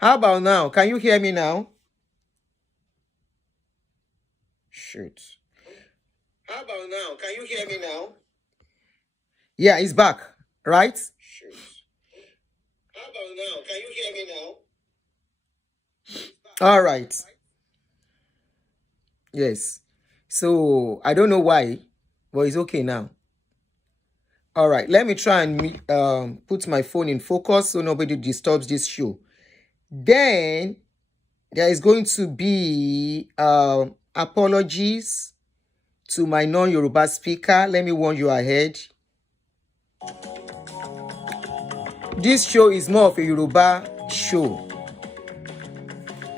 How about now? Can you hear me now? Shoot. How about now? Can you hear me now? Yeah, it's back, right? Shoot. How about now? Can you hear me now? All right. Yes. So I don't know why, but it's okay now. All right. Let me try and put my phone in focus so nobody disturbs this show. Then there is going to be apologies to my non-Yoruba speaker. Let me warn you ahead. This show is more of a Yoruba show.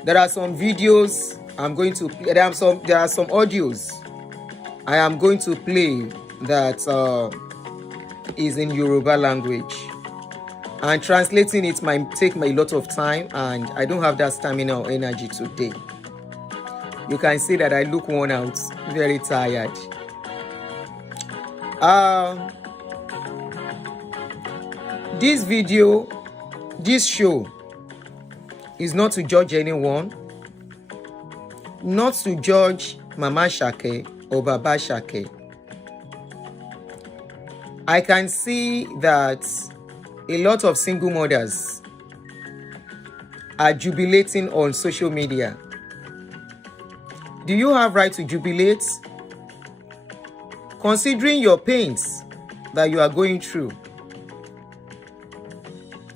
There are some videos I'm going to play. There are some audios I am going to play that is in Yoruba language. And translating it might take me a lot of time, and I don't have that stamina or energy today. You can see that I look worn out, very tired. This video, this show is not to judge anyone, not to judge Mama Asake or Baba Asake. I can see that a lot of single mothers are jubilating on social media. Do you have right to jubilate? Considering your pains that you are going through,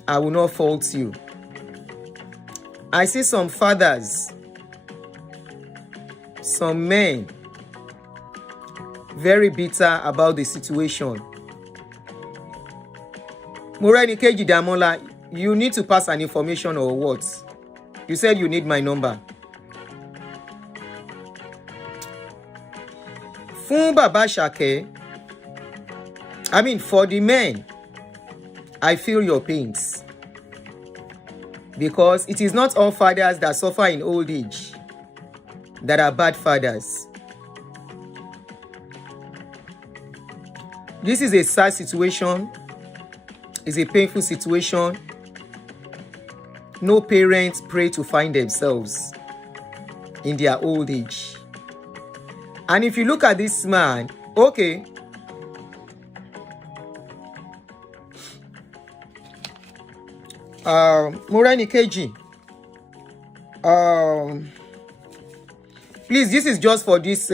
I will not fault you. I see some fathers, some men, very bitter about the situation. Morenikeji Damola, you need to pass an information or what? You said you need my number. Fún Baba Asake, for the men, I feel your pains. Because it is not all fathers that suffer in old age that are bad fathers. This is a sad situation. It's a painful situation. No parents pray to find themselves in their old age. And if you look at this man, okay, Morenikeji, please, this is just for this,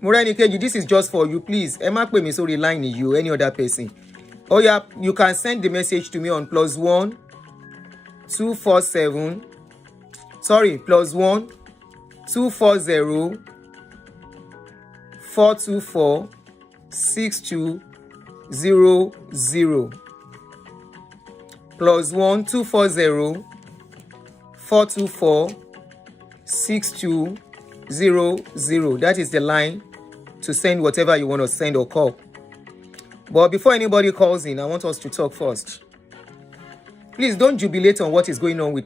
Morenikeji, this is just for you, please. Emma pè mí sórí line you, any other person. Oh yeah, you can send the message to me on +1 240 +1 240 424 6200 +1 240 424 6200. That is the line to send whatever you want to send or call. But before anybody calls in, I want us to talk first. Please don't jubilate on what is going on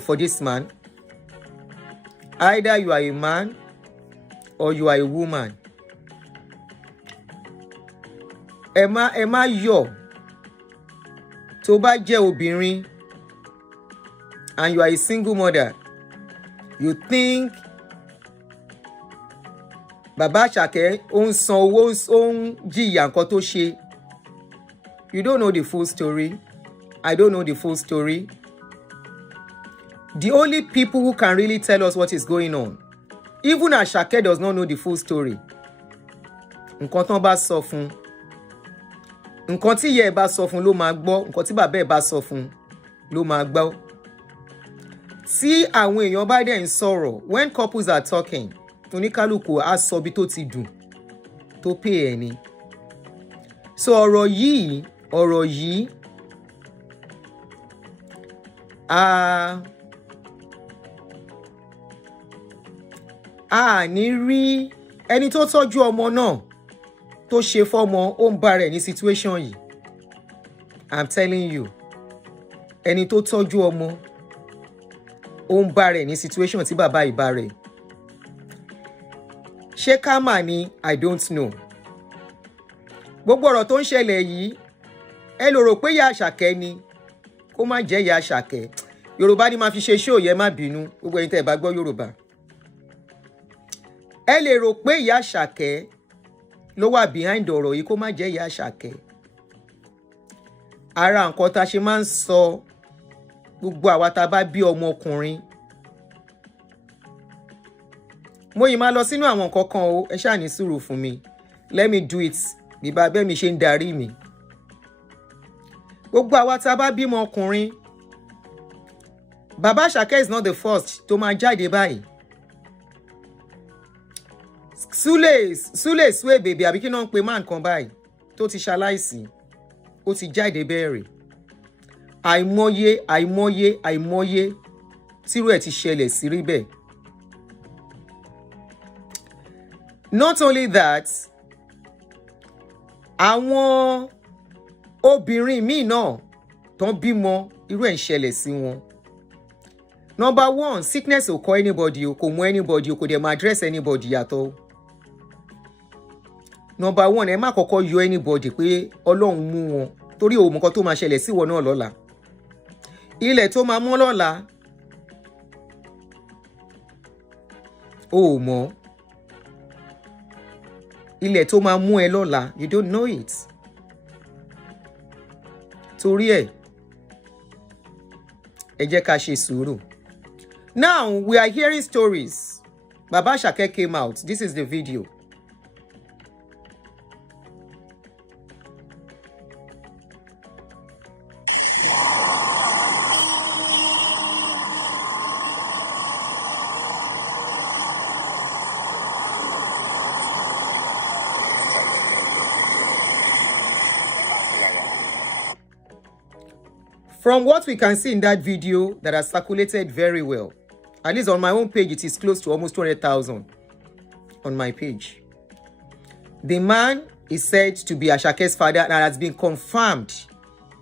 for this man. Either you are a man or you are a woman. Emma yo. Tó bá jẹ́ obìnrin and you are a single mother, you think Baba Asake ó ń san owó, ó ń jìyà nǹkan tó ṣe. You don't know the full story. I don't know the full story. The only people who can really tell us what is going on, even Asake does not know the full story. Nǹkan tán bá sọ fún, nǹkan tí ìyá ẹ̀ bá sọ fún ló máa gbọ́, nǹkan tí bàbá ẹ̀ bá sọ fún ló máa gbọ́. Tí àwọn èèyàn bá dẹ̀ ń sọ̀rọ̀, when couples are talking, oníkálùkù á sọ bí tó ti dùn tó pè ẹ́ ni. So ọ̀rọ̀ yìí a ní rí ẹni tó tọ́jú ọmọ náà tó ṣe fọ́mọ, ó ń bá rẹ̀ ní situation yìí. I'm telling you, ẹni tó tọ́jú ọmọ ó ń bá rẹ̀ ní situation tí bàbá ìbá rẹ̀. Ṣé karma ni? I don't know. Gbogbo ọ̀rọ̀ tó ń ṣẹlẹ̀ yìí, ẹ lè rò pé ìyá Asake ni. kó má jẹ́ ìyá Àṣàkẹ́. Yorùbá ni máa fi ṣe show yẹn, má bínú gbogbo ẹ̀yin tẹ́ ẹ bá gbọ́ Yorùbá. Ẹ lè rò pé ìyá Àṣàkẹ́ ló wà behind ọ̀rọ̀ yìí, kó má jẹ́ ìyá Àṣàkẹ́. Ara nǹkan tá a ṣe máa ń sọ gbogbo àwa tá a bá bí ọmọkùnrin. Mo yìí máa lọ sínú àwọn nǹkan kan o, ẹ ṣáà ní sùúrù fún mi. Let me do it bí bàbá mi ṣe ń darí mi. Gbogbo àwa tá a bá bímọ ọkùnrin, Baba Asake is not the first tó máa jáde báyìí. Sule Sue baby àbí kí náà ń pe máa nǹkan báyìí tó ti ṣaláìsí, ó ti jáde bẹ́ẹ̀rẹ̀. Àìmọye tírú ẹ̀ ti ṣẹlẹ̀ sí rí bẹ́ẹ̀. Not only that, àwọn obìnrin míì náà tó ń bímọ irú ẹ̀ ń ṣẹlẹ̀ sí wọn. Number one, sickness ò kọ́ anybody o, kò mú anybody o, kò dẹ̀ máa address anybody yàtọ̀. Number one, ẹ má kọ́kọ́ yọ anybody pé Ọlọ́run mú wọn torí òun nǹkan tó máa ṣẹlẹ̀ sí wọn náà lọ́la. Ilẹ̀ tó máa mọ́ lọ́la o ò mọ̀. Ilẹ̀ tó máa mú ẹ lọ́la, you don't know it. Torí ẹ̀, ẹ jẹ́ ká ṣe sùúrù. Now we are hearing stories. Baba Asake came out. This is the video. From what we can see in that video that has circulated very well, at least on my own page, it is close to almost 200,000 on my page. The man is said to be Asake's father and has been confirmed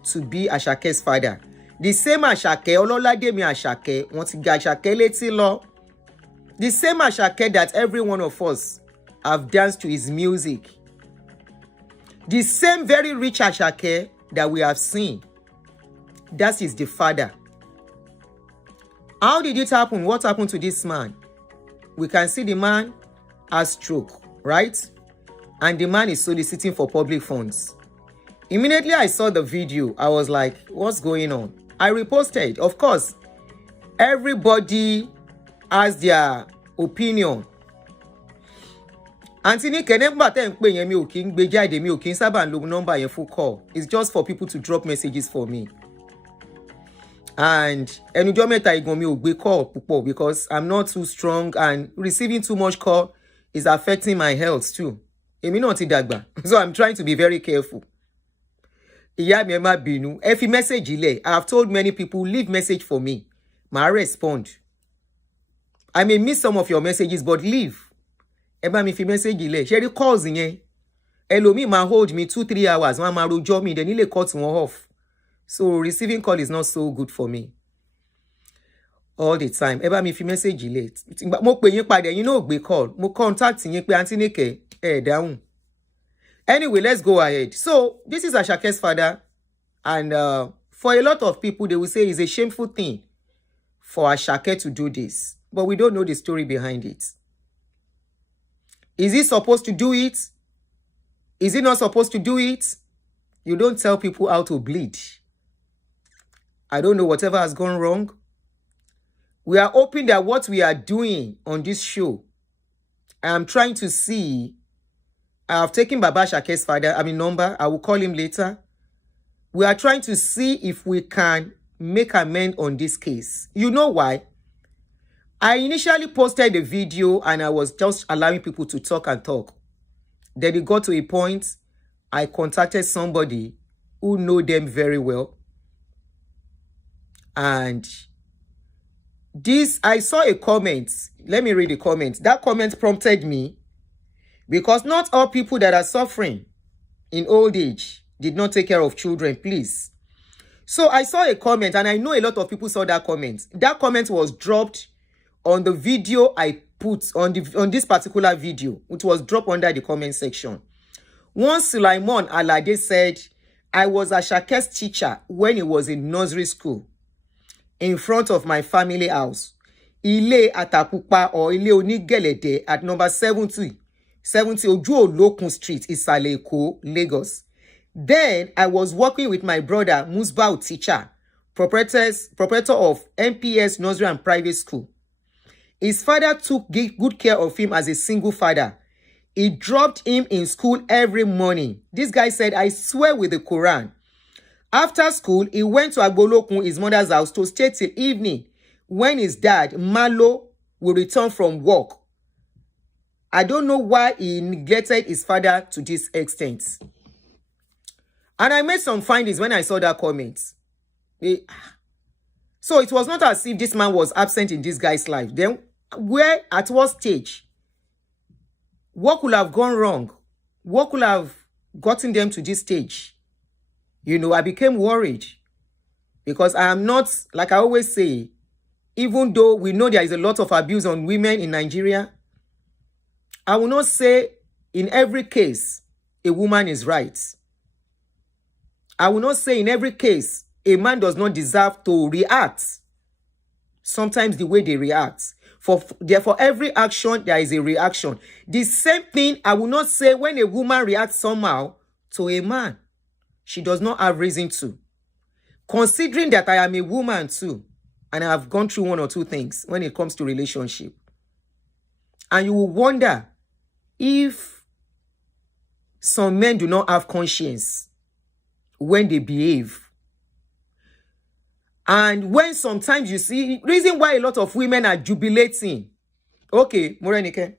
to be Asake's father. The same Asake, Ololademi Asake, wọ́n ti ga Asake létí lọ. The same Asake that every one of us have danced to his music. The same very rich Asake that we have seen. That is the father. How did it happen? What happened to this man? We can see the man has stroke, right? And the man is soliciting for public funds. Immediately I saw the video, I was like, what's going on? I reposted. Of course, everybody has their opinion. Anthony Kenemba tẹ́ ń pè yẹn mi ò kí ń gbé jáde, mi ò kí ń sábà lo number yẹn full call. It's just for people to drop messages for me. And ẹnujọ́ mẹ́ta igan mi ò gbé call púpọ̀ because I'm not too strong and receiving too much call is affecting my health too. Èmi náà ti dàgbà, so I'm trying to be very careful. Ìyá mi ẹ má bínú, ẹ fi message ilẹ̀. I have told many people, leave message for me. Màá respond. I may miss some of your messages, but leave. Ẹ bá mi fi message ilẹ̀. Ṣé rí calls yẹn? Ẹlòmíì máa hold me 2-3 hours, wọ́n á máa rojọ́ mi, then nílé cut wọn off. So receiving call is not so good for me all the time. Ẹ bá mi fi message ilẹ̀. Mo pè yín padà, ẹ̀yin náà gbé call. Mo contact yín pé Aunty Nike ẹ dáhùn. Anyway, let's go ahead. So this is Asake's father, and for a lot of people, they will say it's a shameful thing for Asake to do this, but we don't know the story behind it. Is he supposed to do it? Is he not supposed to do it? You don't tell people how to bleed. I don't know whatever has gone wrong. We are hoping that what we are doing on this show, I am trying to see. I have taken Baba Asake's father, number. I will call him later. We are trying to see if we can make amend on this case. You know why? I initially posted the video and I was just allowing people to talk and talk. Then it got to a point, I contacted somebody who know them very well. And this, I saw a comment. Let me read the comment. That comment prompted me, because not all people that are suffering in old age did not take care of children, please. So I saw a comment, and I know a lot of people saw that comment. That comment was dropped on the video I put on this particular video, which was dropped under the comment section. Once Sulaiman Alade said, I was Asake's teacher when he was in nursery school in front of my family house. Ile Atapupa or Ile Onigelede at number 70 Oju Olokun Street, Isale Eko, Lagos. Then I was working with my brother, Musbau teacher, proprietor of MPS Nursery and Private School. His father took good care of him as a single father. He dropped him in school every morning. This guy said, I swear with the Quran. After school, he went to Agbolokun, his mother's house, to stay till evening when his dad, Malo, will return from work. I don't know why he neglected his father to this extent. And I made some findings when I saw that comment. So it was not as if this man was absent in this guy's life. Then, where, at what stage? What could have gone wrong? What could have gotten them to this stage? You know, I became worried. Because I am not, like I always say, even though we know there is a lot of abuse on women in Nigeria, I will not say in every case a woman is right. I will not say in every case a man does not deserve to react. Sometimes the way they react. Therefore, every action, there is a reaction. The same thing, I will not say when a woman reacts somehow to a man. She does not have reason to. Considering that I am a woman too, and I have gone through one or two things when it comes to relationship. And you will wonder if some men do not have conscience when they behave. And when sometimes you see, reason why a lot of women are jubilating. Okay, Morenike.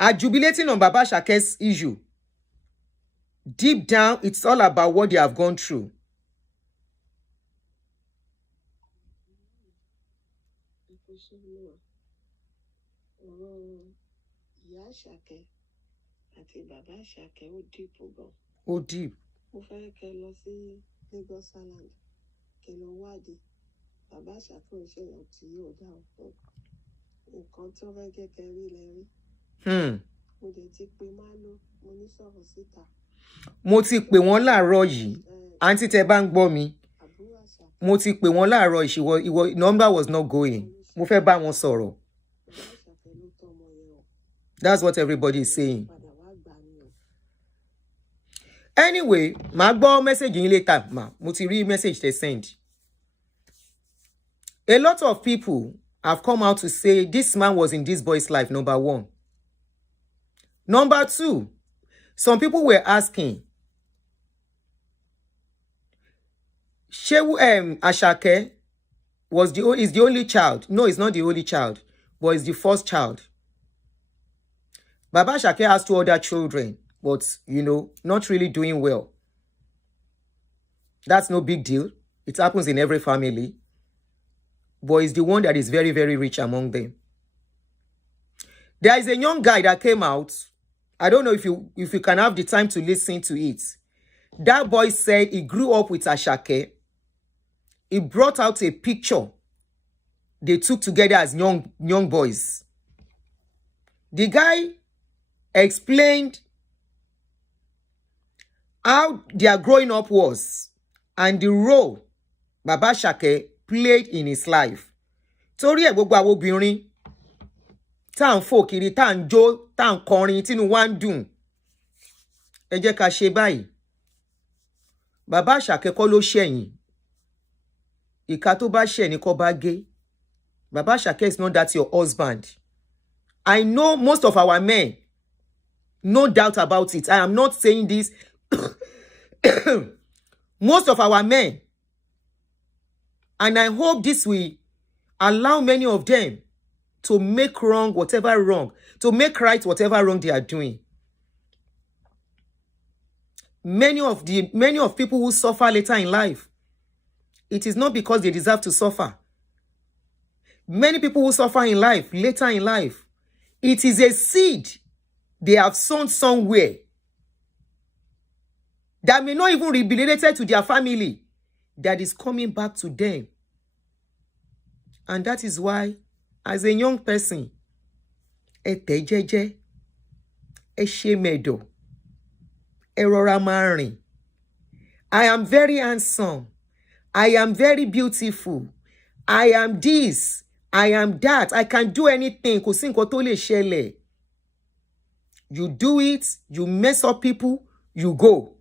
Are jubilating on Baba Asake's issue. Deep down, it's all about what they have gone through. Oh, deep. Mo ti pè wọ́n láàárọ̀ yìí. Auntie tẹ́ bá ń gbọ́ mi. Mo ti pè wọ́n láàárọ̀ yìí. Number was not going. Mo fẹ́ bá wọn sọ̀rọ̀. That's what everybody is saying. Anyway, màá gbọ́ message yín later. Mo ti rí message they send. A lot of people have come out to say this man was in this boy's life, number one. Number two, some people were asking, Shehu Asake is the only child. No, it's not the only child, but it's the first child. Baba Asake has 2 other children, but, you know, not really doing well. That's no big deal. It happens in every family. But he's the one that is very, very rich among them. There is a young guy that came out. I don't know if you can have the time to listen to it. That boy said he grew up with Asake. He brought out a picture they took together as young boys. The guy explained how their growing up was and the role Baba Asake played in his life. Torí ẹ̀ gbogbo àwọn obìnrin tá ń fò kiri, tá ń jó, tá ń kọrin, tínú wa ń dùn. Ẹ jẹ́ ká ṣe báyìí. Baba Asake kọ́ ló ṣẹ̀yìn. Ìka tó bá ṣẹ̀ ni kó bá gé. Baba Asake is not that your husband. I know most of our men, no doubt about it. I am not saying this. Most of our men, and I hope this will allow many of them to make wrong whatever wrong, to make right whatever wrong they are doing. Many of people who suffer later in life, it is not because they deserve to suffer. Many people who suffer in life, later in life, it is a seed they have sown somewhere that may not even be related to their family, that is coming back to them. And that is why, as a young person, ẹ tẹ̀ jẹ́jẹ́, ẹ ṣe mẹ̀dọ̀, ẹ rọra máa rìn, I am very handsome. I am very beautiful. I am this. I am that. I can do anything. Kò sí nǹkan tó lè ṣẹlẹ̀. You do it. You mess up people. You go.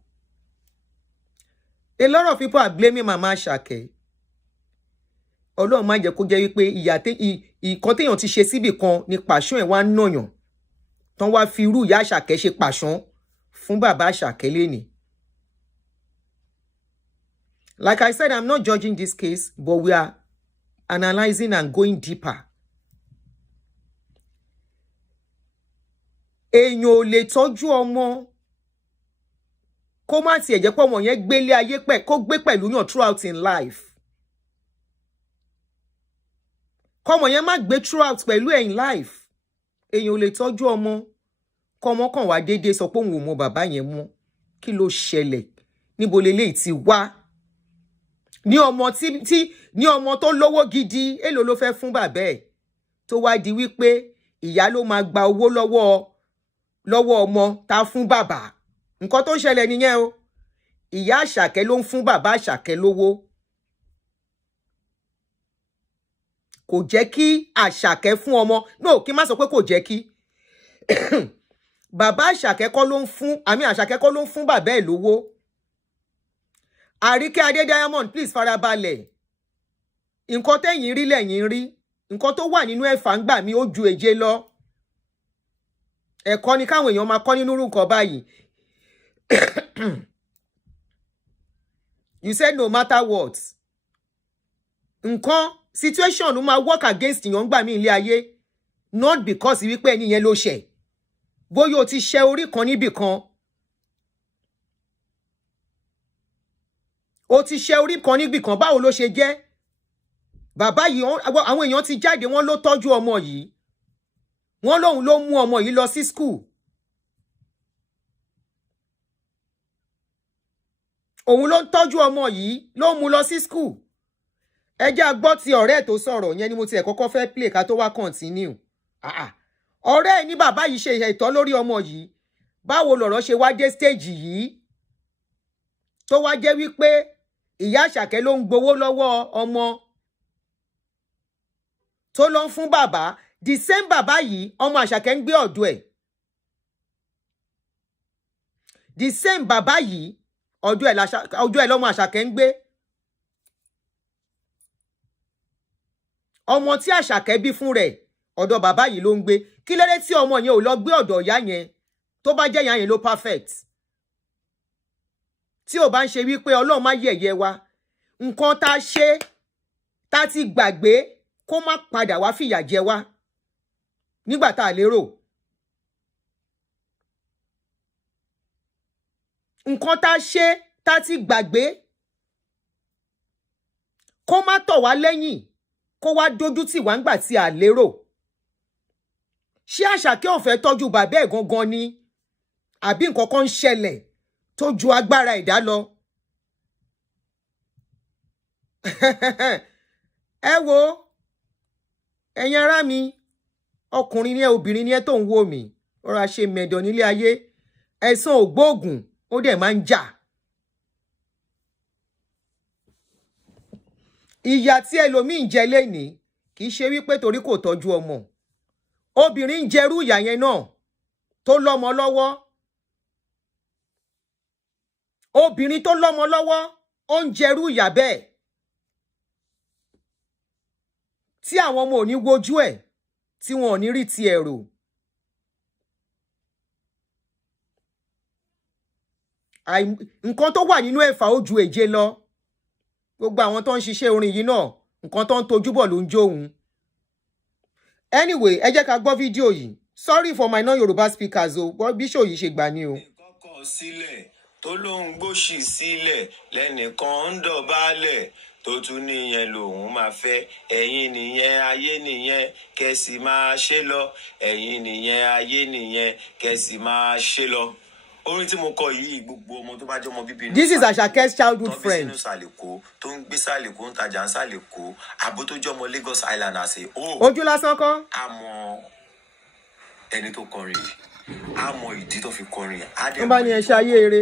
A lot of people are blaming Mama Asake. Ọlọ́run má jẹ́ kó jẹ́ wípé ìkan téèyàn ti ṣe síbì kan ni pàṣán ẹ̀ wá ń nàyàn. Tán wá fi irú ìyá Asake ṣe pàṣán fún bàbá Asake lénìí. Like I said, I'm not judging this case, but we are analyzing and going deeper. Èèyàn ò lè tọ́jú ọmọ kó má tiẹ̀ jẹ́ pé ọmọ yẹn gbélé ayé kó gbé pẹ̀lú yàn throughout in life. Kọ́mọ yẹn má gbé throughout pẹ̀lú ẹ̀ in life. Èèyàn ò lè tọ́jú ọmọ kọ́mọ kàn wá déédéé sọ pé òun ò mọ bàbá yẹn mọ́. Kí ló ṣẹlẹ̀? Níbo leléyìí ti wá? Ní ọmọ tó lówó gidi, èló ló fẹ́ fún bàbá ẹ̀? Tó wá di wípé ìyá ló máa gba owó lọ́wọ́ ọmọ tá fún bàbá. Nǹkan tó ń ṣẹlẹ̀ nìyẹn o. Ìyá Asake ló ń fún bàbá Asake lówó. Kò jẹ́ kí Asake fún ọmọ. No, kí n má sọ pé kò jẹ́ kí. Bàbá Asake kọ́ ló ń fún, Asake kọ́ ló ń fún bàbá ẹ̀ lówó. Àríkẹ́ Adé Diamond, please farabalẹ̀. Nǹkan tẹ́yìn rí lẹ́yìn rí. Nǹkan tó wà nínú ẹ̀fà ń gbà mí ó ju èje lọ. Ẹ̀kọ́ ni káwọn èèyàn máa kọ́ nínú nǹkan báyìí. You said no matter what. Nǹkan situation ló máa work against èèyàn gbà mí ilé ayé. Not because wípé ẹni yẹn ló ṣẹ̀. Bóyá o ti ṣe orí kan níbì kan. O ti ṣe orí kan níbì kan, báwo ló ṣe jẹ́? Bàbá yìí, àwọn èèyàn ti jáde, wọ́n ló tọ́jú ọmọ yìí. Wọ́n lóhun ló mú ọmọ yìí lọ sí school. Òun ló ń tọ́jú ọmọ yìí, ló mú lọ sí school. Ẹ jẹ́ a gbọ́ ti ọ̀rẹ́ tó sọ̀rọ̀, yẹn ni mo ti kọ́kọ́ fẹ́ play ká tó wá continue. Ọ̀rẹ́ ẹ̀ ní bàbá yìí ṣe ìtọ́ lórí ọmọ yìí. Báwo lọ̀rọ̀ ṣe wá dé stage yìí? Tó wá jẹ́ wípé ìyá Asake ló ń gbowó lọ́wọ́ ọmọ tó lọ ń fún bàbá. The same bàbá yìí, ọmọ Asake ń gbé ọ̀dọ̀ ẹ̀. The same bàbá yìí, ọ̀dọ̀ ẹ̀ lọ́mọ Asake ń gbé. Ọmọ tí Asake bí fún rẹ̀, ọ̀dọ̀ bàbá yìí ló ń gbé. Kí ló dé tí ọmọ yẹn ò lọ gbé ọ̀dọ̀ ìyá yẹn? Tó bá jẹ́ ìyá yẹn ló perfect. Tí ò bá ń ṣe wípé Ọlọ́run má yẹ̀yẹ́ wa. Nǹkan tá ṣe, tá ti gbàgbé kó má padà wá fìyà jẹ wá. Nígbà tá lérò. Nǹkan tá ṣe, tá ti gbàgbé kó má tọ̀ wá lẹ́yìn, kó wá dojú tì wá ńgbà tí a lérò. Ṣé Asake ò fẹ́ tọ́jú bàbá ẹ̀ gangan ni? Àbí nǹkan kan ń ṣẹlẹ̀ tó ju agbára ẹ̀dá lọ? Ẹ wo, ẹ̀yin ará mi, ọkùnrin ni ẹ, obìnrin ni ẹ tó ń wò mí. Ọ̀rọ̀ ṣe mẹ̀dọ̀ nílé ayé. Ẹ̀san ògbóògùn ó dẹ̀ máa ń jà. Ìyà tí ẹlòmíì ń jẹ lénìí kì í ṣe wípé torí kò tọ́jú ọmọ. Obìnrin ń jẹrú ìyà yẹn náà tó lọ́mọ lọ́wọ́. Obìnrin tó lọ́mọ lọ́wọ́ ó ń jẹrú ìyà bẹ́ẹ̀. Tí àwọn ọmọ ò ní wojú ẹ̀, tí wọn ò ní rí ti ẹ̀rù. Nǹkan tó wà nínú ẹ̀fà ó ju èje lọ. Gbogbo àwọn tó ń ṣiṣẹ́ orin yìí náà, nǹkan tó ń tojú bọ̀ ló ń jó òun. Anyway, ẹ jẹ́ ká gbọ́ fídíò yìí. Sorry for my non-Yoruba speakers o, but bí show yìí ṣe gbà ni o. Kọ́kọ́ sílẹ̀ tó lóun gbóṣì sílẹ̀ lẹ́nìkan ń dọ̀bálẹ̀ tó tún níyẹn lòun máa fẹ́. Ẹ̀yin nìyẹn, ayé nìyẹn, kẹ́sì máa ṣe lọ. Ẹ̀yin nìyẹn, ayé nìyẹn, kẹ́sì máa ṣe lọ. Orin tí mo kọ yìí, gbogbo ọmọ tó bá jẹ́ ọmọ bíbí inú. This is Asake's childhood friend. Tó ń bí sínú Sàlèkó, tó ń gbé Sàlèkó, ń tajà ń Sàlèkó, àbó tó jẹ́ ọmọ Lagos Island àṣẹ. Ojú lásán kọ́. Àmọ́ ẹni tó kọrin yìí. á mọ ìdí tó fi kọrin yẹn á wọ́n bá ní ẹ ṣayé eré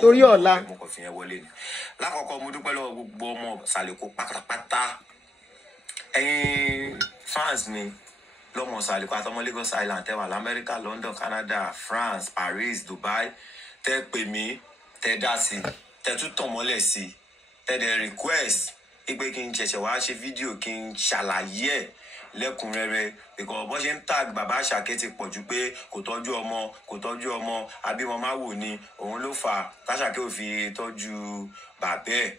torí ọ̀la. mo kàn fi yẹn wọlé ni. Lákọ̀ọ́kọ́ mo dúpẹ́ lọ́wọ́ gbogbo ọmọ Sàlẹ̀kò pátápátá ẹ̀yin fans mi lọ́mọ Sàlẹ̀kò àtọmọ Lagos Island tẹ́ wà lamẹ́ríkà, London, Canada, France, Paris, Dubai, tẹ́ pè mí, tẹ́ dá sí, tẹ́ tún tàn mọ́lẹ̀ sí, tẹ́ dẹ̀ request pé kí n ṣẹ̀ṣẹ̀ wá ṣe fídíò kí n ṣàlàyé ẹ̀ lẹ́kùnrẹ́rẹ́ because bó ṣe ń tag bàbá Asake ti pọ̀ jù pé kò tọ́jú ọmọ abímọ má wò ni òun ló fà t'Asake ò fi tọ́jú bàbá ẹ̀.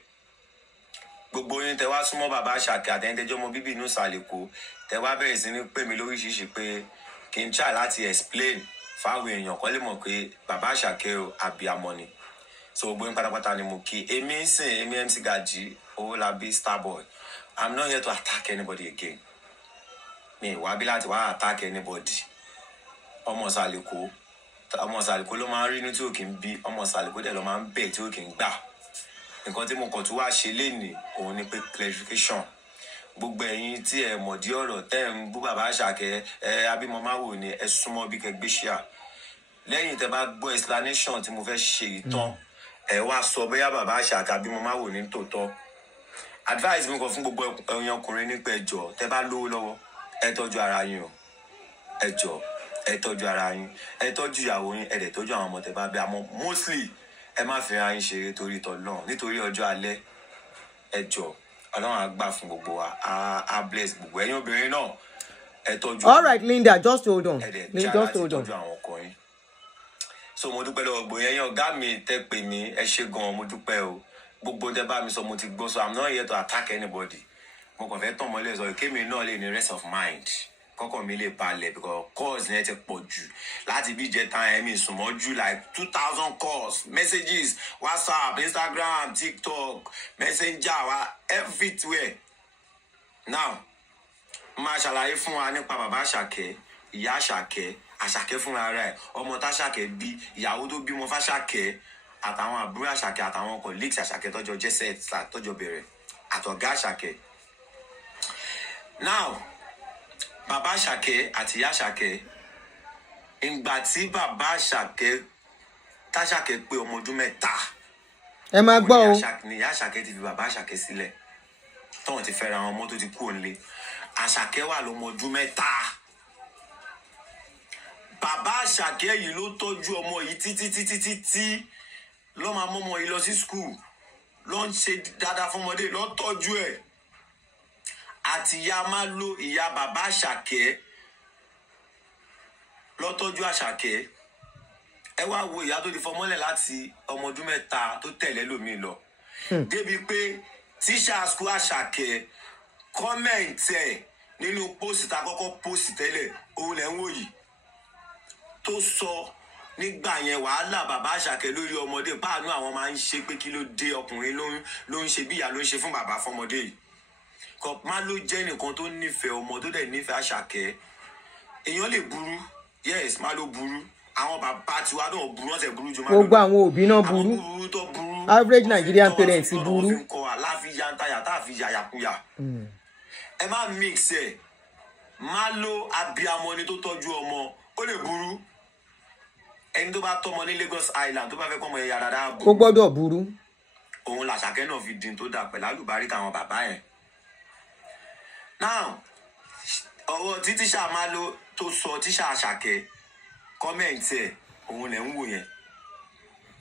Gbogbo yín tẹ́ wá súnmọ́ bàbá Asake àtẹ̀yìntẹ́jọ́ ọmọ bíbí inú Sàlẹ̀kò tẹ́ wá bẹ̀rẹ̀ sí ní pè mí lóríṣiríṣi pé kí n try láti explain fáwọn èèyàn kó lè mọ̀ pé bàbá Asake o abiyamọ ni. So gbogbo yín pátápátá ni mo kí. Èmi MC Gaji Owólabí Starboy. I'm not here to attack anybody again. Mi wá bí láti wá attack anybody. Ọmọ Sàlẹ̀kò ló máa ń rí inú tí ò kì í bí, ọmọ Sàlẹ̀kò dẹ̀ ló máa ń bẹ̀ tí ò kì í gbà. Nǹkan tí mo kàn tún wá ṣe lénìí òun ni pé clarification. Gbogbo ẹ̀yin tí ẹ mọ̀ dí ọ̀rọ̀ tẹ́ ń bú bàbá Asake abímọ má wò ni ẹ súnmọ́ bí kẹ́ gbé ṣíà. Lẹ́yìn tẹ́ bá gbọ́ explanation tí mo fẹ́ ṣe ìtàn ẹ wá sọ bóyá bàbá Asake abímọ má wò ní tòótọ́. Advice mi kàn fún gbogbo ẹ̀yin ọkùnrin ní pé ẹ jọ̀ọ́ tẹ́ bá lówó lọ́wọ́ ẹ tọ́jú ara yín o. Ẹ jọ̀ọ́ ẹ tọ́jú ara yín, ẹ tọ́jú ìyàwó yín, ẹ dẹ̀ tọ́jú àwọn ọmọ tẹ́ bá bí. Àmọ́ mostly ẹ má fi ara yín ṣeré torí t'Ọlọ́run nítorí ọjọ́ alẹ́. Ẹ jọ̀ọ́ Ọlọ́run á gbà fún gbogbo wa, á bless gbogbo ẹ̀yin obìnrin náà ẹ tọ́jú. All right, Linda, just hold on. Just hold on. Àwọn ọkùnrin. So mo dúpẹ́ lọ́wọ́ gbogbo ẹ̀yin ọ̀gá mi tẹ́ pè mí ẹ ṣé gan-an mo dúpẹ́ o. Gbogbo tẹ́ bá mi sọ mo ti gbọ́, so I'm not here to attack anybody. Mo kàn fẹ́ tàn mọ́lẹ̀ sọ kémi náà lè ní rest of mind. Kọ́kọ́ mi lè balẹ̀ because calls yẹn ti pọ̀ jù. Láti bí ìjẹta ẹ̀mí ìsúnmọ́jú like 2,000 calls, messages, WhatsApp, Instagram, TikTok, Messenger, everywhere. Now, máa ṣàlàyé fún wa nípa bàbá Asake, ìyá Asake, Asake fúnra rẹ̀, ọmọ t'Asake bí, ìyàwó tó bímọ f'Asake, àtàwọn àbúrò Asake àtàwọn colleagues Asake tọ́jọ́ jẹ́sẹ̀ tọ́jọ́ bẹ̀rẹ̀, àtọ̀gá Asake. Now, bàbá Asake àti ìyá Asake, ìgbà tí bàbá Asake t'Asake pé ọmọ ọdún 3. Ẹ máa gbọ́ o. Ni ìyá Asake ti fi bàbá Asake sílẹ̀. Tọ́wọ́n ti fẹ́ra àwọn ọmọ tó ti kú òǹlé. Asake wà lọ́mọ ọdún 3. Bàbá Asake yìí ló tọ́jú ọmọ yìí títí ló máa mú ọmọ yìí lọ sí school, ló ń ṣe dáadáa fún ọmọdé, ló tọ́jú ẹ̀. Àti ìyá máa lo ìyá bàbá Asake ló tọ́jú Asake. Ẹ wá wo ìyá tó ti fọmọ́lẹ̀ láti ọmọ ọdún 3 tó tẹ̀lé lómi lọ. Débi pé tíṣà school Asake comment ẹ̀ nínú post tá kọ́kọ́ post tẹ́lẹ̀ òun lẹ́ ń wò yìí tó sọ nígbà yẹn wàhálà bàbá Asake lórí ọmọdé páànù àwọn máa ń ṣe pé kí ló dé ọkùnrin ló ń ṣe bí ìyá ló ń ṣe fún bàbá fọmọdé yìí. Má ló jẹ́ nìkan tó nífẹ̀ẹ́ ọmọ tó dẹ̀ nífẹ̀ẹ́ Asake. Èèyàn lè burú, yes, má ló burú. Àwọn bàbá tiwa náà burú, wọ́n tẹ̀ burú jù má ló. Gbogbo àwọn òbí náà burú. Average Nigerian parents burú. Láfi yantaya tá fi yàyàkuyà. Ẹ má mix ẹ̀. Má ló abiyamọ ni tó tọ́jú ọmọ, ó lè burú. Ẹni tó bá tọ́mọ ní Lagos Island tó bá fẹ́ kọ́mọ ẹ̀yà dáadáa burú. Ó gbọ́dọ̀ burú. Òun l'Asake náà fi dín tó dà pẹ̀lú àlùbáríkà àwọn bàbá yẹn. Now, ọwọ́ tí tíṣà máa lo tó sọ tíṣà Asake kọ́mẹ̀ntì ẹ̀ òun lẹ̀ ń wò yẹn.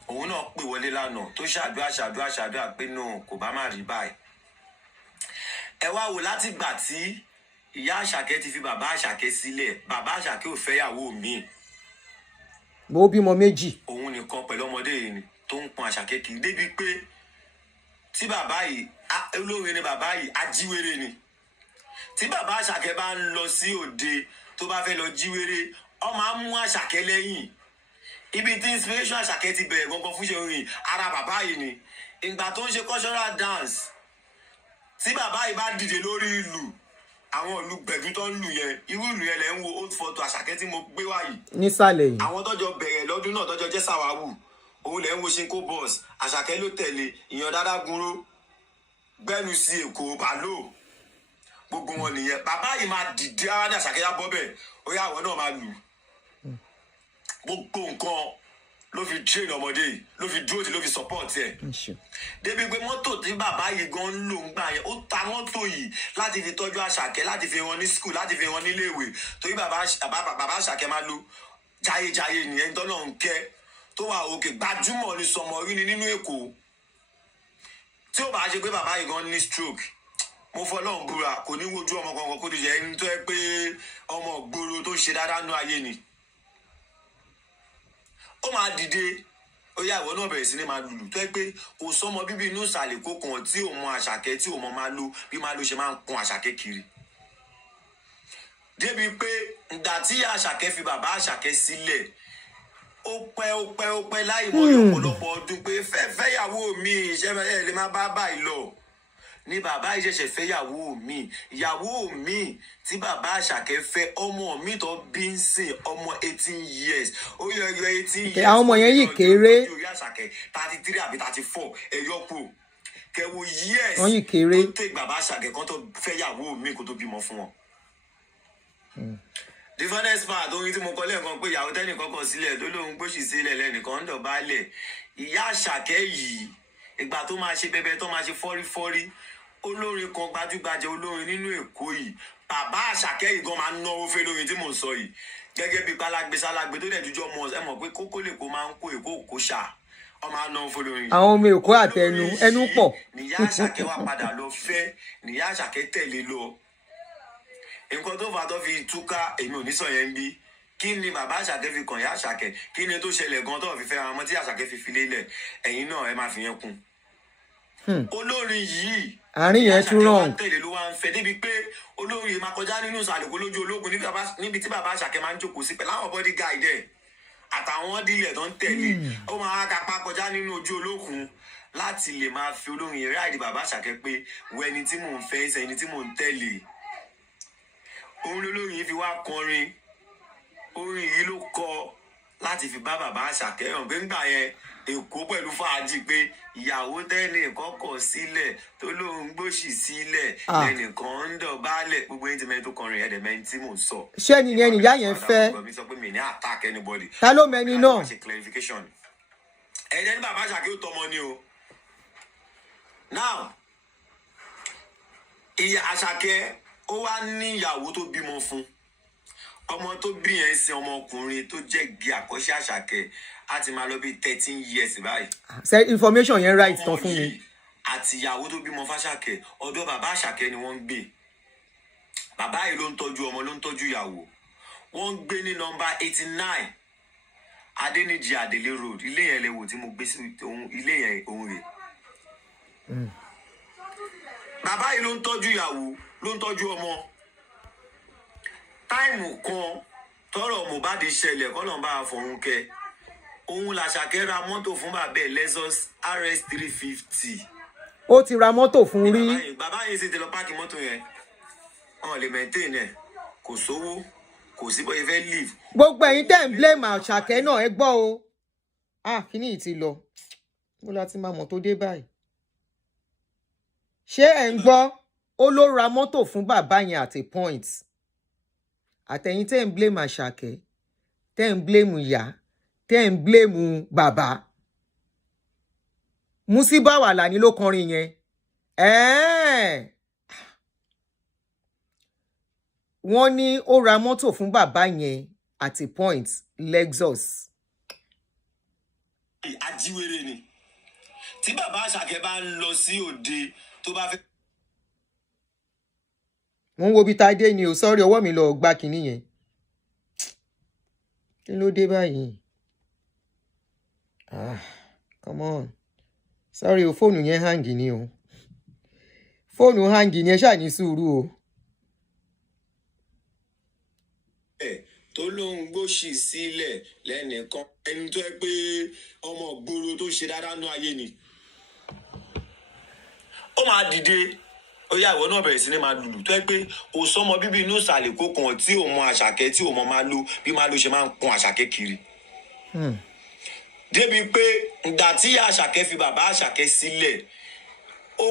Òun náà pè wọlé lánàá tó ṣàdúrà pé no kò bá má rí báyìí. Ẹ wá wò láti gbà tí ìyá Asake ti fi bàbá Asake sílẹ̀, bàbá Asake ò fẹ́yàwó mi. Mo bímọ 2. Òun nìkan pẹ̀lú ọmọdé yìí ni tó ń pọn Asake kiri débi pé tí bàbá yìí olórin ni bàbá yìí ajíwèrè ni. Tí bàbá Asake bá ń lọ sí òde tó bá fẹ́ lọ jíwèrè, ó máa ń mú Asake lẹ́yìn. Ibi tí inspiration Asake ti bẹ̀rẹ̀ gangan fún ṣe orin ara bàbá yìí ni. Ìgbà tó ń ṣe cultural dance, tí bàbá yìí bá dìde lórí ìlú, àwọn ìlú gbẹ̀dú tó ń lù yẹn, irú ìlú yẹn lẹ ń wo old photo Asake tí mo gbé wá yìí. Nísàlẹ̀ yìí. Àwọn tọ́jọ́ bẹ̀rẹ̀ lọ́dún náà tọ́jọ́ jẹ́ sàwáwù, òun lẹ ń wo ṣinko boss, Asake ló tẹ̀lé, ìyàn dáadáa gunró, gbẹ́nu sí Èkó bàló. Gbogbo wọn nìyẹn. Bàbá yìí máa dìde ara ní Asake yá bọ́ bẹ́ẹ̀, ó yá àwọn náà máa lù. gbogbo nǹkan ló fi train ọmọdé yìí, ló fi dúró tí ló fi support ẹ̀. Débi pé mọ́tò tí bàbá yìí gan ń lò ń gbà yẹn, ó ta mọ́tò yìí láti fi tọ́jú Àṣàkẹ́, láti fi wọn ní school, láti fi wọn ní iléèwé. Torí bàbá Àṣàkẹ́ máa lo jayéjayé nìyẹn tọ́lọ́ ń kẹ́ tó wà òkè, gbajúmọ̀ ní Sọmọrí ni nínú Èkó. Tí ó bá ṣe pé bàbá yìí gan ní stroke, mo fọlọ́run búra kò ní wojú ọmọ kankan kó tó jẹ ẹni tó yẹ pé ọmọ gbòòrò tó ṣe dáadáa nú ayé ni. Ó máa dìde, ó yá ìwọ náà bẹ̀rẹ̀ sí ní máa lùlù tó yẹ pé kò sọmọ bíbí inú ìsàlẹ̀ kó kan tí ò mọ Àṣàkẹ́, tí ò mọ máa lo bí máa lo ṣe máa ń kun Àṣàkẹ́ kiri. Débi pé ìgbà tí Àṣàkẹ́ fi bàbá Àṣàkẹ́ sílẹ̀, ó pẹ́ láì mọ ọ̀pọ̀lọpọ̀ ọdún pé fẹ́yàwó mi, iṣẹ́ ẹ̀ lè má bá báyìí lọ. Ní bàbá ìṣẹ̀ṣẹ̀ fẹ́ ìyàwó mi tí bàbá Àṣàkẹ́ fẹ́, ọmọ mi tó bí ń sìn ọmọ 18 years. Ó yọ 18 years. Àwọn ọmọ yẹn yìí kéré. Orí Àṣàkẹ́ 33 àbí 34 ẹ̀yọ́ kù. Kẹwo years wọ́n yìí kéré. tó tẹ̀ bàbá Àṣàkẹ́ kan tó fẹ́ ìyàwó mi kó tó bímọ fún wọn. The funniest part, orin tí mo kọ lẹ́ẹ̀kan pé ìyàwó tẹ́nìkan kọ sílẹ̀ tó lóun gbóṣì sílẹ̀ lẹ́nìkan ń dọ̀bálẹ̀. Ìyá Àṣàkẹ́ yìí ìgbà tó máa ṣe bẹbẹ tó máa ṣe fọ́rífọ́rí, olórin kan gbajúgbajà olórin nínú Èkó yìí, bàbá Àṣàkẹ́ yìí gan máa ń náwó fẹ́ lórin tí mò ń sọ yìí, gẹ́gẹ́ bí palágbé sálágbé tó dẹ̀ jújọ́ mọ́ ẹ mọ̀ pé kókó lè kó máa ń kó Èkó kó ṣá ọmọ àná fún lórin. Àwọn ọmọ Èkó àtẹnu ẹnu pọ̀. Níyá Àṣàkẹ́ wá padà lọ fẹ́, níyá Àṣàkẹ́ tẹ̀lé lọ. Nǹkan tó fà tó fi túká èmi ò ní sọ yẹn bí. Kí ni bàbá Àṣàkẹ́ fi kàn ìyá Àṣàkẹ́? Kí ni tó ṣẹlẹ̀ gan tó fi fẹ́ àwọn ọmọ tí Àṣàkẹ́ fi lélẹ̀? Ẹ̀yin náà ẹ máa fi yẹn kún. Olórin yìí àárín yẹn tún rán. tẹ̀lé ló wá ń fẹ́ débi pé olórin yìí máa kọjá nínú ìsàlẹ̀kọ́ lójú ológun níbi tí bàbá Àṣàkẹ́ máa ń jókòó sí pẹ̀lú àwọn body guide ẹ̀ àtàwọn dílẹ̀ tó ń tẹ̀lé. Ó máa kápá kọjá nínú ojú olókun láti lè máa fi olórin yìí ráìdì bàbá Àṣàkẹ́ pé wo ẹni tí mò ń fẹ́ ṣe ẹni tí mò ń tẹ̀lé. Òun lolórin yìí fi wá kọrin. Orin yìí ló kọ láti fi bá bàbá Àṣàkẹ́ hàn pé ńgbà yẹn Èkó pẹ̀lú fàájì pé ìyàwó tẹ́nìkan kọ̀ sílẹ̀ tó lóun gbóṣì sílẹ̀ lẹ́nìkan ń dọ̀bálẹ̀, gbogbo ẹni tí mẹ́rin tó kọrin ẹ̀dẹ̀ mẹ́rin tí mò ń sọ. Ṣé nìyẹn nìyá yẹn fẹ́? Mi sọ pé mi ní attack anybody. Ta ló mẹ́ni náà? Ṣe clarification. Ẹ̀jẹ̀ ní bàbá Àṣàkẹ́ ó tọmọ ni o. Now ìyá Àṣàkẹ́ ó wá ní ìyàwó tó bímọ fún. Ọmọ tó bí yẹn sin ọmọkùnrin tó jẹ́ gé àkọ́ṣẹ́ Àṣàkẹ́ á ti máa lọ bí 13 years báyìí. Ṣé information yẹn right tán fún mi? Àti ìyàwó tó bímọ f'Àṣàkẹ́ ọ̀dọ̀ bàbá Àṣàkẹ́ ni wọ́n ń gbé. Bàbá yìí ló ń tọ́jú ọmọ, ló ń tọ́jú ìyàwó. Wọ́n ń gbé ní nọ́mbà 89 Adéníjì Àdèlé Road. Ilé yẹn lẹ́wọ̀ tí mo gbé sí ilé yẹn òun rè. Bàbá yìí ló ń tọ́jú ìyàwó, ló ń tọ́jú ọmọ. Táìmù kan tọ́rọ̀ Mohbad ṣẹlẹ̀ kọ́nà bá a fọ̀hún kẹ́. Òun l'Àṣàkẹ́ ra mọ́tò fún bàbá ẹ̀ Lexus RS 350. Ó ti ra mọ́tò fún rí. Bàbá yìí sì ti lọ páàkì mọ́tò yẹn. Wọ́n lè maintain ẹ̀. Kò sówó, kò sí bóyá fẹ́ leave. Gbogbo ẹ̀yin tẹ́ ń blame Àṣàkẹ́ náà ẹ gbọ́ o. Kíní yìí ti lọ. Mo láti máa mọ̀ tó dé báyìí. Ṣé ẹ̀ ń gbọ́? Ó ló ra mọ́tò fún bàbá yẹn at a point. Àtẹ̀yin tẹ́ ń blame Àṣàkẹ́, tẹ́ ń blame ìyá, tẹ́ ń blame bàbá. Musiba Alani ló kọrin yẹn. Wọ́n ní ó ra mọ́tò fún bàbá yẹn at a point, Lexus. Ajíwèrè ni. Tí bàbá Àṣàkẹ́ bá ń lọ sí òde tó bá fẹ́. Mo ń wo bí Tádé ni o, sorry ọwọ́ mi lọ gbá kinní yẹn. Kí ló dé báyìí? Come on. Sorry o, fóònù yẹn hang ni o. Fóònù hang ni ẹ ṣáà ní sùúrù o. Tó lóun gbóṣì sílẹ̀ lẹ́nìkan ẹni tó ẹ pé ọmọ gbòòrò tó ṣe dáadáa nú ayé ni. Ó máa dìde. Ó yá ìwọ náà bẹ̀rẹ̀ sí ní máa lùlù tó ẹ pé kò sọmọ bíbí inú ìsàlẹ̀ kó kan tí ò mọ Àṣàkẹ́, tí ò mọ máa lo bí máa lo ṣe máa ń kun Àṣàkẹ́ kiri. Débi pé ìgbà tí Àṣàkẹ́ fi bàbá Àṣàkẹ́ sílẹ̀, ó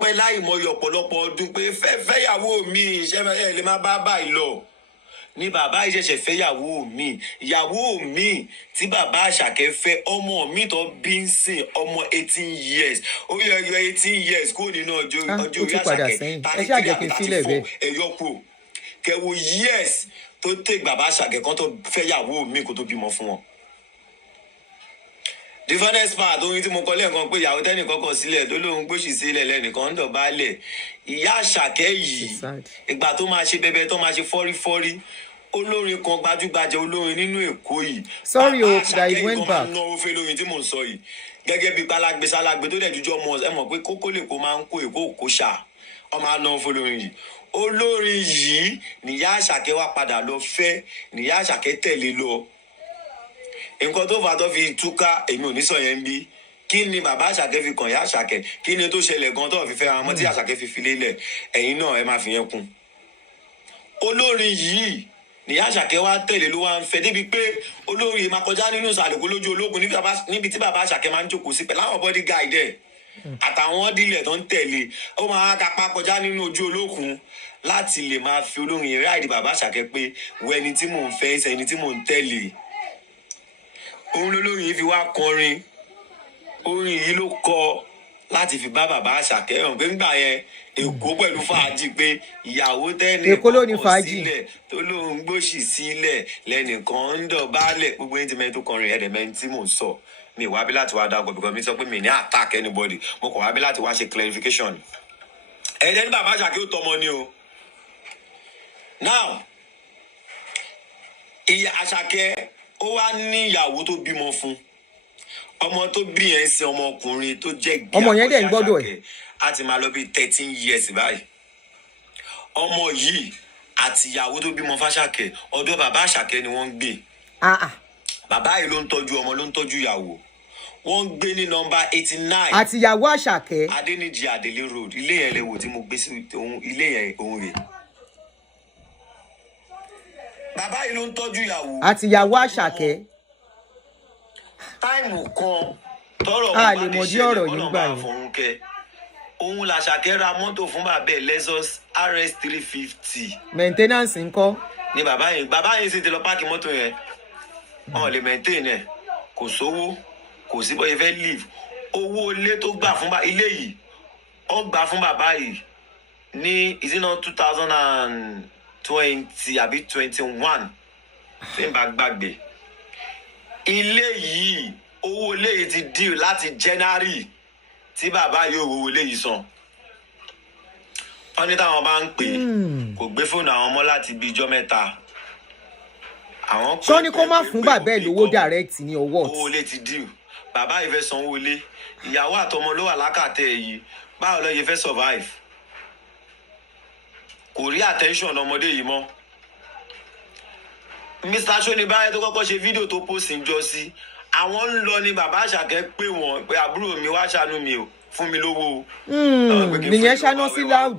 pẹ́ láì mọyì ọ̀pọ̀lọpọ̀ ọdún pé fẹ́yàwó mi, iṣẹ́ ẹ̀ lè má bá báyìí lọ. ni bàbá ìṣẹ̀ṣẹ̀ fẹ́ ìyàwó mi tí bàbá Àṣàkẹ́ fẹ́ ọmọ mi tó bí ń sìn ọmọ 18 years ó yọ 18 years kúrò nínú ọjọ́ orí Àṣàkẹ́ 33 àbí 34 ẹ̀yọ́ kúrò kẹwo years tó take bàbá Àṣàkẹ́ kan tó fẹ́ ìyàwó mi kó tó bímọ fún wọn. The funniest part orin tí mo kọ lẹ́ẹ̀kan pé ìyàwó tẹ́nìkan kọ̀ sílẹ̀ tó lóun gbóṣì sílẹ̀ lẹ́nìkan ń dọ̀bálẹ̀ ìyá Àṣàkẹ́ yìí ìgbà tó máa ṣe bẹbẹ tó máa ṣe fọ́rífọ́rí olórin kan gbajúgbajà olórin nínú Èkó yìí. Sorry o that it went back. Àṣàkẹ́ yìí kan máa ń náwó fẹ́ lórin tí mò ń sọ yìí gẹ́gẹ́ bí pálágbé sálágbé tó dẹ̀ jújọ́ mọ́ ẹ mọ̀ pé kókó lè kó máa ń kó Èkó kó ṣá ọmọ àná fún olórin yìí olórin yìí nìyá Àṣàkẹ́ wá padà lọ fẹ́ nìyá Àṣàkẹ́ tẹ̀lé lọ nǹkan tó fà tó fi túká èmi ò ní sọ yẹn bí kí ni bàbá Àṣàkẹ́ fi kàn yá Àṣàkẹ́ kí ni tó ṣẹlẹ̀ gan tó fi fẹ́ àwọn ọmọ tí Àṣàkẹ́ fi fi lélẹ̀ ẹ̀yin náà ẹ máa fi yẹn kún. olórin yìí nìyá Àṣàkẹ́ wá tẹ̀lé ló wá ń fẹ́ débi pé olórin máa kọjá nínú ìsàlẹ̀kọ́ lójú ológun níbi tí bàbá Àṣàkẹ́ máa ń jókòó sí pẹ̀lú àwọn body guide ẹ̀ àtàwọn dílẹ̀ tó ń tẹ̀lé ó máa kápá kọjá nínú ojú olókun láti lè máa fi olórin ráìdì bàbá Àṣàkẹ́ pé wọ ẹni tí mò ń fẹ́ ẹni tí mò ń tẹ̀lé òun lolórin yìí fi wá kọrin orin yìí ló kọ láti fi bá bàbá Àṣàkẹ́ hàn pé ńgbà yẹn Èkó pẹ̀lú fàájì pé ìyàwó tẹ́ni kọ́kọ́ sílẹ̀ tó lóun gbóṣì sílẹ̀ lẹ́nìkan ń dọ̀bálẹ̀ gbogbo ẹni tí mẹ́rin tó kọrin ẹ̀dẹ̀mẹ́rin tí mò ń sọ mi wá bí láti wá dákọ̀ because mi sọ pé mi ní attack anybody mo kàn wá bí láti wá ṣe clarification ẹ̀dẹ̀ ní bàbá Àṣàkẹ́ ó tọmọ ni o. Now ìyá Àṣàkẹ́ ó wá ní ìyàwó tó bímọ fún ọmọ tó bí yẹn sin ọmọkùnrin tó jẹ́ gíga ọmọ yẹn dẹ̀ ń gbọ́dọ̀ ẹ̀ á ti máa lọ bí 13 years báyìí ọmọ yìí àti ìyàwó tó bímọ f'Àṣàkẹ́ ọ̀dọ̀ bàbá Àṣàkẹ́ ni wọ́n ń gbé bàbá yìí ló ń tọ́jú ọmọ ló ń tọ́jú ìyàwó wọ́n ń gbé ní nọ́mbà 89 àti ìyàwó Àṣàkẹ́ Adéníjì Àdèlé road ilé yẹn lè wò tí mo gbé sí ilé yẹn òun rè bàbá yìí ló ń tọ́jú ìyàwó àti ìyàwó Àṣàkẹ́ táìmù kan tọrọ a lè mọ̀ dí ọ̀rọ̀ yìí gbà yẹn òun l'Àṣàkẹ́ ra mọ́tò fún bàbá ẹ̀ Lexus RS 350 maintenance ńkọ́ ni bàbá yẹn sì ti lọ páàkì mọ́tò yẹn wọn lè maintain ẹ̀ kò sówó kò sí bóyá fẹ́ live owó ilé tó gbà fún ilé yìí ó gbà fún bàbá yìí ní ìsínà 2020 àbí 21 tí n bá gbàgbé ilé yìí owó ilé yìí ti deal láti January tí bàbá yóò owó ilé yìí san wọ́n ní táwọn bá ń pè kò gbé fóònù àwọn ọmọ láti bí ijọ́ mẹ́ta àwọn pè sọ ni kó má fún bàbá ẹ̀ lówó direct ní ọwọ́ owó ilé ti deal bàbá yìí fẹ́ sanwó ilé ìyàwó àtọmọ ló wà lákàtẹ́ yìí báwo ló yẹ fẹ́ survive kò rí attention ọmọdé yìí mọ́ Mr. Shonibáyé tó kọ́kọ́ ṣe fídíò tó post ń jọ sí àwọn ń lọ ní bàbá Àṣàkẹ́ pé wọ́n pé àbúrò mi wá ṣàánú mi o fún mi lówó nìyẹn ṣáná sí loud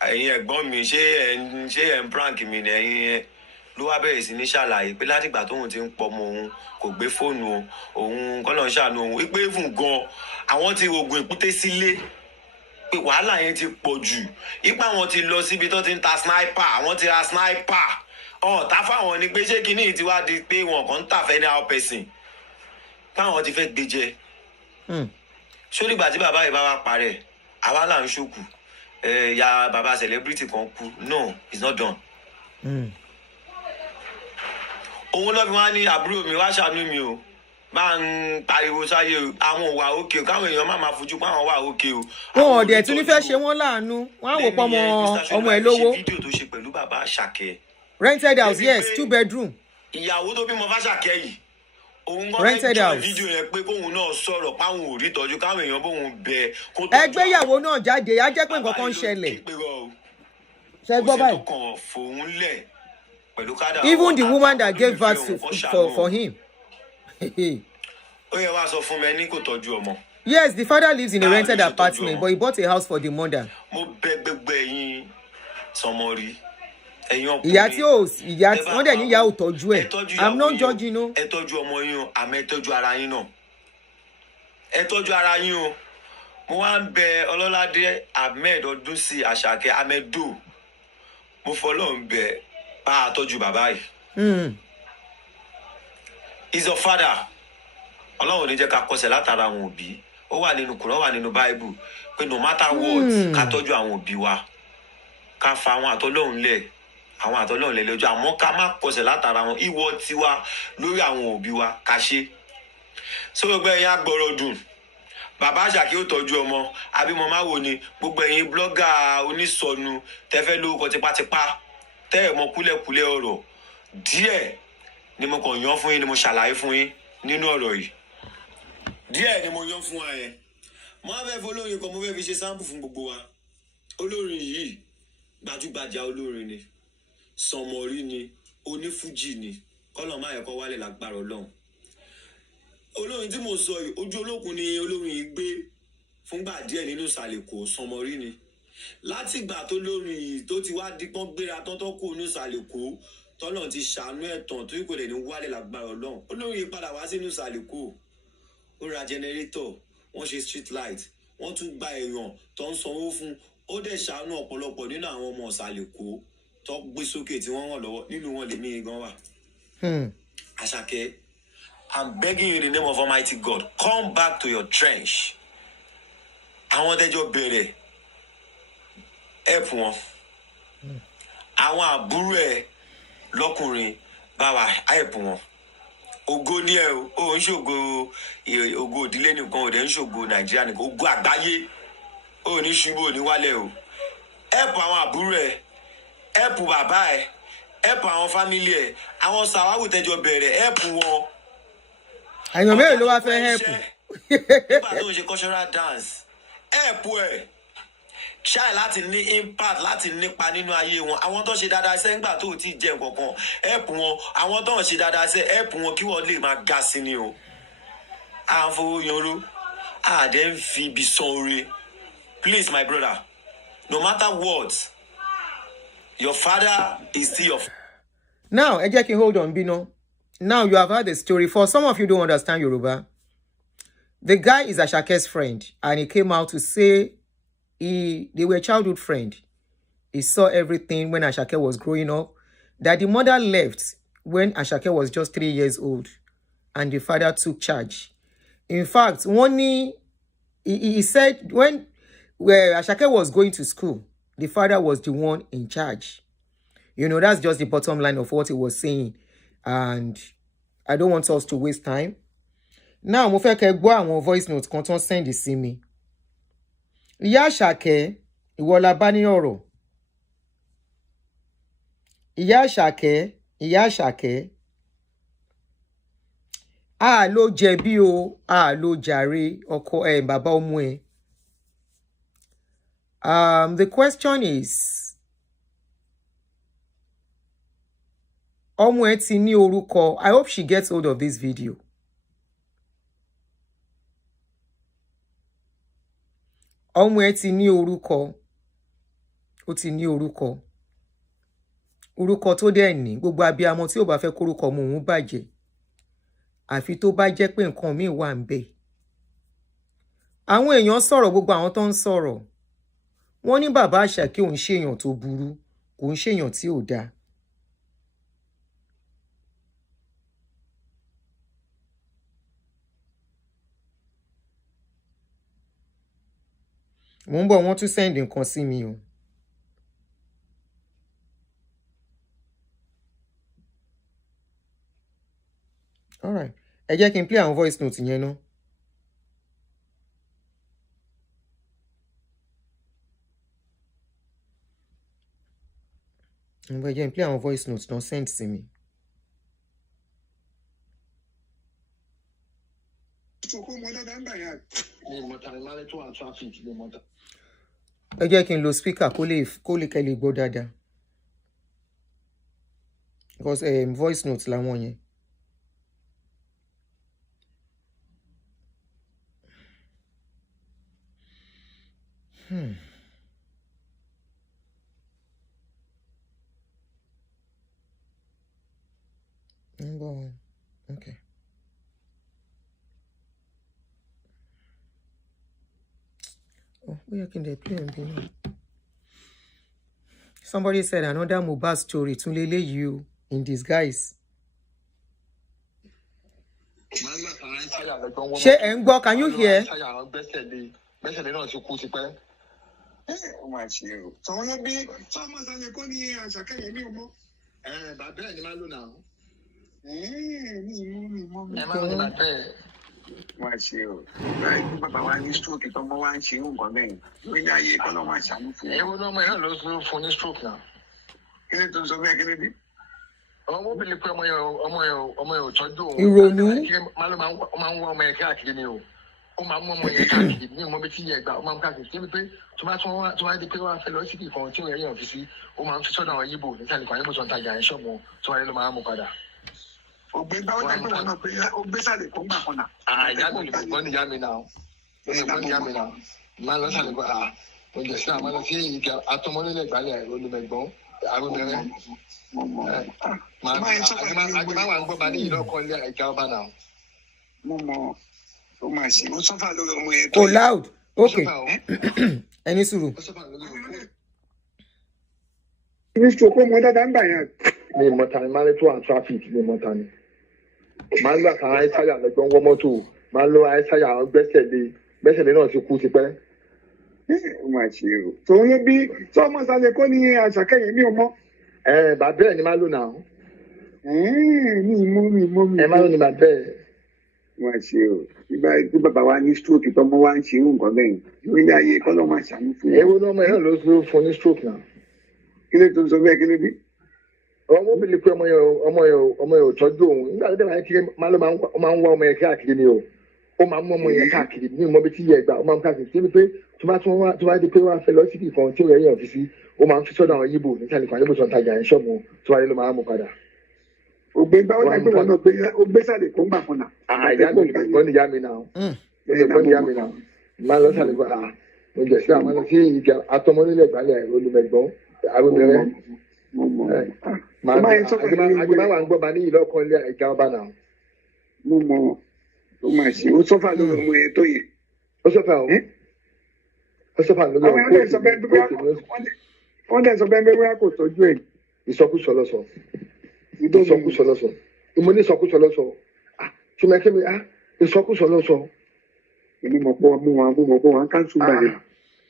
ẹ̀yin ẹ̀gbọ́n mi ṣé ẹ̀ ń prank mi ní ẹ̀yin ló wá bẹ̀rẹ̀ sí ní ṣàlàyé pé látìgbà tóun ti ń pọmọ òun kò gbé fóònù òun kọ́ lọ́n ṣàánú òun wípé fún gan àwọn ti rògùn ìpúté sílé pé wàhálà yẹn ti pọ̀ jù ipa àwọn ti lọ síbi tó ti ń ta sniper àwọn ti ra sniper ọ̀tá fáwọn ni pé ṣé kinní ti wá di pé wọn kàn ń tàfẹ́ ní our person táwọn ti fẹ́ gbé jẹ sódìgbà tí bàbá yìí bá wá parẹ́ àwa là ń ṣòkù ya bàbá celebrity kan kú no it's not done. òun lọ́ fi wá ní àbúrò mi wá ṣàánú mi o máa ń pariwo sáyé o àwọn òwà òkè o káwọn èèyàn máa fojú pa àwọn wà òkè o. wọn ò dẹ̀ tún ní fẹ́ ṣe wọ́n láàánú wọn á wò pọ̀ ọmọ ẹ̀ lówó. ṣe fídíò tó ṣe pẹ̀lú bàbá Àṣàkẹ́. rented house yes 2 bedroom. ìyàwó tó bímọ f'Àṣàkẹ́ yìí òun gbọ́dọ̀ rented house fídíò yẹn pé kóun náà sọ̀rọ̀ páwọn ò rí tọ́jú káwọn èèyàn bóun bẹ. ẹgbẹ́yàwó náà jáde á jẹ́ pé nǹkan kan ń ṣẹlẹ̀. ṣe gbọ́ báyìí. even the woman that gave birth for him. ó yẹ wá sọ fún mi ẹni kò tọ́jú ọmọ. yes the father lives in a rented apartment but he bought a house for the mother. mo bẹ̀ gbogbo ẹ̀yin sọmọrí ẹ̀yin ọkùnrin ìyá tí wọ́n dẹ̀ ní ìyá ò tọ́jú ẹ̀ I'm not judging no. ẹ tọ́jú ọmọ yín o àmọ́ ẹ tọ́jú ara yín náà ẹ tọ́jú ara yín o mo wá ń bẹ Ọlọ́ládé Ahmed Ọdúnsì Àṣàkẹ́ Ahmedo mo fọlọ́run bẹ bá a tọ́jú bàbá yìí. He's your father. Ọlọ́run ní jẹ́ ká kọsẹ̀ látara àwọn òbí. Ó wà nínú Kùránì, ó wà nínú Bible pé no matter what, ká tọ́jú àwọn òbí wa. Ká fa àwọn àtọ́lọ́run lẹ̀. Àwọn àtọ́lọ́run lẹ̀ lọ́jọ́. Àmọ́ ká má kọsẹ̀ látara wọn. Ìwọ tiwa lórí àwọn òbí wa ká ṣe. So gbogbo ẹ̀yin agbọ̀rọ̀ dùn. Bàbá Asake ó tọ́jú ọmọ. Àbí mo máa wò ni gbogbo ẹ̀yin blọ́gà onísọnù tẹ́fẹ́ lórúkọ tipátipá. Tẹ́ ẹ̀ mọ kúlẹ̀kúlẹ̀ ọ̀rọ̀. Díẹ̀ ni mo kàn yan fún yín ni mo ṣàlàyé fún yín nínú ọ̀rọ̀ yìí. Díẹ̀ ni mo yan fún wa yẹn. Mo á fẹ́ fọlọ́rin kan mo fẹ́ fi ṣe sáǹpù fún gbogbo wa. Olórin yìí gbajúgbajà olórin ni. Sànmọ́rí ni, onífújì ni. Kọ́lọ̀ máa yẹ kó wálé lágbára Ọlọ́run. Olórin tí mo sọ yìí, ojú olókun ni olórin yìí gbé fúngbà díẹ̀ nínú ìsàlẹ̀ Èkó. Sànmọ́rí ni. Láti ìgbà tó lórin yìí tó ti wá dípọ́n gbéra tọ́tọ́ kó nínú ìsàlẹ̀ Èkó, tọ́lọ́run ti ṣàánú ẹ̀tàn tó kò lè ní wálé lágbára Ọlọ́run. Olórin yìí padà wá sínú ìsàlẹ̀ Èkó. Ó ra generator, wọ́n ṣe street light, wọ́n tún gba èèyàn tó ń sanwó fún. Ó dẹ̀ ṣàánú ọ̀pọ̀lọpọ̀ nínú àwọn ọmọ ìsàlẹ̀ Èkó tó gbé sókè tí wọ́n ràn lọ́wọ́. Nínú wọn lèmi gan wà. Asake, I'm begging you in the name of Almighty God, come back to your trench. Àwọn tẹ́jọ́ bẹ̀rẹ̀ help wọn. Àwọn àbúrò ẹ̀ lọ́kùnrin bá wa help wọn. Ògo ni ẹ o ń ṣògo ògo ìdílé nìkan ò dẹ̀ ń ṣògo Nàìjíríà nìkan, ògo àgbáyé ò ní ṣubú ò ní wálẹ̀ o. Help àwọn àbúrò ẹ̀, help bàbá ẹ̀, help àwọn family ẹ̀, àwọn sàwáwù tẹ́jọ́ bẹ̀rẹ̀ help wọn. Àyàn mẹ́rin ló wá fẹ́ help. Nígbà tó ń ṣe cultural dance help ẹ̀. Ṣáì láti ní impact láti nípa nínú ayé wọn. Àwọn tó ṣe dáadáa sẹ́ ńgbà tó ti jẹ nǹkankan help wọn. Àwọn tó ń ṣe dáadáa sẹ́ help wọn kí wọ́n lè máa ga sí ni o. À ń fowó yanró. À dẹ̀ ń fi ibi san oore. Please my brother, no matter what, your father is still your. Now, ẹ jẹ́ kí n hold on Bino. Now you have heard the story. For some of you don't understand Yoruba. The guy is Asake's friend and he came out to say they were childhood friends. He saw everything when Asake was growing up. That the mother left when Asake was just 3 years old. And the father took charge. In fact, he said when Asake was going to school, the father was the one in charge. You know, that's just the bottom line of what he was saying. And I don't want us to waste time. Now, mo fẹ́ kẹ́ gbọ́ àwọn voice notes kan tó send sí mi. Ìyá Asake, ìwọ la bá ní ọ̀rọ̀. Ìyá Asake. A ló jẹ̀bi o, a ló jàre ọkọ bàbá ọmọ ẹ̀. The question is, ọmọ ẹ̀ ti ní orúkọ. I hope she gets hold of this video. Ọmọ ẹ̀ ti ní orúkọ. Ó ti ní orúkọ. Orúkọ tó dẹ̀ ní gbogbo abiyamọ tí ó bá fẹ́ kórúkọ ọmọ òun bàjẹ́. Àfi tó bá jẹ́ pé nǹkan míì wà ńbẹ̀. Àwọn èèyàn sọ̀rọ̀, gbogbo àwọn tó ń sọ̀rọ̀. Wọ́n ní bàbá Asake òun ṣèyàn tó burú, kò ń ṣèyàn tí ò dáa. Mo ń bọ̀ wọ́n tún send nǹkan sí mi o. All right. Ẹ jẹ́ kí n play àwọn voice note yẹn ná. Ẹ jẹ́ n play àwọn voice note tán send sí mi. Ẹ jẹ́ kí n lo speaker kó lè kẹ́ lè gbọ́ dáadáa. Because voice note làwọn yẹn. Okay. Oh, we are in the play and Somebody said another Mohbad story tún lélẹ̀ yìí o in disguise. Ṣé ẹ̀ ń gbọ́? Can you hear? Gbẹ́sẹ̀lé náà ti kú tipẹ́. Ó máa ṣe o. Sọ̀rọ̀ ló bí sọ́mọ sálẹ̀ kó ní Àṣàkẹ́ yẹn ní ọmọ. Bàbá ẹ̀ ni máa lò náà. Mi mọ́. Ẹ máa ní bàbá ẹ̀. Wọ́n á ṣe o. Báyìí bàbá wa ní stroke tọmọ wa ń ṣe nǹkan bẹ́ẹ̀. Lórí ayé kọ́ ló máa ṣàánú fún un. Ẹ̀wọ̀n náà ọmọ ẹ̀ náà ló fún ní stroke náà. Kí ni tó sọ bẹ́ẹ̀ kí ni bí? Ọmọ obìnrin pé ọmọ yẹn ò tọ́jú òun. Ìrònú. Máa ló máa ń wọ ọmọ yẹn káàkiri ni o. Ó máa ń mú ọmọ yẹn káàkiri ní ọmọ bí tí yẹn gbà ó máa ń káàkiri tí wípé tó bá di pé wọ́n á fẹ́ lọ sí ìkan tí òun yẹn fi sí ó máa ń fi sọ́dọ̀ àwọn yíbò nísàlẹ̀ kan yíbò tó ń tajà ẹ̀ ṣọ́ọ̀bù tó wáyé ló máa ń mú padà. Ògbé bá wọn dàgbé wọn náà pé ó gbé sàlẹ̀ kó gbà kan náà. Ìyá mi olùgbọ́n ni ìyá mi náà olùgbọ́n ni ìyá mi náà máa lọ sàlẹ̀ kó oúnjẹ sí àwọn lọ sí ìgbà atọmọlélẹ̀ ìgbàlẹ̀ olùmẹ̀gbọ́n arúmẹrẹ. Àgbẹ̀máwá ń gbọ́ bá ní ìlọ́kọ̀ ilé ìjà ọba náà. Mo mọ̀ ó máa ṣe ó sọ́fà lórí ọmọ yẹn tó yẹ. Loud okay ẹni sùúrù. Ibi stroke ọmọ dáadáa ń bà yẹn. Mi mọ̀ta ni máa ń tó àwọn traffic ní mọ̀ta ni. Máa ń lọ àkàrà àìsáyà lọ́gbọ́n wọ́n mọ́tò máa ń lo àìsáyà àwọn gbẹ́sẹ̀lé náà ti kú tipẹ́. Ó máa ṣe o. Tòun ló bí sọ́mọ sálẹ̀ kó ní Àṣàkẹ́ yẹn ní ọmọ. Bàbá ẹ̀ ni máa lò náà. Mi mọ́. Ẹ máa lò ní bàbá ẹ̀. Wọ́n ṣe o. Ìgbà tí bàbá wa ní stroke tọmọ wa ń ṣe nǹkan bẹ́ẹ̀ lórí ayé kọ́ ló máa ṣàánú fún un. Ẹ̀wọ̀n náà ọmọ ẹ̀ náà ló fún ní stroke náà. Kí ló tó ń sọ bẹ́ẹ̀ kí ló bí? Ọmọ obìnrin pé ọmọ yẹn ò tọ́jú òun nígbà tó dé máa ń kiri máa ń wá ọmọ yẹn káàkiri ni o. Ó máa ń mú ọmọ yẹn káàkiri ní ìmọ̀ bí tí yẹ gbà ó máa ń káàkiri tí wípé tó bá di pé wọ́n á fẹ́ lọ sí ìkan tí òun yẹn fi sí ó máa ń fi sọ́dọ̀ àwọn yíbò nísàlẹ̀ kan yíbò tó ń tajà ẹ̀ ṣọ́ọ̀bù tó wáyé ló máa ń mú padà. Ògbé bá wọn dàgbé wọn náà pé ó gbé sàlẹ̀ kó ń bà kan náà. Ìyá mi olùgbọ́n ni ìyá mi náà. Olùgbọ́n ni ìyá mi náà. Máa lọ sàlẹ̀ gbọ́dọ̀ oúnjẹ sí àwọn lọ sí ìjà atọmọlélẹ̀ ìgbàlẹ̀ olùmẹ̀gbọ́n arúmẹrẹ. Àgbẹ̀máwá ń gbọ́ bá ní ìlọ́kọ̀ ilé ìjà ọba náà. Mo mọ̀ ó máa ṣe ó sọ́fà lórí ọmọ yẹn tó yẹ. Ó sọ́fà o. Ó sọ́fà lórí ọmọ yẹn. Wọ́n dẹ̀ sọ bẹ́ẹ̀ bẹ́ẹ̀ wíwá kò tọ́jú ẹ̀. Ìsọkúsọ lọ́sọ. Ìsọkúsọ lọ́sọ. Ìmọ̀ ní ìsọkúsọ lọ́sọ. Tùmẹ̀kẹ́mi ìsọkúsọ lọ́sọ. Èmi mọ̀ pé wọ́n ká tún bàjẹ́.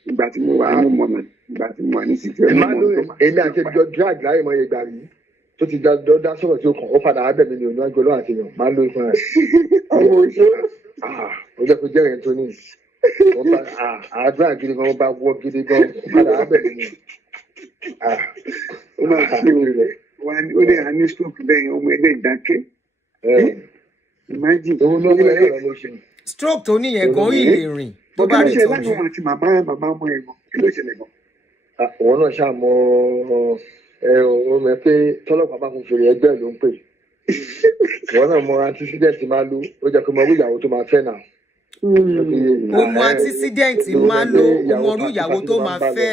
Ìgbà tí mo wà ní mọ̀nà ìgbà tí mo wà ní sísè. Èmi àti ẹjọ́ drag láì mọ ìgbà rí tó ti dá sọ̀rọ̀ tí ó kàn ó padà ábẹ̀ mi ní òun àjọ lọ́wọ́ àtìyàn máa ń lo ìfúnra rẹ̀. Ó jẹ́ kó jẹ́rìí tó ní. Àdúrà gidi gan ó bá wọ́ gidi gan ó padà ábẹ̀ mi ní. Ó máa ṣe rẹ̀ ó lè hàn ní stroke bẹ́ẹ̀ ọmọ ẹgbẹ́ ìdákẹ́. Stroke tó níyẹn gan yìí lè rìn tó bá rí tọ́jú. Kí ló ṣe láti wọn àti bàbá ọmọ ẹ̀ gan? Kí ló ṣẹlẹ̀ gan? Òun náà ṣàmọ́ ọmọ ẹ pé tọ́lọ́pàá bá kún fèrè ẹgbẹ́ ló ń pè. Òun náà mọ anticident máa lò ó jẹ́ pé mo rí ìyàwó tó máa fẹ́ náà. Ó mọ anticident máa lò ó mọ orú ìyàwó tó máa fẹ́.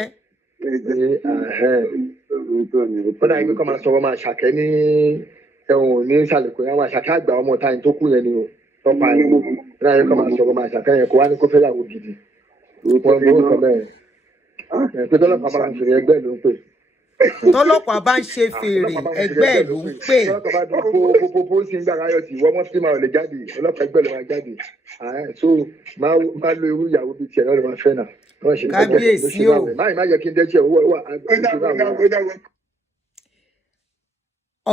Ó dà ibi kan máa sọ ọmọ Àṣàkẹ́ ní ẹ̀wọ̀n ní ìsàlẹ̀ kò yẹn àwọn Àṣàkẹ́ àgbà ọmọ táyìn tó kú yẹn ni o. Tọ́pa ni ó dà ibi kan máa sọ ọmọ Àṣàkẹ́ yẹn kó wá ní kó fẹ́ yàwó gidi. Wọ́n mú ọkọ bẹ́ẹ̀. Pé tọ́lọ́pàá bá ń fèrè ẹgbẹ́ ló ń pè. Tọ́lọ́pàá bá ń ṣe fèrè ẹgbẹ́ ẹ̀ ló ń pè. Tọ́lọ́pàá bá dún pópó sí ń gbàgbá yọtì wọ́n mọ́ sí máa lè jáde ọlọ́pàá ẹgbẹ́ ló máa jáde. So máa lo irú ìyàwó bíi tiẹ̀ náà ló máa fẹ́ náà. Kábíyèsí o. Máyì má yẹ kí n dẹ́jẹ́ owó wà.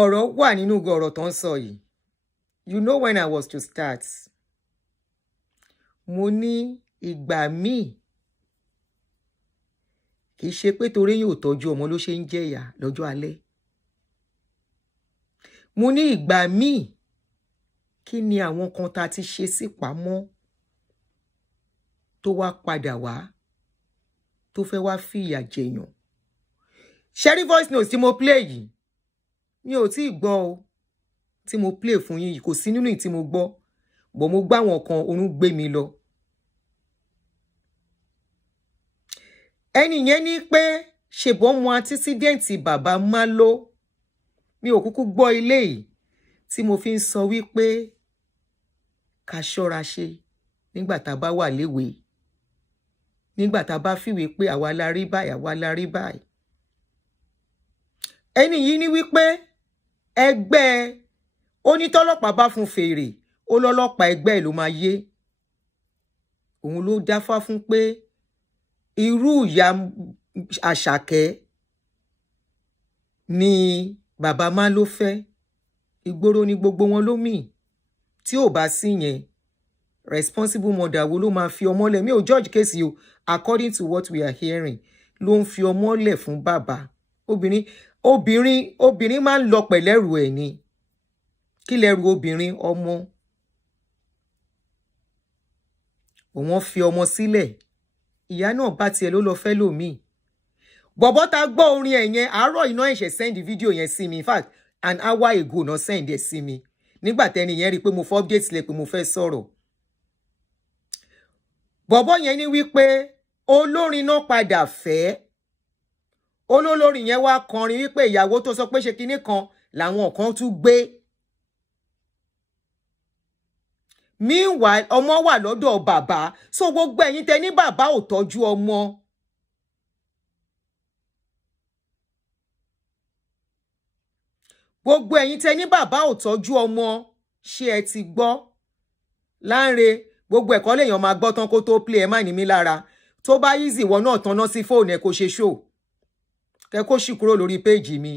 Ọ̀rọ̀ wà nínú ọ̀rọ̀ tó ń sọ yìí. You know when I was to start. Mo ní ìgbà míì kì í ṣe pé torí yóò tọ́jú ọmọ ló ṣe ń jẹ̀yà lọ́jọ́ alẹ́. Mo ní ìgbà míì kí ni àwọn kan tá ti ṣe sípamọ́ tó wá padà wá tó fẹ́ wá fìyà jẹyàn. Ṣẹ́rí voice note tí mo play yìí mi ò tí ì gbọ́ o tí mo play fún yín yìí kò sí nínú tí mo gbọ́ bọ̀ mo gbá wọn kan orún gbé mi lọ. Ẹni yẹn ní pé ṣèbọn mọ anticident bàbá má ló mi ò kúkú gbọ́ ilé yìí tí mo fi ń sọ wípé ká ṣọ́ra ṣe nígbà tá bá wà léwe nígbà tá bá fìwé pé àwa la rí báyìí àwa la rí báyìí ẹni yìí ní wípé ẹgbẹ́ onítọ́lọ́pàá bá fún fèrè ó lọ́lọ́pàá ẹgbẹ́ ẹ̀ ló máa yé òun ló dáfá fún pé irú ìyá Àṣàkẹ́ ni bàbá má ló fẹ́ ìgboro ni gbogbo wọn ló mì tí ò bá sí yẹn responsible mother wo ló máa fi ọmọ lẹ̀ mi ò judge case yìí o according to what we are hearing ló ń fi ọmọ lẹ̀ fún bàbá obìnrin máa ń lọ pẹ̀lẹ́rù ẹ̀ ni kí lẹ́rù obìnrin ọmọ òun fi ọmọ sílẹ̀ ìyá náà bá tiẹ̀ ló lọ fẹ́ lòmíì bọ̀bọ́ ta gbọ́ orin ẹ̀ yẹn àárọ̀ iná ẹ̀ṣẹ̀ send fídíò yẹn sí mi in fact an hour ago náà send ẹ̀ sí mi nígbà tẹ́ni yẹn rí i pé mo fọ́ update sílẹ̀ pé mo fẹ́ sọ̀rọ̀ bọ̀bọ́ yẹn ní wípé olórin náà padà fẹ́ olólórin yẹn wá kọrin wípé ìyàwó tó sọ pé ṣe kinní kan làwọn kan tún gbé meanwhile ọmọ wà lọ́dọ̀ bàbá so gbogbo ẹ̀yin tẹ́ ní bàbá ò tọ́jú ọmọ gbogbo ẹ̀yin tẹ́ ní bàbá ò tọ́jú ọmọ ṣé ẹ ti gbọ́ Láńre gbogbo ẹ̀kọ́ lèèyàn máa gbọ́ tán kó tó play ẹ má ní mí lára tó bá easy ìwọ náà tanná sí fóònù ẹ kó ṣe show kẹ kó ṣì kúrò lórí péèjì mi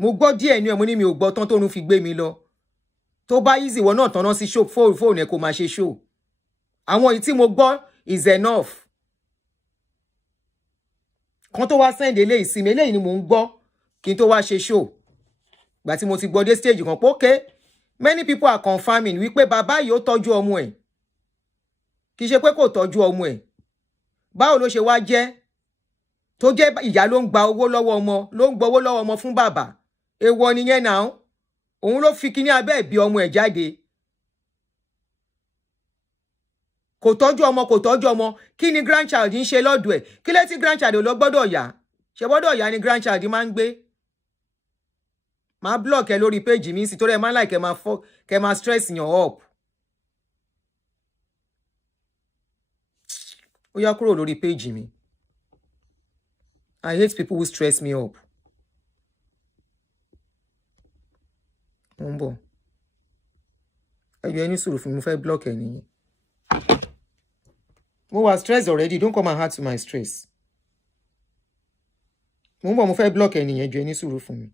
mo gbọ́ díẹ̀ ní ẹ̀ mo ní mi ò gbọ́ tán tóun fi gbé mi lọ tó bá easy ìwọ náà tanná sí show fóònù ẹ kó máa ṣe show àwọn èyí tí mo gbọ́ is enough kan tó wá send eléyìí sí mi eléyìí ni mò ń gbọ́ kí n tó wá ṣe show gbà tí mo ti gbọ́ dé stage kan pé okay many people are confirming wípé bàbá yìí ó tọ́jú ọmọ ẹ̀ kì í ṣe pé kò tọ́jú ọmọ ẹ̀ báwo ló ṣe wá jẹ́ tó jẹ́ ìyá ló ń gba owó lọ́wọ́ ọmọ ló ń gbowó lọ́wọ́ ọmọ fún bàbá èèwọ̀ nìyẹn náà òun ló fi kíní abẹ́ ìbí ọmọ ẹ̀ jáde kò tọ́jú ọmọ kí ni grandchild ń ṣe lọ́dọ̀ ẹ̀ kí lẹ́tí grandchild ò lọ gbọ́dọ̀ yá ṣe gbọ́dọ̀ yá ni grandchild máa ń gbé máa block ẹ lórí page mi sí torí ẹ máa like kẹ máa stress yàn up ó yá kúrò lórí page mi I hate people who stress me up mo ń bọ̀ ẹjọ́ ẹni sùúrù fún mi mo fẹ́ block ẹ nìyí mo wà stressed already don't come and add to my stress mo ń bọ̀ mo fẹ́ block ẹ nìyẹn ẹjọ́ ẹni sùúrù fún mi.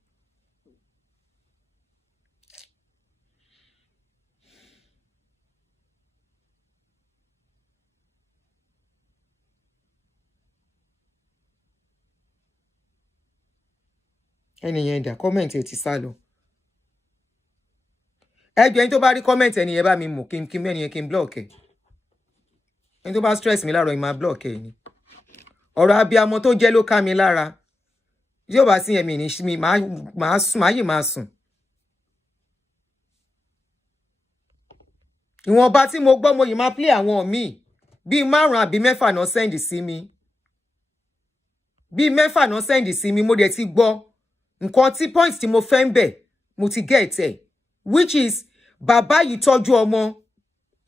ẹni yẹn dà kọ́mẹ̀ntì ẹ̀ ti sá lọ ẹjọ́ ẹni tó bá rí kọ́mẹ̀ntì ẹni yẹn bá mi mọ̀ kí mẹ́ni yẹn kí n block ẹ̀ ẹni tó bá stress mi láàárọ̀ yìí máa block ẹ̀ ni ọ̀rọ̀ abiyamọ tó jẹ́ ló ká mi lára yóò bá sí ẹ̀mí ní mi máa sùn ìwọ̀nba tí mo gbọ́ mo yìí máa play àwọn míì bíi 5 àbí 6 náà send sí mi bíi 6 náà send sí mi mo dẹ̀ ti gbọ́ nǹkan tí point tí mo fẹ́ ń bẹ̀ mo ti get ẹ̀ which is bàbá yìí tọ́jú ọmọ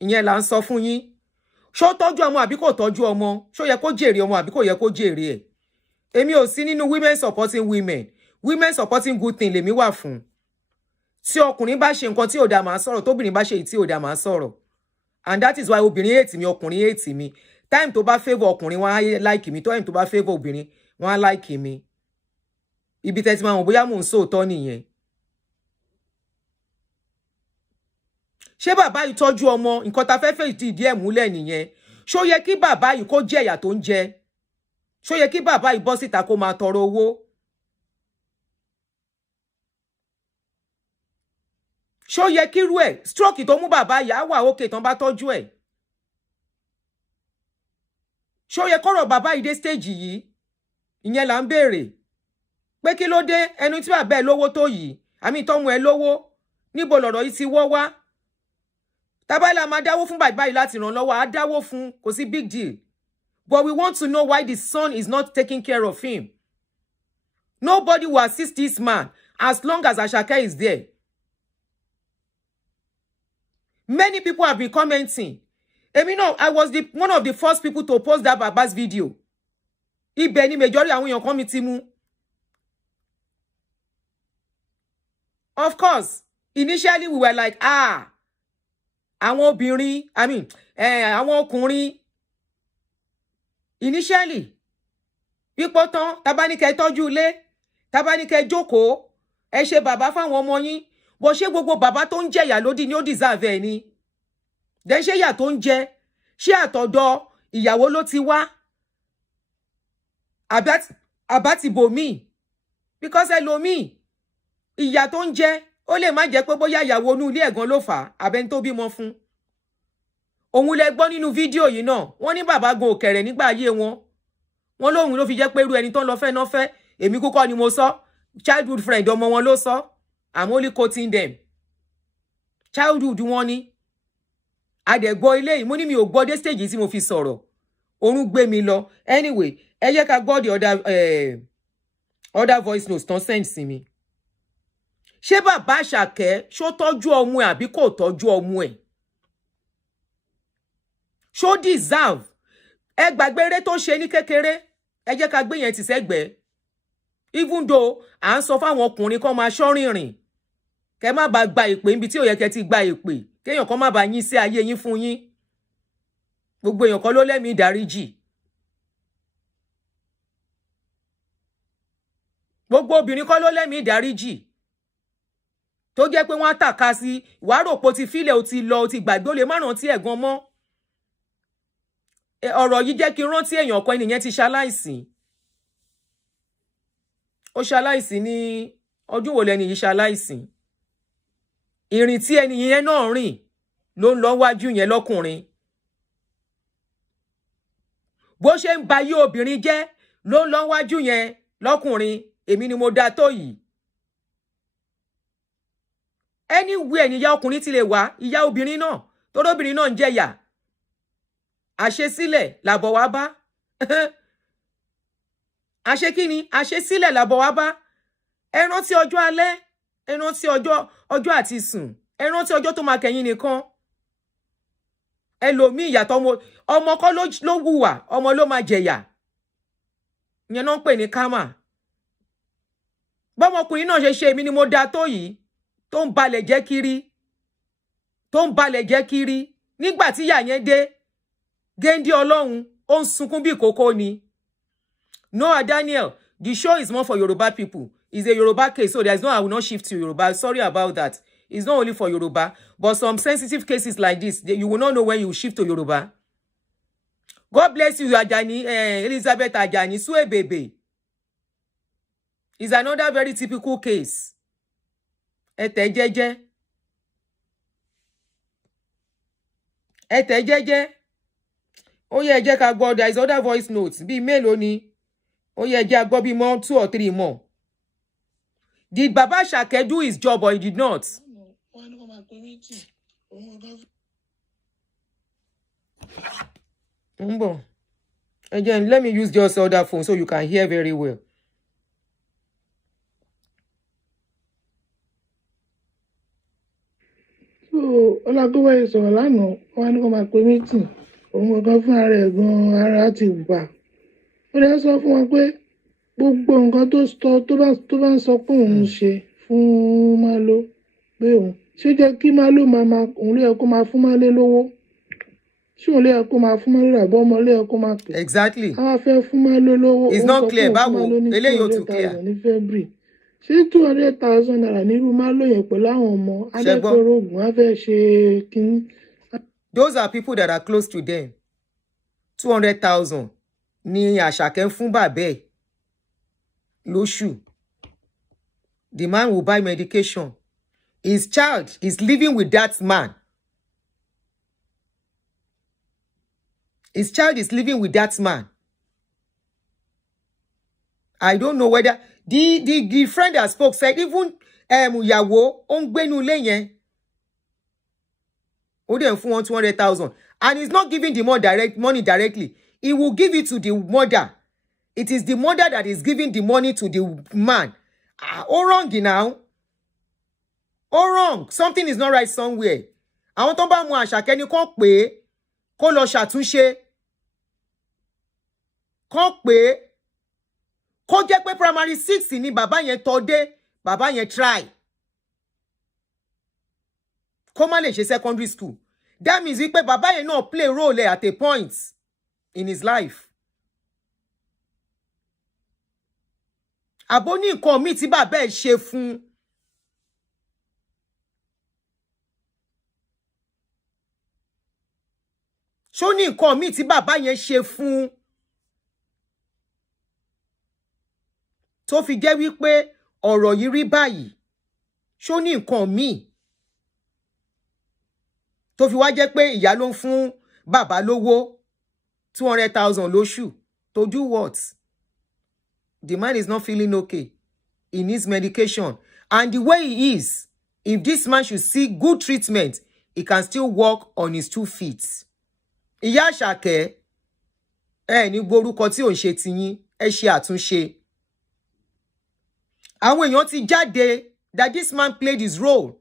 ìyẹn là ń sọ fún yín ṣó tọ́jú ọmọ àbí kò tọ́jú ọmọ ṣó yẹ kó jèrè ọmọ àbí kò yẹ kó jèrè ẹ̀ èmi ò sí nínú women supporting women supporting good thing lèmi wà fún tí ọkùnrin bá ṣe nǹkan tí ò dá máa sọ̀rọ̀ tóbìnrin bá ṣe èyí tí ò dá máa sọ̀rọ̀ and that is why obìnrin hate mi ọkùnrin hate mi time tó bá favour ọkùnrin wọ́n á like mi time tó bá favour obìnrin wọ́n á like mi ibi tẹ́tí máa mọ̀ bóyá mò ń sòótọ́ nìyẹn. ṣé bàbá yìí tọ́jú ọmọ nǹkan ta fẹ́ fẹ́ ìdí ẹ̀ múlẹ̀ nìyẹn ṣó yẹ kí bàbá yìí kó jẹ ìyà tó ń jẹ ṣó yẹ kí bàbá yìí bọ́ síta kó máa tọrọ owó ṣó yẹ kí irú ẹ̀ stroke tó mú bàbá yìí á wà òkè tán bá tọ́jú ẹ̀ ṣó yẹ kọ́rọ̀ bàbá yìí dé stage yìí ìyẹn là ń béèrè pé kí ló dé ẹnu tí bàbá ẹ lówó tó yìí àmì ìtọ́mú ẹ lówó níbo lọ̀rọ̀ yìí ti wọ́ wá tábàlà máa dáwó fún bàbá yìí láti ràn lọ́wọ́ á dáwó fún kò sí big deal but we want to know why the son is not taking care of him. Nobody will assist this man as long as Asake is there. Many people have been commenting. I was one of the first people to post that Baba's video. ibẹ̀ ni majority àwọn èèyàn kan mi ti mú. Of course, initially we were like, àwọn obìnrin, àwọn ọkùnrin. Initially, pípọ́ tán, tá bá ní kẹ́ tọ́jú ilé, tá bá ní kẹ́ jókòó, ẹ ṣe bàbá fáwọn ọmọ yín. Bó ṣe gbogbo bàbá tó ń jẹ ìyà lódì ni ó deserve ẹ̀ ni. Then ṣé ìyà tó ń jẹ, ṣé àtọ̀dọ̀ ìyàwó ló ti wá? Àbá ti bò mí. Because ẹlòmíì, ìyà tó ń jẹ, ó lè má jẹ́ pé bóyá ìyàwó inú ilé ẹ̀gan ló fà á, àbẹ́ni tó bímọ fún. Òun lẹ gbọ́ nínú fídíò yìí náà, wọ́n ní bàbá gan òkèrè nígbà ayé wọn. Wọ́n lóhun ló fi jẹ́ pé irú ẹni tó ń lọ fẹ́ náà fẹ́, èmi kúkọ́ ni mo sọ. Childhood friend ọmọ wọn ló sọ. I'm only quoting them. Childhood wọn ni. Adẹ̀gbọ́ ilé yìí, mo ní mi ò gbọ́ dé stage tí mo fi sọ̀rọ̀. Orun gbé mi lọ. Anyway, ẹ jẹ́ ká gbọ́ the other voice notes tán send sí mi. Ṣé bàbá Àṣàkẹ́ ṣó tọ́jú ọmọ ẹ̀ àbí kò tọ́jú ọmọ ẹ̀? Ṣó deserve? Ẹ gbàgbé eré tó ṣe ní kékeré. Ẹ jẹ́ ká gbé yẹn tì sẹ́gbẹ̀ẹ́. Even though à ń sọ fáwọn ọkùnrin kan máa ṣọ́rìnrìn. Kẹ́ má bá gba ìpè níbi tí ó yẹ kẹ́ ti gba ìpè. Kéèyàn kan má bá yín sí ayé yín fún yín. Gbogbo èèyàn kan ló lẹ́mìí ìdáríjì. Gbogbo obìnrin kan ló lẹ́mìí ìdáríjì. Tó jẹ́ pé wọ́n á tàka sí, wàá rò pé ó ti fílẹ̀, ó ti lọ, ó ti gbàgbé, ó lè má rántí ẹ̀ gan mọ́. Ọ̀rọ̀ yìí jẹ́ kí n rántí èèyàn kan, ènìyàn ti ṣaláìsí. Ó ṣaláìsí ní ọdún wo lẹ́ni yìí ṣaláìsí. Ìrìn tí ẹni yẹn náà rìn ló ń lọ wájú yẹn lọ́kùnrin. Bó ṣe ń ba yí obìnrin jẹ́ ló ń lọ wájú yẹn lọ́kùnrin. Èmi ni mo dá tó yìí. Anywhere ni ìyá ọkùnrin ti lè wá, ìyá obìnrin náà, torí obìnrin náà ń jẹ̀yà. Àṣesílẹ̀ làbọ̀ wá bá. Àṣe kí ni? Àṣesílẹ̀ làbọ̀ wá bá. Ẹ rántí ọjọ́ alẹ́, ẹ rántí ọjọ́ àti sùn, ẹ rántí ọjọ́ tó máa kẹ́yìn nìkan. Ẹlòmíì ìyàtọ̀ ọmọ kọ́ ló wùwà, ọmọ ló máa jẹ̀yà. Ìyẹn náà ń pè ní karma. Bọ́mọkùnrin náà ṣe èmi ni mo dá tó yìí, tó ń balẹ̀ jẹ́ kiri, tó ń balẹ̀ jẹ́ kiri. Nígbà tí ìyà yẹn dé, Géńdé Ọlọ́run, ó ń sunkún bí ìkókó ni. Noah Daniel, the show is more for Yoruba people. It's a Yoruba case, so there's no, I will not shift to Yoruba. Sorry about that. It's not only for Yoruba, but some sensitive cases like this, you will not know when you shift to Yoruba. God bless you, Ajani, Elizabeth Ajani, Sue Bebe. It's another very typical case. Ete jeje. Ete jeje. Oh yeah, jẹ́ ká gbọ́, there is other voice notes. Bí mélòó ni? Oh yeah, jẹ́ ká gbọ́ bí more, 2 or 3 more. Did Baba Asake do his job or he did not? Again, let me use just other phone so you can hear very well. So, Ọlágúnwà sọ̀rọ̀ lánàá, wọ́n ní kó máa pe meeting. Òun ọ̀gán fún ara ẹ̀ gan ara ti gbà. Ó lè sọ fún wọn pé gbogbo nǹkan tó bá ń sọ pé òun ṣe fún Malo pé òun ṣé jẹ́ kí Malo òun lè kó máa fún Malo lówó. Ṣé òun lè kó máa fún Malo àbọ̀ ọmọ lè kó máa pè. Exactly. Àwọn afẹ́ fún Malo lówó. It's not clear báwo eléyìí ó tún clear. Ní February. Ṣé 200,000 naira nírú Malo yẹn pẹ̀lú àwọn ọmọ adẹ́kọ̀ọ́rọ̀ oògùn á fẹ́ ṣe kínní. Those are people that are close to them. 200,000 ni Asake ń fún bàbá ẹ̀ lóṣù. The man will buy medication. His child is living with that man. His child is living with that man. I don't know whether the friend that spoke said even ìyàwó ó ń gbénu ilé yẹn. Ó dẹ̀ ń fún wọn 200,000. And he's not giving the money directly. He will give it to the mother. It is the mother that is giving the money to the man. All wrong now. All wrong. Something is not right somewhere. Àwọn tó bá mú Asake ni kó pè kó lọ ṣàtúnṣe. Kó pè kó jẹ́ pé primary 6 ni bàbá yẹn tọ́ dé, bàbá yẹn try kó má lè ṣe secondary school. That means wípé bàbá yẹn náà play role at a point in his life. Àbó ní nǹkan míì tí bàbá ẹ̀ ṣe fún. Ṣó ní nǹkan míì tí bàbá yẹn ṣe fún tó fi jẹ́ wípé ọ̀rọ̀ yìí rí báyìí? Ṣó ní nǹkan míì tó fi wá jẹ́ pé ìyá ló ń fún bàbá lówó 200,000 lóṣù? To do what? The man is not feeling okay. He needs medication. And the way he is, if this man should seek good treatment, he can still walk on his 2 feet. Ìyá Àṣàkẹ́, ní gborúkọ tí ò ń ṣe tiyín, ẹ ṣe àtúnṣe. Àwọn èèyàn ti jáde that this man played his role.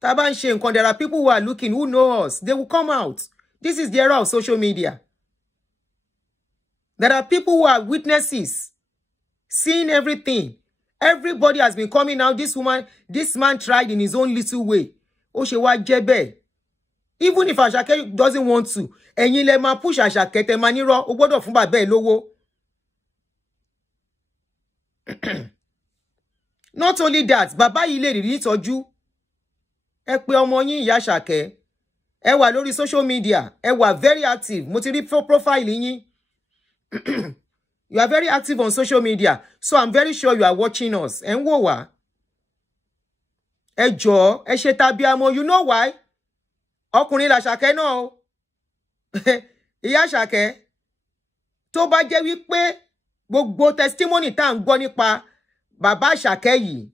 Tá bá ń ṣe nǹkan, there are people who are looking, who know us. They will come out. This is the era of social media. There are people who are witnesses, seeing everything. Everybody has been coming out. This man tried in his own little way. Ó ṣe wá jẹ́ bẹ́ẹ̀. Even if Asake doesn't want to, ẹ̀yin lẹ máa push Asake, tẹ́ máa nírọ́, ó gbọ́dọ̀ fún bàbá ẹ̀ lówó. Not only that, bàbá yìí lè rí ìtọ́jú. Ẹ pé ọmọ yín ìyá Asake. Ẹ wà lórí social media. Ẹ wà very active. Mo ti rí profile yín. You are very active on social media. So I'm very sure you are watching us. Ẹ ń wò wá. Ẹ jọ̀ọ́, ẹ ṣe tàbíamọ. You know why? Ọkùnrin l'Àṣàkẹ́ náà o. Ìyá Àṣàkẹ́. Tó bá jẹ́ wípé gbogbo testimony tá ń gbọ́ nípa bàbá Àṣàkẹ́ yìí,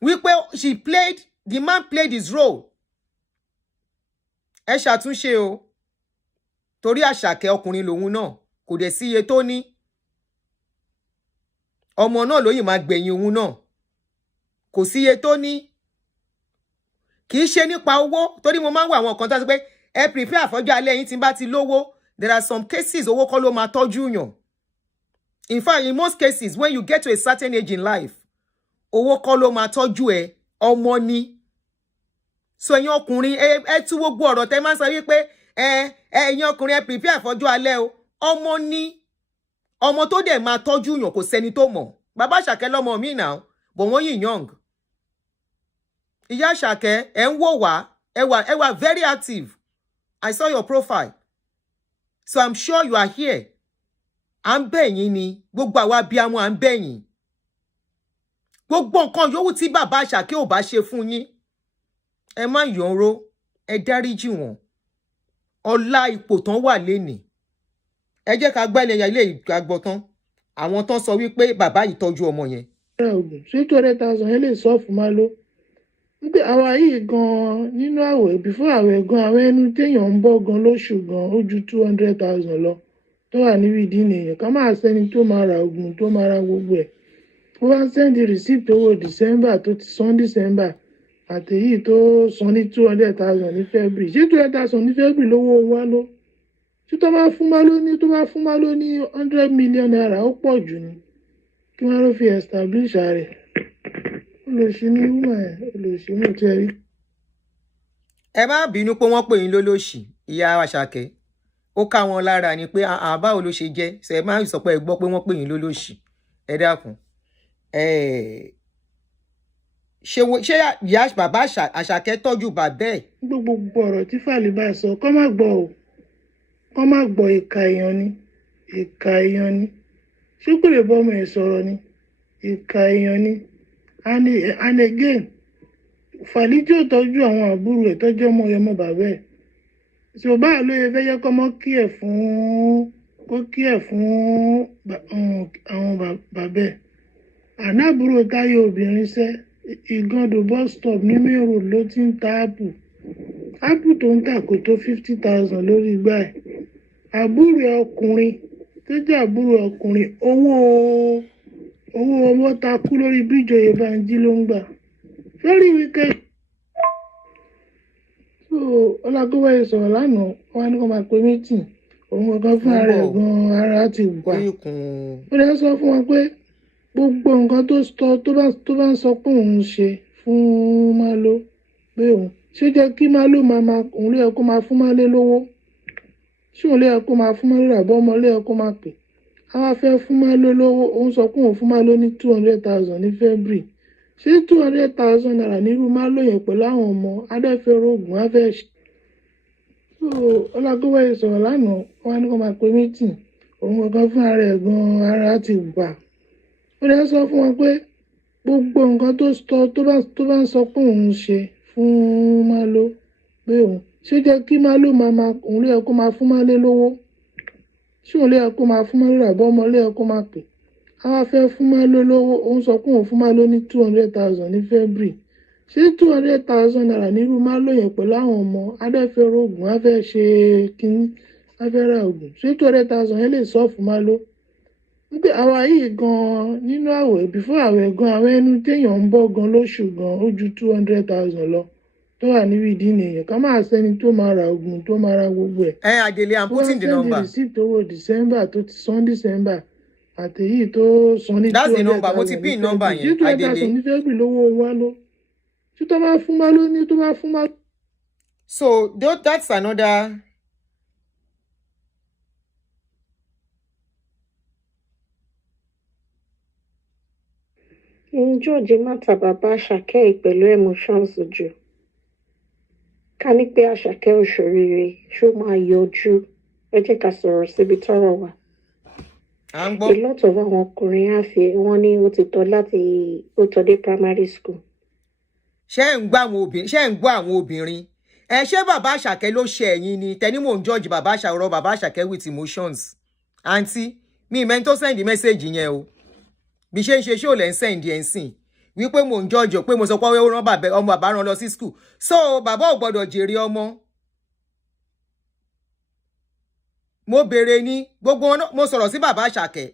wípé the man played his role. Ẹ ṣàtúnṣe o. Torí Àṣàkẹ́ ọkùnrin lòun náà, kò dẹ̀ sí iye tó ní. Ọmọ náà ló yìí máa gbẹ̀yìn òun náà. Kò sí iye tó ní. Kì í ṣe nípa owó, torí mo máa ń wà àwọn kan tó sọ pé ẹ prepare àfọ́jọ́ alẹ́ yín tí bá ti lówó. There are some cases owó kọ́ ló máa tọ́jú yàn. In fact, in most cases, when you get to a certain age in life, owó kọ́ ló máa tọ́jú ẹ, ọmọ ni. So ẹ̀yin ọkùnrin, ẹ tú gbogbo ọ̀rọ̀ tẹ́ máa ń sọ wípé ẹ̀yin ọkùnrin ẹ prepare àfọ́jọ́ alẹ́ o. Ọmọ ni. Ọmọ tó dẹ̀ máa tọ́jú yàn kò sẹ́ni tó mọ̀. Bàbá Àṣàkẹ́ lọ́mọ mi now, but wọ́n yìí young. Ìyá Àṣàkẹ́, ẹ ń wò wá, ẹ wà very active. I saw your profile. So I'm sure you are here. À ń bẹ̀ yín ni, gbogbo àwa abiyamọ à ń bẹ̀ yín. Gbogbo nǹkan yòówù tí bàbá Àṣàkẹ́ ò bá ṣe fún yín, ẹ má yọ̀nró, ẹ dáríjì wọ́n. Ọlá ipò tán wà lénìí. Ẹ jẹ́ ká gbá ilé ìgbàgbọ́ tán. Àwọn tán sọ wípé bàbá yìí tọ́jú ọmọ yẹn. Ṣé 200,000 ẹ lè sọ fún máa ló? Nígbà àwa yìí gan-an nínú àwẹ̀, before àwẹ̀ gan-an, àwọn ẹnu téèyàn ń bọ́ gan lóṣù gan-an ó ju 200,000 lọ. Tó wà níbi ìdí nìyẹn. Ká máa sẹ́ni tó máa ra oògùn, tó máa ra gbogbo ẹ̀. Ó wá send receipt owó December tó ti san December. Àtèyí tó san ní 200,000 ní February. Ṣé 200,000 ní February lówó wá ló? Tí tó bá fún má ló ní 100 million naira ó pọ̀ jù ni. Kí wọ́n ló fi establish rẹ̀. Olóṣì ní woman ẹ̀, olóṣì mú ti rí. Ẹ má bínú pé wọ́n pè yín lólóṣì, ìyá Àṣàkẹ́. Ó ká wọn lára ni pé báwo ló ṣe jẹ́? Ṣé ẹ má sọ pé ẹ gbọ́ pé wọ́n pè yín lólóṣì. Ẹ dákun. Ṣé ìyá bàbá Àṣàkẹ́ tọ́jú bàbá ẹ̀? Gbogbo ọ̀rọ̀ tí Fàlíbà sọ, kọ́ má gbọ́ o. Kọ́ má gbọ́ ìka èèyàn ni. Ìka èèyàn ni. Ṣé kò lè bọ́ ọmọ ẹ̀ sọ̀rọ̀ ni? Ìka èèyàn ni. And again, Fàlí tí ó tọ́jú àwọn àbúrò ẹ̀ tọ́jú ọmọ ẹ̀ mọ́ bàbá ẹ̀. Ṣé báà ló yẹ fẹ́ yẹ kọ́ mọ́ kí ẹ̀ fún àwọn bàbá ẹ̀. Ànábùrò Táyé obìnrin sẹ́, Ìgàndò bus stop ní Main Road ló ti ń ta ápù. Ápù tó ń tà kò tó 50,000 lórí igbá ẹ̀. Àbúrò ẹ̀ ọkùnrin tó jẹ́ àbúrò ọkùnrin, owó ọmọ ta kú lórí bíríjì Oyèbánjí ló ń gbà. Very wicked. So Ọlágúnwáyé sọ̀rọ̀ lánàá, wọ́n á ní kó máa pe meeting. òun gangan fún ara ẹ̀ gan ara ti wà ó dẹ̀ sọ fún wọn pé gbogbo nǹkan tó bá ń sọ pé òun ṣe fún Malo pé òun ṣé jẹ́ kí Malo òun lè yẹ kó máa fún Malo lówó ṣé òun lè yẹ kó máa fún Malo àbọ̀ ọmọ lè yẹ kó máa pè á wá fẹ́ fún Malo lówó òun sọ pé òun fún Malo ní 200,000 ní February ṣé 200,000 naira nírú Malo yẹn pẹ̀lú àwọn ọmọ adẹ́fẹ́ rògùn á fẹ́ ṣe. So Ọlágúnwẹ̀yẹ sọ̀rọ̀ lánàá wọn ní kó máa pe meeting òun gangan fún ara ẹ̀ gan ara ti wà ó dẹ̀ sọ fún wọn pé gbogbo nǹkan tó bá ń sọ pé òun ṣe fún Malo pé òun ṣé jẹ́ kí Malo òun lè yẹ kó máa fún Malo lówó ṣé òun lè yẹ kó máa fún Malo àbọ̀ ọmọ lè yẹ kó máa pè á wá fẹ́ fún Malo lówó òun sọ pé òun fún Malo ní 200,000 ní February ṣé 200,000 naira nírú Malo yẹn pẹ̀lú àwọn ọmọ adẹ́fẹ́ rògùn á fẹ́ ṣe kínní á fẹ́ ra ògùn ṣé 200,000 yẹn lè sọ fún Malo wípé àwa yìí gan nínú àwẹ̀ bífọ́ àwẹ̀ gan àwọn ẹnu téèyàn ń bọ́ gan lóṣù gan ó ju 200,000 lọ tó wà níbi ìdí nìyẹn ká máa sẹ́ni tó máa ra ògùn tó máa ra gbogbo ẹ̀. Adele, I'm putting the number. receipt owó December tó ti san December àtẹ̀yí tó san ní 200,000. That's the number mo ti pin number yẹn Adele. 200,000 ní February lówó wa ló tí tó máa fún Malo ní tó máa fún Malo. So that's another. George mata bàbá Asake pẹ̀lú emotions jù ká ní pé Asake òṣèré ṣó máa yọjú ẹ jẹ́ ká sọ̀rọ̀ síbi tọ́rọ̀ wà. A lot of àwọn ọkùnrin á fi wọ́n ní ó ti tọ́ láti ó tọ́ dé primary school. Ṣé ń gbọ́ àwọn obìnrin ṣé bàbá Asake ló ṣe ẹ̀yin ni tẹni mò ń judge bàbá Asake with emotions aunty mi ìmẹ́ni tó send message yẹn o bí ṣe ń ṣe ṣó lẹ́ ń send ẹ̀ ń sìn wípé mò ń judge pé mo sọ pé ó rán ọmọ bàbá rán lọ sí school so bàbá ò gbọ́dọ̀ jèrè ọmọ. Mo béèrè ní gbogbo mo sọ̀rọ̀ sí bàbá Asake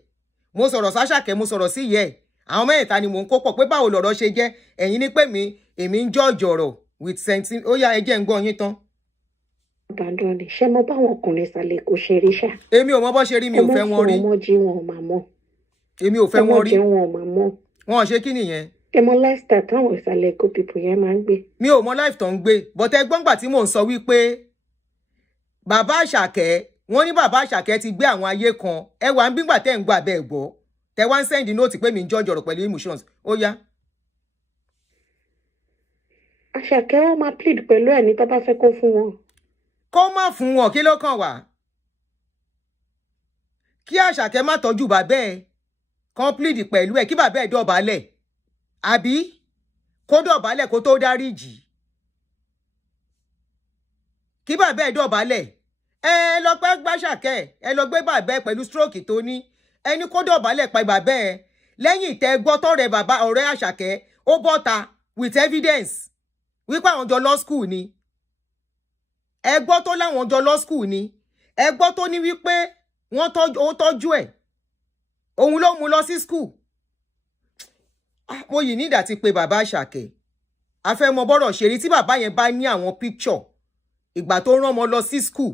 mo sọ̀rọ̀ sí Asake mo sọ̀rọ̀ sí ìyẹ́ ẹ̀ àwọn mẹ́ta ni mò ń kó pọ̀ pé báwo lọ̀rọ̀ ṣe jẹ́ ẹ̀yin ní pé èmi ń judge ọ̀rọ̀ with sentiment ó yá ẹ jẹ́ ń gbọ́ yín tán. Dandan ni ṣé mo báwọn ọkùnrin ìsàlẹ̀ kò ṣe rí ṣá. Èmi ò mọ bó ṣe rí mi ò fẹ́ wọn rí. ọmọ jí wọn ò máa mọ̀. Èmi ò fẹ́ wọn rí. ọmọ jẹ́ wọn ò máa mọ̀. Wọn ò ṣe kí nìyẹn. ẹ mọ lifestyle táwọn ìsàlẹ̀ èkó people yẹn máa ń gbé. Mi ò mọ life tó ń gbé but ẹ gbọ́ngbà tí mò ń sọ wípé bàbá Asake wọ́n ní bàbá Asake ti gbé àwọn ayé kan ẹ wà ń bí gbà tẹ́ ń gbà bẹ́ẹ̀ gbọ́ tẹ́ wá ń send note pé mi ń judge ọ̀rọ̀ pẹ̀lú emotions ó yá. Asake wọn máa plead pẹ̀lú ẹ̀ ní tó bá fẹ́ kó fún wọn. Kó má fún wọn kí ló kàn wá. Kí Asake má tọ́jú bàbá ẹ̀ kán plead pẹ̀lú ẹ̀ kí bàbá ẹ̀ dọ̀bálẹ̀ àbí kó dọ̀bálẹ̀ kó tó dáríjì kí bàbá ẹ̀ dọ̀bálẹ̀ ẹ lọ pẹ́ gbá Asake ẹ lọ gbé bàbá ẹ̀ pẹ̀lú stroke tó ní ẹni kó dọ̀bálẹ̀ pa bàbá ẹ̀ lẹ́yìn tẹ́ gbọ́ tọ́rẹ̀ bàbá ọ̀rẹ́ Asake ó bọ́ta with evidence wípé àwọn jọ lọ school ni ẹ gbọ́ tó láwọn jọ lọ school ni ẹ gbọ́ tó ní wípé wọ́n tọ́jú ẹ̀ òun ló mú lọ sí school. Mo yìí nídà ti pé bàbá Asake a fẹ́ mọ bọ́rọ̀ ṣe rí tí bàbá yẹn bá ní àwọn picture ìgbà tó rán ọmọ lọ sí school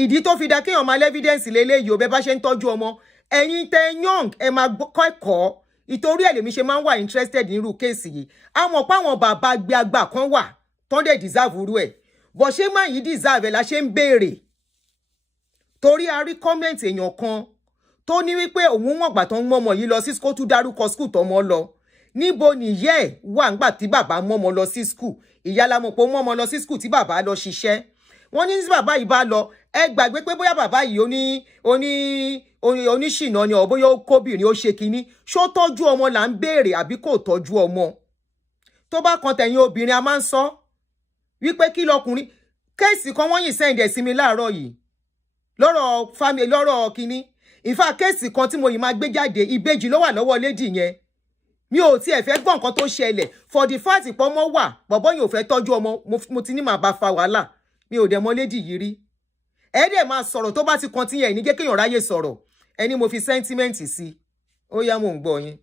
ìdí tó fi dá kéèyàn máa evidence lélẹ́yìí ò bẹ́ bá ṣe ń tọ́jú ọmọ ẹ̀yin tẹ́ young ẹ máa kọ́ ẹ̀kọ́ ìtorí ẹ̀ lèmi ṣe máa ń wà interested nírú kéèsì yìí àwọn páwọn bàbá gbé àgbà kan wà tó dẹ̀ deserve irú ẹ̀ bọ̀ ṣé máa yìí deserve ẹ̀ la ṣe ń béèrè torí a rí comment èèyàn kan tó ní wípé òun wọ̀n gbà tó ń mọ́mọ yìí lọ sí school tún dárúkọ school tọmọ lọ níbo nìyẹ́ ẹ̀ wà ńgbà tí bàbá mọ́mọ lọ sí school ìyá la mọ̀ pé mọ́mọ lọ sí school tí bàbá lọ ṣiṣẹ́ wọ́n ní bàbá yìí bá lọ ẹ gbàgbé pé bóyá bàbá yìí oníṣìnà ni ọ̀ bóyá ó kóbìnrin ó ṣe kinní ṣó tọ́jú ọmọ là ń béèrè àbí kò tọ́jú ọmọ tó bá kan tẹ̀yìn obìnrin a máa ń sọ wípé kí lọkùnrin kéèsì kan wọ́n yìí sẹ́ǹdẹ̀ sí mi láàárọ̀ yìí lọ́rọ̀ family lọ́rọ̀ kinní ìfà kéèsì kan tí mo yìí máa gbé jáde ìbejì ló wà lọ́wọ́ lédì yẹn mi ò tiẹ̀ fẹ́ gbọ́ nǹkan tó ṣẹlẹ̀ for the fact pé ọmọ wà bọ̀bọ́ yìí ò fẹ́ tọ́jú ọmọ mo ti ní màá bá fa wàhálà mi ò dẹ̀ mọ lédì yìí rí ẹ dẹ̀ máa sọ̀rọ̀ tó bá ti kan tíyẹn ní jẹ́ kéèyàn ráyè sọ̀rọ̀ ẹni mo fi sentiment sí ó yá mò ń gbọ́ yín.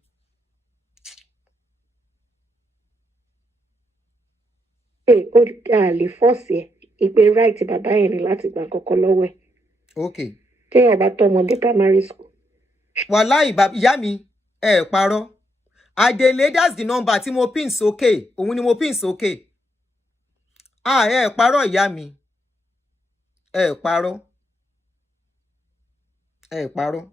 ó lè fọ́ọ̀sì ẹ̀ ìpè right bàbá yẹn ni láti gbà kọ́kọ́ lọ́wọ́ ẹ̀. Okay. Téèyàn bá tọ́mọdé primary school. Wàláì ìyá mi parọ́. Adele, that's the number tí mo pin sókè. Òun ni mo pin sókè. Parọ́ ìyá mi. Parọ́. Parọ́.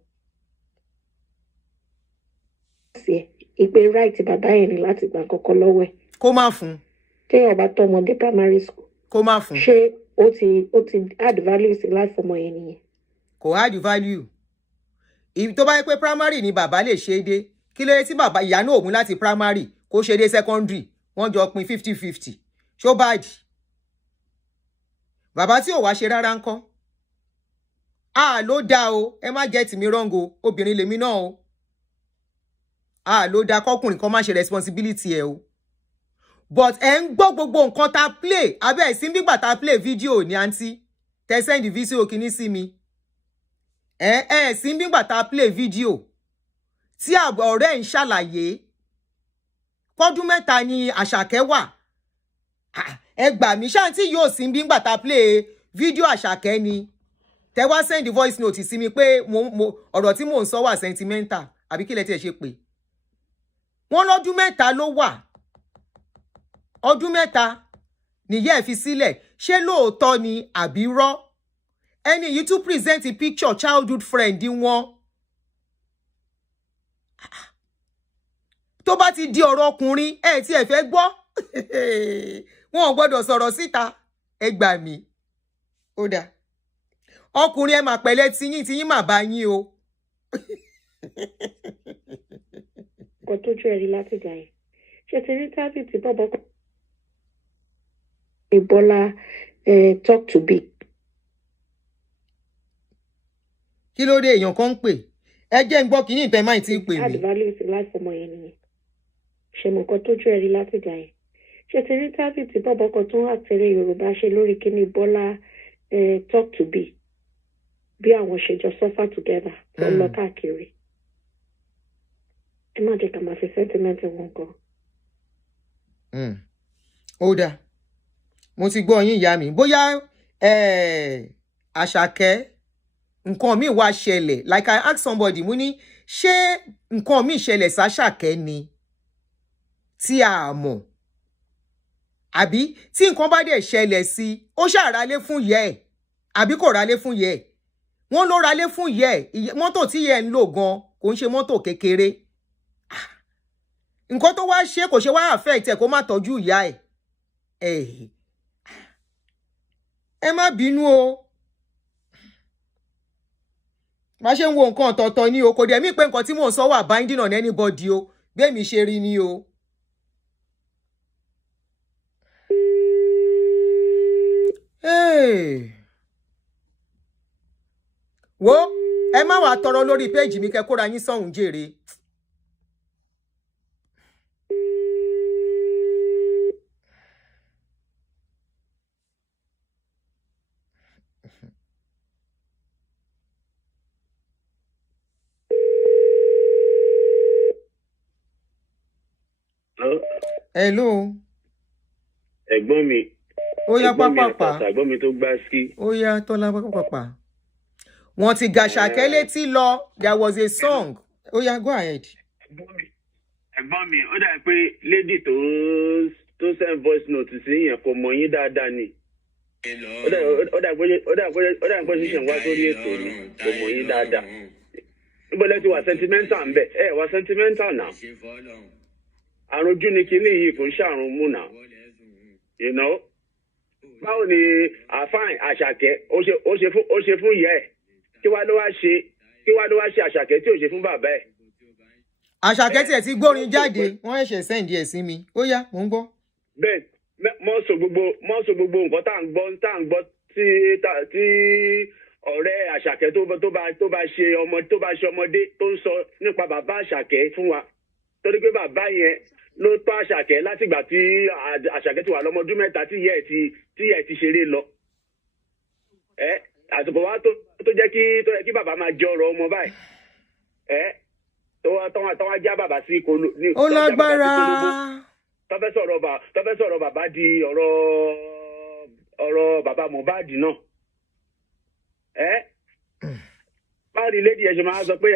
Ìpè right bàbá yẹn ni láti gbà kọ́kọ́ lọ́wọ́ ẹ̀. Kó má fún. Téèyàn bá tọ́mọdé primary school. Kó má fún. Ṣé ó ti add value sí life ọmọ yẹn nìyẹn? Kò add value. If tó bá yẹ pé primary ni bàbá lè ṣe dé, kí ló yẹ tí bàbá ìyá náà mú láti primary kó ṣe dé secondary, wọ́n jọ pín 50-50. Ṣó bad? Bàbá tí ò wá ṣe rárá ńkọ́. Ló dá o, ẹ má get me wrong o, obìnrin lèmi náà o. Ló dá kọkùnrin kan má ṣe responsibility ẹ o. But ẹ ń gbọ́ gbogbo nǹkan tá play, abẹ́ ìsín bígbà tá play video ní àǹtí. Tẹ send video kìíní sí mi. Ìsín bígbà tá play video. Tí ọ̀rẹ́ ń ṣàlàyé. Pọ́dún mẹ́ta ni Àṣàkẹ́ wà. Ẹ gbà mí ṣáǹtí yóò sí bígbà tá play video Àṣàkẹ́ ni. Tẹ wá send voice note sí mi pé ọ̀rọ̀ tí mò ń sọ wà sentimental. Àbí kí lẹ tí ẹ ṣe pé. Wọ́n lọ́dún mẹ́ta ló wà. Ọdún mẹ́ta nìyẹ́ fi sílẹ̀. Ṣé lóòótọ́ ni àbí rọ́? Ẹni yìí tún present a picture childhood friend wọn. Tó bá ti di ọ̀rọ̀ ọkùnrin, tí ẹ fẹ́ gbọ́. Wọn ò gbọ́dọ̀ sọ̀rọ̀ síta. Ẹ gbà mí. Ó dáa. Ọkùnrin ẹ máa pẹ̀lẹ́ tiyín máa bá yín o. Kò tójú ẹ̀rí láti gbà yẹn. Ṣé ti rí tábì tí bọ́bọ́ kan? Ìbọ́lá talk to be. Kí ló dé èèyàn kan ń pè? Ẹ jẹ́ ń gbọ́ kí ní ìtẹ́ máa ti pè mí. Add value sí life ọmọ yẹn nìyẹn. Ṣé mo kàn tójú ẹ̀rí láti gbà yẹn? Ṣé ti rí tábì tí bọ́bọ́ kan tún àtẹ̀rẹ̀ Yorùbá ṣe lórí kíní Bọ́lá talk to be? Bí àwọn ṣe jọ suffer together tó lọ káàkiri. Ẹ má jẹ́ ká máa fi sentiment wọn gan. Ó dáa. Mo ti gbọ́ yín ìyá mi. Bóyá Àṣàkẹ́ nǹkan mi wá ṣẹlẹ̀. Like I ask somebody, mo ní ṣé nǹkan mi ṣẹlẹ̀ s'Àṣàkẹ́ ni tí a mọ̀? Àbí tí nǹkan bá dẹ̀ ṣẹlẹ̀ sí, ó ṣàrálé fún yẹ ẹ̀ àbí kò rálé fún yẹ ẹ̀? Wọ́n ló rálé fún yẹ ẹ̀. Mọ́tò tí yẹ ń lò gan kò ń ṣe mọ́tò kékeré. Nǹkan tó wá ṣe kò ṣe wá affect ẹ̀ kó má tọ́jú ìyá ẹ̀. Ẹ má bínú o. Má ṣe ń wo nǹkan ọ̀tọ̀ọ̀tọ̀ ni o. Kò dẹ̀ mí pé nǹkan tí mò ń sọ wà binding on anybody o. Bẹ́ẹ̀ mi ṣe rí ni o. Wo ẹ má wá tọrọ lórí péjì mi kẹ́ kóra yín sọ́hùn jèrè. Hello. Ẹ̀gbọ́n mi. Ó yá pápápá. Ẹ̀gbọ́n mi tó gbá sí. Ó yá Tọ́lá pápápá. Wọ́n ti gàṣàkẹ́ létí lọ. There was a song. Ó yá, go ahead. Ẹ̀gbọ́n mi, ó dà pé lady tó send voice note sí yẹn kò mọ̀ yín dáadáa ni. Ó dà pé ṣíṣe wá sórí ètò ni kò mọ̀ yín dáadáa. Níbo lẹ ti wà sentimental ń bẹ̀? Wà sentimental náà. Àrùn ojú ni kinní yìí kò ń ṣàrùn mú náà. You know? Báwo ni àfáàn Àṣàkẹ́ ó ṣe fún ìyá ẹ̀? Kí wá ló wá ṣe Àṣàkẹ́ tí ò ṣe fún bàbá ẹ̀? Àṣàkẹ́ tí ẹ̀ ti gbórin jáde, wọ́n ṣẹ̀ṣẹ̀ send ẹ̀ sí mi. Ó yá, mò ń gbọ́. Bẹ́ẹ̀ mọ́ sọ gbogbo nǹkan tá à ń gbọ́ tí ọ̀rẹ́ Àṣàkẹ́ tó bá ṣe ọmọdé tó ń sọ nípa bàbá Àṣàkẹ́ fún wa. Torí pé bàbá yẹn ló tọ́ Àṣàkẹ́ látìgbà tí Àṣàkẹ́ ti wà lọ́mọdún mẹ́ta tí ìyá ẹ̀ ti ṣeré lọ. Àsìkò wa tó yẹ kí bàbá máa jẹ ọ̀rọ̀ ọmọ báyìí. Tó wá já bàbá sí kolo. Ó lágbára. Tó fẹ́ sọ̀rọ̀ bàbá di ọ̀rọ̀ bàbá Mohbad náà. báyìí lady ẹ ṣe máa sọ pé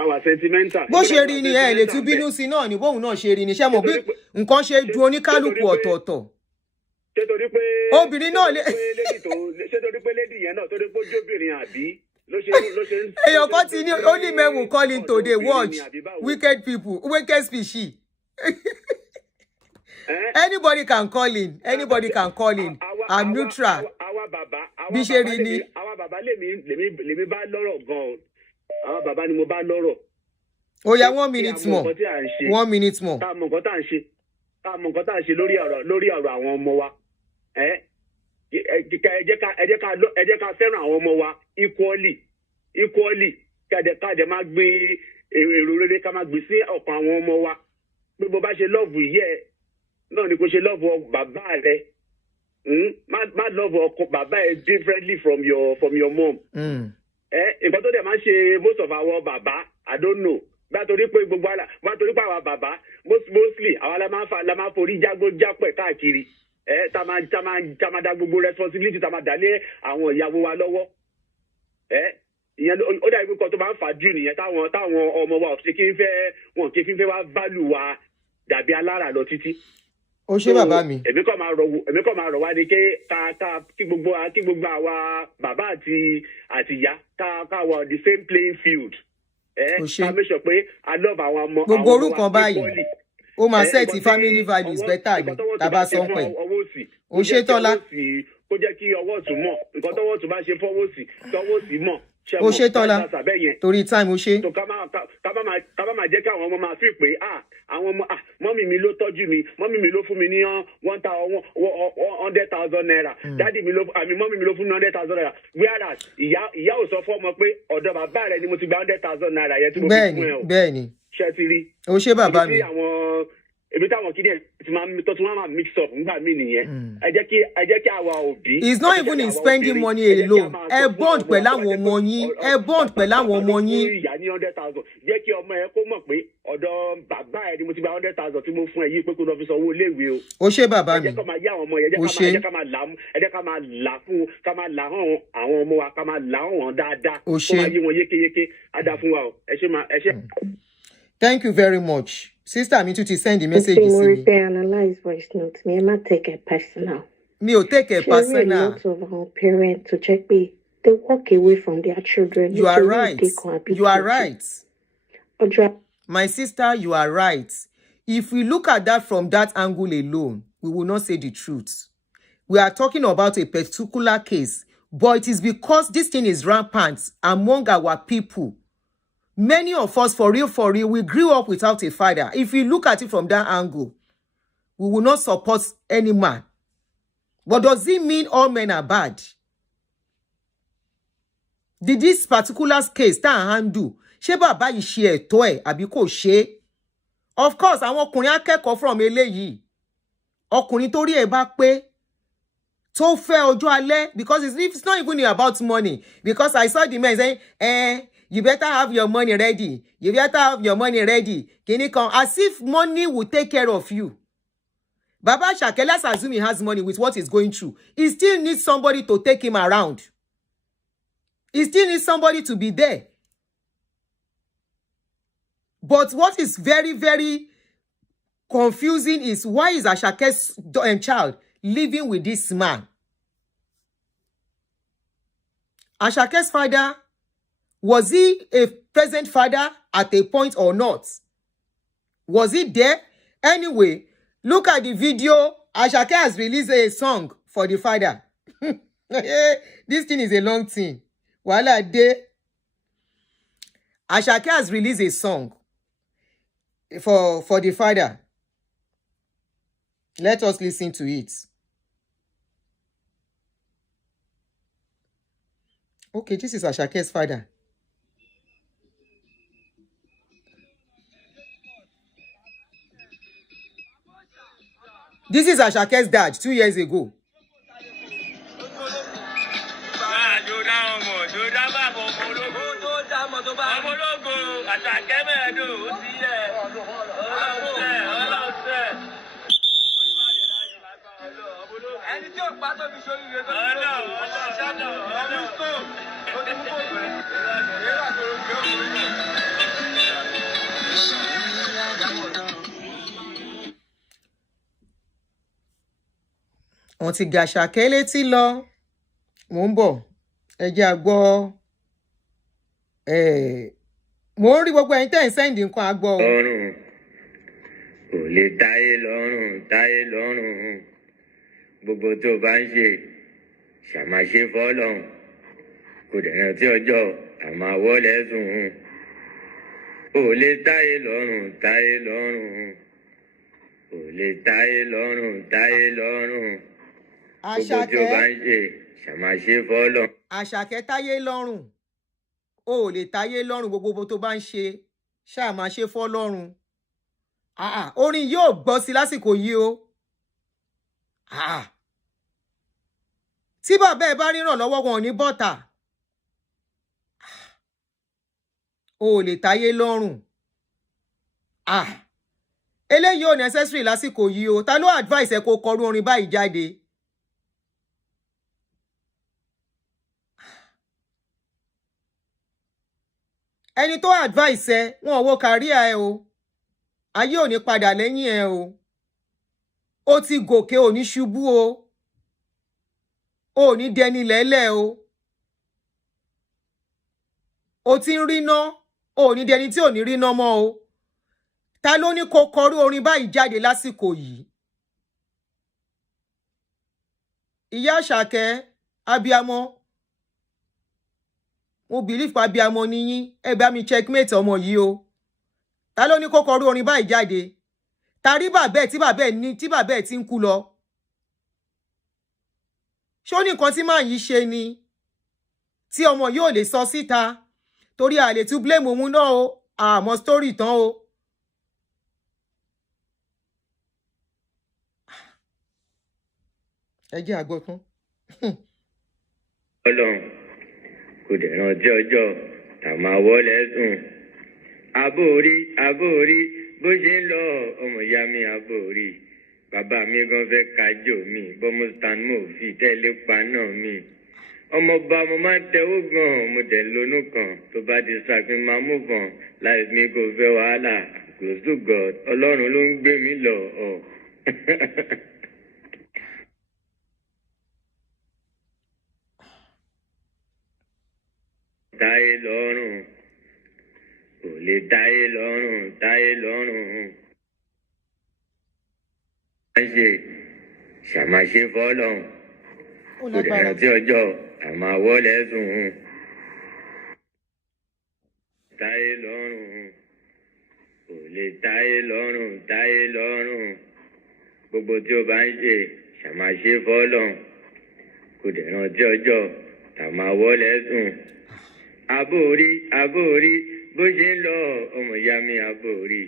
àwa sentimental. bó ṣe rí ni ẹ lè tún bínú sí náà ni bóun náà ṣe rí ni ṣé mo bí nǹkan ṣe ju oníkálukú ọ̀tọ̀ọ̀tọ̀. ṣé torí pé obìnrin náà lè. ṣé torí pé lady yẹn náà torí pé ó jóbìnrin àbí ló ṣe ń. èèyàn kan ti ní only men will call in today watch wicked people wicked species. Anybody can call in. I'm neutral. Bí ṣe rí ni. Àwa bàbá lèmi bá lọ́rọ̀ gan-an. Àwa bàbá ni mo bá lọ́rọ̀. Ó yá 1 minute more. 1 minute more. Ká mọ̀ nǹkan tá à ń ṣe lórí ọ̀rọ̀ àwọn ọmọ wa. Ẹ jẹ́ ká fẹ́ràn àwọn ọmọ wa equally. Ká máa gbé èrò rere ká máa gbé sí ọkàn àwọn ọmọ wa. Bí mo bá ṣe lọ́ọ̀bù yìí ẹ̀ náà ni kò ṣe lọ́ọ̀bù bàbá rẹ̀. Má lọ́ọ̀bù ọkọ bàbá ẹ̀ differently from your mom. Nǹkan tó dẹ̀ máa ń ṣe most of our bàbá I don't know. Bá torí pé àwa bàbá mostly àwa la máa forí jápẹ̀ káàkiri. Tá máa da gbogbo responsibility tá máa dà lé àwọn ìyàwó wa lọ́wọ́. Ìyẹn ó dàbí kan tó máa ń fà jù nìyẹn táwọn ọmọ wa kì í fẹ́ wá value wa dàbí alára lọ títí. Ó ṣé bàbá mi. Èmi kàn máa rọ̀ wá ní kí gbogbo àwa bàbá àti ìyá ká wà the same playing field. Ká make sure pé I love àwọn ọmọ. Gbogbo orúkọ báyìí ó máa set family values better ni tàbá sọ pé. Ó ṣé Tọ́lá. Kó jẹ́ kí ọwọ́ ọ̀tún mọ̀ nǹkan tọ́wọ́ ọ̀tún bá ṣe fọwọ́ sí tọ́wọ́ òsì mọ̀. Ó ṣé Tọ́lá torí time ó ṣé. Ká bá máa jẹ́ kí àwọn ọmọ máa fi pé àwọn ọmọ mọ́mì mi ló tọ́jú mi mọ́mì mi ló fún mi ní 100,000 naira dáàdì mi mọ́mì mi ló fún mi 100,000 naira whereas ìyá ò sọ fún ọmọ pé ọ̀dọ̀ bàbá rẹ ni mo ti gba 100,000 naira yẹn tí mo fi fún ẹ o. Bẹ́ẹ̀ni ṣé ti rí. Ó ṣé bàbá mi. Ebi táwọn kìíní ẹ̀ tó tún máa mix up nígbà míì nìyẹn. Ẹ jẹ́ kí àwa òbí. It's not even in spending money alone. Ẹ bond pẹ̀lú àwọn ọmọ yín. Ìyá ní 100,000. Jẹ́ kí ọmọ ẹ kó mọ̀ pé ọ̀dọ̀ bàbá ẹ ni mo ti gba 100,000 tí mo fún ẹ yìí pé kó lọ fi sanwó iléèwé o. Ó ṣé bàbá mi. Ẹ jẹ́ kó máa yá àwọn ọmọ yẹn. Ẹ jẹ́ ká máa là hàn àwọn ọmọ wa ká máa là hàn wọn dáadáa. Ó ṣé. Kó máa yé wọn yékéyéké. Á dáa fún wa o. Ẹ ṣé. Thank you very much. Sister mi tún ti send the message sí mi. Mo repair analyze voice note mi, ẹ má take it personal. Mi ò take it personal. Ṣé rí a lot of our parents to check pé they walk away from their children. You are right. My sister, you are right. If we look at that from that angle alone, we will not say the truth. We are talking about a particular case, but it is because this thing is rampant among our people. Many of us, for real, we grew up without a father. If we look at it from that angle, we will not support any man. But does it mean all men are bad? Did this particular case handle? Ṣé bàbá yìí ṣe ẹ̀tọ́ ẹ̀ àbí kò ṣe? Of course, àwọn ọkùnrin akẹ́kọ̀ọ́ from eléyìí. Ọkùnrin tó rí ẹ̀ bá pé tó fẹ́ ọjọ́ alẹ́, because it's not even about money. Because I saw the man saying, you better have your money ready. Kini kan, as if money will take care of you. Baba Asake, let's assume he has money with what he's going through. He still needs somebody to take him around. He still needs somebody to be there. But what is very, very confusing is why is Asake's child living with this man? Asake's father, was he a present father at a point or not? Was he there? Anyway, look at the video. Asake has released a song for the father. This thing is a long thing. Wala de. Asake has released a song for the father. Let us listen to it. Okay, this is Asake's father. This is Asake's dad 2 years ago. wọ́n ti gàṣàkẹ́ létí lọ mò ń bọ̀ ẹ jẹ́ a gbọ́ mò ń rí gbogbo ẹ̀yin tẹ́ ń sẹ́ǹdì nǹkan àgbọ̀ o. lọ́rùn kò lè táyé lọ́rùn gbogbo tó bá ń ṣe ṣàmáṣe fọ́lọ́run kò dẹ̀ rántí ọjọ́ àmọ́ àwọlẹ̀ sùn ò lè táyé lọ́rùn ò lè táyé lọ́rùn gbogbo tó bá ń ṣe ṣàmáṣe fọ́lọ́run. Àṣàkẹ́ táyé lọ́rùn o ò lè táyé lọ́rùn gbogbo tó bá ń ṣe ṣáà máa ṣe fọ́lọ́run. Orin yóò gbọ́ sí lásìkò yìí o. Tí bàbá ẹ bá ríràn lọ́wọ́ wọn ò ní bọ́tà. O ò lè táyé lọ́rùn. Eléyìí ò necessary lásìkò yìí o. Ta ló advice ẹ kó kọrú orin báyìí jáde? Ẹni tó advice ẹ wọn ò wo career ẹ o. Ayé ò ní padà lẹ́yìn ẹ o. Ó ti gòkè ò ní ṣubú o. Ò ní dẹni lẹ́lẹ̀ o. Ó ti ń ríná, ò ní dẹni tí ò ní ríná mọ́ o. Ta ló ní kó kọrú orin báyìí jáde lásìkò yìí? Ìyá Àṣàkẹ́, abiyamọ. Mo believe pa abiyamọ ni yín, ẹ bá mi checkmate ọmọ yìí o. Ta ló ní kó kọrú orin báyìí jáde? Ta rí bàbá ẹ̀ tí bàbá ẹ̀ ti ń kú lọ? Ṣó ní nǹkan tí màá yìí ṣe ni? Tí ọmọ yóò lè sọ síta? Torí a lè tún blame òun náà o. Àmọ́ story tán o. Ẹ jẹ́ àgbọ̀ tán. Ọlọ́run kò dẹ̀ rántí ọjọ́ tàmá wọlé sùn. Àbórí bó ṣe ń lọ ọmọ ìyá mi àbórí. Bàbá mi gan fẹ́ kájò mi bọ́mú stand mo fi tẹ́lẹ̀ pa náà mi. Ọmọọba mo máa ń tẹ́wọ́ gan mo dẹ̀ lónú kan tó bá ti sàpín máa mú kan life mi kò fẹ́ wàhálà close to God Ọlọ́run ló ń gbé mi lọ. Táyé lọ́rùn kò lè táyé lọ́rùn ṣe ṣàmáṣe fọ́lọ́run kò dẹ̀ rántí ọjọ́ àmọ́ àwọlẹ̀ sùn táyé lọ́rùn kò lè táyé lọ́rùn gbogbo tí o bá ń ṣe ṣàmáṣe fọ́lọ́run kò dẹ̀ rántí ọjọ́ àmọ́ àwọlẹ̀ sùn. Àbórí bó ṣe ń lọ ọmọ ìyá mi àbórí.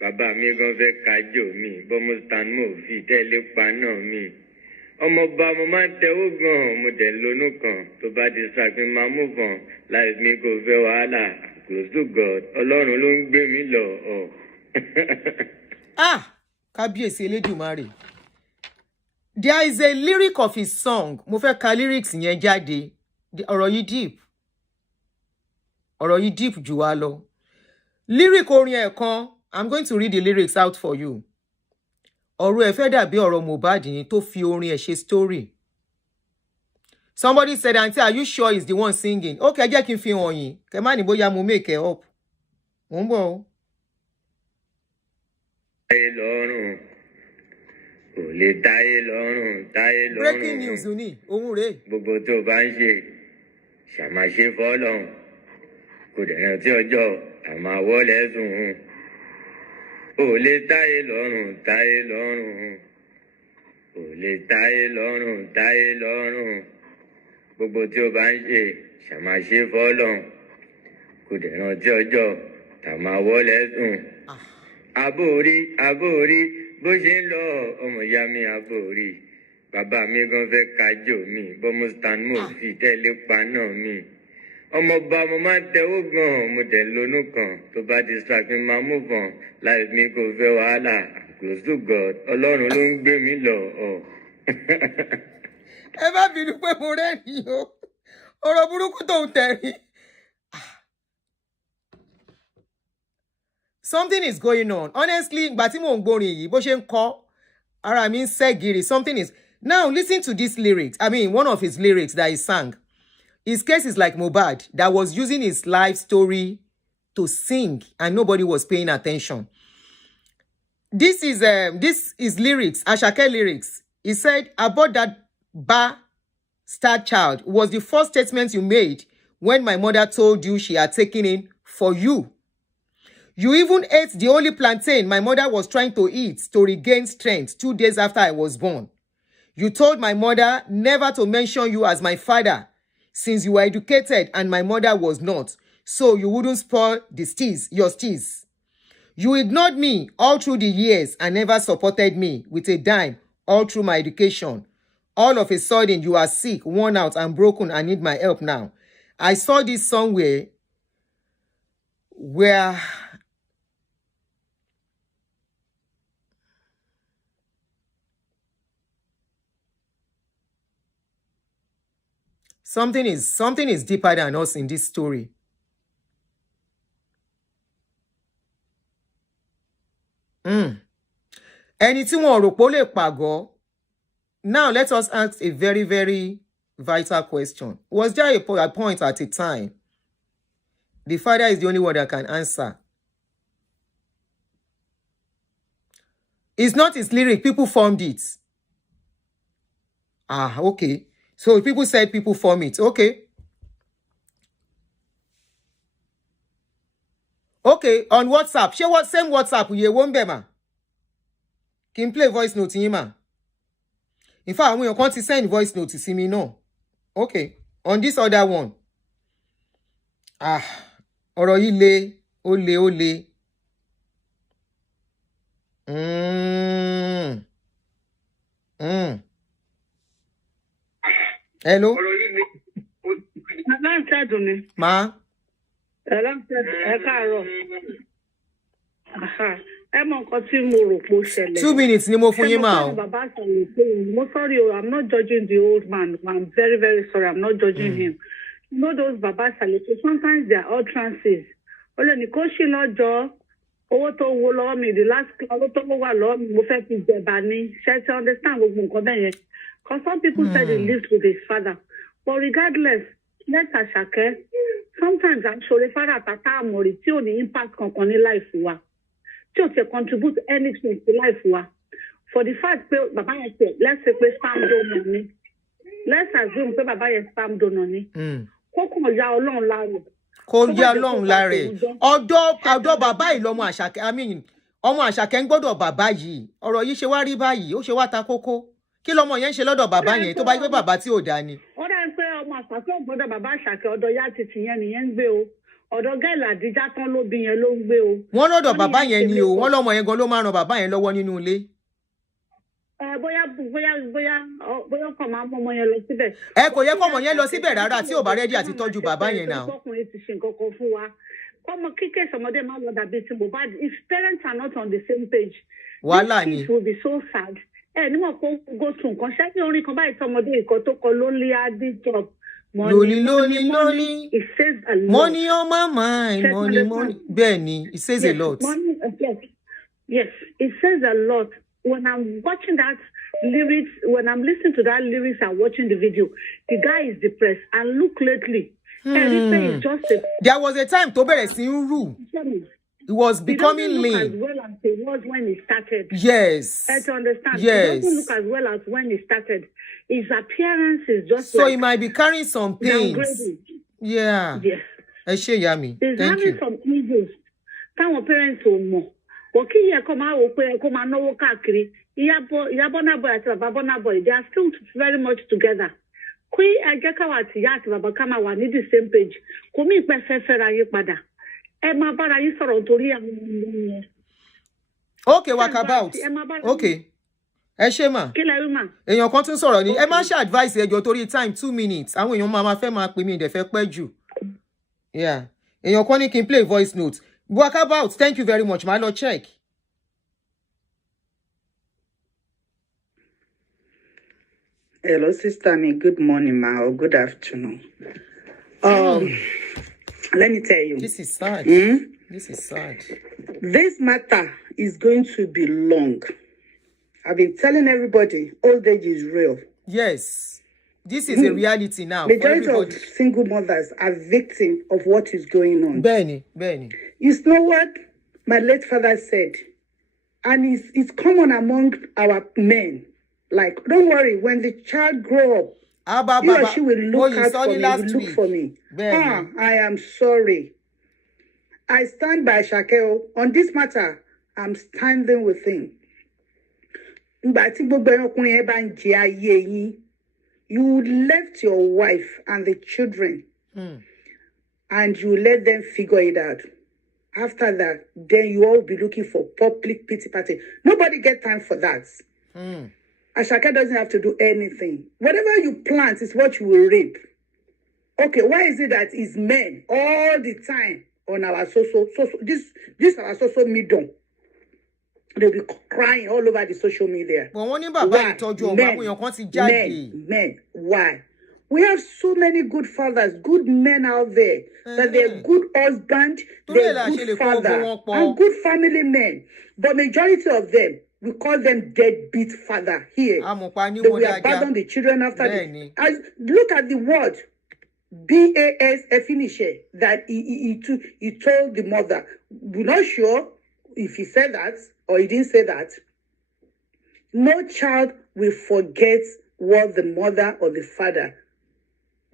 Bàbá mi gan fẹ́ kájò mi bọ́mú stand mo fi tẹ́lẹ̀ pa náà mi. Ọmọọba mo máa ń tẹ́wọ́ gan mo dẹ̀ lónú kan tó bá ti sàpín máa mú kan life mi kò fẹ́ wàhálà close to God Ọlọ́run ló ń gbé mi lọ. Kábíyèsí Elédùmarè. There is a lyric of his song. Mo fẹ́ ka lyrics yẹn jáde. Ọ̀rọ̀ yìí deep jù wá lọ. Lyric orin ẹ̀ kan, I'm going to read the lyrics out for you. Ọ̀rọ̀ ẹ̀ fẹ́ dàbí ọ̀rọ̀ Mohbad ni tó fi orin ẹ̀ ṣe story. Somebody said, Auntie, are you sure he's the one singing? Okay, jẹ́ kí n fi hàn yín. Kẹ́ má ní bóyá mo make it up. Mo ń bọ̀ o. Táyé lọ́rùn kò lè táyé lọ́rùn. Breaking news ni ohun rèé. Gbogbo tó bá ń ṣe ṣàmáṣe fọ́lọ́run kò dẹ̀ rántí ọjọ́ àmọ́ àwọlẹ̀ sùn. Ò lè táyé lọ́rùn. Ò lè táyé lọ́rùn. Gbogbo tí o bá ń ṣe ṣàmáṣe fọ́lọ́run kò dẹ̀ rántí ọjọ́ àmọ́ àwọlẹ̀ sùn. Àbórí bó ṣe ń lọ ọmọ ìyá mi àbórí. Bàbá mi gan fẹ́ kájò mi bọ́mú stand mo fi tẹ́lẹ̀ pa náà mi. Ọmọọba mo máa ń tẹ́wọ́ gan mo dẹ̀ lónú kan tó bá ti sàpín máa mú kan life mi kò fẹ́ wàhálà close to God Ọlọ́run ló ń gbé mi lọ. Ẹ má bínú pé mo rẹ́rìn o. Ọ̀rọ̀ burúkú tó ń tẹ̀rín. Something is going on. Honestly, ìgbà tí mò ń gbórin yìí bó ṣe ń kọ ara mi ń ṣẹ́gìrì. Something is Now, listen to this lyrics. I mean, one of his lyrics that he sang. His case is like Mohbad that was using his life story to sing and nobody was paying attention. This is lyrics, Asake lyrics. He said, about that bastard child was the first statement you made when my mother told you she had taken in for you. You even ate the only plantain my mother was trying to eat to regain strength 2 days after I was born. You told my mother never to mention you as my father since you were educated and my mother was not, so you wouldn't spoil your steez. You ignored me all through the years and never supported me with a dime all through my education. All of a sudden, you are sick, worn out, and broken and need my help now. I saw this somewhere where something is deeper than us in this story. Ẹni tí wọ́n rò pé ó lè pàgọ́. Now let us ask a very, very vital question. Was there a point at a time? The father is the only one that can answer. It's not his lyric. People formed it. Okay. So people said people form it. Okay. Okay, on WhatsApp. Share what same WhatsApp you won't be ma. Can play voice note in ma. In fact, I'm going to send voice note to see me no. Okay. On this other one. Ọ̀rọ̀ yìí le, ó le. Hello? Ma? Ẹ mọ nǹkan tí mo rò pé ó ṣẹlẹ̀. 2 minutes ni mo fún yín ma o. Mo sorry o, I'm not judging the old man. I'm very, very sorry. I'm not judging him. You know those Baba Sale, sometimes they are utterances. Ole ni ko ṣì lọ́jọ́ owó tó wo lọ́wọ́ mi, the last owó tó wà lọ́wọ́ mi mo fẹ́ fi jẹ̀bà ni. Ṣé ti understand gbogbo nǹkan bẹ́ẹ̀ yẹn? Because some people said he lived with his father. But regardless, let Asake, sometimes I'm sure the father tata amori tí ò ní impact kankan ní life wa. Tí ò ti contribute anything to life wa. For the fact pé bàbá yẹn ṣe, let's say pé sperm donor ni. Let's assume pé bàbá yẹn sperm donor ni. Kókò ya Ọlọ́run láre. Kó ya Ọlọ́run láre. Ọ̀dọ̀ bàbá yìí lọ́mọ Àṣàkẹ́, I mean, ọmọ Àṣàkẹ́ ń gbọ́dọ̀ bàbá yìí. Ọ̀rọ̀ yìí ṣe wá rí báyìí, ó ṣe wá ta kókó. Kí lọ́mọ yẹn ṣe lọ́dọ̀ bàbá yẹn tó bá yẹ pé bàbá tí ò dá ni. Ó dá pé ọmọ Àṣàkẹ́ gbọ́dọ̀ bàbá Àṣàkẹ́ ọ̀dọ̀ ya titi yẹn nìyẹn ń gbé o. Ọ̀dọ̀ Gẹ́lì Àdìjá tán ló bí yẹn ló ń gbé o. Wọ́n lọ́dọ̀ bàbá yẹn ni o, wọ́n lọ́mọ yẹn gan ló máa ran bàbá yẹn lọ́wọ́ nínú ilé. Bóyá kàn máa mú ọmọ yẹn lọ síbẹ̀. Kò yẹ kó ọmọ yẹn lọ síbẹ̀ rárá tí ò bá rẹ́dí àti tọ́jú bàbá yẹn náà. Ọkùnrin ti ṣe nǹkan kan fún wa. Ọmọ kíkẹ́ sọmọdé máa lọ dàbí ti Mohbad. If parents are not on the same page, wàhálà ni. It will be so sad. Nímọ̀ kó go through nǹkan ṣẹ́ kí orin kan báyìí sọmọdé nǹkan tó kọ lonely addy job. Lonely. It says a lot. Money on my mind. Money. Benny, it says a lot. Yes, it says a lot. When I'm watching that lyrics, when I'm listening to that lyrics and watching the video, the guy is depressed. And look lately, everything is just there was a time to bẹ̀rẹ̀ sí ń rù. It was becoming lean. As well as it was when he started. Yes. To understand. Yes. It doesn't look as well as when he started. His appearance is just so he might be carrying some pains. Yeah. Yes. Ẹ ṣé ìyá mi. He's Thank having you. some issues. Táwọn parents ò mọ̀. Kí yẹ kó máa wò pé kó máa náwó káàkiri. Ìyá Burna Boy àti bàbá Burna Boy, they are still very much together. Kí ẹjẹ́ káwa àti ìyá àti bàbá ká máa wà ní the same page. Kò mí ìpẹ́ fẹ́ fẹ́ra yín padà. Ẹ máa bára yín sọ̀rọ̀ nítorí àwọn ọmọ yẹn. Okay, walkabout. Okay. Ẹ ṣé mà. Kí lẹ rí mà? Èèyàn kan tún sọ̀rọ̀ ni. Ẹ má ṣe advice ẹjọ́ torí time 2 minutes. Àwọn èèyàn máa fẹ́ máa pè mí ìdẹ̀ fẹ́ pẹ́ jù. Yeah. Èèyàn kan ní kí n play voice note. Walkabout, thank you very much. Màá lọ check. Hello, sister me. Good morning, ma, or good afternoon. Let me tell you. This is sad. This is sad. This matter is going to be long. I've been telling everybody, old age is real. Yes. This is a reality now. Majority of single mothers are victims of what is going on. Benny. You know what my late father said? And it's common among our men. Like, don't worry, when the child grow up, he or she will look out for me, will look for me. I am sorry. I stand by Asake. On this matter, I'm standing with him. You left your wife and the children, and you let them figure it out. After that, then you all be looking for public pity party. Nobody get time for that. Asake doesn't have to do anything. Whatever you plant is what you will reap. Okay, why is it that it's men all the time on our this our social media? They'll be crying all over the social media. Men. Why? We have so many good fathers, good men out there, that they're good husband, they're good father, and good family men. But majority of them, we call them deadbeat father here. They will abandon the children after look at the word BAS finisher that he told the mother. We're not sure if he said that or he didn't say that. No child will forget what the mother or the father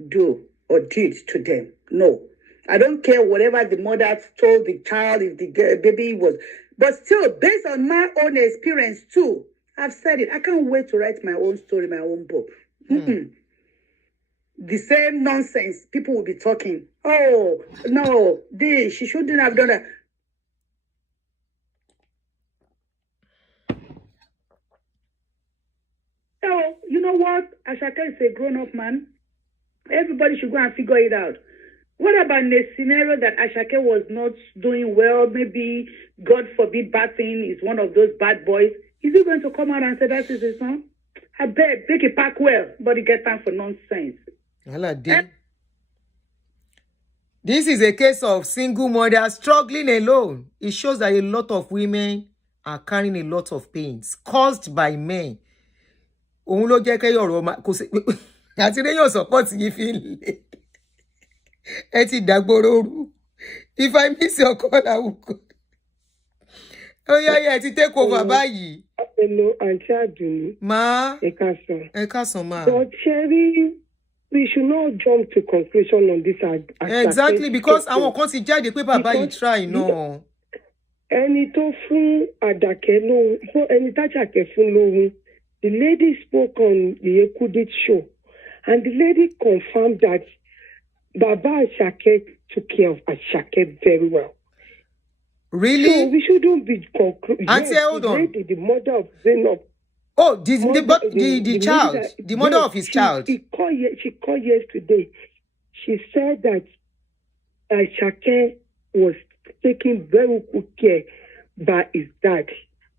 do or did to them. No. I don't care whatever the mother told the child, if the baby was. But still, based on my own experience too, I've said it. I can't wait to write my own story, my own book. The same nonsense people will be talking. Oh, no, she shouldn't have done that. So, you know what? Asake is a grown-up man. Everybody should go and figure it out. What about in a scenario that Asake was not doing well? Maybe, God forbid, bad thing is one of those bad boys. Is he going to come out and say that is his son? I bet, make it pack well, but he get time for nonsense. This is a case of single mother struggling alone. It shows that a lot of women are carrying a lot of pains caused by men. Òun ló jẹ́ kẹ́yọ̀ ọ̀rọ̀ kò sí àti lẹ́yìn support yìí fi lè ẹ ti dàgbòrò rú. If I miss your call, I will call. Oh yeah, ti take over báyìí. Hello, Aunty Aduni. Ma. Ẹ káàsán. Ẹ káàsán, ma. But Sherry, we should not jump to conclusion on this. Exactly, because àwọn kan ti jáde pé bàbá yìí try no. Ẹni tó fún Àdàkẹ́ lóhùn, ẹni tájàkẹ́ fún lóhùn. The lady spoke on the Ekudit show, and the lady confirmed that Baba Asake took care of Asake very well. Really? So we shouldn't be concluding. Auntie, hold on. The mother of Zainab. Oh, the child, the mother of his child. She called yesterday. She said that Asake was taking very good care by his dad.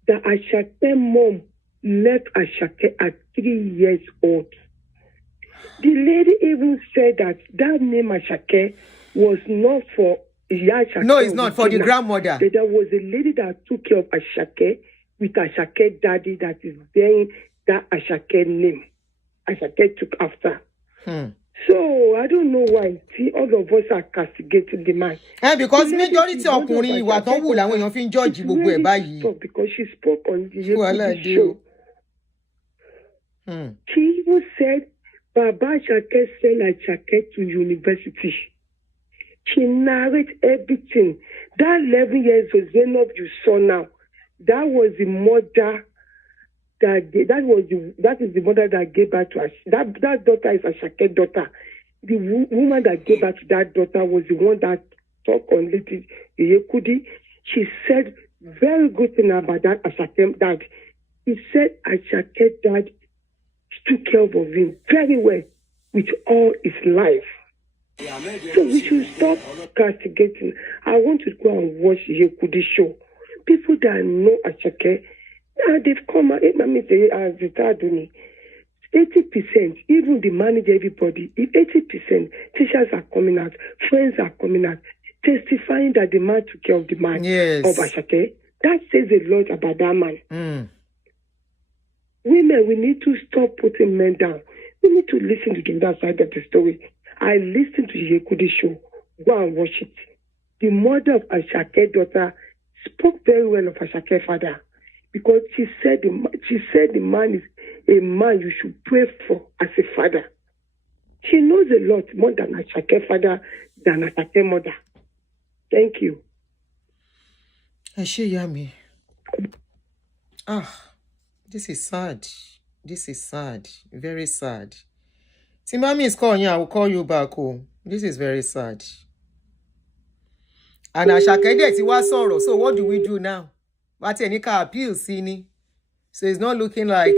That Asake mom left Asake at 3 years old. The lady even said that name Asake was not for Asake. No, it's not for the grandmother. That there was a lady that took care of Asake with Asake daddy that is bearing that Asake name. Asake took after. So I don't know why. See, all of us are castigating the man. Because majority ọkùnrin ìwà tán wù làwọn èèyàn fi ń judge gbogbo ẹ̀ báyìí. Because she spoke on the show. She even said, Baba Asake sent Asake to university. She narrates everything. That 11 years of Zainab you saw now, that was the mother that is the mother that gave birth to us. That daughter is Asake's daughter. The woman that gave birth to that daughter was the one that talked on Lady Yekudi. She said very good thing about that Asake dad. He said Asake dad took care of him very well with all his life. So we should stop castigating. I want to go and watch Yekudi show. People that know Asake, they've come out, let me say, as the 80%, even the manager, everybody, if 80% teachers are coming out, friends are coming out, testifying that the man took care of the man of Asake, that says a lot about that man. Women, we need to stop putting men down. We need to listen to the other side of the story. I listened to the Yekudi show. Go and watch it. The mother of Asake's daughter spoke very well of Asake's father because she said the man is a man you should pray for as a father. She knows a lot more than Asake's father than Asake's mother. Thank you. Yami. This is sad. This is sad. Very sad. Timami is calling you. I will call you back. Oh, this is very sad. And Asake ti wá sọ̀rọ̀. So what do we do now? But any car appeal, Sini. So it's not looking like.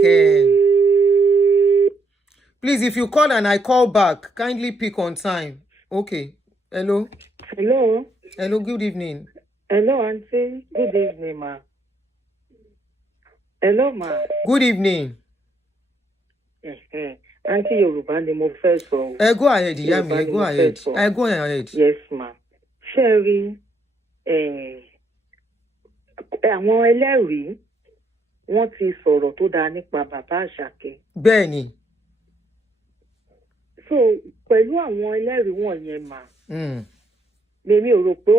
Please, if you call and I call back, kindly pick on time. Okay. Hello. Hello. Hello. Good evening. Hello, Auntie. Good evening, ma. Hello, ma. Good evening. Auntie Yoruba ni mo fẹ́ sọ. Go ahead, Yami. Go ahead. Go ahead. Yes, ma. Sherry, àwọn ẹlẹ́rìí wọ́n ti sọ̀rọ̀ tó dáa nípa bàbá Asake. Bẹ́ẹ̀ni. So, pẹ̀lú àwọn ẹlẹ́rìí wọ̀nyẹn mà. Mèmi ò rò pé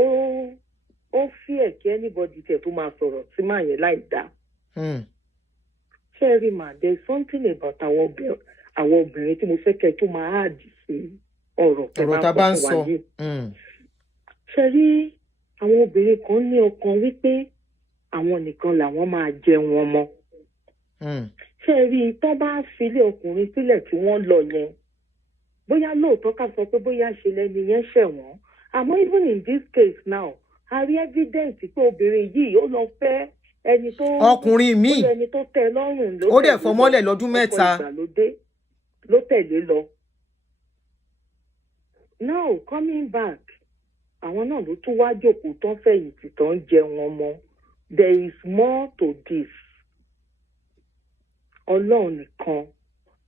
ó fear kí anybody tẹ̀ tó máa sọ̀rọ̀ sí máa yẹn láì dá. Sherry, ma, there is something about àwọn obìnrin tí mo fẹ́ kẹ́ tó máa add sí ọ̀rọ̀ tẹ́ bá ń sọ wáyé. Sherry, àwọn obìnrin kan ní ọkàn wípé àwọn nìkan làwọn máa jẹun ọmọ. Sherry, tó bá filé ọkùnrin sílẹ̀ tí wọ́n lọ yẹn, bóyá lóòótọ́ ká sọ pé bóyá ṣe lẹ́ni yẹn ṣẹ̀wọ̀n. Àmọ́ even in this case now, a rí evidence pé obìnrin yìí ó lọ fẹ́ ẹni tó ọkùnrin míì ẹni tó tẹ́ lọ́rùn ó dẹ̀ fọmọ́lẹ̀ lọ́dún mẹ́ta ló tẹ̀lé lọ. Now coming back, àwọn náà ló tún wá jókòó tán fẹ̀yìntì tán jẹun ọmọ. There is more to this. Ọlọ́run nìkan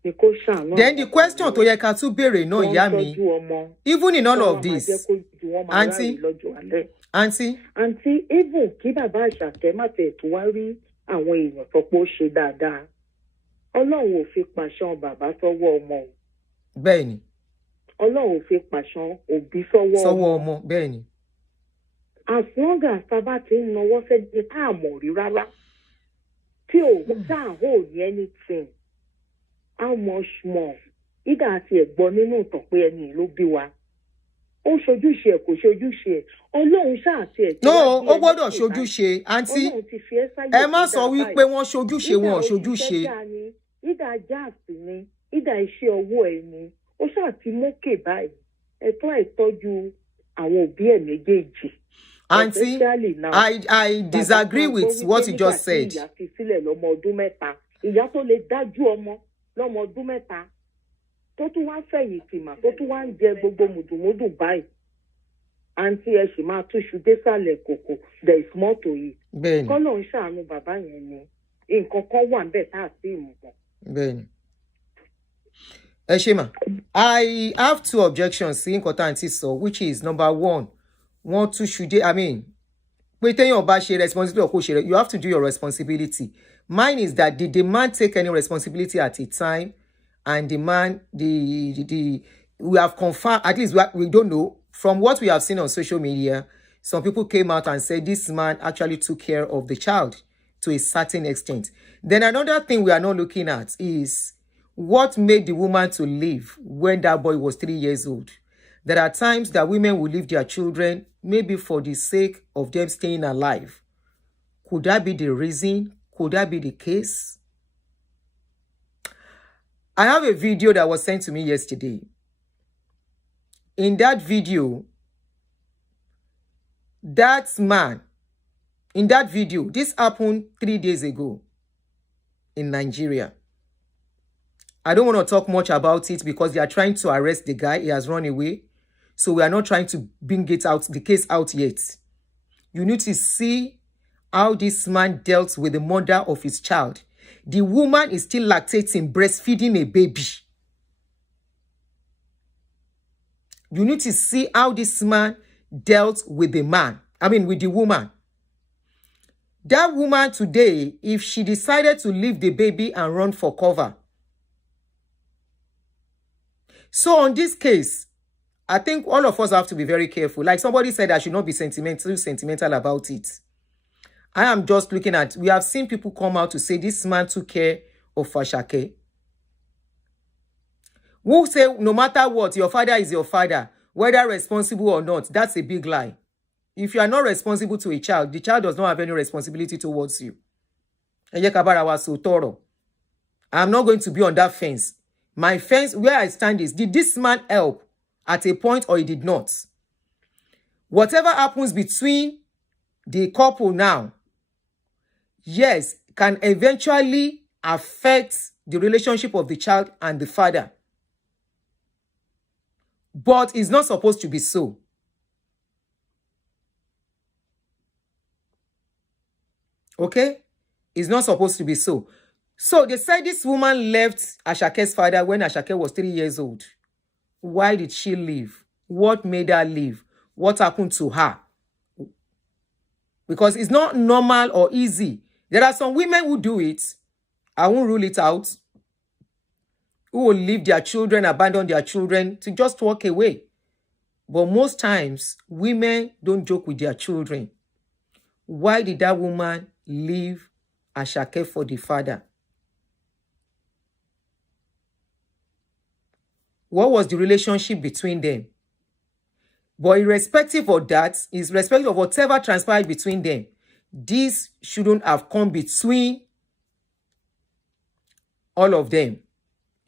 ni kó ṣàánú. Then the question tó yẹ ká tún béèrè náà ìyá mi, even in all of this, auntie, even kí bàbá Àṣàkẹ́ má tẹ̀ tó wá rí àwọn èèyàn sọ pé ó ṣe dáadáa. Ọlọ́run ò fi pàṣán bàbá sọ́wọ́ ọmọ o. Bẹ́ẹ̀ni. Ọlọ́run ò fi pàṣán òbí sọ́wọ́ ọmọ. Bẹ́ẹ̀ni. As long as bàbá ti ń nawọ́ sẹ́ni tá a mọ̀ rí rárá, tí ò tá a hold anything, how much more? Ìdá àti ẹ̀gbọ́n nínú ìtàn pé ẹni ló bí wa. Ó ṣojúṣe ẹ̀ kò ṣojúṣe ẹ̀. Ọlọ́run ṣáà ti ẹ̀. No, ó gbọ́dọ̀ ṣojúṣe, àǹtí. Ẹ má sọ wípé wọ́n ṣojúṣe wọn ò ṣojúṣe. Ìdá jáàsì ni, ìdá iṣẹ́ ọwọ́ ẹ̀ ni. Ó ṣáà ti mókè báyìí. Ẹ̀tọ́ ìtọ́jú àwọn òbí ẹ̀ méjèèjì. Auntie, I disagree with what you just said. Ìyá fi sílẹ̀ lọ́mọ ọdún mẹ́ta. Ìyá tó lè dájú ọmọ lọ́mọ ọdún mẹ́ta. Tó tún wá fẹ̀yìntì mà, tó tún wá ń jẹ gbogbo mùdùmùdù báyìí. Auntie, ẹ sì máa túṣu désàlẹ̀ kòkò. There is more to it. Bẹ́ẹ̀ni. Kọ́lọ̀ ń ṣàánú bàbá yẹn ni. Nǹkan kan wà níbẹ̀ tá a sì mú wọn. Bẹ́ẹ̀ni. Ẹ ṣé mà. I have two objections sí nǹkan tá à ń tí sọ, which is number one, wọ́n túṣu dé, pé téèyàn bá ṣe responsibility kò ṣe, you have to do your responsibility. Mine is that did the man take any responsibility at a time? And the man, we have confirmed, at least we don't know, from what we have seen on social media, some people came out and said this man actually took care of the child to a certain extent. Then another thing we are not looking at is what made the woman to leave when that boy was 3 years old. There are times that women will leave their children, maybe for the sake of them staying alive. Could that be the reason? Could that be the case? I have a video that was sent to me yesterday. In that video, that man, in that video, this happened 3 days ago in Nigeria. I don't want to talk much about it because they are trying to arrest the guy. He has run away. So we are not trying to bring it out, the case out yet. You need to see how this man dealt with the mother of his child. The woman is still lactating, breastfeeding a baby. You need to see how this man dealt with the man. With the woman. That woman today, if she decided to leave the baby and run for cover. So on this case, I think all of us have to be very careful. Like somebody said, I should not be sentimental about it. I am just looking at, we have seen people come out to say this man took care of Asake. Who say no matter what, your father is your father, whether responsible or not, that's a big lie. If you are not responsible to a child, the child does not have any responsibility towards you. I'm not going to be on that fence. My fence, where I stand is, did this man help at a point or he did not? Whatever happens between the couple now, yes, can eventually affect the relationship of the child and the father. But it's not supposed to be so. Okay? It's not supposed to be so. So they said this woman left Asake's father when Asake was 3 years old. Why did she leave? What made her leave? What happened to her? Because it's not normal or easy. There are some women who do it. I won't rule it out. Who will leave their children, abandon their children to just walk away. But most times, women don't joke with their children. Why did that woman leave Asake for the father? What was the relationship between them? But irrespective of that, irrespective of whatever transpired between them, this shouldn't have come between all of them.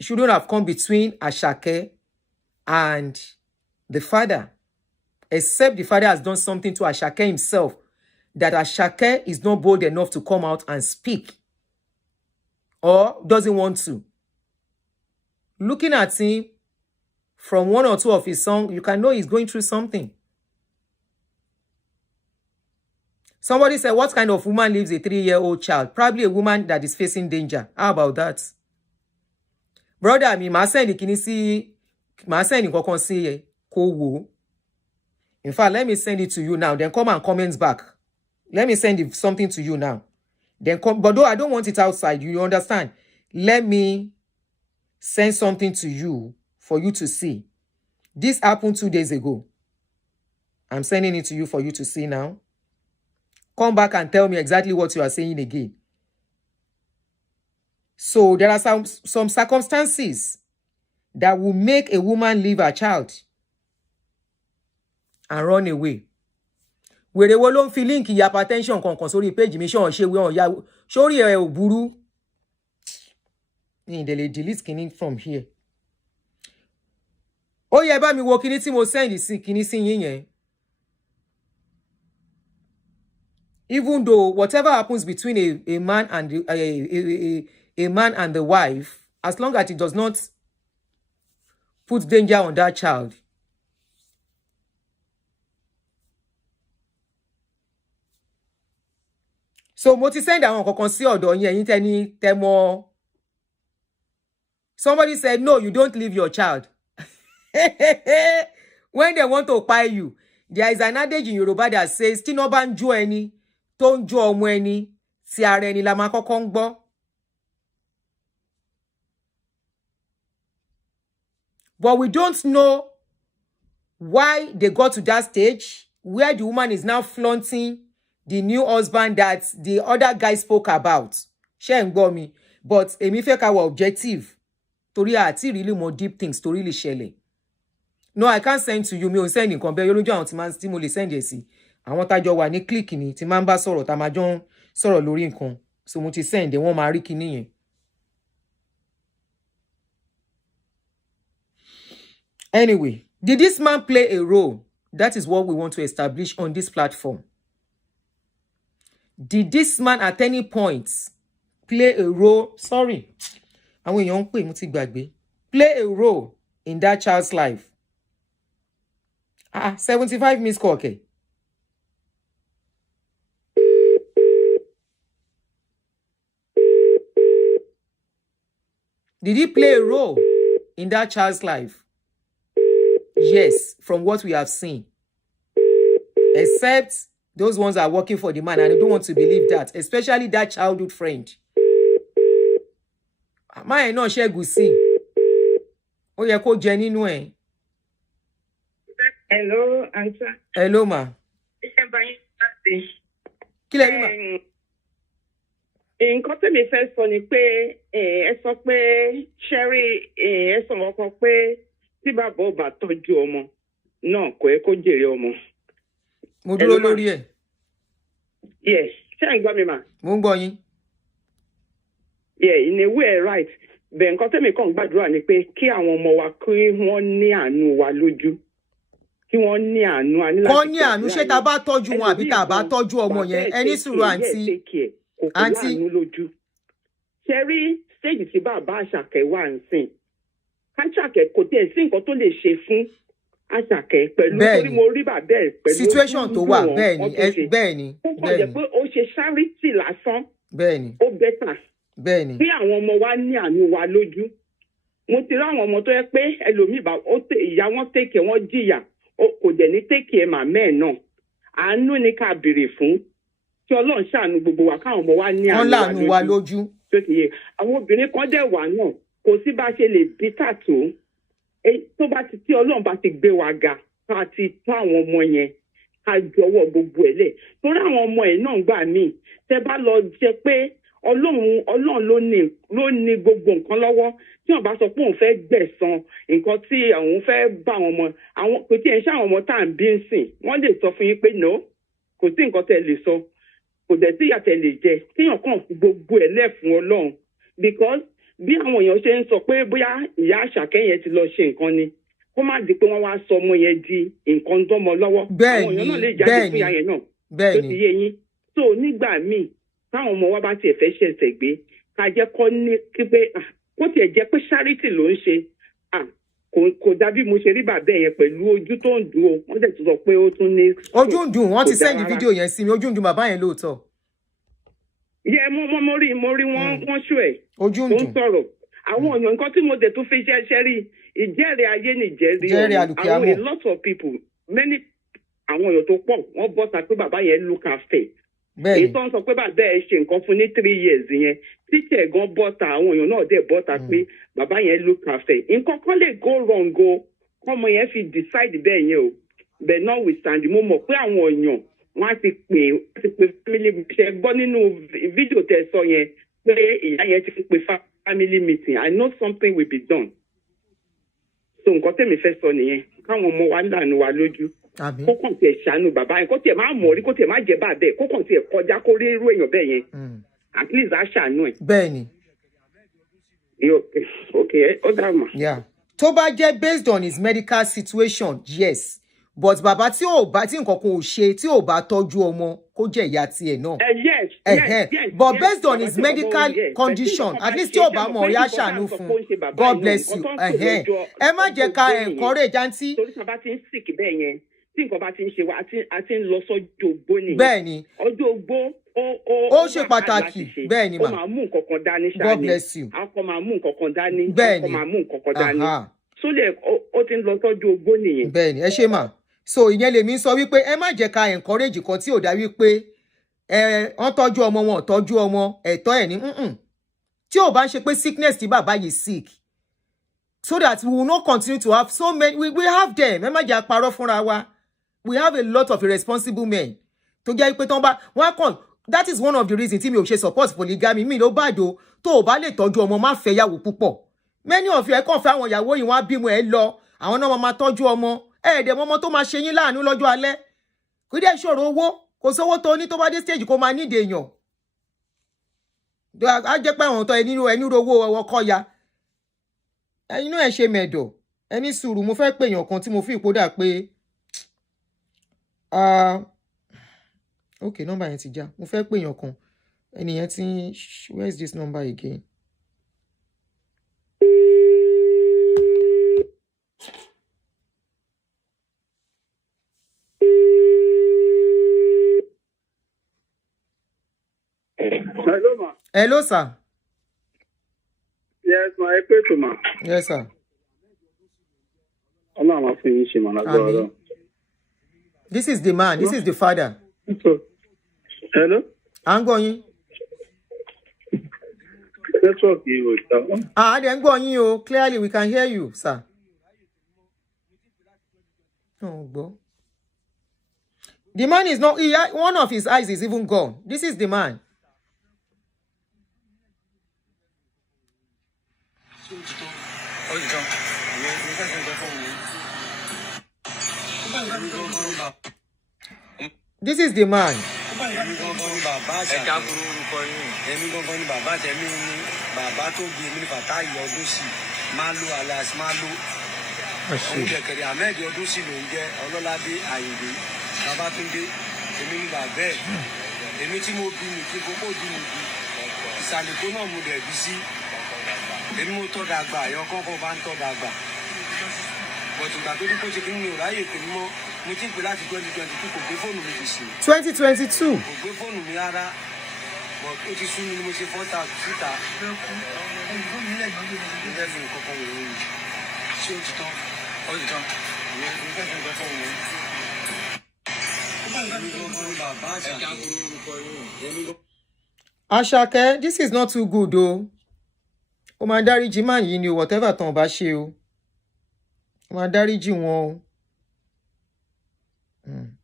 It shouldn't have come between Asake and the father. Except the father has done something to Asake himself, that Asake is not bold enough to come out and speak. Or doesn't want to. Looking at him, from one or two of his songs, you can know he's going through something. Somebody said, what kind of woman leaves a 3-year-old child? Probably a woman that is facing danger. How about that? Brother, ma send kokon si ko. In fact, let me send it to you now. Then come and comment back. Let me send something to you now. Then come, but though I don't want it outside, you understand? Let me send something to you for you to see. This happened 2 days ago. I'm sending it to you for you to see now. Come back and tell me exactly what you are saying again. So there are some circumstances that will make a woman leave her child and run away. Wèrè wo ló ń fi link hypertension kankan sórí page mi ṣé ṣe wọ́n ya sórí ẹ̀ ò burú. Ní ìdẹ̀lẹ̀ delete kìíní from here. Ó yẹ bá mi wo kíní tí mo send sí kíní sí yín yẹn. Even though whatever happens between a man and a man and the wife, as long as it does not put danger on that child. So mo ti send àwọn kankan sí ọ̀dọ̀ yín ẹ̀yin tẹ́ni tẹ́mọ̀. Somebody said, no, you don't leave your child. When they want to pay you, there is an adage in Yoruba that says, tí no bá ń jó ẹni, tó ń jó ọmọ ẹni, tí ara ẹni la máa kọ́kọ́ ń gbọ́. But we don't know why they got to that stage where the woman is now flaunting the new husband that the other guy spoke about. Ṣé ń gbọ́ mi? But èmi fẹ́ ká wà objective. Torí àti really more deep things to really ṣẹlẹ̀. No, I can't send to you. Mi ò send nǹkan bẹ́ẹ̀ lójú àwọn tí mo lè send ẹ̀ sí. Àwọn tájọ wà ní click ni tí máa ń bá sọ̀rọ̀ tá máa jọ ń sọ̀rọ̀ lórí nǹkan. So mo ti send wọ́n máa rí kíní yẹn. Anyway, did this man play a role? That is what we want to establish on this platform. Did this man at any point play a role? Sorry. Àwọn èèyàn ń pè mo ti gbàgbé. Play a role in that child's life. 75 missed call, okay. Did he play a role in that child's life? Yes, from what we have seen. Except Those ones are working for the man, and I don't want to believe that, especially that childhood friend. My no share gusi. Ó yẹ kó jẹ nínú ẹ̀. Hello, Auntie. Hello, ma. Kí lẹ rí mà? Nǹkan tí mi fẹ́ sọ ni pé ẹ sọ pé Sherry ẹ sọ ọkọ pé tí bàbá ò bá tọ́jú ọmọ náà kò yẹ kó jèrè ọmọ. Mo dúró lórí ẹ̀. Yes, ṣé ẹ̀ ń gbọ́ mi mà? Mo ń gbọ́ yín. Yeah, in a way right. Bẹ́ẹ̀ nǹkan tí mi kàn gbàdúrà ni pé kí àwọn ọmọ wa kí wọ́n ní àánú wa lójú. Kí wọ́n ní àánú kọ́ ní àánú ṣé tá bá tọ́jú wọn àbí tá bá tọ́jú ọmọ yẹn ẹni sùúrù àǹtí. Ṣé rí stage tí bàbá Àṣàkẹ́ wà ń sìn? Àṣàkẹ́ kò tiẹ̀ sí nǹkan tó lè ṣe fún Àṣàkẹ́ pẹ̀lú torí mo rí bàbá ẹ̀ pẹ̀lú situation tó wà bẹ́ẹ̀ni. Ó kàn jẹ́ pé ó ṣe charity lásán. Bẹ́ẹ̀ni. Ó bẹ́tà. Bẹ́ẹ̀ni. Bí àwọn ọmọ wa ní àánú wa lójú. Mo ti rí àwọn ọmọ tó yẹ pé ẹlòmíì ìyá wọn tèkè wọn jìyà kò dẹ̀ ní tèkè màmá ẹ̀ náà. Àánú ni ká béèrè fún. Kí Ọlọ́run ṣàánú gbogbo wa káwọn ọmọ wa ní àánú wa lójú. Àwọn obìnrin kan dẹ̀ wà náà kò sí bá ṣe lè bí tàtó. Tó bá ti tí Ọlọ́run bá ti gbé wa ga ká ti tó àwọn ọmọ yẹn ká jọ̀wọ́ gbogbo ẹ̀ lẹ̀. Torí àwọn ọmọ ẹ̀ náà gbà míì tẹ́ bá lọ jẹ pé Ọlọ́run ló ní gbogbo nǹkan lọ́wọ́ tí wọ́n bá sọ pé òun fẹ́ gbẹ̀san nǹkan tí àwọn fẹ́ bá àwọn kò tí ẹ̀ ń ṣe àwọn ọmọ tá à ń bí ń sìn wọ́n lè sọ fún yín pé no kò sí nǹkan tẹ́ lè sọ kò dẹ̀ sí ìyàtẹ̀ lè jẹ téèyàn kàn fi gbogbo ẹ̀ lẹ̀ fún Ọlọ́run because bí àwọn èèyàn ṣe ń sọ pé bóyá ìyá Àṣàkẹ́ yẹn ti lọ ṣe nǹkan ni kó má di pé wọ́n wá sọ ọmọ yẹn di nǹkan dánmọ lọ́wọ́ àwọn èèyàn náà lè jáde fún ìyá yẹn náà tó ti yé yín so nígbà míì táwọn ọmọ wa bá tiẹ̀ fẹ́ ṣẹ̀ṣẹ̀ gbé ká jẹ́ kọ́ ní kí pé kó tiẹ̀ jẹ́ pé charity ló ń ṣe kò dàbí mo ṣe rí bàbá yẹn pẹ̀lú ojú tó ń dùn ó wọ́n dẹ̀ tún sọ pé ó tún ní. ojú ń dùn wọ́n ti sẹ́ndì fídíò yẹn sí mi ojú ń dùn bàbá yẹn lóòótọ́. yẹ mo rí wọ́n ṣó ẹ̀ ojú ń dùn tó ń sọ̀rọ̀ àwọn ọ̀nà nǹkan tí mo dẹ̀ tún fi ṣẹ́ rí ìjẹ́rìí ayé nìjẹ́rìí àwọn a lot of people many àwọn èèyàn tó pọ̀ wọ́n bọ́ sa pé bàbá yẹn look after èyí tó ń sọ pé bàbá ẹ ṣe nǹkan fún ní 3 years yẹn títí ẹ̀ gan bọ́ta àwọn èèyàn náà dẹ̀ bọ́ta pé bàbá yẹn look after nǹkan kan lè go wrong o kọ́mọ yẹn fi decide bẹ́ẹ̀ yẹn o but notwithstanding mo mọ̀ pé àwọn èèyàn wọ́n á ti pè family ṣe gbọ́ nínú fídíò tẹ́ sọ yẹn pé ìyá yẹn ti pè family meeting I know something will be done so nǹkan tẹ́mi fẹ́ sọ nìyẹn káwọn ọmọ wa lànà wa lójú kó kàn tiẹ̀ ṣàánú bàbá yẹn kó tiẹ̀ máa mọ̀ rí kó tiẹ̀ máa jẹ́ bá bẹ́ẹ̀ kó kàn tiẹ̀ kọjá kó rí irú èèyàn bẹ́ẹ̀ yẹn at least á ṣàánú ẹ̀. bẹ́ẹ̀ni. okay ó dà mà. tó bá jẹ́ based on his medical situation yes but bàbá tí nǹkan kan ò ṣe tí ò bá tọ́jú ọmọ kó jẹ́ ìyá tiẹ̀ náà. yes but based on his medical condition at least tí ò bá mọ̀ ọ̀yá ṣàánú fún God bless you ẹ má jẹ́ ká encourage àǹtí. torí sábà ti ń sick bẹ́ẹ̀ yẹn tí nǹkan bá ti ń ṣe wa a ti ń lọ sọ́jọ́ ogbó nìyẹn. bẹ́ẹ̀ni ọjọ́ ogbó ó ṣe pàtàkì bẹ́ẹ̀ni ma ó máa mú nǹkan kan dání ṣáà ni God bless you akọ máa mú nǹkan kan dání bẹ́ẹ̀ni akọ máa mú nǹkan kan dání sólè ó ti ń lọ sọ́jọ́ ogbó nìyẹn. bẹ́ẹ̀ni ẹ ṣe mà so ìyẹn lèmi sọ wípé ẹ má jẹ́ ká encourage kan tí ò dá wípé wọ́n tọ́jú ọmọ wọn ò tọ́jú ọmọ ẹ̀tọ́ ẹ̀ ní tí ò bá ń ṣe pé sickness tí bàbá yìí sick so that we will not continue to have so many we have them ẹ má jẹ́ àparọ́ fúnra wa we have a lot of irresponsible men tó jẹ́ pé tán bá wọ́n kàn that is one of the reasons tí mi ò ṣe support polygamy mi ló bàjọ́ tó o bá lè tọ́jú ọmọ má fẹ́ yàwó púpọ̀ many of you ẹ kàn fẹ́ àwọn ìyàwó yìí wọ́n á bímọ ẹ lọ àwọn náà máa tọ́jú ọmọ ẹ̀ẹ́dẹ̀ mọ́mọ́ tó máa ṣe yín láàánú lọ́jọ́ alẹ́ kò dé ṣòro owó kò sówó tó ní tó bá dé stage kó máa nídìí èèyàn á jẹ́ pé àwọn tó ẹni owó ọkọ ya ẹ̀yin náà ẹ ṣe mẹ̀dọ̀ ẹni sùúrù mo fẹ́ pè èèyàn kan tí mo fi ìpódà pé okay number yẹn ti já mo fẹ́ pè èèyàn kan ẹni yẹn ti where is this number again. Hello, ma. Hello, sir. Yes, ma. Ẹ pé tó, ma. Yes, sir. Ọlọ́run máa fún yín ṣe màá lágbára. This is the man. This is the father. Hello? I'm going. Network you. Then going you. Clearly, we can hear you, sir. Oh, go. The man is not. One of his eyes is even gone. This is the man. This is the man. But ìgbà tó dípò ṣe kí n mi ò ráyè pè mọ́ mo ti ń pè láti 2022 kò gbé fóònù mi ti sùn. 2022. Kò gbé fóònù mi rárá but ó ti sún mi ni mo ṣe fọ́tà síta. Ilé fi nǹkan kan wò ó ṣé ó ti tán ó ti tán ìyẹn mo fẹ́ fi nǹkan kan wò ó. Asake, this is not too good o. O máa dáríjì man yìí ni o whatever tán bá ṣe o. O máa dáríjì wọn o.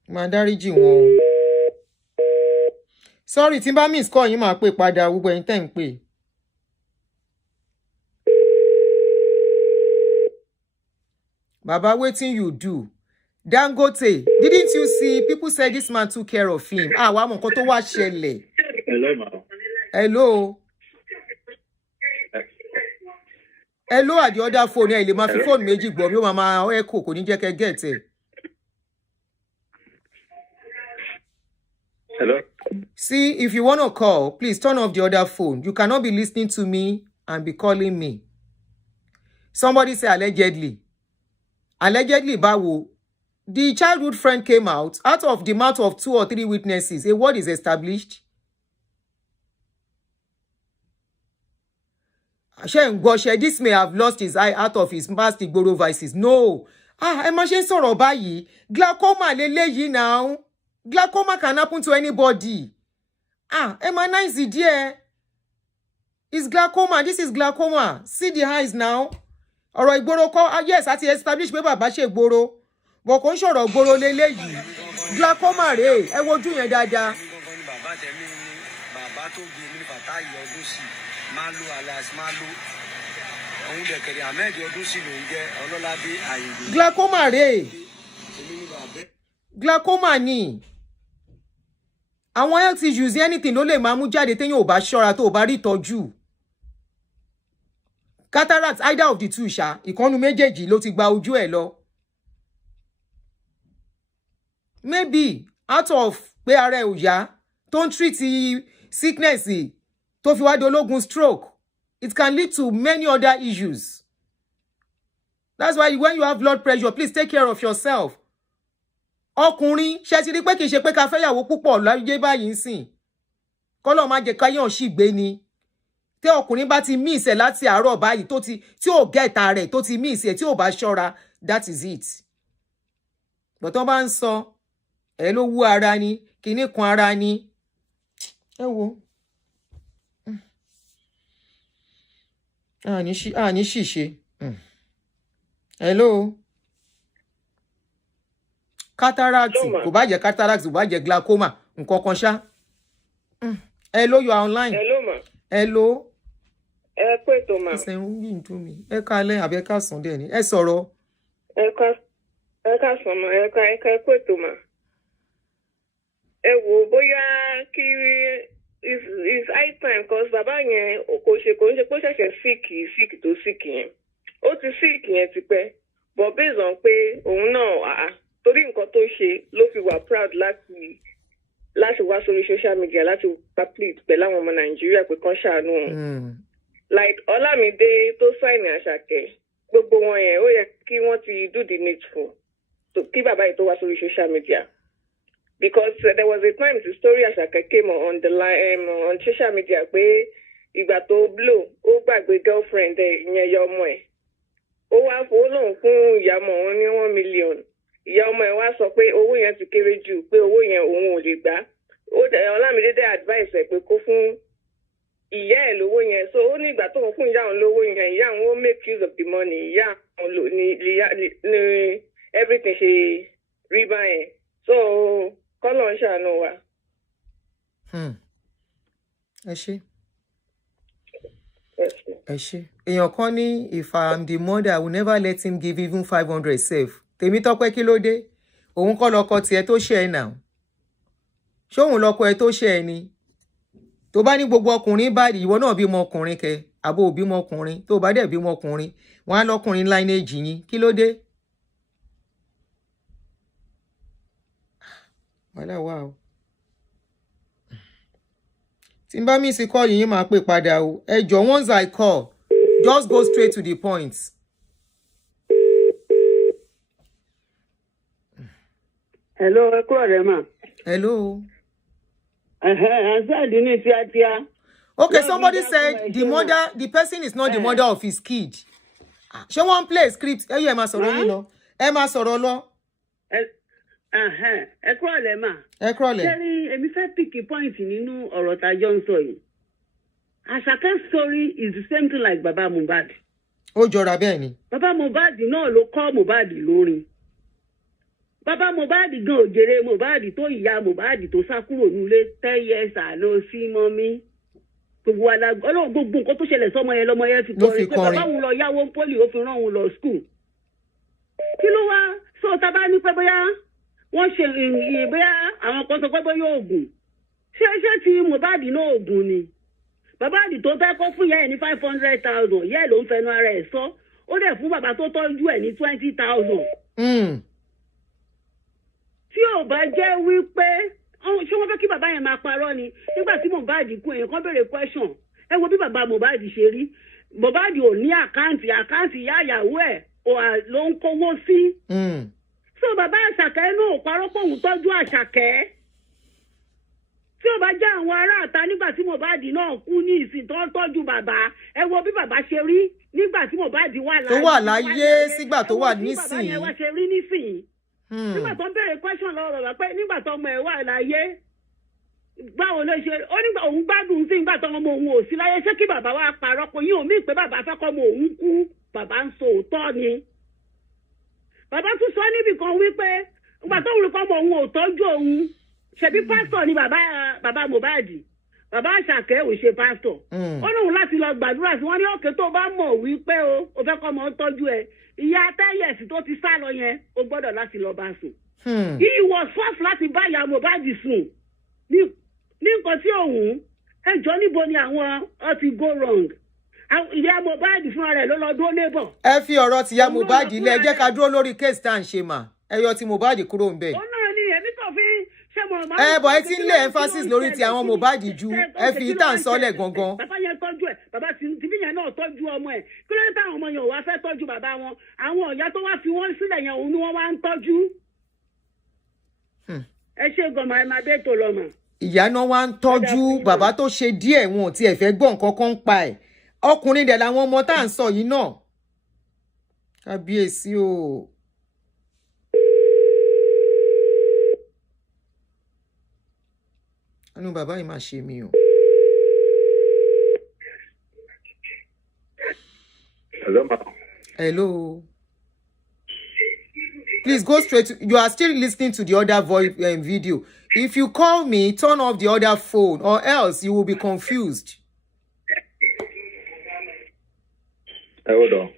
O máa dáríjì wọn o. Sorry, tí n bá miss call yín máa pè padà gbogbo ẹ̀yin tẹ́ ń pè. Baba, wetin you do? Dangote, didn't you see people say this man took care of him? Wa mọ nǹkan tó wá ṣẹlẹ̀. Hello, ma. Hello. Hello at the other phone. Ẹ lè máa fi phone méjì gbọ́ mi ó máa echo kò ní jẹ́ kẹ́ get ẹ. Hello. See, if you want to call, please turn off the other phone. You cannot be listening to me and be calling me. Somebody say allegedly. Allegedly, báwo. The childhood friend came out of the mouth of 2 or 3 witnesses. A word is established. This may have lost his eye out of his past Igboro vices. No. Ẹ má ṣe sọ̀rọ̀ báyìí. Glaucoma leléyìí now. Glaucoma can happen to anybody. Ẹ má nice dear. It's glaucoma. This is glaucoma. See the eyes now. Ọ̀rọ̀ Ìgboro kọ́. Yes, àti establish pé bàbá ṣe Ìgboro. But kò ń sọ̀rọ̀ Ìgboro leléyìí. Glaucoma rèé. Ẹ wojú yẹn dáadáa. Bàbá tó bí mi bàtà yọ ọdún sí Malu alas Malu. Òun dẹ̀kẹ̀rẹ̀ Ahmed ọdún sí ló ń jẹ́ Ọlọ́ládé Àyìndé. Glaucoma rèé. Glaucoma ni. Àwọn health issues anything ló lè máa mú jáde téèyàn ò bá ṣọ́ra tó ò bá rí ìtọ́jú. Cataract either of the two ṣá ìkànnù méjèèjì ló ti gba ojú ẹ̀ lọ. Maybe out of pé ara ẹ̀ ò yá tó ń treat sickness tó fi wá dológun stroke, it can lead to many other issues. That's why when you have blood pressure, please take care of yourself. Ọkùnrin ṣe ti rí pé kì í ṣe pé ká fẹ́yàwó púpọ̀ láyé báyìí nsìn. Kọ́lọ́ máa jẹ́ káyàn sì gbé ni. Tí ọkùnrin bá ti miss ẹ̀ láti àárọ̀ báyìí tí ò gẹ́ta rẹ̀ tó ti miss ẹ̀ tí ò bá ṣọ́ra, that is it. But wọ́n bá ń sọ ẹ ló wú ara ni kíní kan ara ni. Ẹ wo. Ní ṣìṣe. Hello. Cataract kò bá jẹ́ cataract kò bá jẹ́ glaucoma nǹkan kan ṣá. Hello, you are online. Hello ma. Hello. Ẹ pé tó ma. Ṣé ń yí ǹtú mi? Ẹ kálẹ́ àbí ẹ ká sùn dẹ̀ ni. Ẹ sọ̀rọ̀. Ẹ ká sùn ma. Ẹ pé tó ma. Ẹ wò bóyá kí is high time cause bàbá yẹn kò ń ṣe pé ó ṣẹ̀ṣẹ̀ sick tó sick yẹn. Ó ti sick yẹn ti pẹ́. But based on pé òun náà torí nǹkan tó ṣe ló fi wà proud láti wá sórí social media láti wá plead pẹ̀lú àwọn ọmọ Nàìjíríà pé kán ṣàánú wọn. Like Ọlámídé tó sign Àṣàkẹ́ gbogbo wọn yẹn ó yẹ kí wọ́n ti do the needful kí bàbá yìí tó wá sórí social media. Because there was a time the story Asake came on the line on social media pé ìgbà tó blow ó gbàgbé girlfriend ìyẹn yọ ọmọ ẹ̀. Ó wá fowó lòun fún ìyàmọ̀ wọn ní 1 million. ìyá ọmọ ẹ̀ wá sọ pé owó yẹn ti kéré jù pé owó yẹn òun ò lè gbà ó dẹ̀ Ọlámídé dẹ̀ advice ẹ̀ pé kó fún ìyá ẹ̀ lówó yẹn so ó ní ìgbà tó ń fún ìyá òun lówó yẹn ìyá òun ó make use of the money ìyá òun lò ní everything ṣe rí báyẹn so kọ́lọ̀ ń ṣàánú wa. ẹ ṣé èèyàn kan ní if I am the mother I will never let him give even 500 sef Tèmítọ́pẹ́ kí ló dé òun kọ́ lọ́kọ tiẹ̀ tó ṣe ẹ̀ náà ṣé òun lọ́kọ ẹ̀ tó ṣe ẹ̀ ni tó bá ní gbogbo ọkùnrin báyìí ìwọ náà bímọ ọkùnrin kẹ àbó òbímọ ọkùnrin tó bá dẹ̀ bímọ ọkùnrin wọn á lọ́kùnrin lineage yín kí ló dé. wàhálà wà o tí n bá mí sí kọ́ yìí máa pè padà o ẹ jọ once I call just go straight to the point. Hello, ẹ kúrò rẹ mà. Hello. Answer ní tíátíá. Okay, somebody said the person is not the mother of his kid. Ṣé wọ́n play script? Ẹ yẹ ẹ máa sọ̀rọ̀ yín lọ. Ẹ máa sọ̀rọ̀ lọ. Ẹ kúrò lẹ mà. Ẹ kúrò lẹ. Ṣé èmi fẹ́ pick point nínú ọ̀rọ̀ tá a jọ ń sọ yìí? Asake's story is the same thing like Baba Mohbad. Ó jọra bẹ́ẹ̀ ni. Baba Mohbad náà ló kọ́ Mohbad lórin. Baba Mohbad gan òjèrè Mohbad tó ìyá Mohbad tó sá kúrò nílé 10 years àlọ́ sí mọ́mí. Gbogbo alágbó gbogbo nǹkan tó ṣẹlẹ̀ sọ́mọ yẹn lọ́mọ yẹn fi kọrin pé bàbá òun lọ yáwó pólì ó fi rán òun lọ school. Kí ló wá sọ tábà ní pé bóyá wọ́n ṣe bóyá àwọn kan sọ pé bóyá oògùn. Ṣé ti Mohbad náà oògùn ni? Bàbá àdì tó fẹ́ kó fún yẹ́ ẹ̀ ní 500,000 yẹ́ ẹ̀ ló ń fẹnu ara ẹ̀ sọ ó dẹ̀ fún bàbá tó tọ́jú ẹ̀ ní 20,000. Tí ò bá jẹ́ wípé ṣé wọ́n fẹ́ kí bàbá yẹn máa parọ́ ni nígbà tí Mohbad kú èèyàn kan béèrè question ẹ wo bí bàbá Mohbad ṣe rí Mohbad ò ní àkáǹtì ìyá ìyàwó ẹ̀ ló ń kówó sí. So bàbá Àṣàkẹ́ náà ò parọ́ pé òun tọ́jú Àṣàkẹ́. Tí ó bá jẹ́ àwọn ará àta nígbà tí Mohbad náà kú ní ìsìn tó ń tọ́jú bàbá ẹ wo bí bàbá ṣe rí nígbà tí Mohbad wà láyé. Tó wà láyé sígbà tó wà nísìn. Bàbá yẹn wá ṣe rí nísìn. Nígbà tó ń béèrè question lọ́wọ́ bàbá pé nígbà tó ọmọ ẹ̀ wà láyé báwo ló ṣe ó nígbà òun gbádùn sí nígbà tó ọmọ òun ò sí láyé ṣé kí bàbá wa parọ́ kò yín òmíì pé bàbá fẹ́ kọ́ ọmọ òun kú bàbá ń sọ òótọ́ ni. Bàbá tún sọ níbì kan wípé nígbà tó ń rí kọ́ ọmọ òun ò tọ́jú òun ṣebí pásítọ̀ ni bàbá Mohbad bàbá Àṣàkẹ́ ò ṣe pásítọ̀ ó lóun láti lọ gbàdúrà sí wọn ní òkè tó bá mọ̀ wípé o fẹ́ kọ́ ọmọ ó tọ́jú ẹ ìyá tẹ́yẹ̀sì tó ti sá lọ yẹn o gbọ́dọ̀ láti lọ bá sùn. He was forced láti bá ìyá Mohbad sùn ní nǹkan tí òun ẹjọ́ níbo ni àwọn ti go wrong ìyá Mohbad fúnra rẹ̀ ló lọ dúró lébọ̀. Ẹ fi ọ̀rọ̀ ti ìyá Mohbad ilé ẹ jẹ́ ká dúró lórí case tá à ń ṣe mà ẹ yọ ti Mohbad kúrò ń bẹ̀. ó náà ni èmi kàn fi bọ̀ ẹ ti ń lé emphasis lórí ti àwọn Mohbad ju ẹ fi ìtàn sọ́lẹ̀ gangan. Bàbá yẹn tọ́jú ẹ̀ bàbá tìbí yẹn náà tọ́jú ọmọ ẹ̀ kí ló dé táwọn ọmọ yẹn ò wá fẹ́ tọ́jú bàbá wọn àwọn ọ̀yá tó wá fi wọ́n sílẹ̀ yẹn òun ni wọ́n wá ń tọ́jú. Ẹ ṣe gọmọ ẹ máa bẹ́ẹ̀ tó lọ́mọ. Ìyá náà wá ń tọ́jú bàbá tó ṣe díẹ̀ wọn ò tiẹ̀ fẹ́ gbọ́ nǹkan kan pa ẹ̀ ọkùnrin dẹ̀ làwọn ọmọ tá à ń sọ yìí náà. Kábíyèsí o. Àánú bàbá yìí máa ṣe mí o. Hello, ma. Hello. Please go straight to, you are still listening to the other voice video. If you call me, turn off the other phone or else you will be confused. Hold on.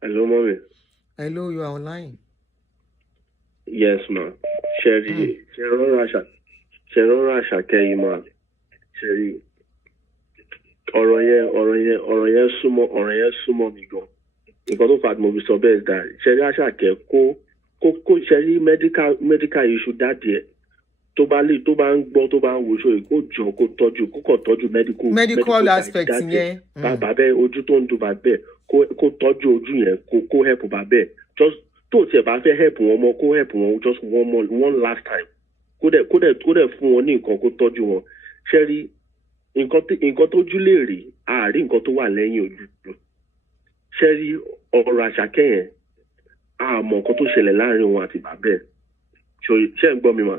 Hello, mommy. Hello, you are online. Yes, ma. Sherry, Sharon Asake, ma. Sherry. Ọ̀rọ̀ yẹn súnmọ́ mi gan. Nǹkan tó fà mo fi sọ bẹ́ẹ̀ dà. Sherry Asake kó Sherry medical issue dáàdì ẹ̀ tó bá ń gbọ́ tó bá ń wo ṣó yìí kó jọ kó tọ́jú medical aspect yẹn. bàbá ẹ ojú tó ń dùn bàbá ẹ kó tọ́jú ojú yẹn kó help bàbá ẹ just tó tiẹ̀ bá fẹ́ help wọn mọ́ kó help wọn just one last time kó dẹ̀ fún wọn ní nǹkan kó tọ́jú wọn ṣe rí nǹkan tójú lè rí àárín nǹkan tó wà lẹ́yìn ojú ṣe rí ọ̀rọ̀ Àṣàkẹ́ yẹn àmọ́ nǹkan tó ṣẹlẹ̀ láàrin òun àti bàbá ẹ̀ ṣe ń gbọ́ mi mà.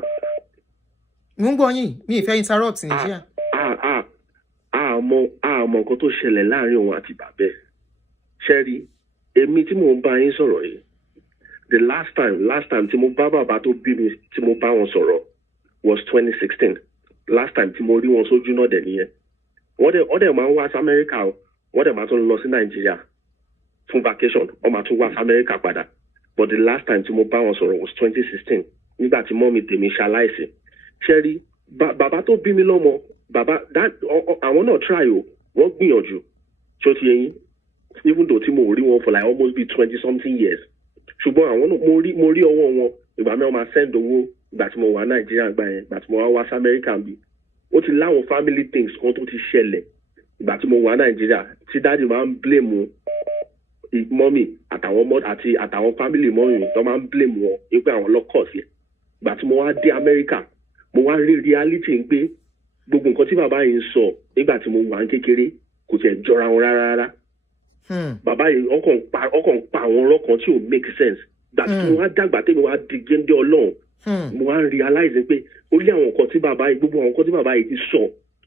mo ń gbọ́ yín mi ì fẹ́ interrupt nìjíríà. àmọ́ nǹkan tó ṣẹlẹ̀ láàrin òun àti bàbá ẹ̀ ṣe rí èmi tí mò ń bá yín sọ̀rọ̀ yìí the last time tí mo bá bàbá tó bí mi tí mo bá wọn sọ̀rọ̀ was 2016 last time tí mo rí wọn sójú náà dẹ̀ nìyẹn wọ́n dẹ̀ máa ń wá sí Amẹ́ríkà o wọ́n dẹ̀ máa tún lọ sí Nàìjíríà fún vacation wọ́n máa tún wá sí Amẹ́ríkà padà but the last time tí mo bá wọn sọ̀rọ̀ was 2016 nígbà tí mọ́mì tèmi ṣaláìsí ṣe rí bàbá tó bí mi lọ́mọ àwọn náà try o wọ́n gbìyànjú tí ó ti yẹ yín even though tí mo rí wọn for like almost be 20-something years ṣùgbọ́n àwọn náà mo rí ọwọ́ wọn ìgbà mẹ́wọ́n máa send owó ìgbà tí mo wà Nàìjíríà gbà yẹn ìgbà tí mo wá sí Amẹ́ríkà bí ó ti láwọn family things kan tó ti ṣẹlẹ̀ ìgbà tí mo wà Nàìjíríà tí dáàdì máa ń blame mọ́mì àtàwọn family mọ́mì tó máa ń blame wọn wípé àwọn lọ́kọ̀ sí ẹ̀ ìgbà tí mo wá dé Amẹ́ríkà mo wá rí reality ń pé gbogbo nǹkan tí bàbá yìí ń sọ nígbà tí mo wà ń kékeré kò tiẹ̀ jọra wọn rárá bàbá yìí ọkàn pa àwọn ọ̀rọ̀ kan tí ò make sense ìgbà tí mo wá dàgbà tẹ́mi wá di géńdé Ọlọ́run mo wá realize pé ó lé àwọn nǹkan tí bàbá yìí gbogbo àwọn nǹkan tí bàbá yìí ti sọ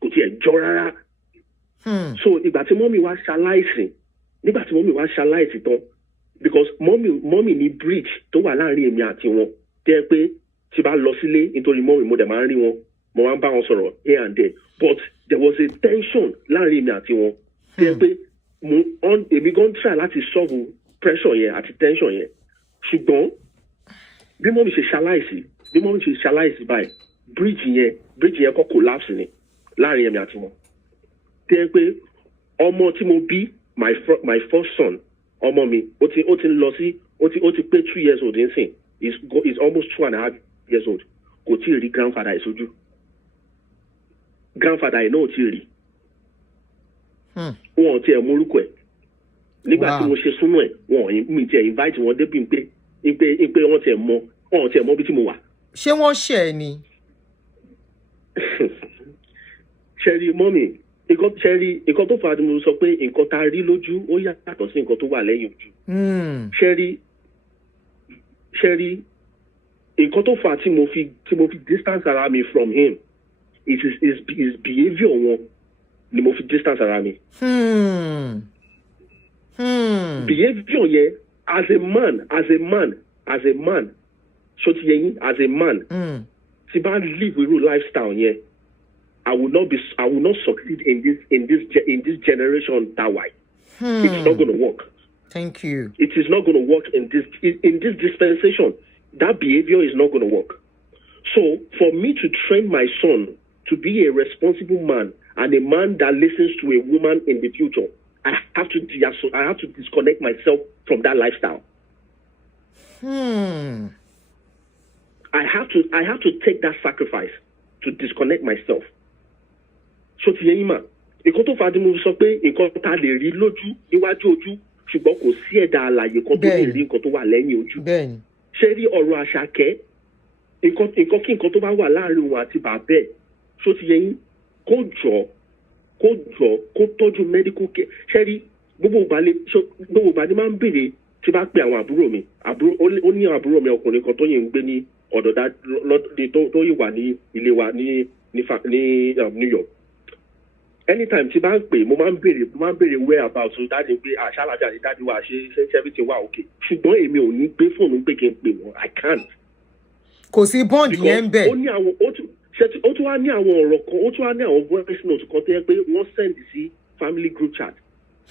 kò tiẹ̀ jọ rárá so ìgbà tí mọ́mì wá ṣaláìsì tán because mọ́mì ní bridge tó wà láàrin èmi àti wọn tẹ́ pé tí bá lọ sílé nítorí mọ́mì mo dẹ̀ máa ń rí wọn mo máa ń bá wọn sọ̀rọ̀ here and there but there was a tension láàrin èmi àti wọn tẹ́ pé èmi gan try láti solve pressure yẹn àti tension yẹn ṣùgbọ́n bí mọ́mì ṣe ṣaláìsí báyìí bridge yẹn kọ́ collapse ni láàrin èmi àti wọn tẹ́ pé ọmọ tí mo bí my first son ọmọ mi ó ti lọ sí ó ti pé 2 years old nsìn is almost 2.5 years old kò tí ì rí grandfather ìsojú grandfather yìí náà ò tí ì rí wọn ò tiẹ̀ mórúkọ ẹ̀ nígbà tí mo ṣe súnmọ́ ẹ̀ wọn mi tiẹ̀ invite wọn débi pé wọ́n tiẹ̀ mọ̀ bí tí mo wà. ṣé wọ́n ṣẹ̀ ẹ́ ni. ṣẹ́rí mọ́mì nǹkan tó fà á ni mo sọ pé nǹkan tá a rí lójú ó yàtọ̀ sí nǹkan tó wà lẹ́yìn ojú. ṣẹ́rí nǹkan tó fà á tí mo fi distance ara mi from him is his behaviour wọn ni mo fi distance ara mi. Behaviour yẹn as a man ṣó ti yẹ yín as a man tí bá live irú lifestyle yẹn I will not succeed in this generation that way. It's not going to work. Thank you. It is not going to work in this dispensation. That behavior is not going to work. So for me to train my son to be a responsible man and a man that listens to a woman in the future, I have to disconnect myself from that lifestyle. I have to take that sacrifice to disconnect myself. So ti yẹn mà nǹkan tó fà á tí mo sọ pé nǹkan tá a lè rí lójú níwájú ojú ṣùgbọ́n kò sí ẹ̀dá alààyè kan tó lè rí nǹkan tó wà lẹ́yìn ojú. ṣé rí ọ̀rọ̀ Àṣàkẹ́ nǹkan kí nǹkan tó bá wà láàrin òun àti bàbá ẹ̀ so ti yẹn kó tọ́jú medical care ṣé rí gbogbo ìgbà ni máa ń béèrè tí bá pe àwọn àbúrò mi ó ní àbúrò mi ọkùnrin kan tó yẹn ń gbé ní ọ̀dọ̀dá tó yìí wà ní ilé wa ní New York. Anytime tí bá ń pè mo máa ń béèrè whereabouts so dáàdi pé àṣàlàjà ni dáàdi wa ṣe everything wà okay ṣùgbọ́n èmi ò ní gbé fóònù pé kí n pè wọ́n I can't. kò sí bond yẹn ń bẹ̀. ó tún wá ní àwọn ọ̀rọ̀ kan ó tún wá ní àwọn voice note kan tó yẹ pé wọ́n send sí family group chat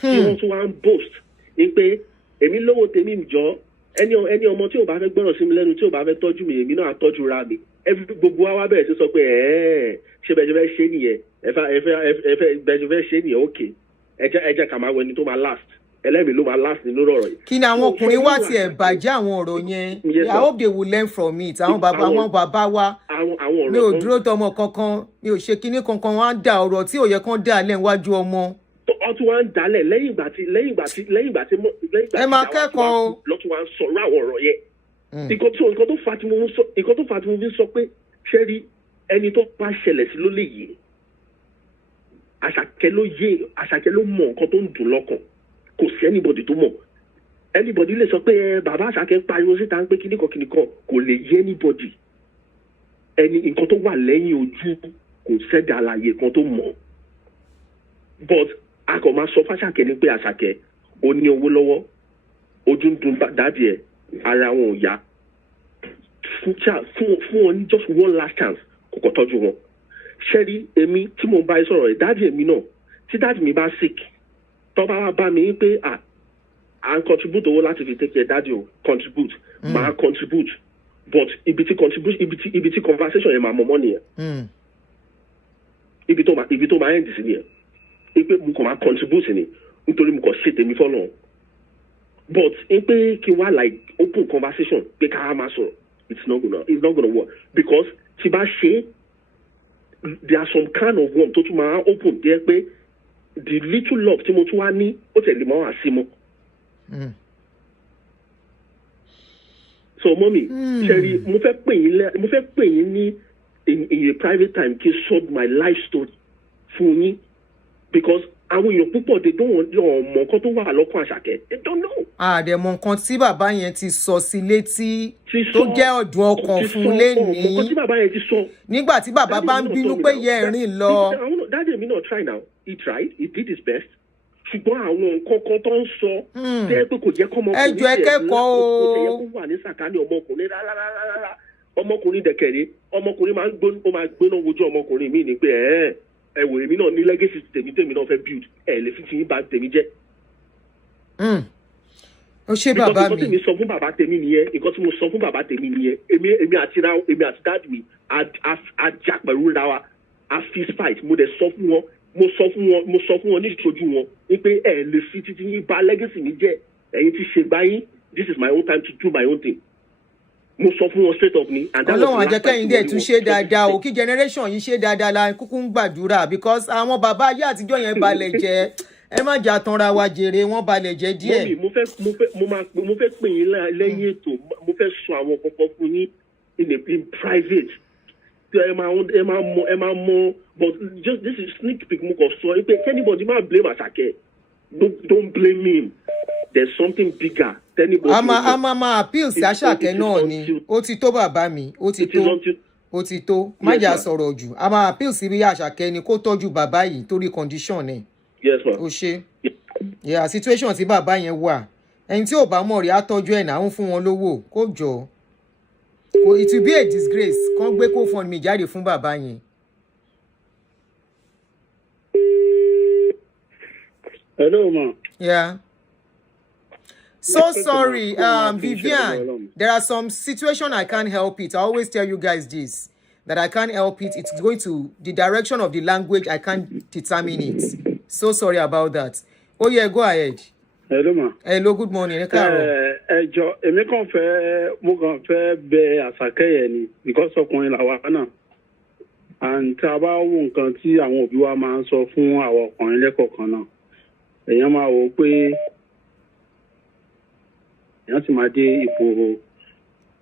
tí wọ́n tún wá ń boast ní pé èmi lówó tèmi jọ ẹni ọmọ tí ò bá fẹ́ gbọ́rọ̀ sí mi lẹ́nu tí ò bá fẹ́ tọ́jú mi èmi náà á tọ́jú ra mi gbogbo wa bẹ̀rẹ̀ sí sọ pé ṣé bẹ́ẹ̀ fẹ́ ṣe nìyẹn bẹ́ẹ̀ fẹ́ ṣe nìyẹn ok ẹ jẹ́ ká máa wọ ẹni tó máa last ẹlẹ́mìí ló máa last nínú ọ̀rọ̀ yìí. kí ni àwọn ọkùnrin wá tiẹ̀ bàjẹ́ àwọn ọ̀rọ̀ yẹn I hope they will learn from it àwọn bàbá wa. àwọn àwọn ọ̀rọ̀ mi ò dúró tọmọ kankan mi ò ṣe kinní kankan wọ́n á dá ọ̀rọ̀ tí ò yẹ kán dá lẹ́ níwájú ọmọ. wọ́n tún wá ń dalẹ̀ lẹ́yìn ìgbà tí ẹ máa kẹ́kọ̀ọ́ lọ́tún wá ń sọ̀rọ̀ àwọn ọ̀rọ̀ yẹn. nǹkan tó fa tí mo fi sọ pé ṣẹ́rí ẹni tó bá ṣẹlẹ̀ sí ló lè yé Àṣàkẹ́ ló mọ nǹkan tó ń dùn lọ́kàn kò sí anybody tó mọ̀ anybody lè sọ pé bàbá Àṣàkẹ́ pariwo síta ń pé kíníkan kò lè yé anybody ẹni nǹkan tó wà lẹ́yìn ojú kò sẹ́dá àlàyé kan tó mọ̀ but a kò máa sọ f'Àṣàkẹ́ ní pé Àṣàkẹ́ ó ní owó lọ́wọ́ ojú ń dùn dáàdì ẹ̀ ara wọn ò yá fún wọn ní just one last chance kò kọ́ tọ́jú wọn ṣẹ́rí èmi tí mo bá sọ̀rọ̀ ẹ̀ dáàdì èmi náà tí dáàdì mi bá sick tó bá wá bá mi pé à ń contribute owó láti fi take care dáàdì o contribute máa contribute but ibi tí conversation yẹn máa mọ money yẹn ibi tó máa end sí nìyẹn pé mo kàn máa contribute ni nítorí mo kàn ṣe tèmi fọ́lọ́run but pé kí n wá like open conversation pé ká máa sọ̀rọ̀ it's not gonna work because tí bá ṣe there are some kind of warmth tó tún máa open there pé the little love tí mo tún wá ní ó tẹ̀lé mọ́ wá sí mọ́. so mọ́mí ṣẹ́rí mo fẹ́ pè yín ní in a private time kí n sọ my life story fún yín because àwọn èèyàn púpọ̀ they don't mọ nǹkan tó wà lọ́kàn Àṣàkẹ́ they don't know. àdèmọ̀ nǹkan tí bàbá yẹn ti sọ sí létí tó jẹ́ ọ̀dùn ọkàn fún lénìí nǹkan tí bàbá yẹn ti sọ. nígbà tí bàbá bá ń bínú pé yẹ rìn lọ. dáàdì mi náà try now he tried he did his best ṣùgbọ́n àwọn nǹkan kan tó ń sọ tẹ́ pé kò jẹ́ kọ́mọkùnrin ẹjọ́ ẹ kẹ́kọ̀ọ́ o kò tẹ̀yẹ kó wà ní sàkání ọmọkùnrin rárá ọmọkùnrin dẹ̀kẹ̀rẹ́ ọmọkùnrin máa gbóná wojú ọmọkùnrin mi ní pé ẹ wò èmi náà ní legacy tèmi náà fẹ́ build ẹ lè fi tiyín bà tèmi jẹ́. ó ṣe bàbá mi. nǹkan tí mi sọ fún bàbá tèmi nìyẹn nǹkan tí mo sọ fún bàbá tèmi nìyẹn èmi àti dáàdì mi a jà pẹ̀lú ra wa a fist fight mo dẹ̀ sọ fún wọn mo sọ fún wọn ní ìṣojú wọn wípé ẹ lè fi títí yín bà legacy mi jẹ́ ẹ̀yin ti ṣe gbáyín this is my own time to do my own thing. mo sọ fún wọn straight up ni. ọlọ́run àjẹkẹ́yìn dẹ̀ tún ṣe dáadáa o kí generation yìí ṣe dáadáa la kúkú ń gbàdúrà because àwọn bàbá ayé àtijọ́ yẹn balẹ̀ jẹ́ ẹ má jà tanra wa jèrè wọ́n balẹ̀ jẹ́ díẹ̀. mọ́mí mo fẹ́ pè yín lẹ́yìn ètò mo fẹ́ sọ àwọn kọ̀ọ̀kan fún yín in private ẹ máa mọ but just this is sneak peek mo kàn sọ pé anybody má blame Àṣàkẹ́ don't blame him there's something bigger. a máa appeal sí Àṣàkẹ́ náà ni ó ti tó bàbá mi ó ti tó má jà sọ̀rọ̀ jù a máa appeal sí bí Àṣàkẹ́ ni kó tọ́jú bàbá yìí torí condition ẹ̀. yes ma. ó ṣe yeah situation tí bàbá yẹn wà ẹni tí ò bá mọ̀ rí á tọ́jú ẹ̀ náà ń fún wọn lówó kó jọ it will be a disgrace kán gbé kó fund mi jáde fún bàbá yẹn. hello ma. yeah. So sorry, Vivian. There are some situations I can't help it. I always tell you guys this, that I can't help it. It's going to the direction of the language. I can't determine it. So sorry about that. Oh yeah, go ahead. Hello ma. Hello, good morning. Ẹjọ́ èmi kàn fẹ́ bẹ̀ Àṣàkẹ́ yẹn ni because ọkùnrin làwa náà. And tá a bá wo nǹkan tí àwọn òbí wa máa ń sọ fún àwọn ọkùnrin lẹ́kọ̀ọ̀kan náà. Èèyàn máa wò ó pé èèyàn sì máa dé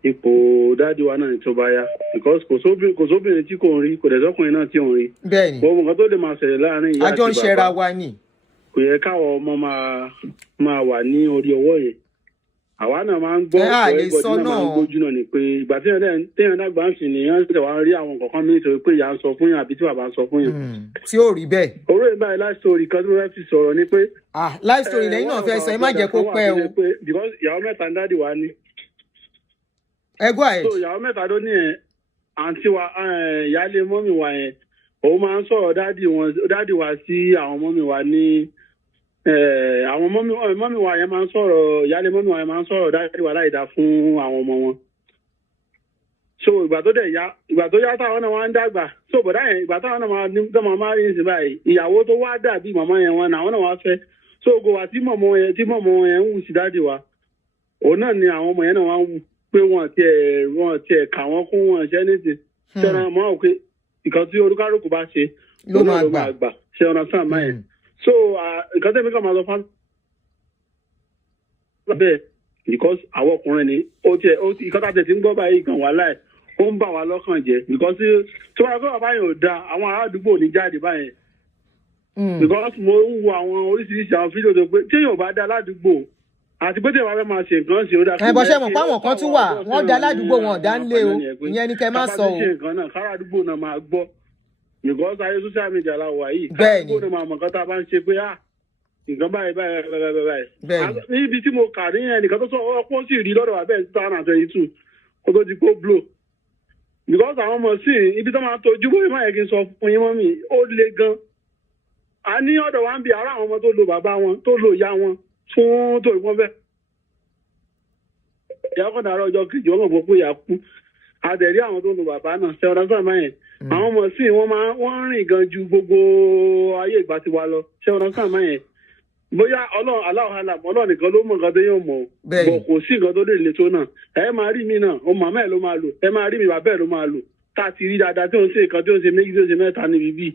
ipò dáàdi wa náà ní tó bá yá because kò sóbìnrin tí kò ń rí kò dẹ̀ sọ́kùnrin náà tí ò ń rí. bẹ́ẹ̀ni gbogbo nǹkan tó lè máa ṣẹlẹ̀ láàrin ìyá àti bàbá àjọ ń ṣẹra wa ni. kò yẹ káwọn ọmọ máa wà ní orí ọwọ́ yẹn àwa náà máa ń gbọ́ ẹgbọ́dún náà máa ń gbójú náà ni pé ìgbà téèyàn dàgbà ń sìn nìyẹn ṣe wá rí àwọn kọ̀ọ̀kan mi nítorí pé ìyá ń sọ fún yàn àbí tí bàbá ń sọ fún yàn. tí ó rí bẹ́ẹ̀. oró ìgbà yìí life story kan tó fẹ́ fi sọ̀rọ̀ ni pé. life story lẹ́yìn náà fẹ́ sọ ẹ má jẹ́ kó pẹ́ o. because ìyàwó mẹ́ta ń dádì wa ní. ẹ go ahead. so ìyàwó mẹ́ta ló ní ẹ̀ àǹtí wa ìyáálé mọ́mì wa yẹn òun máa ń sọ̀rọ̀ dádì wa sí àwọn mọ́mì wa ní àwọn mọ́mì wa yẹn máa ń sọ̀rọ̀ ìyáálé mọ́mì wa yẹn máa ń sọ̀rọ̀ dáàdì wa láìda fún àwọn ọmọ wọn. so ìgbà tó yá táwọn náà wá ń dàgbà so bọ̀dá yẹn ìgbà táwọn náà máa rí ìsìn báyìí ìyàwó tó wá dàbí màmá yẹn wọn náà wá fẹ́ so ògo wa tí mọ̀mọ́ yẹn ń wù sí dáàdì wa òun náà ni àwọn ọmọ yẹn náà wá ń wù pé wọn tiẹ̀ kà wọ́n kún wọn ṣẹ́ níṣẹ́ ṣé ọ̀nà mọ́ òkè ìkan tí olúkálùkù bá ṣe ló máa gbà ṣé ọ̀nà sáà máa yẹn so ìkan tẹ́mi kàn máa sọ fún bẹ́ẹ̀ because àwọn ọkùnrin ni ìkan tàbí ti ń gbọ́ báyìí kan wà láì ó ń bà wá lọ́kàn jẹ́ because tí wọ́n bá báyìí ò da àwọn ará àdúgbò ní jáde báyẹn because mo ń wo àwọn oríṣiríṣi àwọn fídíò tó pé tí èèyàn bá da ládùúgbò àti pé tí èèyàn bá fẹ́ máa ṣe nǹkan ṣe ó dá. ẹ bọ́ ṣe mọ̀ pé àwọn kan tún wà wọ́n da ládùúgbò wọn ọ̀dá ń lé o ìyẹn ni kẹ́ má sọ o. kábàtì ṣe nǹkan náà kára àdúgbò náà máa gbọ́ because ayé social media la wà yìí bẹ́ẹ̀ ni kára àdúgbò náà máa mọ̀ nǹkan tá a bá ń ṣe pé nǹkan báyìí níbi tí mo kà ní ẹnìkan tó sọ ọkọ sì rí lọ́dọ̀ abẹ́ 2022 kó tó di kó blow because àwọn ọmọ sí ibi tó máa tọ́jú bóyá máa yẹ kí n sọ fún yín mọ́ mi ó le gan a ní ọ̀dọ̀ wa ń bi ara àwọn ọmọ tó lo bàbá wọn tó lo ìyá wọn fún tó ìwọ́n fẹ́ ìyá kan dàrọ ọjọ́ kejì wọn mọ̀ pé ìyá kú àtẹ̀rí àwọn tó lo bàbá náà ṣe ọ̀dọ̀ sáà máa yẹn àwọn ọmọ sí wọ́n rìn gan ju gbogbo ayé ìgbà tiwa lọ ṣe ọ̀dọ̀ sáà máa yẹn bóyá ọlọ́run nìkan ló mọ̀ nǹkan tó yóò mọ̀ bọ̀ kò sí nǹkan tó lè le tó náà ẹ máa rí mi náà o màmá ẹ ló máa lò ẹ máa rí mi bàbá ẹ ló máa lò tá a ti rí dáadáa tí ó ń ṣe nǹkan tí ó ń ṣe méjì tí ó ń ṣe mẹ́ta níbi bíi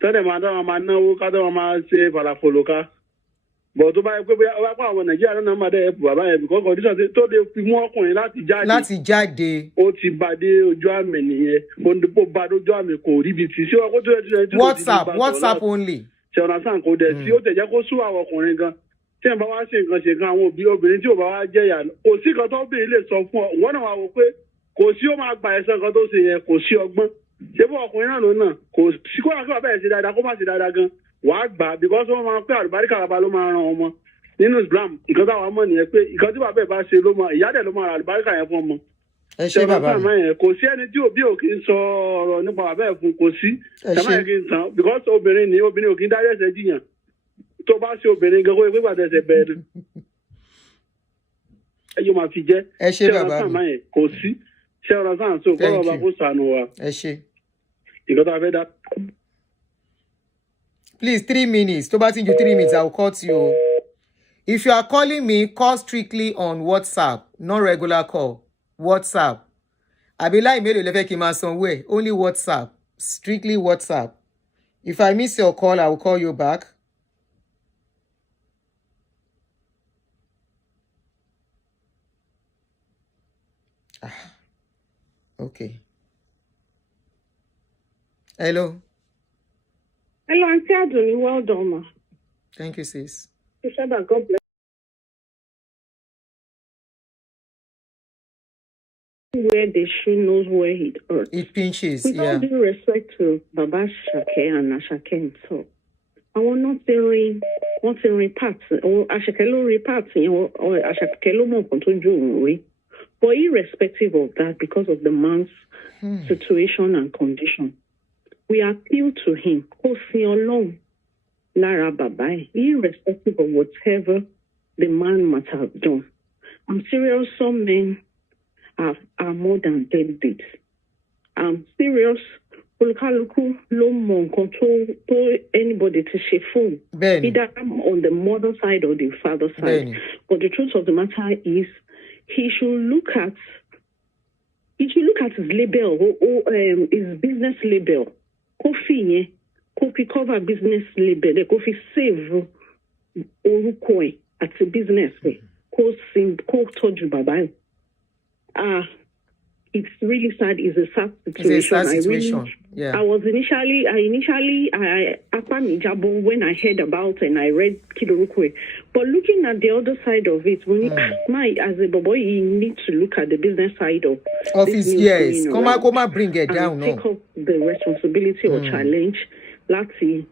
tọ́lẹ̀ máa dá wọn máa náwó ká tó wọn máa ṣe fàlàfòlò ká bọ̀ tó bá yẹ pé bóyá pa àwọn nàìjíríà náà máa dẹ́ ẹ̀pù bàbá yẹn bìkọ́ kọ́ndíṣàn tó lè fi mú ọkùnrin láti jáde ó ti bá dé ojú àmì nìyẹn ó bá dé ojú àmì kò rí ibi tí sí ọkọ tó yẹ tí WhatsApp only ṣẹ̀wọ̀n kò dẹ̀ sí ó tẹ̀jẹ́ kó sú àwọn ọkùnrin gan tí ẹ̀ bá wá ṣe nǹkan ṣe gan àwọn obìnrin tí ò bá wá jẹ́ ìyá kò sí kan tó obìnrin lè sọ fún ọ wọ́n náà wá wò pé kò sí ó máa gba ẹ̀san kan tó ṣe yẹn kò sí ọgbọ́n ṣé bó ọkùnrin náà ló náà kò sí kó yàtọ̀ bẹ́ẹ̀ ṣe dáadáa kó má ṣe dáadáa gan wàá gbà because wọ́n máa pé àlùbáríkà bàbá ló máa ran ọmọ nínú Islam ìkan táwọn ọmọ nìyẹn pé ìkan tí bàbá ẹ̀ bá ṣe ló máa ìyá dẹ̀ ló máa ra àlùbáríkà yẹn fún ọmọ ẹ ṣe bàbá mi kò sí ẹni tí òbí ò kí ń sọ ọ̀rọ̀ nípa bàbá ẹ̀ fún kò sí ṣàmá yẹn kí n tàn because obìnrin ò kí ń dárí ẹ̀ṣẹ̀ jiyàn tó bá ṣe obìnrin gan kó yẹ pé gbàdé ẹ̀ṣẹ̀ bẹ̀rẹ̀ ẹ yóò máa fi jẹ́ ẹ ṣe bàbá mi kò sí ṣé ọ̀rọ̀ sáà tó kọ́ ọba kó sànù wa ẹ ṣe ìkan tó a fẹ́ dá. Please 3 minutes tó bá ti ju 3 minutes I will cut you. If you are calling me, call strictly on WhatsApp, not regular call. WhatsApp. Àbí láì mélòó lẹ fẹ́ kí n máa sanwó ẹ̀, only WhatsApp, strictly WhatsApp. If I miss your call, I will call you back. Okay. Hello. Hello, Auntie Adoni. Well done, ma. Thank you, sis. God bless. Where the shoe knows where it hurts. It pinches, With all due respect to Baba Asake and Asake himself, I want not to ring parts, or Asake lo ring parts, or Asake lo mo kontoju. But irrespective of that, because of the man's situation and condition, we appeal to him, alone, Lara Babai, irrespective of whatever the man might have done. I'm serious, some men are more than deadbeats. I'm serious. Olúkálùkù ló mọ nǹkan tó anybody to ṣe fún. Either on the mother side or the father side. But the truth of the matter is, he should look at his label or his business label. Kofi cover business label. Kofi save orúkọ ẹ̀ àti business ẹ̀. Kó tọ́jú bàbá ẹ̀. It's really sad. It's a sad situation. It's a sad situation. I initially when I heard about and I read Kidorukwe. But looking at the other side of it, as a boy, you need to look at the business side of his yes. Come bring it down. Take up the responsibility or challenge. Let's save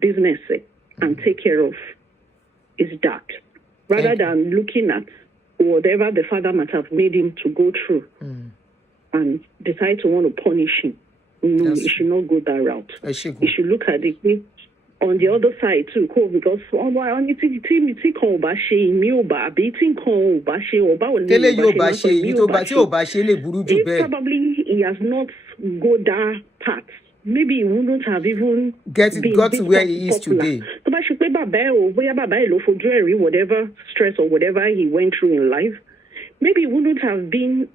business and take care of his dad. Rather than looking at whatever the father might have made him to go through and decide to want to punish him. No, he should not go that route. He should look at it on the other side too, because probably he has not go that path. Maybe he wouldn't have even got to where he is today. Whatever stress or whatever he went through in life, maybe he wouldn't have been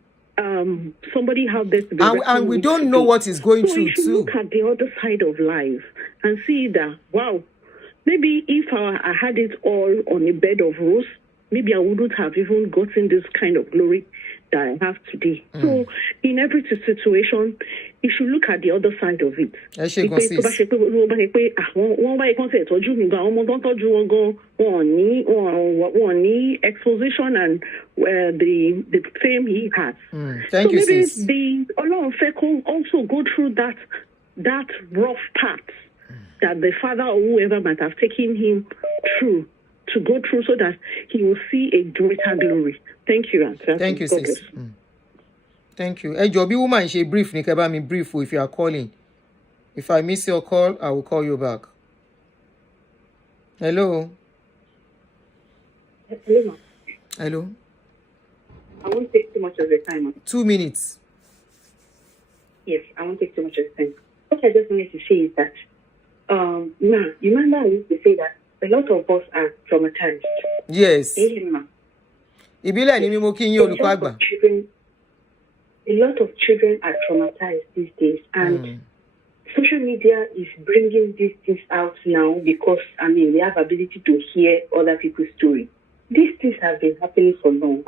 somebody out there to be and we don't know what he's going through too. Look at the other side of life and see that, wow, maybe if I had it all on a bed of rose, maybe I wouldn't have even gotten this kind of glory that I have today. So in every situation, you should look at the other side of it. Exposition and the fame he has. Thank you, maybe sis. the Olorun also go through that rough path that the father or whoever might have taken him through to go through so that he will see a greater glory. Thank you, Answer. Thank you, sis. Thank you. Hey, Joby woman, she brief. Nikeba me brief if you are calling. If I miss your call, I will call you back. Hello. Hello. Hello. I won't take too much of your time. 2 minutes. Yes, I won't take too much of your time. What I just wanted to say is that, now, you remember I used to say that a lot of us are traumatized. Yes. Ibile ni mimo kinyi olùkọ́ àgbà. A lot of children are traumatized these days, and social media is bringing these things out now because, we have ability to hear other people's story. These things have been happening for long.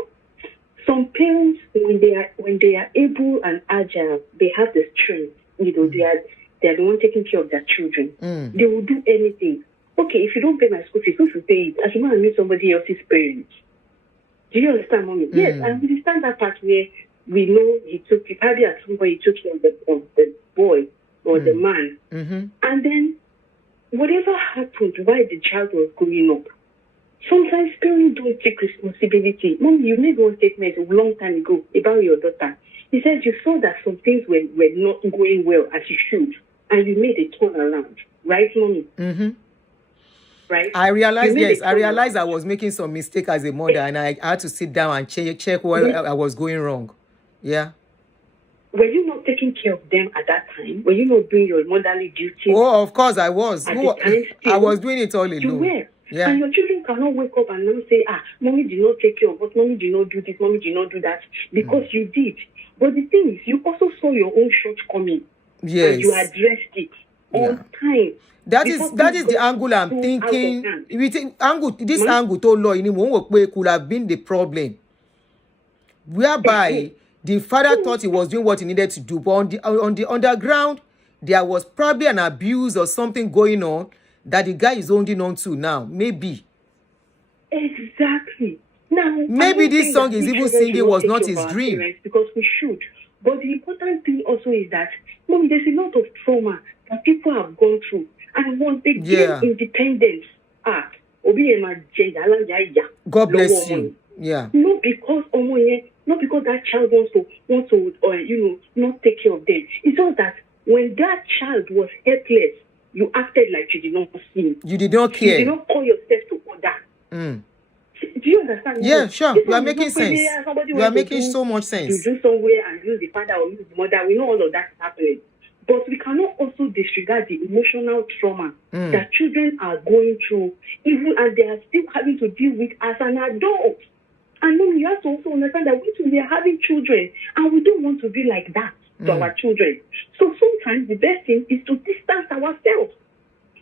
Some parents, when they are able and agile, they have the strength. They are the one taking care of their children. They will do anything. Okay, if you don't pay my school fees, who should pay it? I should go and meet somebody else's parents. Do you understand, mommy? Yes, I understand that part where we know probably at some point he took care of the boy or the man. And then whatever happened while the child was growing up, sometimes parents don't take responsibility. Mom, you made one statement a long time ago about your daughter. He said you saw that some things were not going well as you should, and you made a turnaround. Right, mommy? Right? I realized I was making some mistake as a mother, and I had to sit down and check where I was going wrong. Yeah. Were you not taking care of them at that time? Were you not doing your motherly duty? Oh, of course I was. I was doing it all alone. You were. Yeah. And your children cannot wake up and not say, mommy did not take care of us, mommy did not do this, mommy did not do that, because you did. But the thing is, you also saw your own shortcoming. Yes. And you addressed it on time. That is the angle I'm thinking. This angle to law could have been the problem. Whereby the father thought he was doing what he needed to do, but on the underground, there was probably an abuse or something going on that the guy is holding on to now. Maybe. Exactly. Now, maybe this song is even singing was not his dream. Because we should. But the important thing also is that, there's a lot of trauma that people have gone through. And once they gain independence, God bless you. Yeah. Not because that child wants to not take care of them. It's just that when that child was helpless, you acted like you did not see him. You did not care. You did not call yourself to order. Do you understand? Yeah, sure. You are making sense. You are making so much sense. You do somewhere and use the father or use the mother. We know all of that is happening. But we cannot also disregard the emotional trauma that children are going through, even and they are still having to deal with as an adult. And then you have to also understand that we are having children, and we don't want to be like that to our children. So sometimes the best thing is to distance ourselves.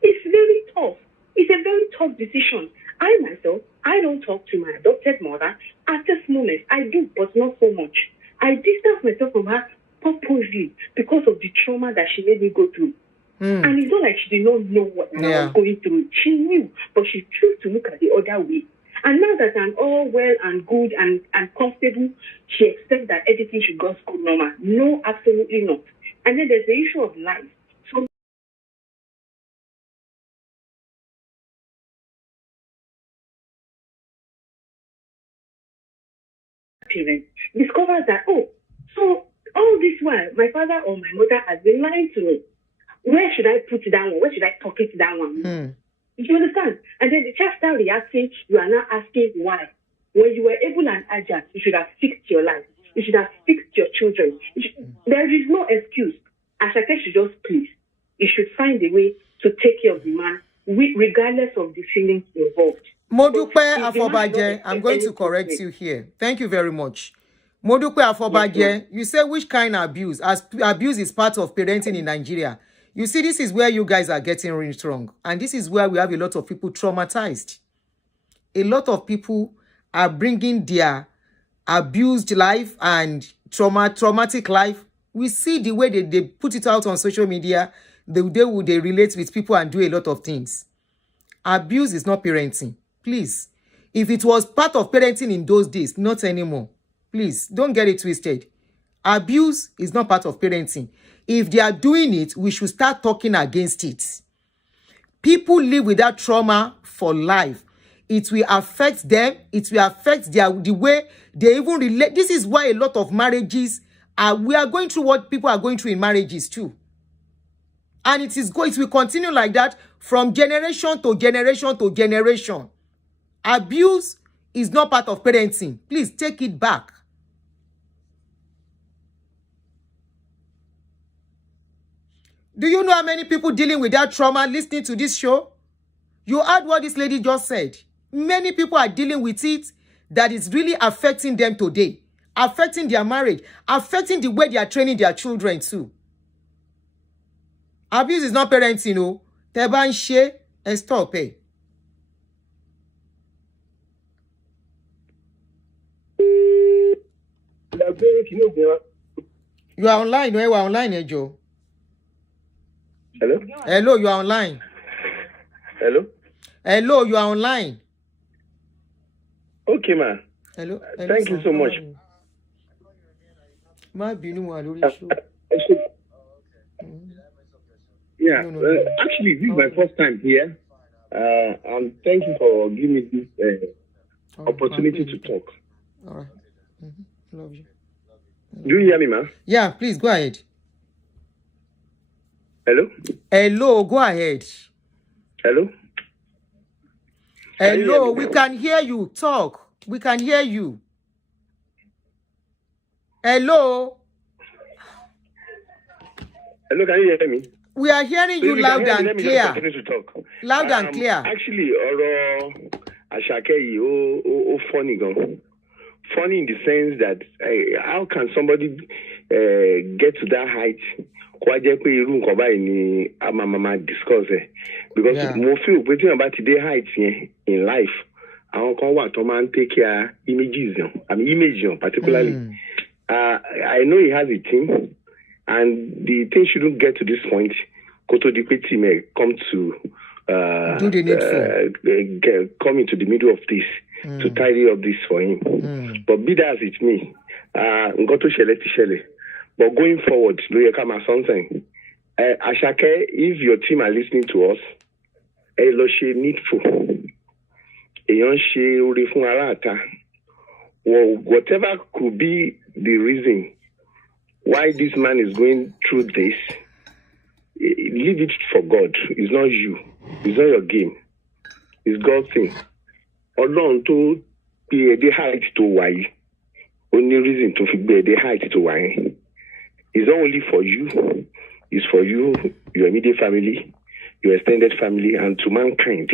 It's very tough. It's a very tough decision. I don't talk to my adopted mother at this moment. I do, but not so much. I distance myself from her purposely because of the trauma that she made me go through. And it's not like she did not know what I was going through. She knew, but she chose to look at the other way. And now that I'm all well and good and comfortable, she expects that everything should go school normal. No, absolutely not. And then there's the issue of life. So parents discover that, so all this while, my father or my mother has been lying to me. Where should I put that one? Where should I talk it down? You understand? And then the child starts reacting. You are now asking why. When you were able and agile, you should have fixed your life. You should have fixed your children. There is no excuse. Asake should just please. You should find a way to take care of the man, regardless of the feelings involved. Modupe Afobaje, I'm going to correct you here. Thank you very much. Modupe Afobaje, you say which kind of abuse? As abuse is part of parenting in Nigeria. You see, this is where you guys are getting really strong. And this is where we have a lot of people traumatized. A lot of people are bringing their abused life and traumatic life. We see the way they put it out on social media, the way they relate with people and do a lot of things. Abuse is not parenting. Please. If it was part of parenting in those days, not anymore. Please, don't get it twisted. Abuse is not part of parenting. If they are doing it, we should start talking against it. People live with that trauma for life. It will affect them. It will affect the way they even relate. This is why a lot of marriages we are going through what people are going through in marriages too. And it will continue like that from generation to generation to generation. Abuse is not part of parenting. Please take it back. Do you know how many people dealing with that trauma listening to this show? You heard what this lady just said. Many people are dealing with it that is really affecting them today, affecting their marriage, affecting the way they are training their children too. Abuse is not parenting, no. Teban she and stop it. You are online. You are online, Joe. Hello? Hello, you are online. Hello? Hello, you are online. Okay, ma. Hello. Thank you so much. Yeah, actually, this is my first time here. And thank you for giving me this opportunity to talk. All right. Love you. Do you hear me, ma? Yeah, please go ahead. Hello? Hello, go ahead. Hello? Hello, we can hear you. Talk. We can hear you. Hello? Hello, can you hear me? We are hearing you loud and clear. To talk. Loud and clear. Actually, Asake, funny gan. Funny in the sense that how can somebody get to that height? Discuss it. Because more feel waiting about today heights in life. I don't take care images, image particularly. I know he has a team, and the thing shouldn't get to this point. Koto Dikwe may come to do the needful. Come into the middle of this to tidy up this for him. But be that as it may, but going forward, something. Asake, if your team are listening to us, needful. Whatever could be the reason why this man is going through this, leave it for God. It's not you. It's not your game. It's God's thing. Although to be a height to why, only reason to be a height to why. It's not only for you. It's for you, your immediate family, your extended family, and to mankind.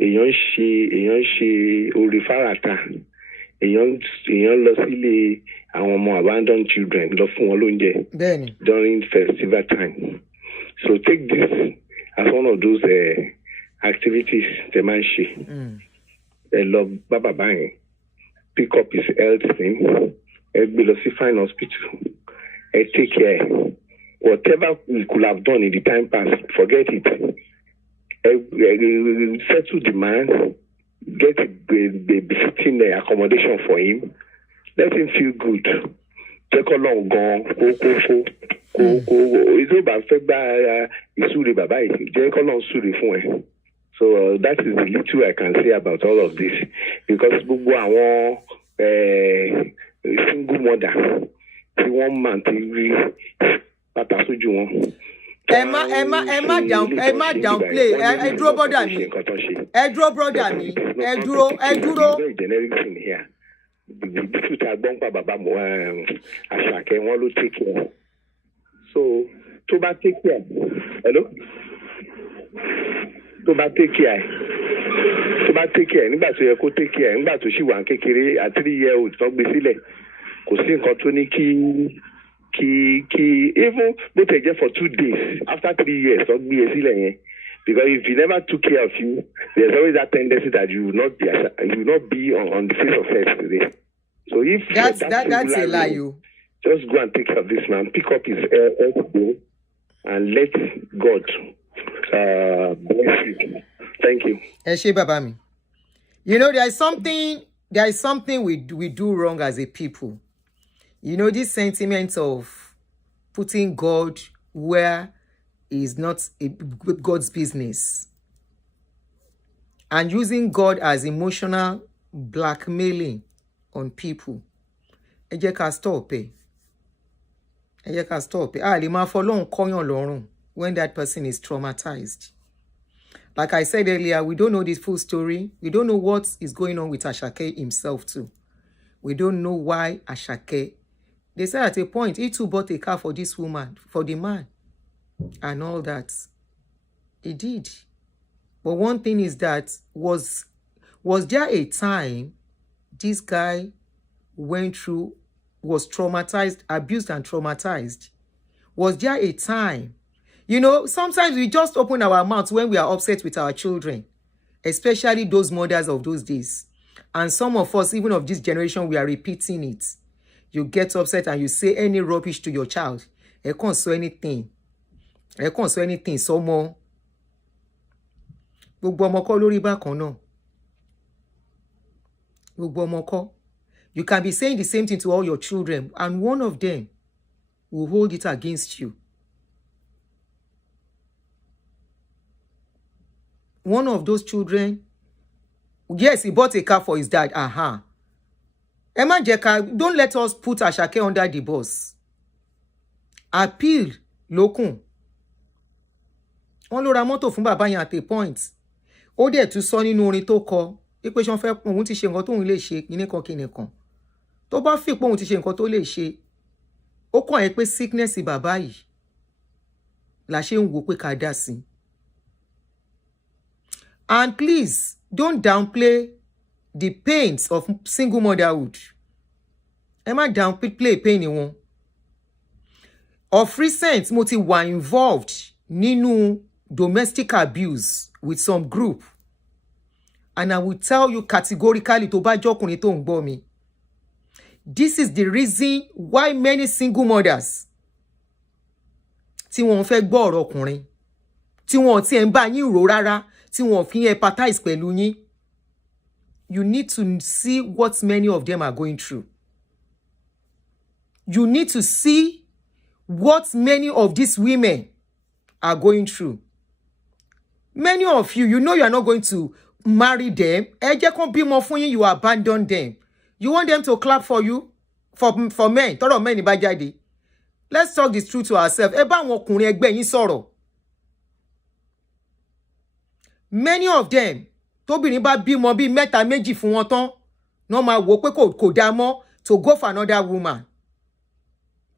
Èèyàn ṣe orífàràtà. Èèyàn lọ sílé àwọn ọmọ abandoned children lọ fún wọn lóúnjẹ during festival time. So take this as one of those activities the man ṣe. Lọ bá bàbá yẹn, pick up his health thing, gbé lọ sí fine hospital, take care. Whatever we could have done in the time past, forget it. Settle the man, get a befitting accommodation for him, let him feel good. Take a long gone, So that is the little I can say about all of this. Because single mother, one man Emma downplay. Ẹ dúró brother mi. Ẹ dúró. Generic thing here. The truth I gbọ́n pa bàbá mo Asake wọn ló take care. So tó bá take care. Hello? Tó bá take care. Nígbà tó yẹ kó take care. Nígbà tó ṣì wà kékeré at 3 years old tó gbé sílẹ̀. kò sí nǹkan tó ní kí even bó tẹ̀ jẹ́ for 2 days after 3 years ọ gbé e sílẹ̀ yẹn, because if he never took care of you, there's always that tendency that you will not be on the face of earth today. So if that's a lie, you just go and take care of this man, pick up his elbow, and let God bless you. Thank you. Eshe baba mi. You know, there is something we do wrong as a people. You know, this sentiment of putting God where is not God's business, and using God as emotional blackmailing on people. Ẹ jẹ́ ká stop it. Ẹ jẹ́ ká stop it. Lè máa fọlọ́run kọ́yàn lọ́rùn when that person is traumatized. Like I said earlier, we don't know the full story. We don't know what is going on with Asake himself too. We don't know why Asake. They said at a point, he too bought a car for this woman, for the man, and all that. He did. But one thing is that, was there a time this guy was traumatized, abused and traumatized? Was there a time? You know, sometimes we just open our mouths when we are upset with our children, especially those mothers of those days. And some of us, even of this generation, we are repeating it. You get upset and you say any rubbish to your child. Ẹ kàn sọ anything. Ẹ kàn sọ anything sọmọ. Gbogbo ọmọ kọ́ lórí bákan náà. Gbogbo ọmọ kọ́. You can be saying the same thing to all your children, and one of them will hold it against you. One of those children, yes, he bought a car for his dad. Emma Jeka, don't let us put Asake under the bus. Appeal lókun. Wọ́n ló ra mọ́tò fún bàbá yẹn at a point. Ó dẹ̀ tún sọ nínú orin tó kọ, pé ṣọ́n fẹ́ òun ti ṣe nǹkan tóun lè ṣe kíníkan. Tó bá fi pé òun ti ṣe nǹkan tó lè ṣe, ó kàn ẹ́ pé sickness bàbá yìí la ṣe ń wò pé ká dá sí. And please, don't downplay the pains of single motherhood. Ẹ má downplay pain wọn. Of recent, mo ti wà involved nínú domestic abuse with some group. And I will tell you categorically, tó bá jọkùnrin tó ń gbọ́ mi, this is the reason why many single mothers tí wọ́n fẹ́ gbọ́ ọ̀rọ̀ ọkùnrin, tí wọ́n ti ń bá yín rò rárá, tí wọ́n fi empathize pẹ̀lú yín. You need to see what many of them are going through. You need to see what many of these women are going through. Many of you, you know you are not going to marry them. Ẹ jẹ́ kán bímọ fún yín, you abandon them. You want them to clap for you? For men. Tọ́rọ̀ men bá jáde. Let's talk this truth to ourselves. Ẹ bá àwọn ọkùnrin ẹgbẹ́ yín sọ̀rọ̀. Many of them, tóbìnrin bá bímọ bí mẹ́ta méjì fún wọn tán, no máa wò pé kò dá mọ́ to go for another woman.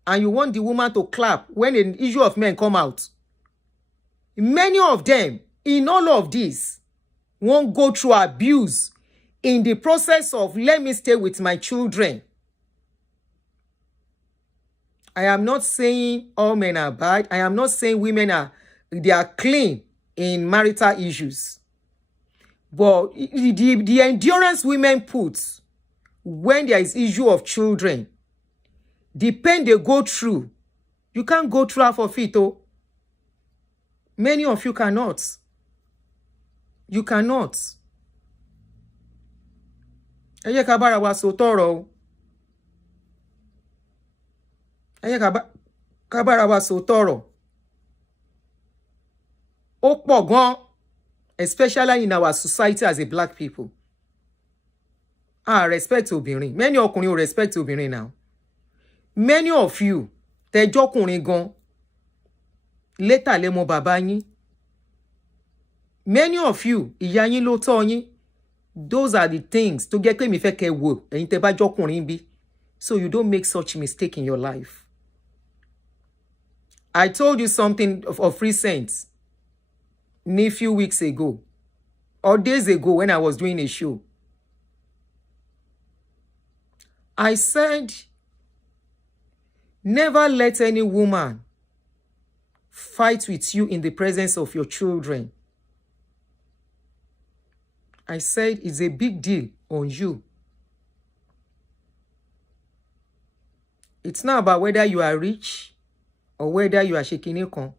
And you want the woman to clap when an issue of men come out. Many of them, in all of this, won't go through abuse in the process of, let me stay with my children. I am not saying all men are bad. I am not saying women are clean in marital issues. But the endurance women put when there is issue of children, the pain they go through, you can't go through half of it. Oh. Many of you cannot. You cannot. Ẹ jẹ́ ká bára wa sòótọ́ ọ̀rọ̀ o. Ẹ jẹ́ ká bára wa sòótọ́ ọ̀rọ̀. Ó pọ̀ gan, especially in our society as a black people. Respect obìnrin. Many ọkùnrin ò respect obìnrin now. Many of you, tẹ́jọ́kùnrin gan, later lẹ mọ bàbá yín. Many of you, ìyá yín ló tọ́ yín. Those are the things to get me fẹ́ kẹ́ wò, ẹ̀yin tẹ́ bá jọ́kùnrin bí. So you don't make such mistake in your life. I told you something of recent, a few weeks ago, or days ago when I was doing a show. I said Never let any woman fight with you in the presence of your children. I said it's a big deal on you. It's not about whether you are rich or whether you are shaking it con.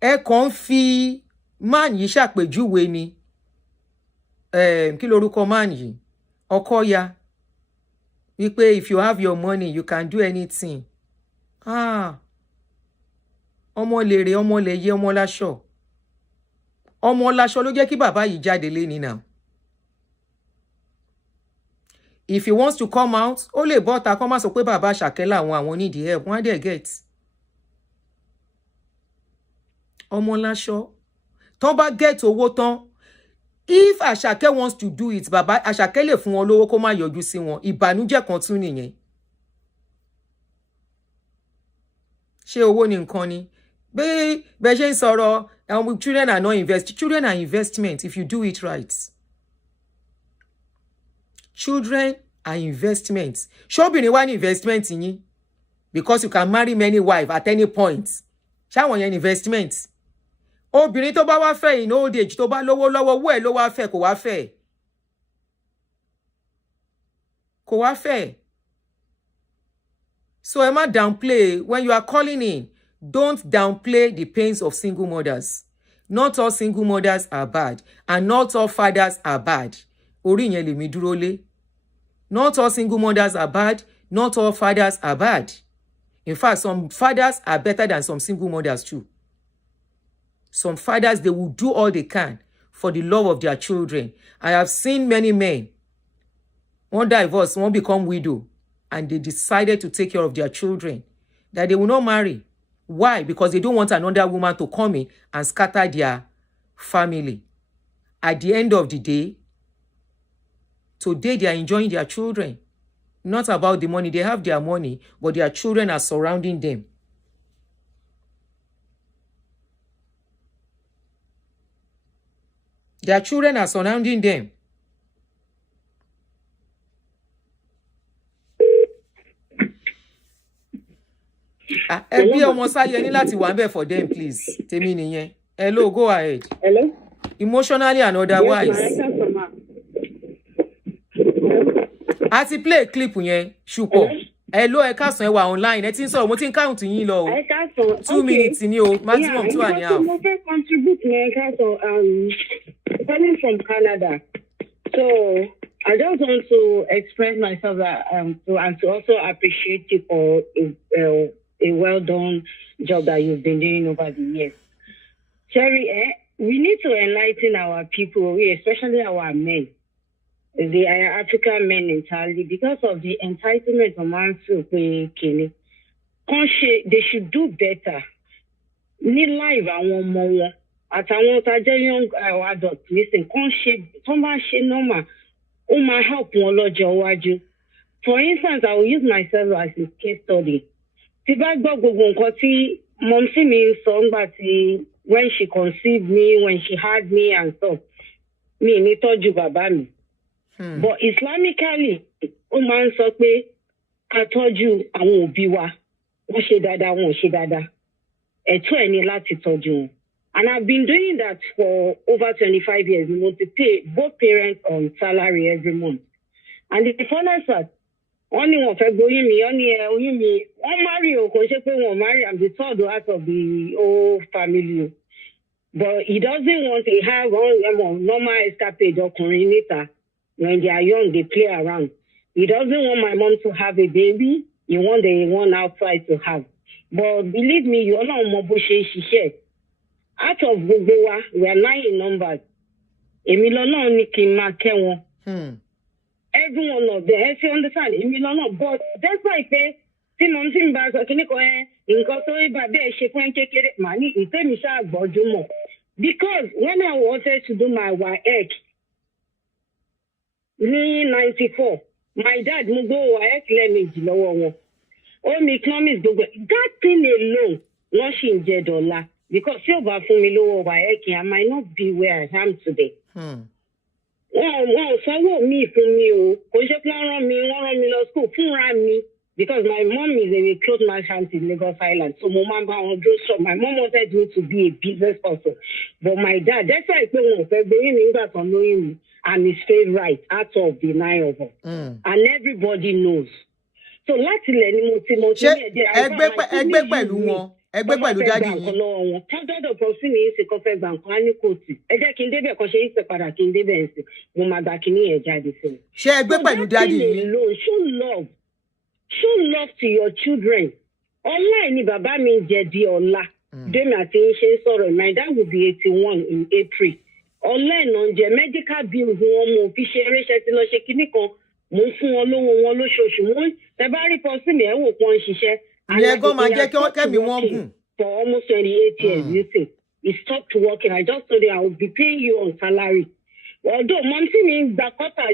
Ẹ kàn fi man yìí ṣàpèjúwe ni. Kí lorúkọ man yìí? Ọkọya. Wípé if you have your money, you can do anything. Ọmọ lèrè, ọmọ lẹyẹ, ọmọ láṣọ. Ọmọ láṣọ ló jẹ́ kí bàbá yìí jáde léni now. If he wants to come out, ó lè bọ́ta kó má sọ pé bàbá Àṣàkẹ́ làwọn need help. Wọ́n á dẹ̀ get. Ọmọ láṣọ. Tán bá get owó tán. If Asake wants to do it, bàbá Asake lè fún wọn lówó kó má yọjú sí wọn. Ìbànújẹ́ kan tún nìyẹn. Ṣé owó ni nǹkan ni? Bẹ́ẹ̀ ṣe ń sọ̀rọ̀, children are not invest. Children are investment if you do it right. Children are investments. Ṣóbìnrin wá ní investment yín because you can marry many wives at any point. Ṣáwọn yẹn investment. Obìnrin tó bá wá fẹ́ in old age tó bá lówó lọ́wọ́ owó ẹ̀ ló wá fẹ́ kò wá fẹ́. Kò wá fẹ́. So ẹ má downplay when you are calling in. Don't downplay the pains of single mothers. Not all single mothers are bad and not all fathers are bad. Orí yẹn lèmi dúró lé. Not all single mothers are bad. Not all fathers are bad. In fact, some fathers are better than some single mothers too. Some fathers, they will do all they can for the love of their children. I have seen many men, one divorce, one become widow, and they decided to take care of their children, that they will not marry. Why? Because they don't want another woman to come in and scatter their family. At the end of the day, today they are enjoying their children. Not about the money. They have their money, but their children are surrounding them. Their children are surrounding them. Ẹbí ọmọ sáyé ní láti wà ńbẹ̀ for them, please. Tèmi nìyẹn. Hello, go ahead. Hello. Emotionally and otherwise. Yes, a ti play clip yẹn ṣùpọ̀. Hello, ẹ káàsán ẹ wà online. Ẹ ti ń sọ̀rọ̀, mo ti ń count yín lọ o. Ẹ káàsán. 2 minutes ni o, maximum 2.5. Mo fẹ́ contribute ní ẹ káàsán. Coming from Canada. So I just want to express myself that, and to also appreciate you for a well done job that you've been doing over the years. Sherry, we need to enlighten our people, especially our men, the African men entirely, because of the entitlement of man to pay kini. They should do better. Ní life àwọn ọmọ wọn àtàwọn tá jẹ́ young adult listen kàn ṣe tó bá ṣe normal ó máa help wọn lọ́jọ́ iwájú. For instance, I will use myself as a case study. Tí bá gbọ́ gbogbo nǹkan tí mọ̀mísí mi sọ ńgbà tí when she conceived me, when she had me and stuff, mi ní tọ́jú bàbá mi. But Islamically, ó máa ń sọ pé ká tọ́jú àwọn òbí wa. Wọ́n ṣe dáadáa, wọn ò ṣe dáadáa. Ẹ̀tọ́ ẹ̀ ni láti tọ́jú wọn. And I've been doing that for over 25 years. We want to pay both parents on salary every month. And the funniest part, only one fẹ́ gbóyún mi, oyún mi, wọ́n marry o, kò ṣe pé wọ́n marry, I'm the third out of the whole family. But he doesn't want to have normal escapade ọkùnrin níta. When they are young, they play around. He doesn't want my mom to have a baby. He wants the one outside to have. But believe me, you all know bó ṣe ṣiṣẹ́. Out of gbogbo wa, we are 9 in numbers. Èmi lọ́nà ní kí n máa kẹ́ wọn. Every one of them, if you understand, èmi lọ́nà. But that's why pé tí mo ti ń bá aṣọ kí ní kan nǹkan tó rí bàbá ẹ̀ ṣe fún kékeré, màá ní ìtẹ́mi ṣáà gbọ́jú mọ̀. Because when I wanted to do my WAEC ní 94, my dad mo gbọ́ WAEC lẹ́ẹ̀mejì lọ́wọ́ wọn. Ó mi economics gbogbo. That thing alone, wọ́n ṣì ń jẹ dọ́là. Because tí ò bá fún mi lówó WAEC, I might not be where I am today. Wọ́n sanwó mi fún mi o. Kò ṣe pé wọ́n rán mi lọ school fúnra mi. because my mom is a clothes merchant in Lagos Island. So my mom wanted me to be a business person. But my dad, that's why I say I'm his favorite out of the 9 of us. And everybody knows. So láti lẹ̀ ni mo ti ẹgbẹ́ pẹ̀lú wọn ẹgbẹ́ pẹ̀lú dádì yín. tọ́jọ́dọ̀ kan sí mi yín ṣe kọ́ fẹ́ gbà nǹkan á ní kóòtù ẹ jẹ́ kí n débẹ̀ kan ṣe yín ṣe padà kí n débẹ̀ ẹ̀ sìn mo máa gba kíní yẹn jáde sí mi. ṣé ẹgbẹ́ pẹ̀lú dádì yín. show love to your children. Ọlá ni bàbá mi jẹ di ọ̀la. Dèmi àti yín ṣe ń sọ̀rọ̀ my dad will be 81 in April. Ọlá ìnà jẹ medical bills wọn mo fi ṣe eréṣẹ́ tí lọ ṣe kíní kan mo fún wọn lówó wọn lóṣooṣù wọn ẹ bá rí pọ́sì mi ẹ̀ wò pọ́n ṣiṣẹ́. ìyẹn gan máa jẹ́ kí kẹ́mi wọ́n gùn. For almost 28 years you see he stopped working I just told him I will be paying you on salary. Although mọ́tí mi gba kọ́tà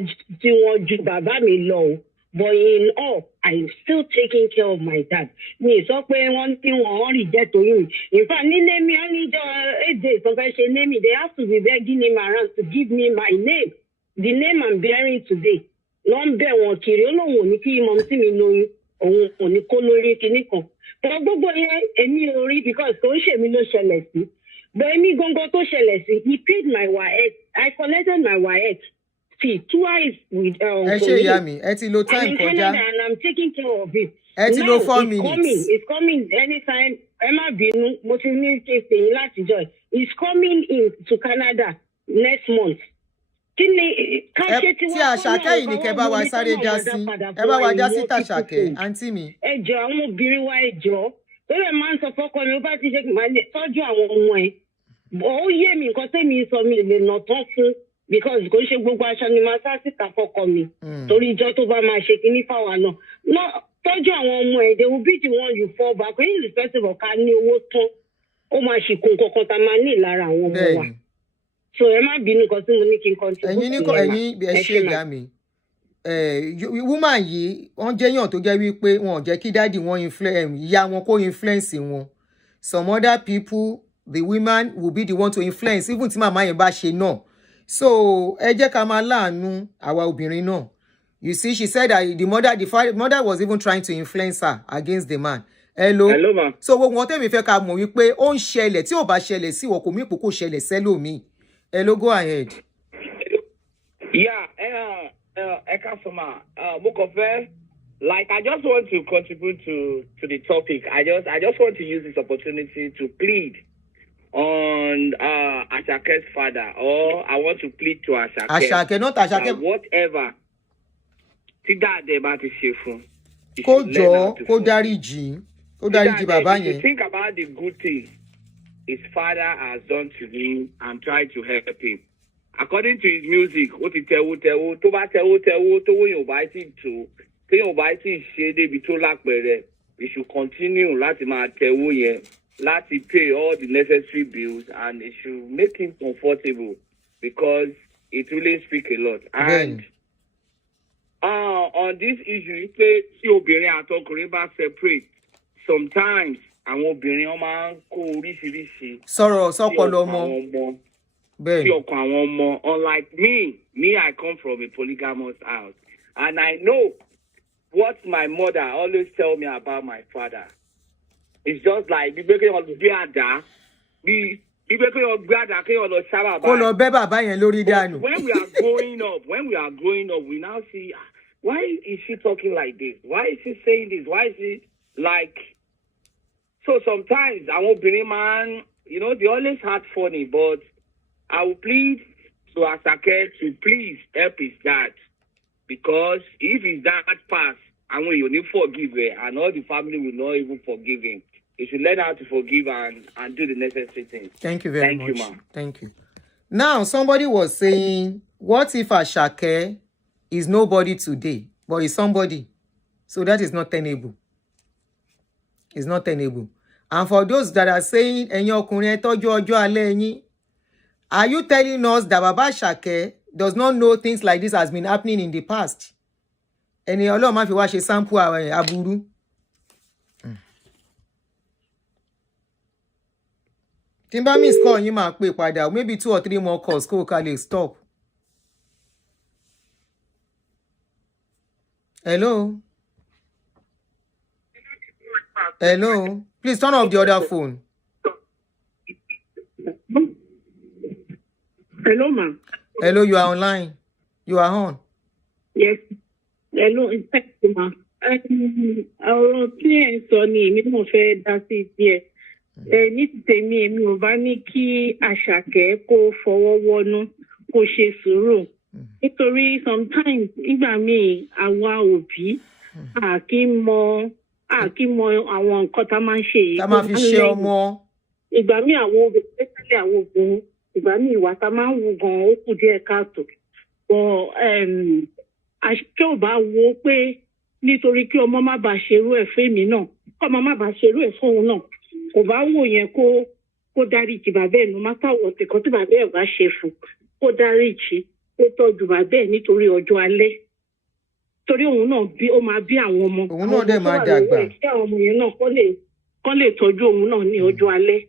tí wọ́n ju bàbá mi lọ o but in all I am still taking care of my dad. Mi sọ pé wọ́n tí wọ́n rí jẹ́ torí mi. In fact nílé mi only 8 days kan fẹ́ ṣe name me they have to be begging him around to give me my name the name I'm bearing today. Wọ́n bẹ̀ wọ́n kiri olóhùn òní kí mọ̀ sí mi lóyún òun òní kó lórí kinní kan. But gbogbo yẹn èmi ò rí because kò ń ṣèmi ló ṣẹlẹ̀ sí. But èmi gangan tó ṣẹlẹ̀ sí he paid my WAEC I collected my WAEC fee twice with ẹ ṣe ìyá mi ẹ ti lo time kọjá. I'm in Canada and I'm taking care of it. Ẹ ti lo 4 minutes. It's coming anytime ẹ má bínú mo ti ní kéèké yín láti join. It's coming in to Canada next month. Tí Àṣàkẹ́ yìí ni kẹ́ bá wa sáré dá sí ẹ bá wa dá sí tàṣàkẹ́ àǹtí mi. Ẹ jọ̀ọ́ àwọn obìnrin wa ẹ jọ̀ọ́ lórí ẹ̀ máa ń sọ fọ́kọ mi ó bá ti ṣe kí n máa lè tọ́jú àwọn ọmọ ẹ̀ ó yé mi nǹkan tẹ́mi sọ mi lè nà tán fún because kò ń ṣe gbogbo aṣọ ni máa sá síta fọ́kọ mi torí ìjọ tó bá máa ṣe kíní fáwa náà tọ́jú àwọn ọmọ ẹ̀ they will be the one you fall back when you respect of ká ní owó tán ó máa ṣìkún kankan tá a máa ní ìlara àwọn ọmọ wa. So ẹ má bínú kan tí mo ní kí n contribute. ẹ̀yin ẹ ṣe ìyá mi woman yìí wọ́n jẹ́yàn tó jẹ́ wípé wọn ò jẹ́ kí dáàdì wọn ìyá wọn kó influence wọn. Some other people the women will be the one to influence even tí màmá yẹn bá ṣe náà. So ẹ jẹ́ ká máa láàánú àwa obìnrin náà. You see she said that the mother was even trying to influence her against the man. Hello ma. So gbogbo wọn tẹ́mi fẹ́ ká mọ̀ wípé ó ń ṣẹlẹ̀ tí ò bá ṣẹlẹ̀ sí wọn kò mí ìpò kò ṣẹlẹ̀ sẹ́lòmíì. Hello, go ahead. Yeah, Ekasoma, Mokofe, like I just want to contribute to the topic. I just want to use this opportunity to plead on Asake's father, or I want to plead to Asake. Asake, not Asake. Whatever. Tí dáadé bá ti ṣe fún. Kó jọ̀ọ́, kó dáríjì bàbá yẹn. If you think about the good things his father has done to him and tried to help him. According to his music, ó ti tẹ̀wó tó bá tẹ̀wó tó wọ́n yóò bá ti tó téèyàn bá ti ṣe débi tó lápẹ̀rẹ̀ we should continue láti máa tẹ̀wó yẹn láti pay all the necessary bills and it should make him comfortable because it really speak a lot. And on this issue pé tí obìnrin àtọkùnrin bá separate sometimes àwọn obìnrin wọn máa ń kó oríṣiríṣi sọ̀rọ̀ sọ́pọ̀lọ́ ọmọ bẹ́ẹ̀ sí ọkàn àwọn ọmọ unlike me I come from a polygamous house and I know what my mother always tell me about my father. It's just like bí kéèyàn lọ gbé àdá bí kéèyàn gbé àdá kéèyàn lọ sábà bá. Kó lọ bẹ́ bàbá yẹn lórí dànù. When we are growing up we now see why is she talking like this? Why is she saying this? Why is she like. So sometimes àwọn obìnrin man, they always had funny, but I will plead to Asake to please help his dad because if his dad pass, àwọn èèyàn ní forgive and all the family will not even forgive him. He should learn how to forgive and do the necessary things. Thank you very much. Thank you, ma. Thank you. Now somebody was saying, what if Asake is nobody today, but is somebody? So that is not tenable. It's not tenable. And for those that are saying, ẹ̀yin ọkùnrin ẹ tọ́jú ọjọ́ alẹ́ yín, are you telling us that Baba Asake does not know things like this has been happening in the past? Ẹni Ọlọ́run má fi wá ṣe sample aburú. Tí n bá miss call yín máa pè padà, maybe 2 or 3 more calls kó ká lè stop. Hello. Hello. Please turn off the other phone. Hello, ma. Hello, you are online. You are on. Yes. Hello, thank you, ma. Ọ̀rọ̀ tí ẹ̀ ń sọ ni èmi náà fẹ́ dá sí díẹ̀. Ní tèmi èmi ò bá ní kí Àṣàkẹ́ kó fọwọ́ wọnú kó ṣe sùúrù. Nítorí sometimes nígbà míì àwa òbí a kì í mọ àwọn nǹkan tá a máa ń ṣe yìí. Tá a máa fi ṣe ọmọ. Ìgbà míì àwọn obìnrin especially àwọn obìnrin ìgbà míì ìwà tá a máa ń wù gan-an ó kù díẹ̀ káàtó. Àṣàkẹ́ ò bá wo pé nítorí kí ọmọ má bàa ṣerú ẹ̀ fẹ́mi náà kọ́mọ má bàa ṣerú ẹ̀ fóun náà kò bá wò yẹn kó dáríjì bàbá ẹ̀ no matter what nǹkan tí bàbá ẹ̀ bá ṣe fún kó dáríjì kó tọ́jú bàbá ẹ̀ nítorí ọjọ́ alẹ́ torí òun náà ó máa bí àwọn ọmọ òun náà dẹ̀ máa dàgbà kí àwọn ọmọ yẹn náà kọ́ lè tọ́jú òun náà ní ọjọ́ alẹ́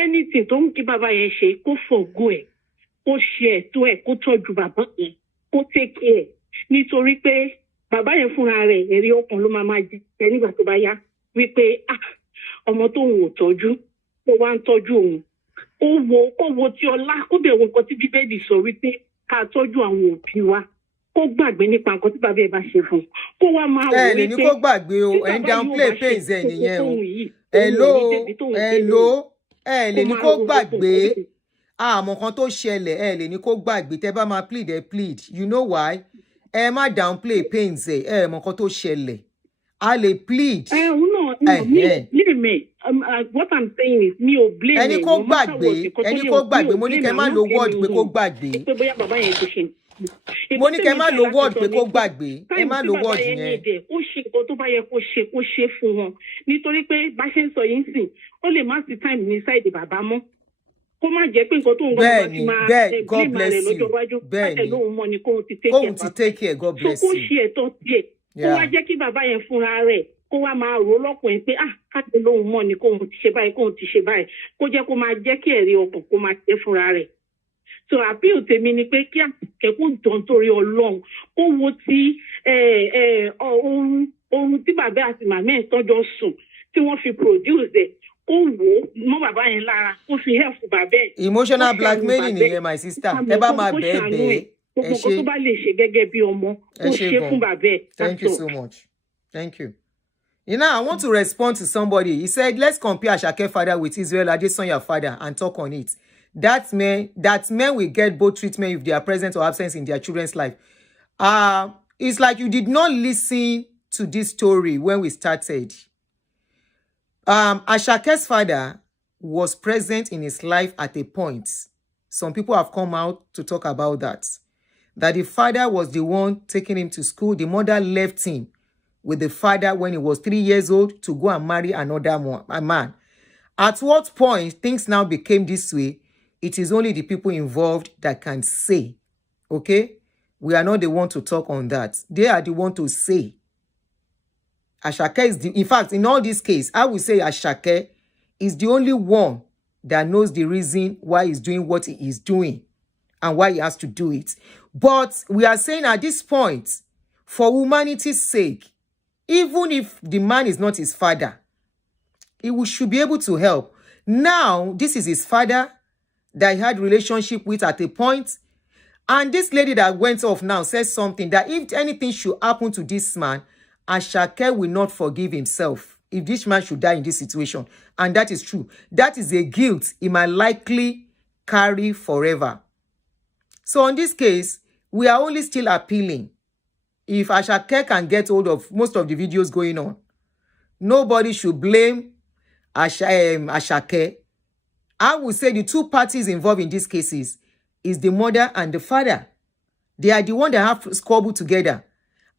anything tó ń kí bàbá yẹn ṣe kó fọ̀gùn ẹ̀ kó ṣe ẹ̀tọ́ ẹ̀ kó tọ́jú bàbá yẹn kó take care nítorí pé bàbá yẹn fúnra rẹ̀ ẹ̀rí ọkàn ló máa jẹ nígbà tó bá yá wípé ọmọ tóun ò tọ́jú tó wá ń tọ́jú òun ó wo tí ọlá ó bẹ̀ wo nǹkan tí bíbélì sọ wípé ká tọ́jú àwọn òbí wa kó gbàgbé nípa nǹkan tí bàbá ẹ̀ bá ṣe fún kó wá máa wò wípé ẹ lè ní kó gbàgbé o ẹ ń downplay pains ẹ nìyẹn o hello ẹ lè ní kó gbàgbé àmọ́ kan tó ṣẹlẹ̀ ẹ lè ní kó gbàgbé tẹ́ bá máa plead ẹ plead you know why ẹ má downplay pains ẹ mọ nǹkan tó ṣẹlẹ̀ a lè plead. What I'm saying is mi ò blame ẹni kó gbàgbé mo ní kẹ́ má lo word pé kó gbàgbé mo ní kẹ́ má lo word pé kó gbàgbé ẹ má lo word yẹn. ó ṣe nǹkan tó bá yẹ kó ṣe fún wọn nítorí pé bá ṣe ń sọ yìí sìn ó lè má sí time ní sáìdì bàbá mọ́ kó má jẹ́ pé nǹkan tó ń gbọ́ ti máa blame rẹ̀ lọ́jọ́ iwájú bẹ́ẹ̀ lóhun mọ́ ni kóhun ti take care God bless you. so kó ṣe ẹ̀tọ́ tiẹ̀ kó wá jẹ́ kí bàbá yẹn fúnra rẹ̀ kó wá máa rò lọ́kùnrin pé káàkiri lóhun mọ́ ni kóhun ti ṣe báyìí kó jẹ́ kó máa jẹ́ kí ẹ̀rí ọkàn kó máa ṣe fúnra rẹ̀ so appeal tèmi ni pé kí àkẹ́kọ̀ọ́ dán torí Ọlọ́run kó wo ti ohun tí bàbá àti màmá ẹ̀ tọ́jọ́ sùn tí wọ́n fi produce ẹ̀ kó wò ó mọ́ bàbá yẹn lára kó fi help bàbá ẹ̀. emotional blackmailing nìyẹn my sister ẹ bá máa bẹ́ẹ̀ gbogbo nǹkan tó bá lè ṣe gẹ́gẹ́ bí ọmọ kó ṣe fún bàbá ẹ̀. Thank you so much. Thank you. You know, I want to respond to somebody. He said, let's compare Asake father with Israel Adesanya father and talk on it. That men will get both treatment if they are present or absent in their children's life. It's like you did not listen to this story when we started. Ashake's father was present in his life at a point. Some people have come out to talk about that. That the father was the one taking him to school. The mother left him with the father when he was 3 years old to go and marry another man. At what point things now became this way, it is only the people involved that can say, okay? We are not the one to talk on that. They are the one to say. Asake is in fact, in all this case, I would say Asake is the only one that knows the reason why he's doing what he is doing and why he has to do it. But we are saying at this point, for humanity's sake, even if the man is not his father, he should be able to help. Now, this is his father that he had relationship with at a point. And this lady that went off now says something that if anything should happen to this man, Asake will not forgive himself if this man should die in this situation. And that is true. That is a guilt he might likely carry forever. So in this case, we are only still appealing. If Asake can get hold of most of the videos going on, nobody should blame Asake. I would say the two parties involved in these cases is the mother and the father. They are the one that have squabbled together.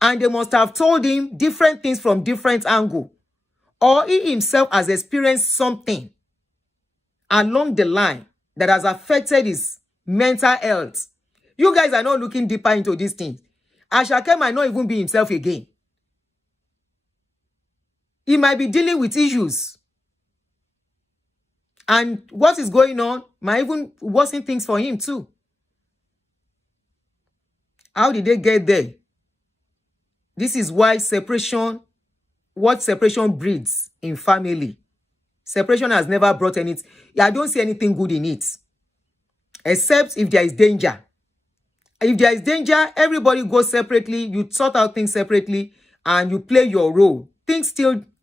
And they must have told him different things from different angles. Or he himself has experienced something along the line that has affected his mental health. You guys are not looking deeper into these things. Asake might not even be himself again. He might be dealing with issues. And what is going on might even worsen things for him too. How did they get there? This is why separation what separation breeds in family. Separation has never brought any. I don't see anything good in it, except if there is danger. If there is danger, everybody goes separately. You sort out things separately, and you play your role. Things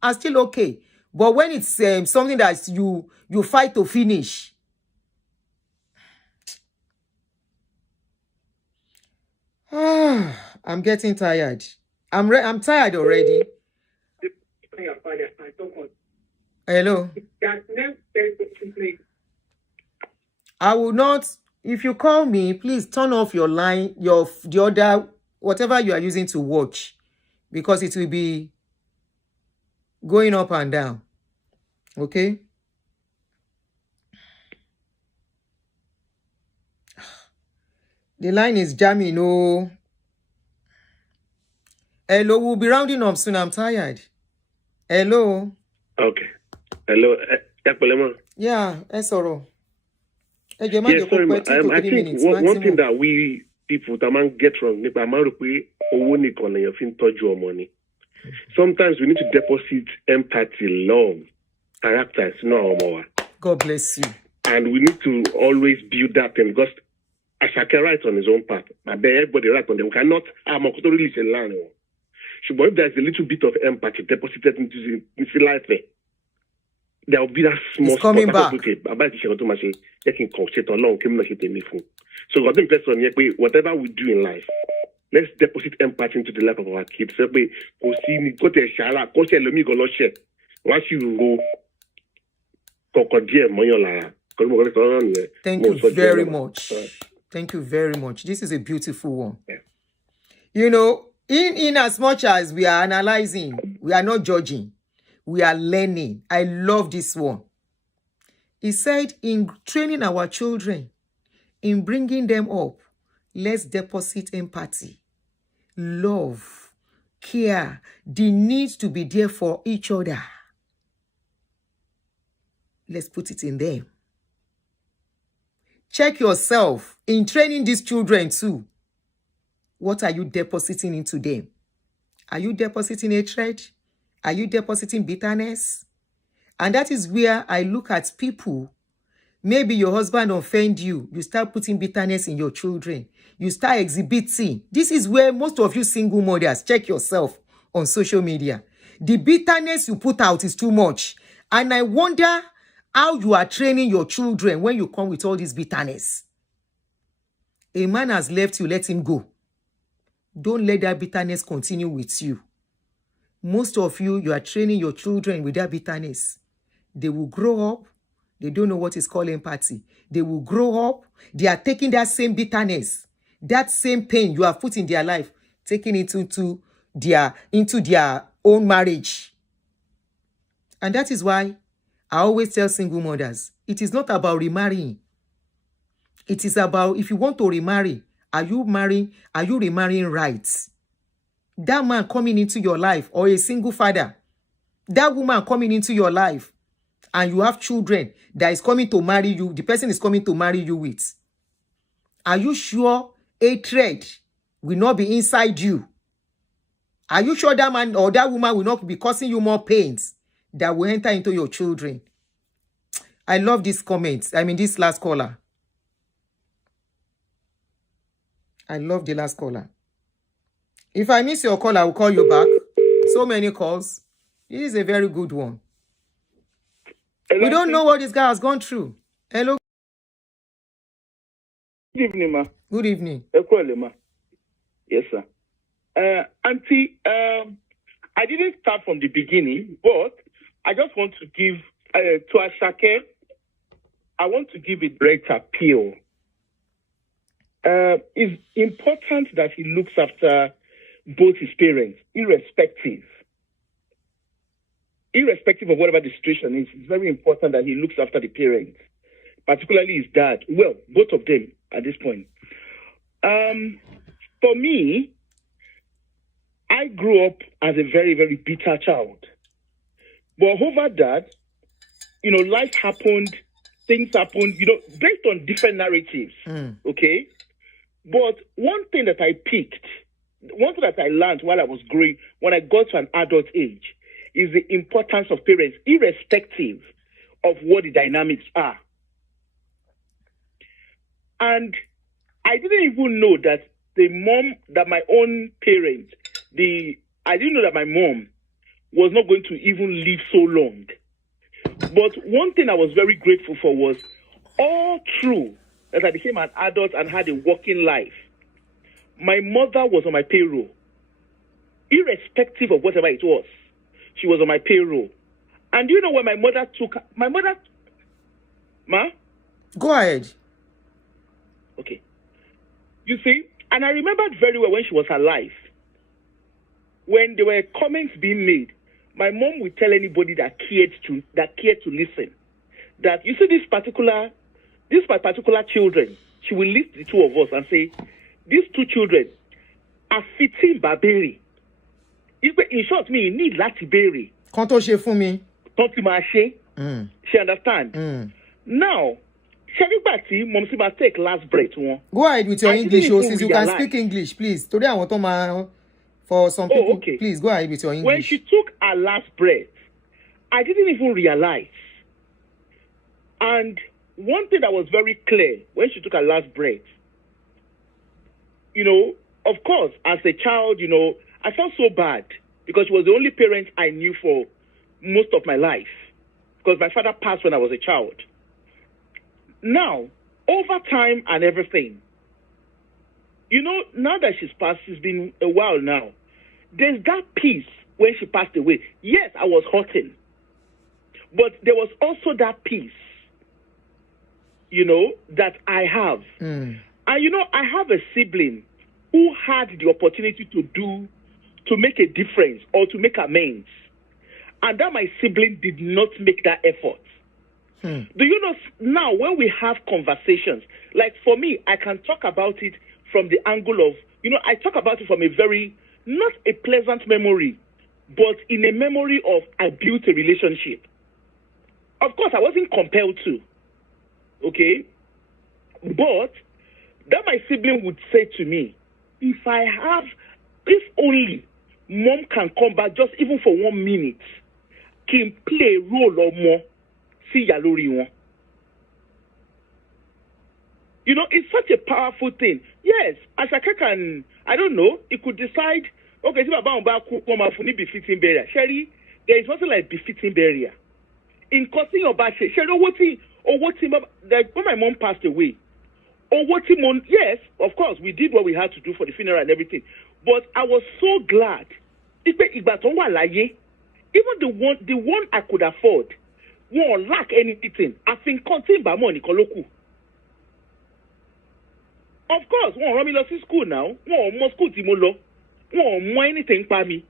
are still okay. But when it's something that you fight to finish, I'm getting tired. I'm tired already. Hello. I will not. If you call me, please turn off your line, the other, whatever you are using to watch, because it will be going up and down. Okay? The line is jamming. Oh. Hello, we'll be rounding up soon. I'm tired. Hello. Okay. Hello. Yeah, sorry. I think one thing that we people get wrong, sometimes we need to deposit empathy, love, character. God bless you. And we need to always build that thing, because Asake writes on his own part. Everybody writes on them. We cannot release a line. So, but if there's a little bit of empathy deposited into life, there will be that small. It's coming back. So, whatever we do in life, let's deposit empathy into the life of our kids. Once you go, thank you very much. Thank you very much. This is a beautiful one. Yeah. You know, in as much as we are analyzing, we are not judging. We are learning. I love this one. He said, in training our children, in bringing them up, let's deposit empathy, love, care, the need to be there for each other. Let's put it in them. Check yourself in training these children too. What are you depositing into them? Are you depositing hatred? Are you depositing bitterness? And that is where I look at people. Maybe your husband offend you. You start putting bitterness in your children. You start exhibiting. This is where most of you single mothers, check yourself on social media. The bitterness you put out is too much. And I wonder how you are training your children when you come with all this bitterness. A man has left you, let him go. Don't let that bitterness continue with you. Most of you are training your children with that bitterness. They will grow up. They don't know what is called empathy. They will grow up. They are taking that same bitterness, that same pain you have put in their life, taking it into their own marriage. And that is why I always tell single mothers, it is not about remarrying. It is about, if you want to remarry, are you remarrying right? That man coming into your life, or a single father, that woman coming into your life, and you have children that is coming to marry you, the person is coming to marry you with. Are you sure hatred will not be inside you? Are you sure that man or that woman will not be causing you more pains that will enter into your children? I love this comment. This last caller. I love the last caller. If I miss your call, I will call you back. So many calls. This is a very good one. Hello, we don't know what this guy has gone through. Hello. Good evening, ma. Good evening. Ma. Yes, sir. Auntie, I didn't start from the beginning, but I just want to give to Asake, I want to give a direct appeal. It's important that he looks after both his parents, irrespective of whatever the situation is. It's very important that he looks after the parents, particularly his dad. Well, both of them at this point. For me, I grew up as a very, very bitter child. But over that, life happened, things happened, based on different narratives. Okay? But one thing that I picked, one thing that I learned while I was growing, when I got to an adult age, is the importance of parents, irrespective of what the dynamics are. And I didn't even know that my own parents, I didn't know that my mom was not going to even live so long. But one thing I was very grateful for was all through that I became an adult and had a working life, my mother was on my payroll. Irrespective of whatever it was, she was on my payroll. And you know when my mother, Ma? Go ahead. Okay. You see, and I remembered very well when she was alive, when there were comments being made, my mom would tell anybody that cared to listen, that you see these particular children, she will list the two of us and say, these two children are fitting Baberi. In short, me need Lati Berry. Kan tó ṣe fún mi. Tonti ma ṣe. She understand. Now, Sheribati, Momsi must take last breath. Go ahead with your English, since you can speak English, please. Today I want to for some people. Okay. Please go ahead with your English. When she took her last breath, I didn't even realize. And one thing that was very clear when she took her last breath, you know, of course, as a child, you know, I felt so bad because she was the only parent I knew for most of my life because my father passed when I was a child. Now, over time and everything, you know, now that she's passed, it's been a while now, there's that peace when she passed away. Yes, I was hurting, but there was also that peace, you know, that I have. And, you know, I have a sibling who had the opportunity to make a difference or to make amends. And that my sibling did not make that effort. Do you know, now when we have conversations, like for me, I can talk about it from the angle of, you know, I talk about it from a very, not a pleasant memory, but in a memory of I built a relationship. Of course, I wasn't compelled to, okay? But that my sibling would say to me, if only mom can come back just even for 1 minute, can play a role or more, see Yalori one. You know, it's such a powerful thing. Yes, Asake can, I don't know, it could decide, okay, see about befitting barrier. Sherry, there is nothing like befitting barrier. In cutting your back, Sherry, when my mom passed away, yes, of course, we did what we had to do for the funeral and everything. But I was so glad. Even the one I could afford won't lack anything. I think continue by money koloku. Of course, won't run me to school now. Won't more school timolo. Won't more anything by me.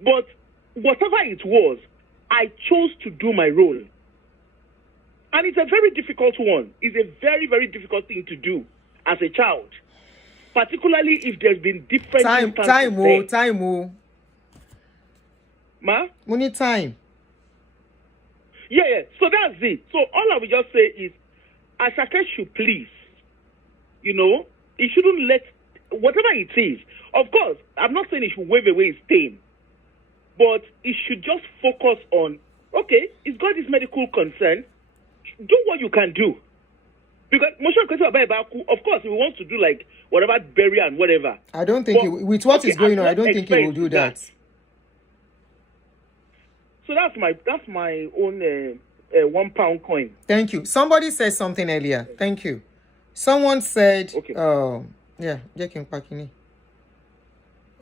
But whatever it was, I chose to do my role. And it's a very difficult one. It's a very, very difficult thing to do as a child. Particularly if there's been different time. Ma? We need time. Yeah. So that's it. So all I will just say is, Asake should please, you know, he shouldn't let, whatever it is, of course, I'm not saying he should wave away his pain, but he should just focus on, okay, he's got his medical concern, do what you can do. Because of course, he wants to do like whatever burial and whatever. I don't think with what is going on, I don't think he will do that. So that's my own £1 coin. Thank you. Somebody said something earlier. Thank you. Someone said, okay. Yeah,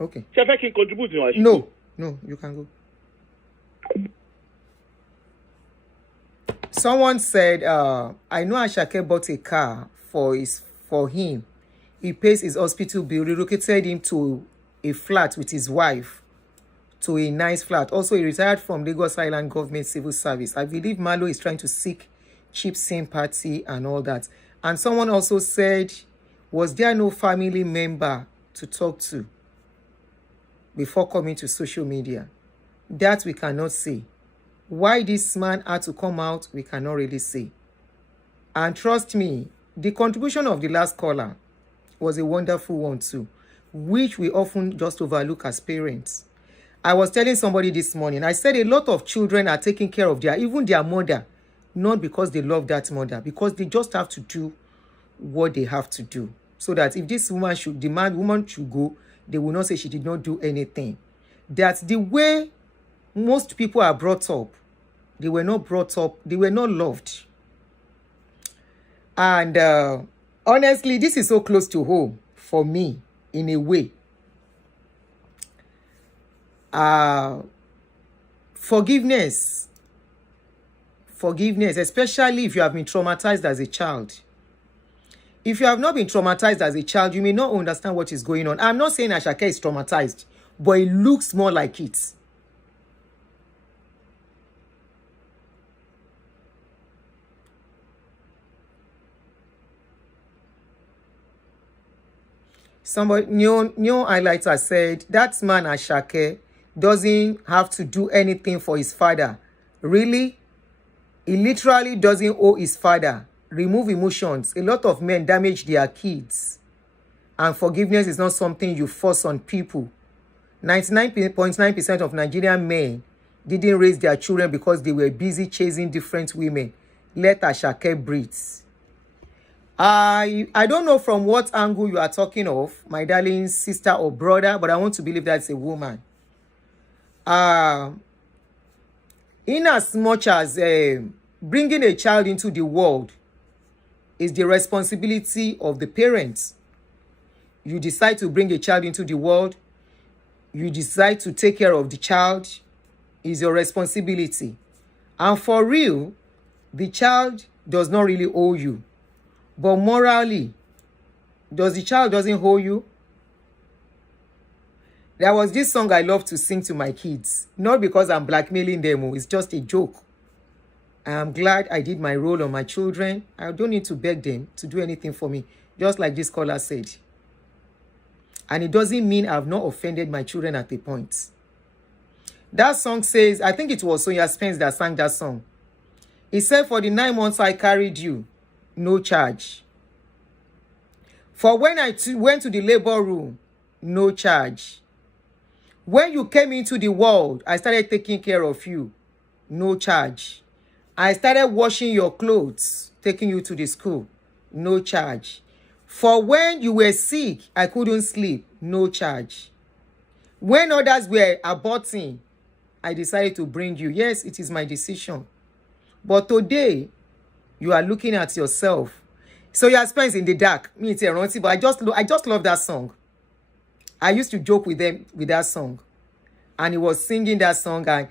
okay. Chef, I can contribute. No, you can go. Someone said, I know Asake bought a car for him. He pays his hospital bill, relocated him to a flat with his wife, to a nice flat. Also, he retired from Lagos Island Government Civil Service. I believe Malo is trying to seek cheap sympathy and all that. And someone also said, was there no family member to talk to before coming to social media? That we cannot say. Why this man had to come out, we cannot really say. And trust me, the contribution of the last caller was a wonderful one too, which we often just overlook as parents. I was telling somebody this morning, I said a lot of children are taking care of even their mother, not because they love that mother, because they just have to do what they have to do. So that if this woman should demand woman should go, they will not say she did not do anything. That's the way most people are brought up. They were not brought up, they were not loved. And honestly, this is so close to home for me in a way. Forgiveness, especially if you have been traumatized as a child. If you have not been traumatized as a child, you may not understand what is going on. I'm not saying Asake is traumatized, but it looks more like it. Somebody, new highlighter said, that man Asake doesn't have to do anything for his father. Really? He literally doesn't owe his father. Remove emotions. A lot of men damage their kids. And forgiveness is not something you force on people. 99.9% of Nigerian men didn't raise their children because they were busy chasing different women. Let Asake breathe. I don't know from what angle you are talking of, my darling sister or brother, but I want to believe that's a woman. In as much as bringing a child into the world is the responsibility of the parents. You decide to bring a child into the world, you decide to take care of the child, is your responsibility. And for real, the child does not really owe you. But morally, does the child doesn't owe you? There was this song I love to sing to my kids. Not because I'm blackmailing them, it's just a joke. I'm glad I did my role on my children. I don't need to beg them to do anything for me, just like this caller said. And it doesn't mean I've not offended my children at a point. That song says, I think it was Sonia Spence that sang that song. He said, for the 9 months I carried you, no charge. For when I went to the labor room, no charge. When you came into the world, I started taking care of you, no charge. I started washing your clothes, taking you to the school, no charge. For when you were sick, I couldn't sleep, no charge. When others were aborting, I decided to bring you. Yes, it is my decision. But today, you are looking at yourself. So you are spent in the dark. Me, it's a runty, but I just love that song. I used to joke with them with that song. And he was singing that song, and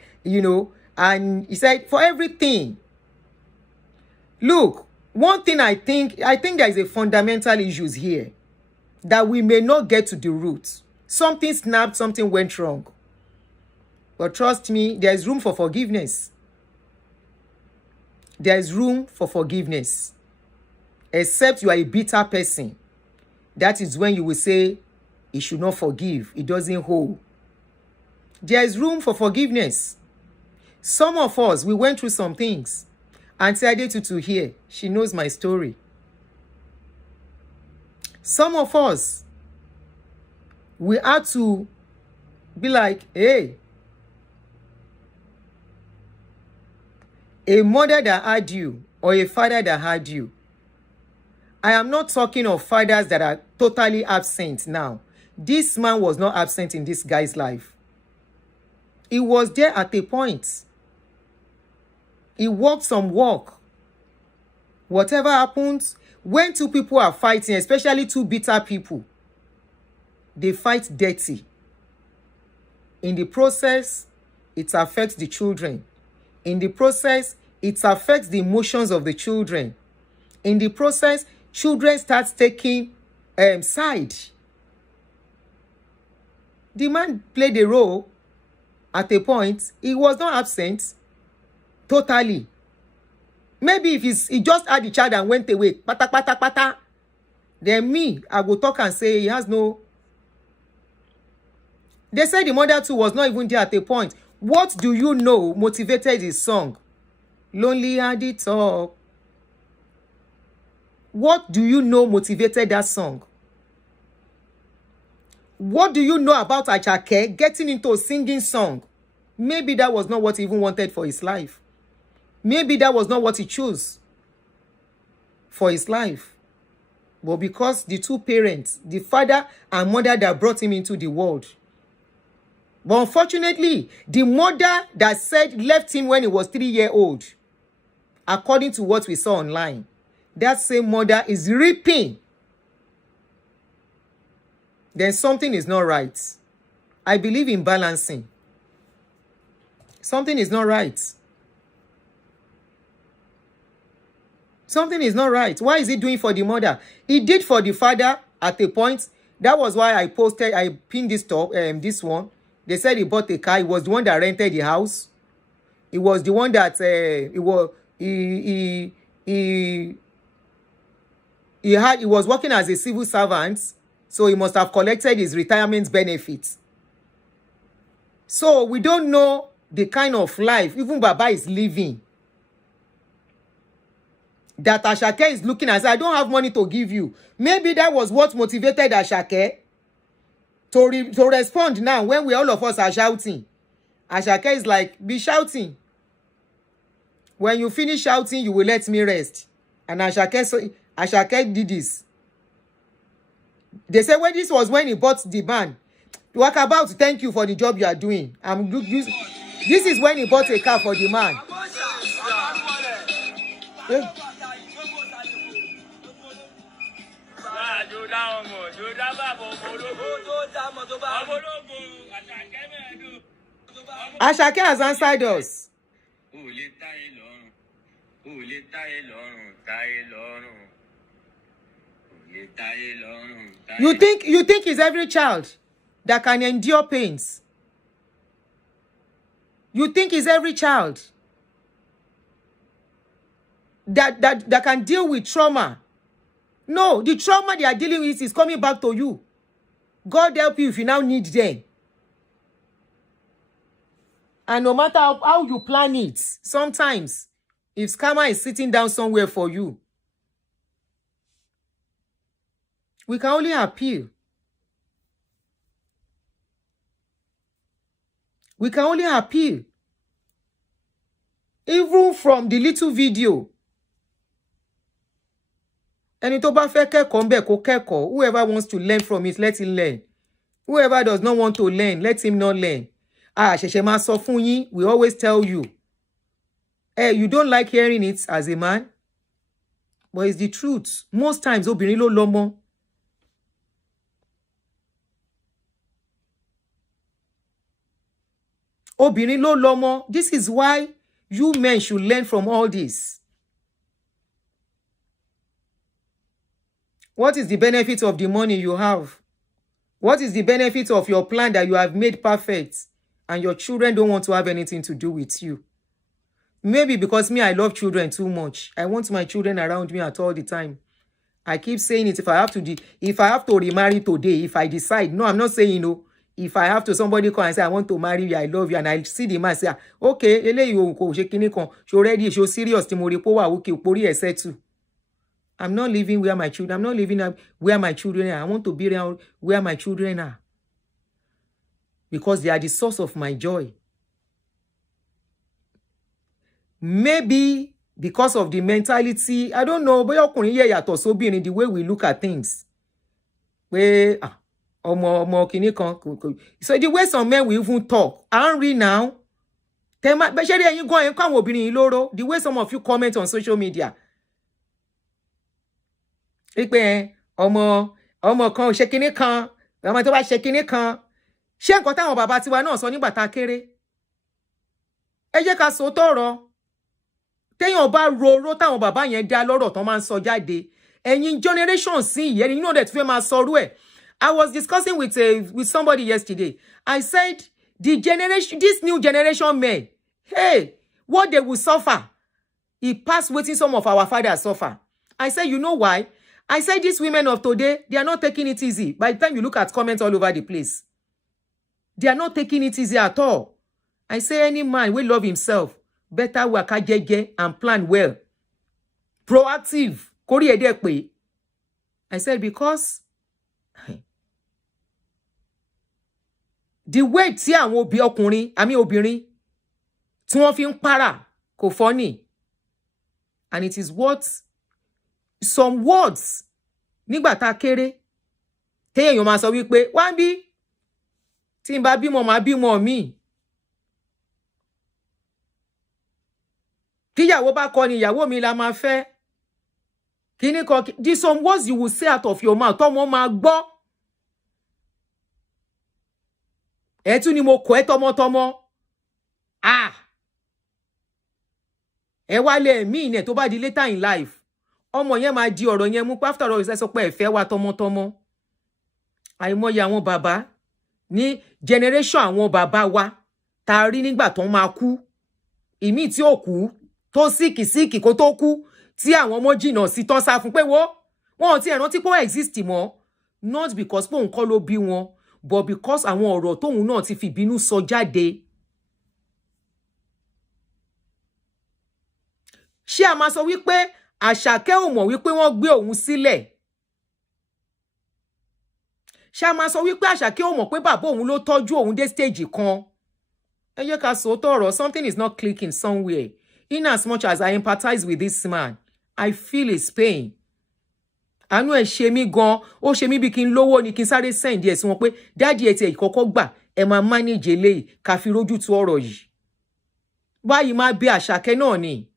and he said, for everything. Look, one thing I think there is a fundamental issues here that we may not get to the root. Something snapped, something went wrong. But trust me, there is room for forgiveness. There is room for forgiveness. Except you are a bitter person. That is when you will say, he should not forgive. It doesn't hold. There is room for forgiveness. Some of us, we went through some things. Auntie Adetutu here, she knows my story. Some of us, we had to be like, hey, a mother that had you or a father that had you. I am not talking of fathers that are totally absent now. This man was not absent in this guy's life. He was there at a point. He walked some walk. Whatever happens, when two people are fighting, especially two bitter people, they fight dirty. In the process, it affects the children. In the process, it affects the emotions of the children. In the process, children start taking side. The man played a role at a point. He was not absent totally. Maybe if he just had the child and went away, pata, pata, pata, then me, I go talk and say he has no. They said the mother too was not even there at a point. What do you know motivated his song? Lonely at the top. What do you know motivated that song? What do you know about Asake getting into a singing song? Maybe that was not what he even wanted for his life. Maybe that was not what he chose for his life. But because the two parents, the father and mother that brought him into the world. But unfortunately, the mother that said left him when he was 3 years old, according to what we saw online, that same mother is reaping. Then something is not right. I believe in balancing. Something is not right. Something is not right. Why is he doing for the mother? He did for the father at a point. That was why I pinned this one. They said he bought a car. He was the one that rented the house. He was the one that he was working as a civil servant, so he must have collected his retirement benefits. So we don't know the kind of life even Baba is living. That Asake is looking and say, I don't have money to give you. Maybe that was what motivated Asake to respond now when all of us are shouting. Asake is like, be shouting. When you finish shouting, you will let me rest. And Asake did this. They say this was when he bought the van. Walk about, thank you for the job you are doing. This is when he bought a car for the man. Asake has answered us. You think it's every child that can endure pains? You think it's every child that can deal with trauma? No, the trauma they are dealing with is coming back to you. God help you if you now need them. And no matter how you plan it, sometimes if scammer is sitting down somewhere for you, we can only appeal. We can only appeal. Even from the little video. Ẹni tó bá fẹ́ kẹ́kọ̀ọ́ ńbẹ̀ kó kẹ́kọ̀ọ́. Whoever wants to learn from it, let him learn. Whoever does not want to learn, let him not learn. Ṣẹ̀ṣẹ̀ máa sọ fún yín, we always tell you. You don't like hearing it as a man, but it's the truth. Most times, obìnrin ló lọ́mọ. Obìnrin ló lọ́mọ. This is why you men should learn from all this. What is the benefit of the money you have? What is the benefit of your plan that you have made perfect and your children don't want to have anything to do with you? Maybe because me, I love children too much. I want my children around me at all the time. I keep saying it. If I have to remarry today, if I decide, no, I'm not saying no. If I have to, somebody come and say, I want to marry you, I love you, and I see the man say, okay, you're ready, you're serious, I'm not living where my children, I'm not living where my children are. I want to be around where my children are. Because they are the source of my joy. Maybe because of the mentality, I don't know, but the way we look at things. So the way some men will even talk, aren't we now? The way some of you comment on social media. Ọmọ kan ṣe kinní kan, ọmọ tó bá ṣe kinní kan. Ṣé nǹkan táwọn bàbá tiwa náà sọ nígbà tá kéré? Ẹ jẹ́ ká sọ tọ̀rọ̀. Téèyàn bá roró táwọn bàbá yẹn dá lọ́rọ̀ tán máa ń sọ jáde. Ẹ̀yin generation sí ìyẹn, you know that fẹ́ máa sọ rú ẹ̀. I was discussing with somebody yesterday. I said, this new generation men, hey, what they will suffer. It passed waiting some of our fathers suffer. I said, you know why? I said, these women of today, they are not taking it easy. By the time you look at comments all over the place, they are not taking it easy at all. I say, any man will love himself, better work and plan well. Proactive. I said, because the way tí àwọn ọkùnrin àmì obìnrin tí wọ́n fi ń para kò funny, and it is what some words nígbà tá kéré téèyàn máa sọ wípé wá ń bí tí n bá bímọ máa bímọ mi. Kíyàwó bá kọ ni ìyàwó mi la máa fẹ́. Kíní kan, these some words you will say out of your mouth tọ́mọ máa gbọ́. Ẹ tún ni mo kọ́ ẹ tọmọtọmọ. Ẹ wá lé ẹ̀mí ìnẹ̀ tó bá di later in life. Ọmọ yẹn máa di ọ̀rọ̀ yẹn mú after all ìṣẹ́ sọ pé ẹ̀fẹ́ wa tọmọtọmọ. Àìmọye àwọn bàbá ní generation àwọn bàbá wa tá rí nígbà tó máa kú. Ìmí tí ó kú tó síkì kó tó kú tí àwọn ọmọ jìnnà sí tán sá fún pé wọn ò tí ẹ̀ rántí pé ó exist mọ́, not because pé òun kọ́ ló bí wọn, but because àwọn ọ̀rọ̀ tóun náà ti fi ìbínú sọ jáde. Ṣé a máa sọ wípé Àṣàkẹ́ ò mọ̀ wípé wọ́n gbé òun sílẹ̀? Ṣé a máa sọ wípé Àṣàkẹ́ ò mọ̀ pé bàbá òun ló tọ́jú òun dé stage kan? Ẹ jẹ́ ká sòótọ́ ọ̀rọ̀, something is not clicking somewhere. In as much as I empathize with this man, I feel his pain. Àánú ẹ̀ ṣe mí gan, ó ṣe mí bí kí n lówó ni kí n sáré send ẹ̀ sí wọn pé daddy ẹ̀ tí ẹ̀ kọ́kọ́ gbà ẹ máa manage eléyìí ká fi rójú tu ọ̀rọ̀ yìí. Báyìí máa bí Àṣàkẹ́ náà ni.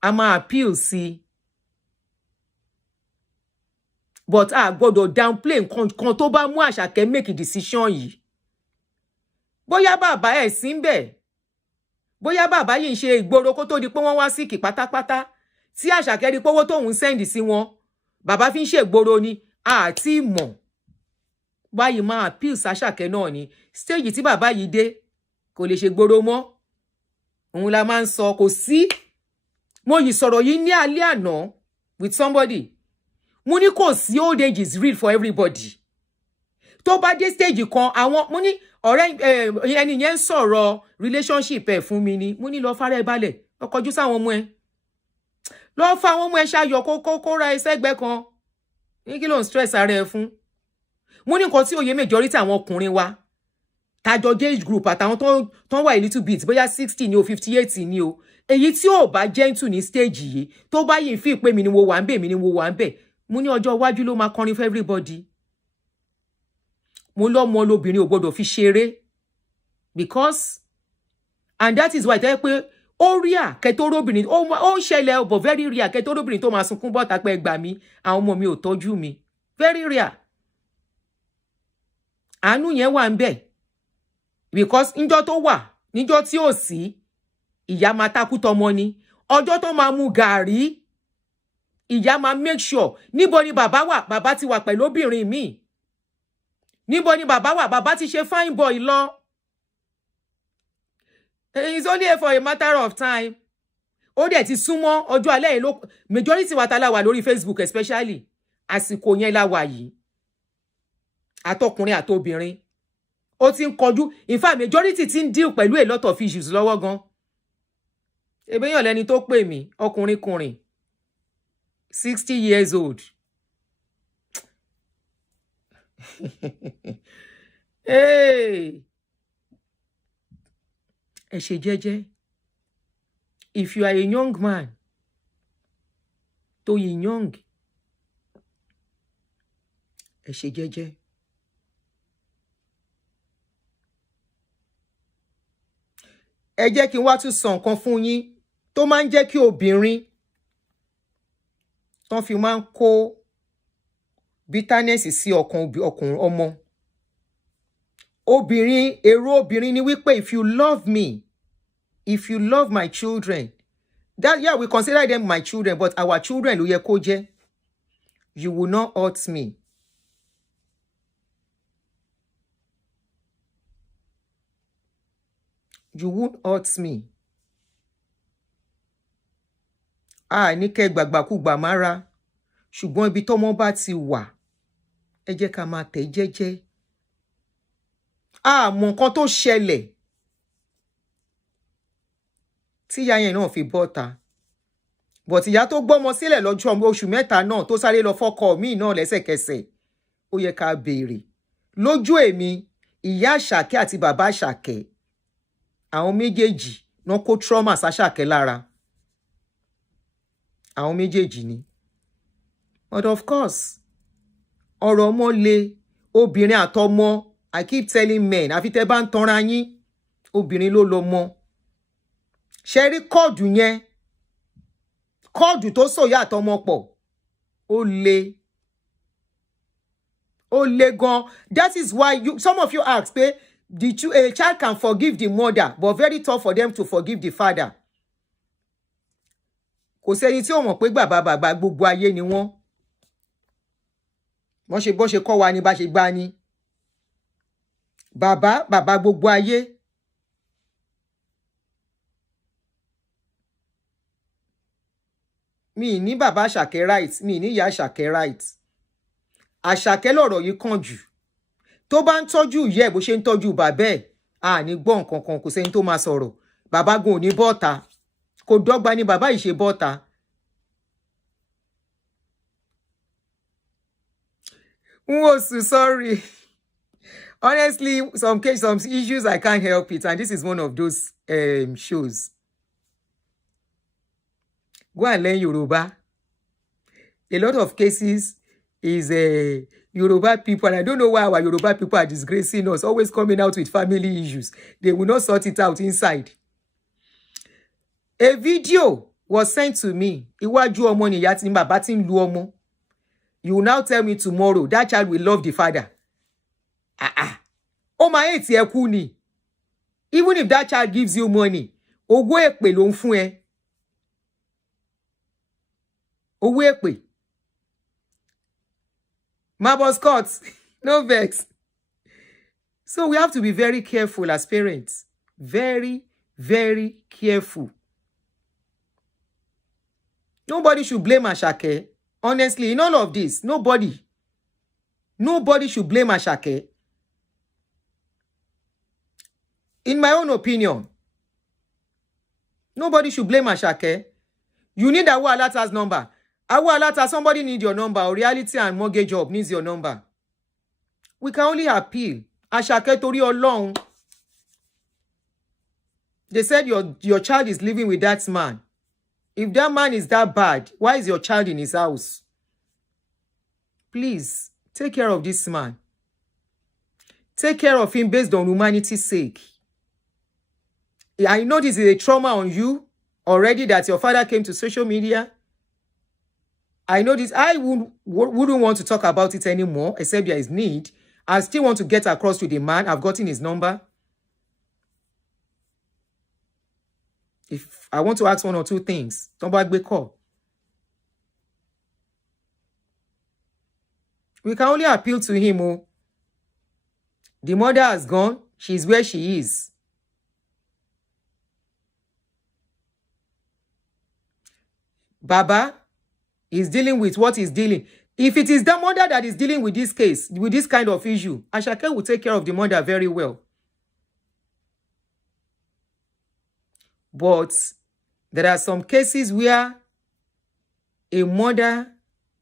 A máa appeal sí. But a gbọ́dọ̀ downplay nǹkan tó bá mú Àṣàkẹ́ make a decision yìí. Bóyá bàbá ẹ̀ sí ń bẹ̀. Bóyá bàbá yìí ń ṣe ìgboro kó tó di pé wọ́n wá síkì pátápátá. Tí Àṣàkẹ́ rí pé owó tóun send sí wọn, bàbá fi ń ṣe ìgboro ni, àti mọ̀. Báyìí máa appeal s'Àṣàkẹ́ náà ni. Stage tí bàbá yìí dé kò lè ṣe ìgboro mọ́. Òun la máa ń sọ kò sí. Mo yìí sọ̀rọ̀ yìí ní alẹ́ àná with somebody. Mo ní kò sí old age is real for everybody. Tó bá dé stage kan àwọn mo ní ọ̀rẹ́ ẹni yẹn ń sọ̀rọ̀ relationship ẹ̀ fún mi ni. Mo ní lọ fara ẹ balẹ̀, lọ kọjú sáwọn ọmọ ẹ. Lọ fa àwọn ọmọ ẹ ṣayọ̀ kó ra ẹsẹ̀ ẹgbẹ́ kan. Ní kí ló ń stress ara ẹ fún? Mo ní nǹkan tí òye majority àwọn ọkùnrin wa tájọ age group àtàwọn tó wà a little bit bóyá 60 ni o 58 ni o. Èyí tí ò bá gentle ní stage yìí tó bá yìí fi pé mi ni mo wà ń bẹ̀ mi ni mo wà ń bẹ̀. Mo ní ọjọ́ iwájú ló máa kọrin for everybody. Mo lọ́mọ lóbìnrin ò gbọdọ̀ fi ṣeré because and that is why tẹ́ pé ó rí àkẹ́tọ́rọ́bìnrin ó ń ṣẹlẹ̀ but very rare àkẹ́tọ́rọ́bìnrin tó máa sunkún bọ́ta pé gbà mí àwọn ọmọ mi ò tọ́jú mi very rare. Àánú yẹn wà ń bẹ̀ because níjọ́ tó wà níjọ́ tí ò sí ìyá máa takú tọmọ ni ọjọ́ tó máa mu gàrí ìyá máa make sure níbo ni bàbá wà bàbá ti wà pẹ̀lú obìnrin mi níbo ni bàbá wà bàbá ti ṣe fine boy lọ. It's only for a matter of time. Ó dẹ̀ ti súnmọ́ ọjọ́ alẹ́ yìí ló majority wa ta la wà lórí Facebook especially àsìkò yẹn la wà yìí àtọkùnrin àtobìnrin ó ti ń kọjú in fact majority ti ń deal pẹ̀lú a lot of issues lọ́wọ́ gan. Ebéyàn lẹni tó pè mí ọkùnrin kùnrin 60 years old. Hey. Ẹ ṣe jẹ́jẹ́. If you are a young man, tó yìí young, ẹ ṣe jẹ́jẹ́. Ẹ jẹ́ kí n wá tún sọ nǹkan fún yín tó máa ń jẹ́ kí obìnrin tán fi máa ń kó bitterness sí ọkàn ọmọ. Obìnrin, èrò obìnrin ni wípé if you love me, if you love my children, that yeah, we consider them my children, but our children ló yẹ kó jẹ́. You will not hurt me. You won't hurt me. Ní kẹ́ gbàgbàkúgbà mára, ṣùgbọ́n ibi tọ́mọ bá ti wà, ẹ jẹ́ ká máa tẹ̀ jẹ́jẹ́. Mọ nǹkan tó ṣẹlẹ̀ tí ìyá yẹn náà fi bọ́ta. But ìyá tó gbọ́mọ sílẹ̀ lọ́jọ́ oṣù mẹ́ta náà tó sáré lọ fọ́kọ míì náà lẹ́sẹ̀kẹsẹ̀. Ó yẹ ká béèrè. Lójú èmi, ìyá Àṣàkẹ́ àti bàbá Àṣàkẹ́ àwọn méjèèjì náà kó trauma s'Àṣàkẹ́ lára. Àwọn méjèèjì ni. But of course, ọ̀rọ̀ ọmọ le, obìnrin àtọmọ. I keep telling men, àfi tẹ́ bá ń tanra yín, obìnrin ló lọ́mọ. Ṣé rí kóòdù yẹn? Kóòdù tó so ìyá àtọmọ pọ̀. Ó le. Ó le gan. That is why some of you ask, a child can forgive the mother, but very tough for them to forgive the father. Kò sẹ́ni tí ó mọ̀ pé bàbá gbogbo ayé ni wọ́n. Bó ṣe kọ́ wa ni bá ṣe gbá ni. Bàbá gbogbo ayé. Mi ní bàbá Àṣàkẹ́ right, mi ní ìyá Àṣàkẹ́ right. Àṣàkẹ́ lọ̀rọ̀ yìí kàn jù. Tó bá ń tọ́jú ìyá ẹ̀ bó ṣe ń tọ́jú bàbá ẹ̀, a ní gbọ́ nǹkan kan, kò sẹ́ni tó máa sọ̀rọ̀. Bàbá gan ò ní bọ́ta. Kò dọ́gba ni bàbá yìí ṣe bọ́ta. Sorry. Honestly, some issues I can't help it, and this is one of those shows. Go and learn Yoruba. A lot of cases is Yoruba people, and I don't know why our Yoruba people are disgracing us, always coming out with family issues. They will not sort it out inside. A video was sent to me. Iwájú ọmọ ni ìyá tí bàbá tí ń lu ọmọ. You will now tell me tomorrow that child will love the father. Oh my hate ẹ kú ni. Even if that child gives you money, owó èpè ló ń fún ẹ. Owó èpè. Marble Scott, no vex. So we have to be very careful as parents. Very, very careful. Nobody should blame Asake. Honestly, in all of this, nobody should blame Asake. In my own opinion, nobody should blame Asake. You need Awo Alata's number. Awo Alata, somebody need your number, or Reality and Mortgage Hub needs your number. We can only appeal. Asake torí Ọlọ́run. They said your child is living with that man. If that man is that bad, why is your child in his house? Please, take care of this man. Take care of him based on humanity's sake. I know this is a trauma on you already that your father came to social media. I know this. I wouldn't want to talk about it anymore, except there is need. I still want to get across to the man. I've gotten his number. If I want to ask one or two things, somebody call. We can only appeal to him. Oh. The mother has gone. She's where she is. Baba is dealing with what he's dealing. If it is the mother that is dealing with this case, with this kind of issue, Asake will take care of the mother very well. But there are some cases where a mother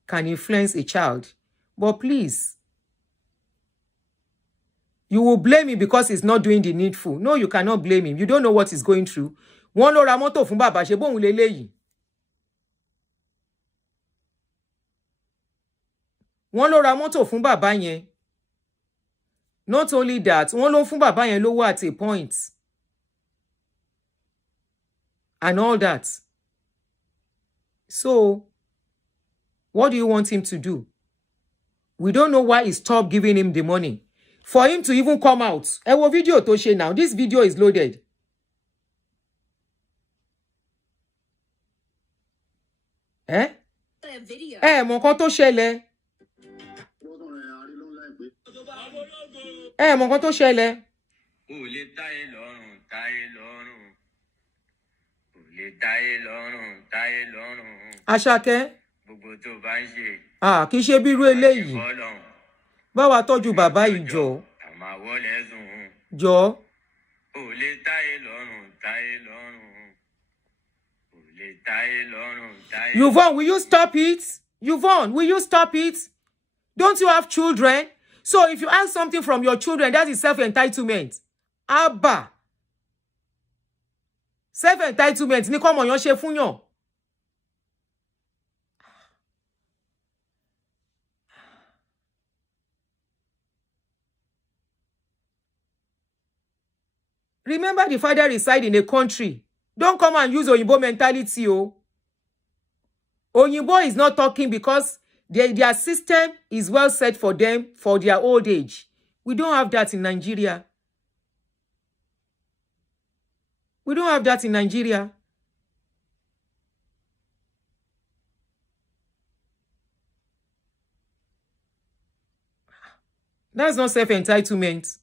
can influence a child. But please, you will blame him because he's not doing the needful. No, you cannot blame him. You don't know what he's going through. Wọ́n lọ ra mọ́tò fún bàbá ṣe bóun leléyìí. Wọ́n lọ ra mọ́tò fún bàbá yẹn. Not only that, wọ́n lọ fún bàbá yẹn lówó at a point. And all that. So, what do you want him to do? We don't know why he stopped giving him the money. For him to even come out. Ẹ wo video tó ṣe now. This video is loaded. Mọ nǹkan tó ṣẹlẹ̀. Mọ nǹkan tó ṣẹlẹ̀. Ó lè táyé lọ́rùn, táyé lọ́rùn. Ó lè táyé lọ́rùn, táyé lọ́rùn. Asake. Gbogbo tó bá ń ṣe. Kì í ṣe bí irú eléyìí. Bá wa tọ́jú bàbá yìí jọ. Àmà wọlé sùn. Jọ. Ó lè táyé lọ́rùn, táyé lọ́rùn. Ó lè táyé lọ́rùn, táyé. Yvonne, will you stop it? Yvonne, will you stop it? Don't you have children? So if you ask something from your children, that is self-entitlement. Abba. Self-entitlement. Ni komo yon ṣe fún yàn. Remember, the father reside in a country. Don't come and use Oyinbo mentality, oh. Oyinbo is not talking because their system is well set for them for their old age. We don't have that in Nigeria. We don't have that in Nigeria. That's not self-entitlement.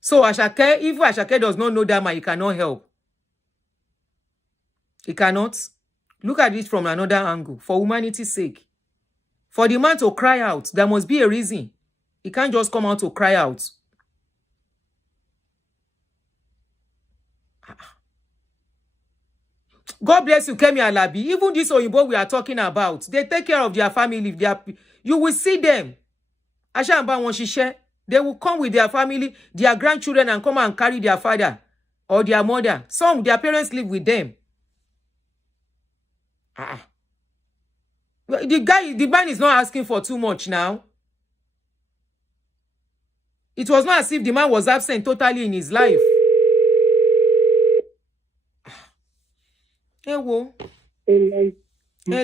So Asake, if Asake does not know that man, he cannot help. He cannot. Look at it from another angle. For humanity's sake. For the man to cry out, there must be a reason. He can't just come out to cry out. God bless you, Kemi Alabi. Even this Oyinbo we are talking about, they take care of their family. You will see them. Ashamba won share. They will come with their family, their grandchildren, and come and carry their father or their mother. Some, their parents live with them. The man is not asking for too much now. It was not as if the man was absent totally in his life. Hello. Hello. We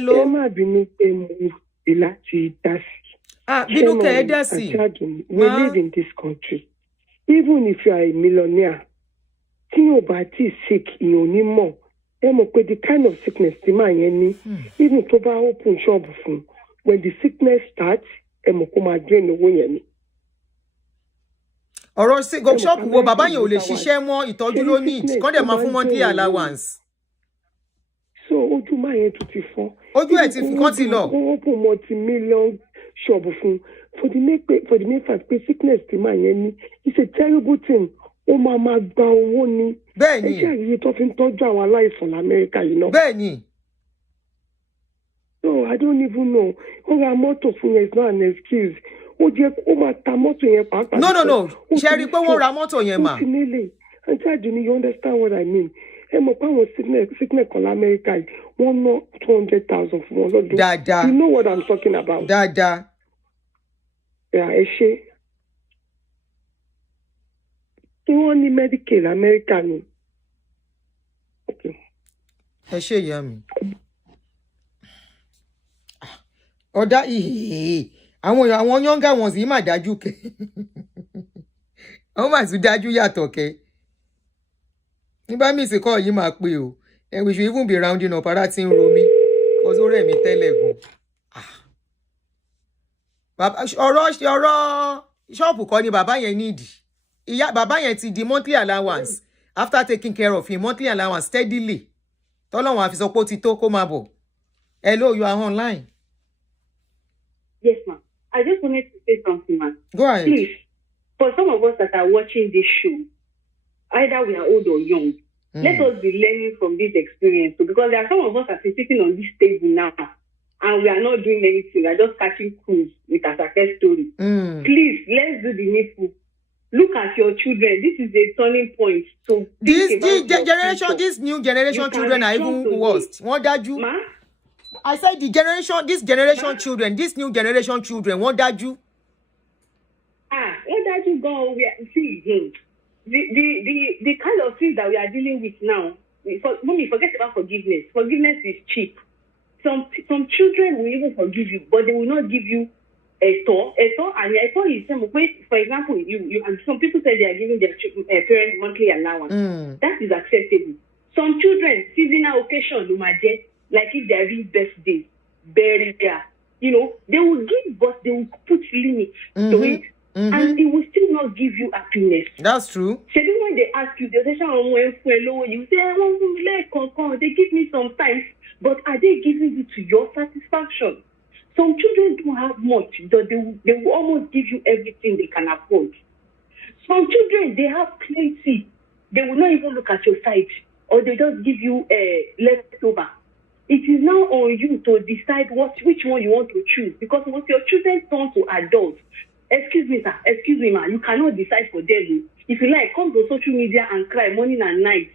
live in this country. Even if you are a millionaire, you're sick, you need more. The kind of sickness the man even to open shop when the sickness starts, drain the way. Ọ̀rọ̀ sí go shop wo bàbá yẹn ò lè ṣiṣẹ́ mọ́ ìtọ́jú ló need kàn dẹ̀ máa fún monthly allowance. So ojú máa yẹn tún ti fọ́. Ojú ẹ̀ ti fi kán ti lọ. Wọ́n open multi-million shop fún for the main fact pé sickness ti máa yẹn ní it's a terrible thing. Ó máa gba owó ni. Bẹ́ẹ̀ni. Ẹ ṣe àyè tó fi ń tọ́jú àwọn aláìsàn l'Amẹ́ríkà yìí náà. Bẹ́ẹ̀ni. No, I don't even know. Ó ra mọ́tò fún yẹn is not an excuse. Ó jẹ́ ó máa ta mọ́tò yẹn pàápàá. No. Ṣé rí pé wọ́n ra mọ́tò yẹn mà? Ó ti nílé. Àǹtí Àdùnní, you understand what I mean? Ẹ mọ̀ pé àwọn sickness kan l'Amẹ́ríkà yìí, wọ́n ná 200,000 fún wọn lọ́dún. Dáadáa. You know what I'm talking about? Dáadáa. Ẹ ṣe. Tí wọ́n ní Medicaid l'Amẹ́ríkà ni. Ẹ ṣe ìyá mi. Ọ̀dà àwọn younger ones yìí mà dájú kẹ́. Àwọn mà tún dájú yàtọ̀ kẹ́. Nígbà míì sì kọ́ yìí máa pé o. And we should even be rounding up ara tí ń ro mí. Kọ́sí ó rẹ̀ mí tẹ́lẹ̀ gan. Ọ̀rọ̀ ṣọ́ọ̀pù kọ́ ni bàbá yẹn nídìí. Bàbá yẹn ti di monthly allowance after taking care of him monthly allowance steadily. Tọ́lọ́run àfi sọ pé ó ti tó kó máa bọ̀. Hello, you are online. Yes, ma'am. I just wanted to say something, ma'am. Go ahead. Please, for some of us that are watching this show, either we are old or young, let us be learning from this experience. So, because there are some of us that are sitting on this table now, and we are not doing anything. We are just catching cruise with Asake's story. Please, let's do the needful. Look at your children. This is a turning point. So this new generation children are even worse. What that you? I said this generation children, this new generation children, what that you? What that you go? See, the kind of things that we are dealing with now. Forget about forgiveness. Forgiveness is cheap. Some children will even forgive you, but they will not give you a thought. And a thought is for example, you and some people say they are giving their parents monthly allowance. That is acceptable. Some children, seasonal occasion, like if they are having birthday, burial, they will give, but they will put limits to it. And it will still not give you happiness. That's true. So even when they ask you, you say, they give me sometimes, but are they giving it to your satisfaction? Some children don't have much, but they will almost give you everything they can afford. Some children, they have plenty. They will not even look at your side, or they just give you a leftover. It is now on you to decide which one you want to choose. Because once your children turn to adults, excuse me, sir, excuse me, ma, you cannot decide for them. If you like, come to social media and cry morning and night.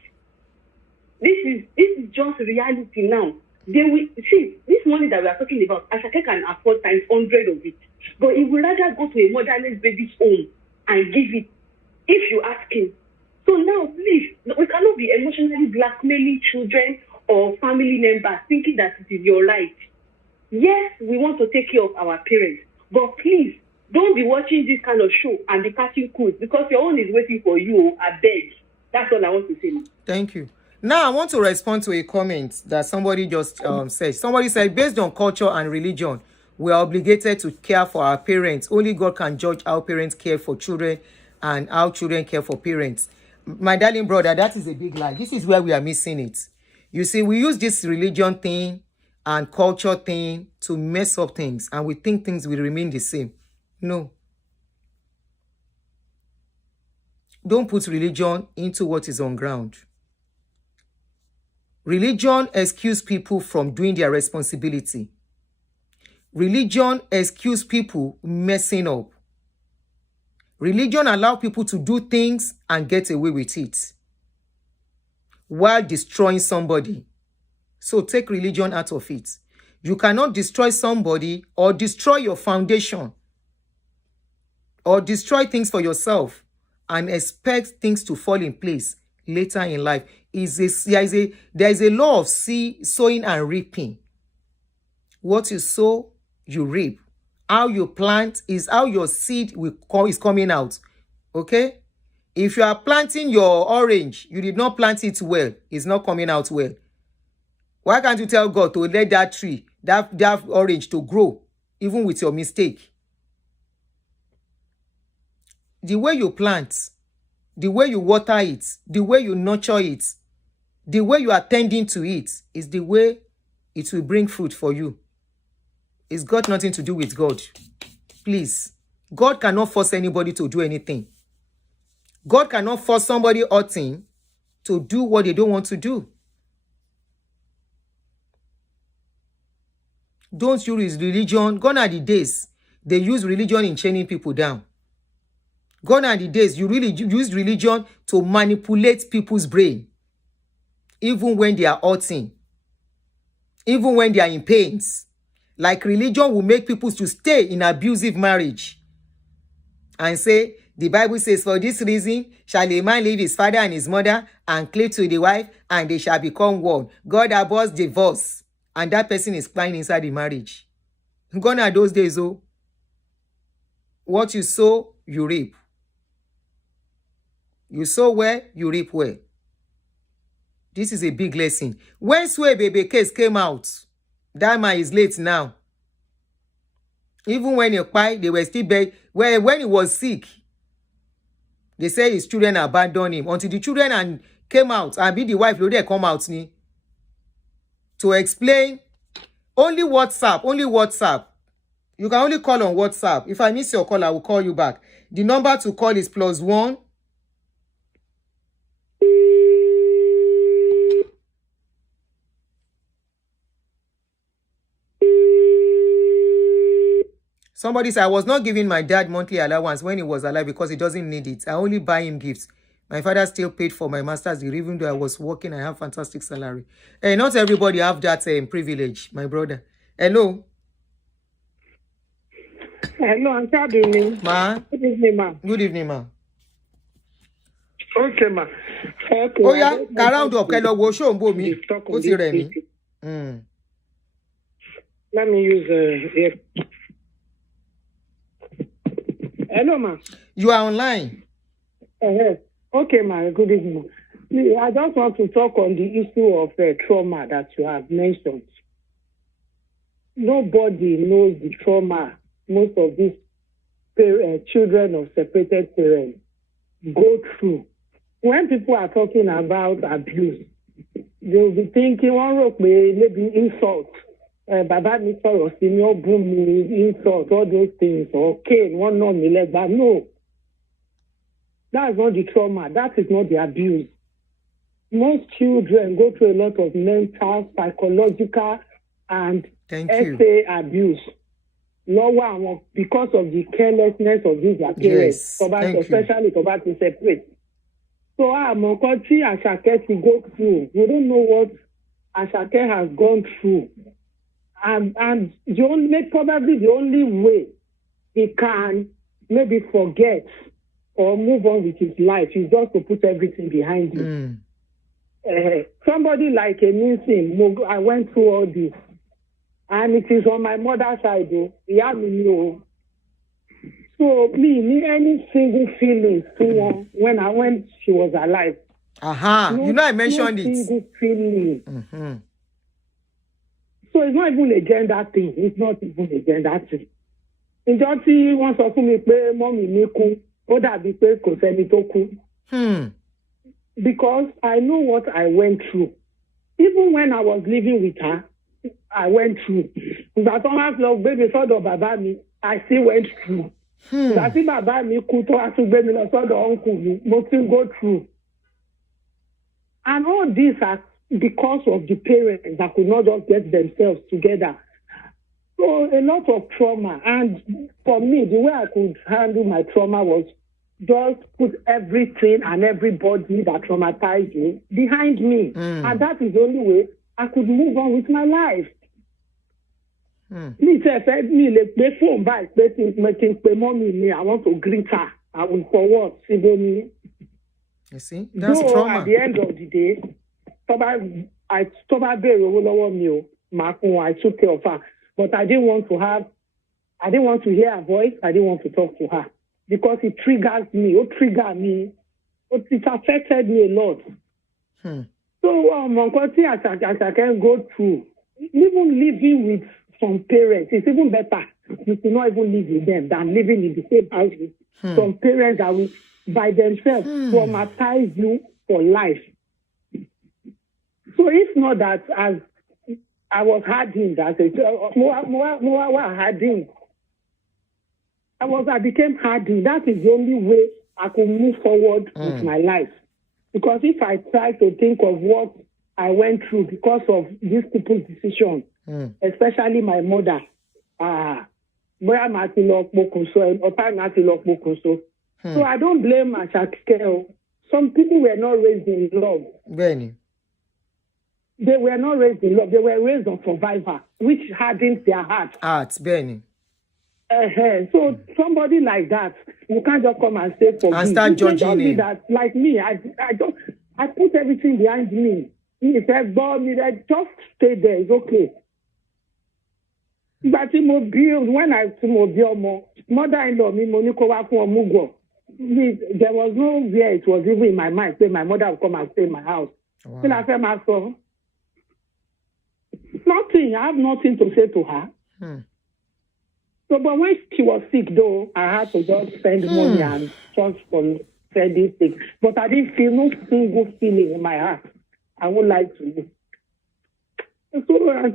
This is just reality now. They will see this money that we are talking about. Asake can afford times 100 of it, but he would rather go to a motherless baby's home and give it if you ask him. So now, please, we cannot be emotionally blackmailing children or family members thinking that it is your right. Yes, we want to take care of our parents, but please don't be watching this kind of show and be catching cool because your own is waiting for you. I beg. That's all I want to say. Thank you. Now I want to respond to a comment that somebody just said. Somebody said, based on culture and religion, we are obligated to care for our parents. Only God can judge how parents care for children and how children care for parents. My darling brother, that is a big lie. This is where we are missing it. You see, we use this religion thing and culture thing to mess up things, and we think things will remain the same. No. Don't put religion into what is on ground. Religion excuses people from doing their responsibility. Religion excuses people messing up. Religion allows people to do things and get away with it while destroying somebody. So take religion out of it. You cannot destroy somebody or destroy your foundation or destroy things for yourself and expect things to fall in place later in life. There is a law of sowing and reaping. What you sow, you reap. How you plant is how your seed is coming out. Okay? If you are planting your orange, you did not plant it well, it's not coming out well. Why can't you tell God to let that tree, that orange to grow, even with your mistake? The way you plant, the way you water it, the way you nurture it, the way you are tending to it is the way it will bring fruit for you. It's got nothing to do with God. Please. God cannot force anybody to do anything. God cannot force somebody outing to do what they don't want to do. Don't use religion. Gone are the days they use religion in chaining people down. Gone are the days you really use religion to manipulate people's brain. Even when they are hurting. Even when they are in pains. Like religion will make people to stay in abusive marriage. And say, the Bible says, for this reason, shall a man leave his father and his mother and cleave to the wife, and they shall become one. God abhors divorce. And that person is crying inside the marriage. Gone are those days, oh. What you sow, you reap. You sow well, you reap well. This is a big lesson. When Sway Baby case came out, that man is late now. Even when he cried, they were still beg. When he was sick, they say his children abandoned him. Until the children came out, and be the wife, they come out to explain. Only WhatsApp. You can only call on WhatsApp. If I miss your call, I will call you back. The number to call is +1. Somebody said, I was not giving my dad monthly allowance when he was alive because he doesn't need it. I only buy him gifts. My father still paid for my master's degree, even though I was working. I have fantastic salary. Not everybody have that privilege, my brother. Hello? Hello, I'm Chadini. Ma? Good evening, ma. Good evening, ma. Okay, ma. Okay. Oh, yeah. Round up. Hello, wo show me. What's your name? Let me use Hello, ma. You are online. Okay, ma. Good evening. I just want to talk on the issue of trauma that you have mentioned. Nobody knows the trauma most of these children of separated parents go through. When people are talking about abuse, they'll be thinking, maybe insult. Baba mi sọ̀rọ̀ sí mi, ó bú mi, insult, all those things. Okay, one no me like that. No. That's not the trauma. That is not the abuse. Most children go through a lot of mental, psychological and Thank SA abuse. Because of the carelessness of these parents, especially to separate. So Mokoti Asake to go through. We don't know what Asake has gone through. And probably the only way he can maybe forget or move on with his life is just to put everything behind him. Somebody like a Ninsin, I went through all this. And it is on my mother's side, though. So me any single feelings to her when she was alive. I mentioned it. Single feeling. So it's not even a gender thing. It's not even a gender thing. Ìjọ tí wọ́n sọ fún mi pé mọ́mì mi kú, ó dàbí pé kò sẹ́ni tó kú. Because I know what I went through. Even when I was living with her, I went through. Ìgbà tó wá lọ gbé mi sọ́dọ̀ bàbá mi, I still went through. Ìgbà tí bàbá mi kú tó wá tún gbé mi lọ sọ́dọ̀ uncle mi, mo still go through. And all these are because of the parents that could not just get themselves together. So a lot of trauma. And for me, the way I could handle my trauma was just put everything and everybody that traumatized me behind me. And that is the only way I could move on with my life. Me said me le play phone by making pay mommy I want to greet her. I will forward me. You see? That's trauma. At the end of the day, I took care of her. But I didn't want to hear her voice. I didn't want to talk to her. Because it triggers me. It triggered me. It affected me a lot. So, as I can go through, even living with some parents, it's even better. You should not even live with them than living in the same house with some parents that will, by themselves, traumatize you for life. So, it's not that as I was hardened, I became hardened. That is the only way I could move forward with my life. Because if I try to think of what I went through because of these people's decisions, especially my mother, so I don't blame Asake. Some people were not raised in love. Benny. They were not raised in love. They were raised on survivor, which hardens their heart. Benny. So somebody like that, you can't just come and say for me. And start judging him. That, like me, I put everything behind me. He said, just stay there. It's okay. But when I mother-in-law, there was no way it was even in my mind. Say my mother would come and stay in my house. Wow. Nothing. I have nothing to say to her. So, but when she was sick, though, I had to just spend money and just from spending things. But I didn't feel no single feeling in my heart. I would like to. So, I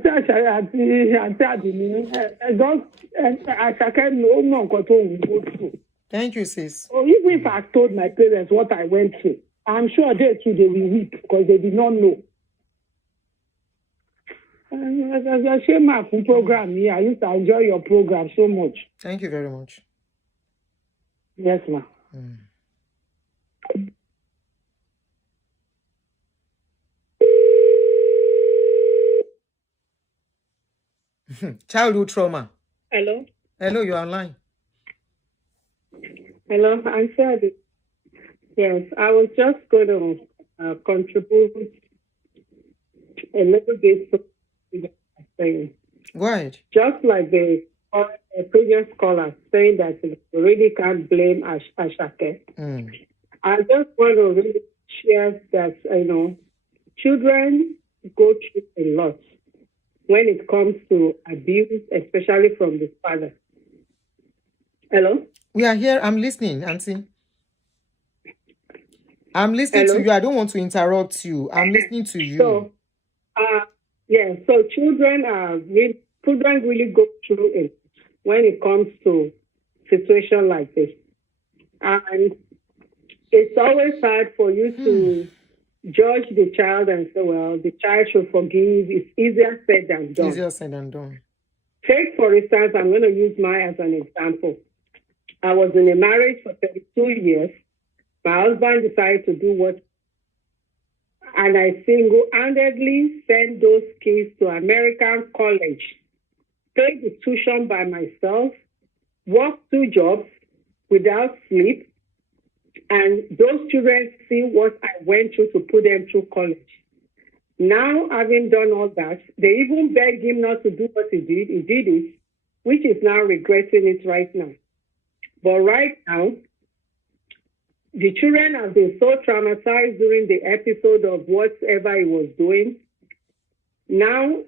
can no go through. Thank you, sis. So even if I told my parents what I went through, I'm sure they too they will weep because they did not know. As a shame from program here, I used to enjoy your program so much. Thank you very much. Yes, ma'am. Childhood trauma. Hello. Hello, you're online. Hello, I'm sorry. Yes, I was just going to contribute a little bit to what I'm saying. Go ahead. Just like the previous caller saying that you really can't blame Asake. I just want to really share that, children go through a lot when it comes to abuse, especially from the father. Hello? We are here. I'm listening, Auntie. I'm listening to you. I don't want to interrupt you. I'm listening to you. So, so children really go through it when it comes to situation like this. And it's always hard for you to judge the child and say, well, the child should forgive. It's easier said than done. Easier said than done. Take, for instance, I'm going to use mine as an example. I was in a marriage for 32 years. My husband decided to do what, and I single-handedly sent those kids to American college, paid the tuition by myself, worked 2 jobs without sleep, and those children see what I went through to put them through college. Now, having done all that, they even begged him not to do what he did. He did it, which is now regretting it right now. But right now, the children have been so traumatized during the episode of whatever he was doing. Now,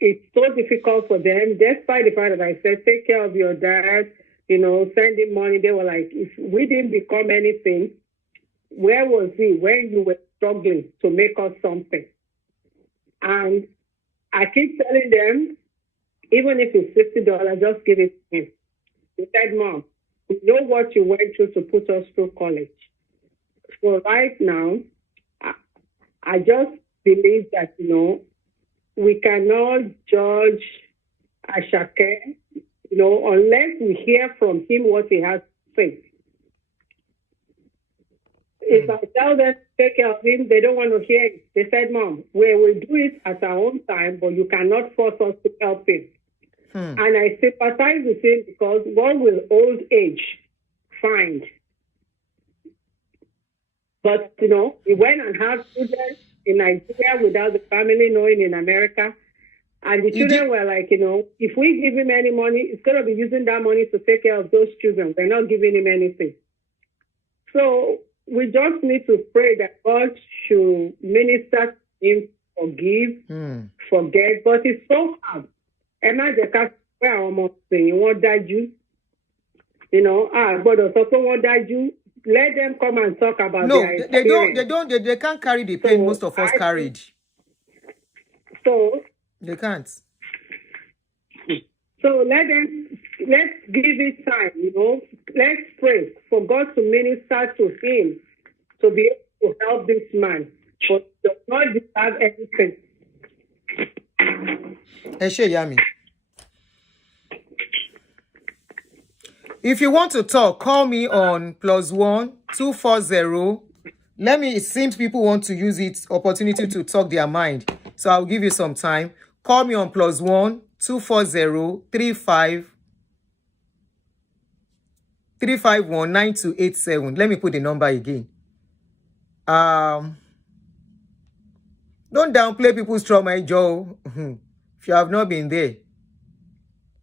it's so difficult for them, despite the fact that I said, take care of your dad, send him money. They were like, if we didn't become anything, where was he when you were struggling to make us something? And I keep telling them, even if it's $50, just give it to him. He said, Mom, we know what you went through to put us through college. So right now, I just believe that, we cannot judge Asake, unless we hear from him what he has to say. If I tell them to take care of him, they don't want to hear it. They said, Mom, we will do it at our own time, but you cannot force us to help him. And I sympathize with him because what will old age find? But, he went and had children in Nigeria without the family knowing in America. And the children were like, if we give him any money, he's going to be using that money to take care of those children. We're not giving him anything. So we just need to pray that God should minister to him, forgive, forget. But it's so hard. Let them come and talk about their experience. They can't carry the pain most of us carried. So they can't. So let's give it time, Let's pray for God to minister to him to be able to help this man. But does not deserve anything. Yami. If you want to talk, call me on +1 240. It seems people want to use it opportunity to talk their mind. So I'll give you some time. Call me on +1 240 351 9287. Let me put the number again. Don't downplay people's trauma, Joe. If you have not been there.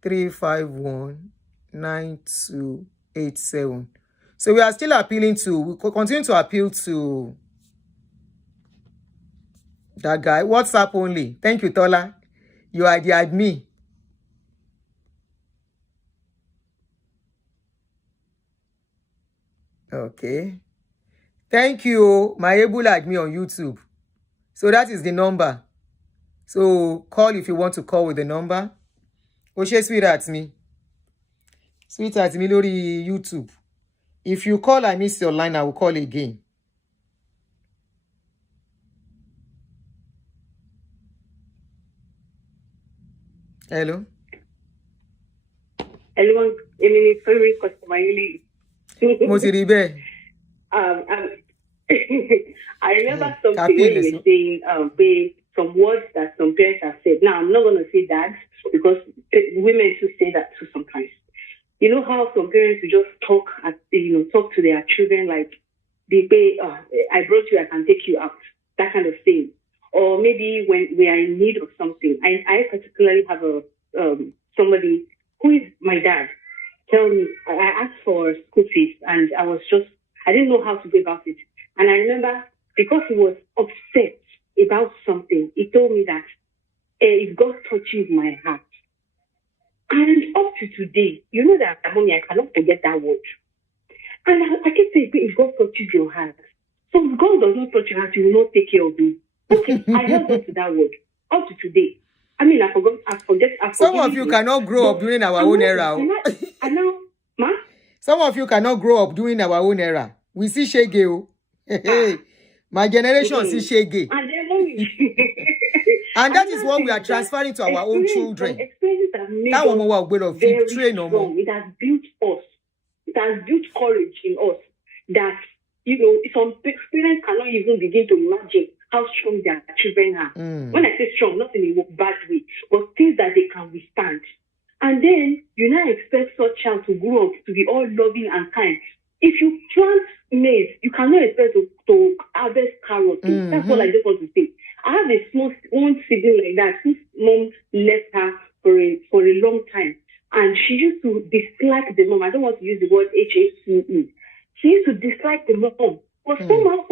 351 9287. So we are still appealing to, we continue to appeal to that guy. WhatsApp only. Thank you, Tola. You are the admin. Okay. Thank you, my able admin on YouTube. So that is the number. So call if you want to call with the number. Oshe sweetheart me. Sweetheart me lori YouTube. If you call, I miss your line, I will call again. Hello? Hello, Emily, sorry, customer. I remember something when you were saying some words that some parents have said. Now, I'm not going to say that because women should say that too sometimes. You know how some parents will just talk to their children like, they say, I brought you, I can take you out, that kind of thing. Or maybe when we are in need of something. I particularly have somebody who is my dad. Tell me, I asked for school fees and I didn't know how to go about it. And I remember because he was upset about something, he told me that if God touches my heart. And up to today, you know that, mommy, I cannot forget that word. And I keep saying, if God touches your heart. So if God does not touch your heart, you will not take care of me. Okay, I held on to that word up to today. I mean, I forget. Some of you cannot grow up during our own era. Some of you cannot grow up during our own era. We see Shegeo. Hey, My generation is shege. And then mommy. And that is what we are transferring to our own children. Experiences have made That one us more very train strong. It has built us. It has built courage in us that, you know, some parents cannot even begin to imagine how strong their children are. When I say strong, not in a bad way, but things that they can withstand. And then you now expect such child to grow up to be all loving and kind. If you plant maize, you cannot expect to harvest carrots. That's what I just want to say. I have a small one sibling like that whose mom left her for a long time. And she used to dislike the mom. I don't want to use the word HACE. She used to dislike the mom. But somehow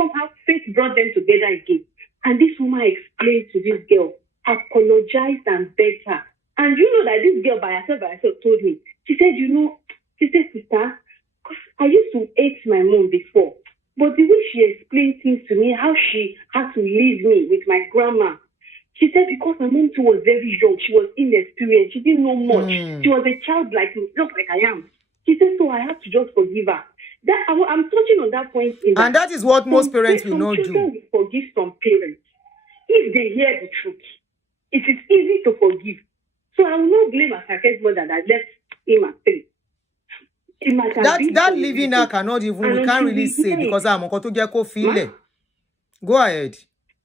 fate brought them together again. And this woman explained to this girl, apologized and begged her. And you know that this girl by herself told me, she said, sister, I used to hate my mom before. But the way she explained things to me, how she had to leave me with my grandma, she said because my mom too was very young, she was inexperienced, she didn't know much. She was a child like me, just like I am. She said, so I have to just forgive her. That I'm touching on that point. And that is what most parents will not do. Children will forgive some parents if they hear the truth. It is easy to forgive. So I will not blame Asake's mother that left him at 3. That living now cannot even, we can't really say because I'm going to get feel. Go ahead.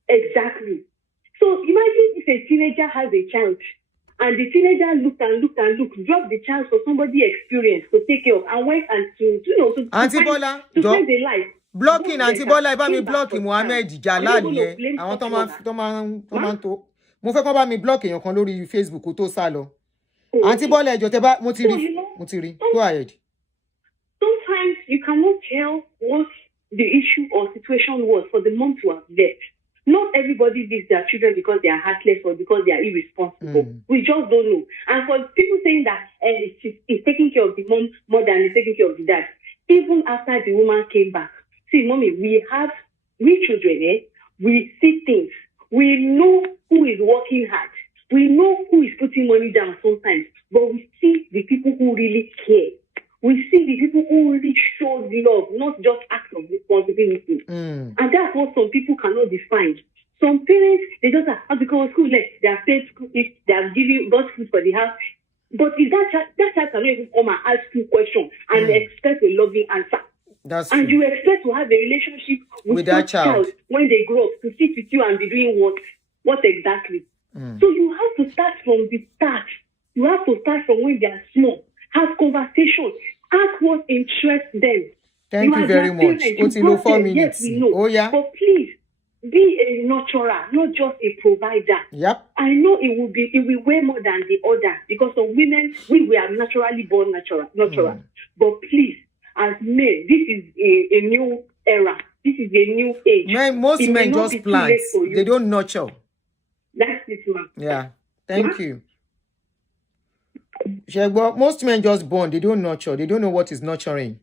Exactly. So imagine if a teenager has a child and the teenager looked, dropped the child for somebody experienced to take care of and went and to Auntie Bola, to find a life. Blocking Auntie Bola, if I'm blocking Mohammed Jalal yẹn, àwọn tó máa tó. Mo fẹ́ kó bá mi block èèyàn kan lórí Facebook kó tó sá lọ. Auntie Bola ẹjọ́ tẹ́ bá mo ti rí. Go ahead. Sometimes you cannot tell what the issue or situation was for the mom to have left. Not everybody leaves their children because they are heartless or because they are irresponsible. We just don't know. And for people saying that he's taking care of the mom more than he's taking care of the dad, even after the woman came back. See, mommy, we children, we see things. We know who is working hard. We know who is putting money down sometimes. But we see the people who really care. We see the people who really show love, not just acts of responsibility. And that's what some people cannot define. Some parents, they just have because school, they are paid school, if they are giving God food for the house. But if that child cannot even come and ask you questions and expect a loving answer. And you expect to have a relationship with that child when they grow up, to sit with you and be doing what exactly? So you have to start from the start. You have to start from when they are small. Have conversations. Ask what interests them. Thank you very much. Otilo, 4 minutes. Yes, we know. Oh, yeah. But please, be a nurturer, not just a provider. Yep. I know it will weigh more than the other because some women, we are naturally born nurturer. But please, as men, this is a new era. This is a new age. Most men just plant. They don't nurture. That's it, ma'am. Yeah. Thank you. Most men just born. They don't nurture. They don't know what is nurturing.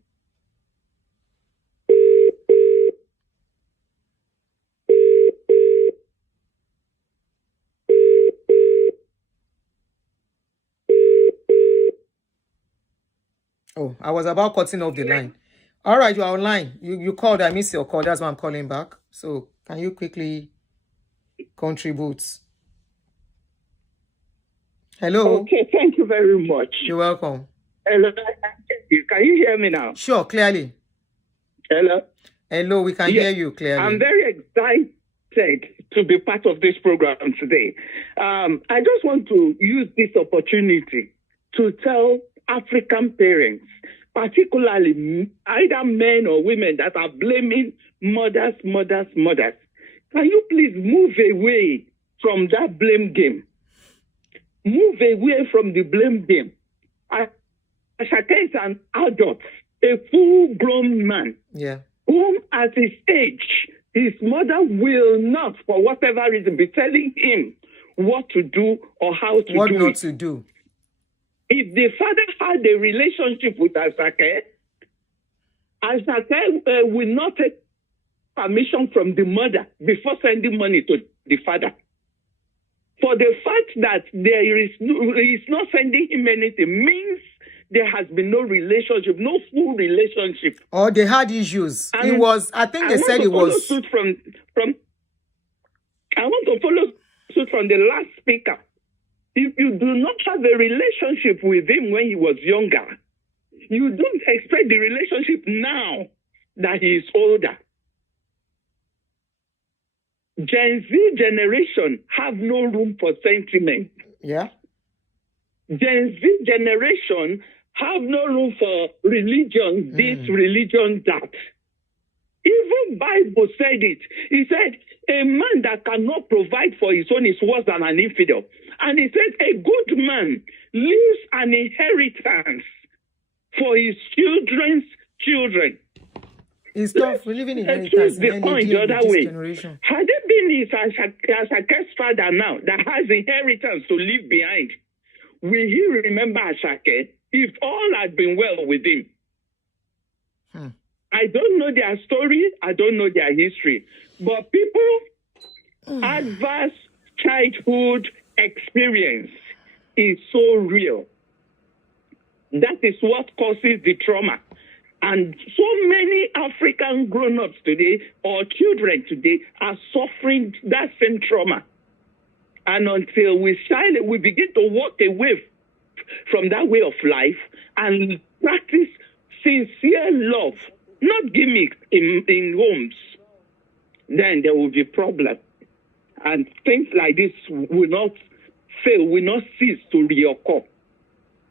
Oh, I was about cutting off the line. All right, you are online. You called. I missed your call. That's why I'm calling back. So can you quickly contribute? Hello. Okay, thank you very much. You're welcome. Hello. Can you hear me now? Sure, clearly. Hello. Hello, we can hear you clearly. I'm very excited to be part of this program today. I just want to use this opportunity to tell African parents, particularly either men or women that are blaming mothers. Can you please move away from that blame game? Move away from the blame game. Asake is an adult, a full-grown man, whom at his age, his mother will not, for whatever reason, be telling him what to do or how to do it. What not to do. If the father had a relationship with Asake will not take permission from the mother before sending money to the father. For the fact that he's not sending him anything means there has been no relationship, no full relationship. Or they had issues. And I think they said it was. Suit suit from the last speaker. If you do not have a relationship with him when he was younger, you don't expect the relationship now that he is older. Gen Z generation have no room for sentiment. Yeah. Gen Z generation have no room for religion, this, religion, that. Even Bible said it. He said, a man that cannot provide for his own is worse than an infidel. And he said, a good man leaves an inheritance for his children's children. It's tough living inheritance the in point the other way. Generation. Had it been his Asake's father now that has inheritance to leave behind, will he remember Asake if all had been well with him? I don't know their story. I don't know their history. But people, adverse childhood experience is so real. That is what causes the trauma. And so many African grown-ups today or children today are suffering that same trauma. And until we begin to walk away from that way of life and practice sincere love, not gimmicks in homes, then there will be problem. And things like this will not fail, will not cease to reoccur.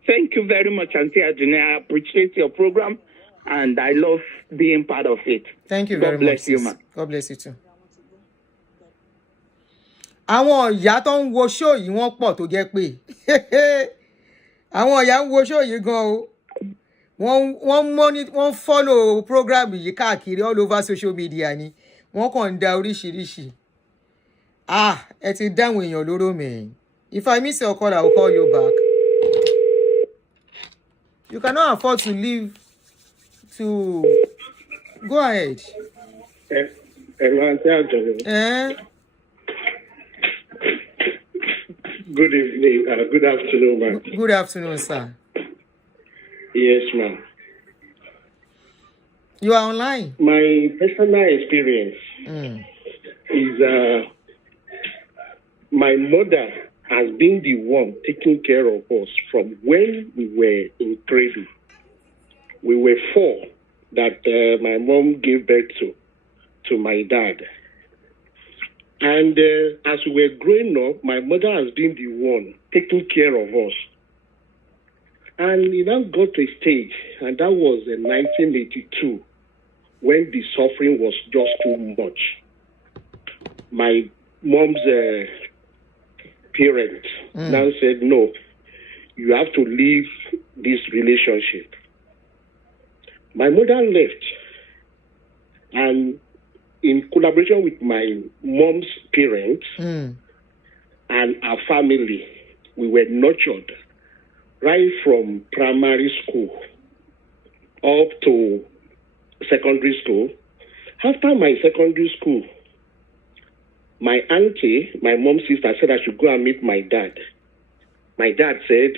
Thank you very much, Auntie Adjune. I appreciate your program, and I love being part of it. Thank you very much. God bless you, man. God bless you too. Àwọn ìyá tó ń wo show yìí wọ́n pọ̀ tó jẹ́ pé àwọn ìyá ń wo show yìí gan o. Wọ́n follow program yìí káàkiri all over social media ni. Wọ́n kàn ń da oríṣiríṣi. Ẹ ti dáhùn èèyàn lóró mẹ́rin. If I miss your call, I will call you back. You cannot afford to leave to go ahead. Good evening. Good afternoon, ma'am. Good afternoon, sir. Yes, ma'am. You are online. My personal experience is my mother has been the one taking care of us from when we were in cradle. We were 4 that my mom gave birth to my dad. And as we were growing up, my mother has been the one taking care of us. And it now got to a stage, and that was in 1982, when the suffering was just too much. My mom's parents now said, no, you have to leave this relationship. My mother left, and in collaboration with my mom's parents and our family, we were nurtured right from primary school up to secondary school. After my secondary school, my auntie, my mom's sister, said I should go and meet my dad. My dad said,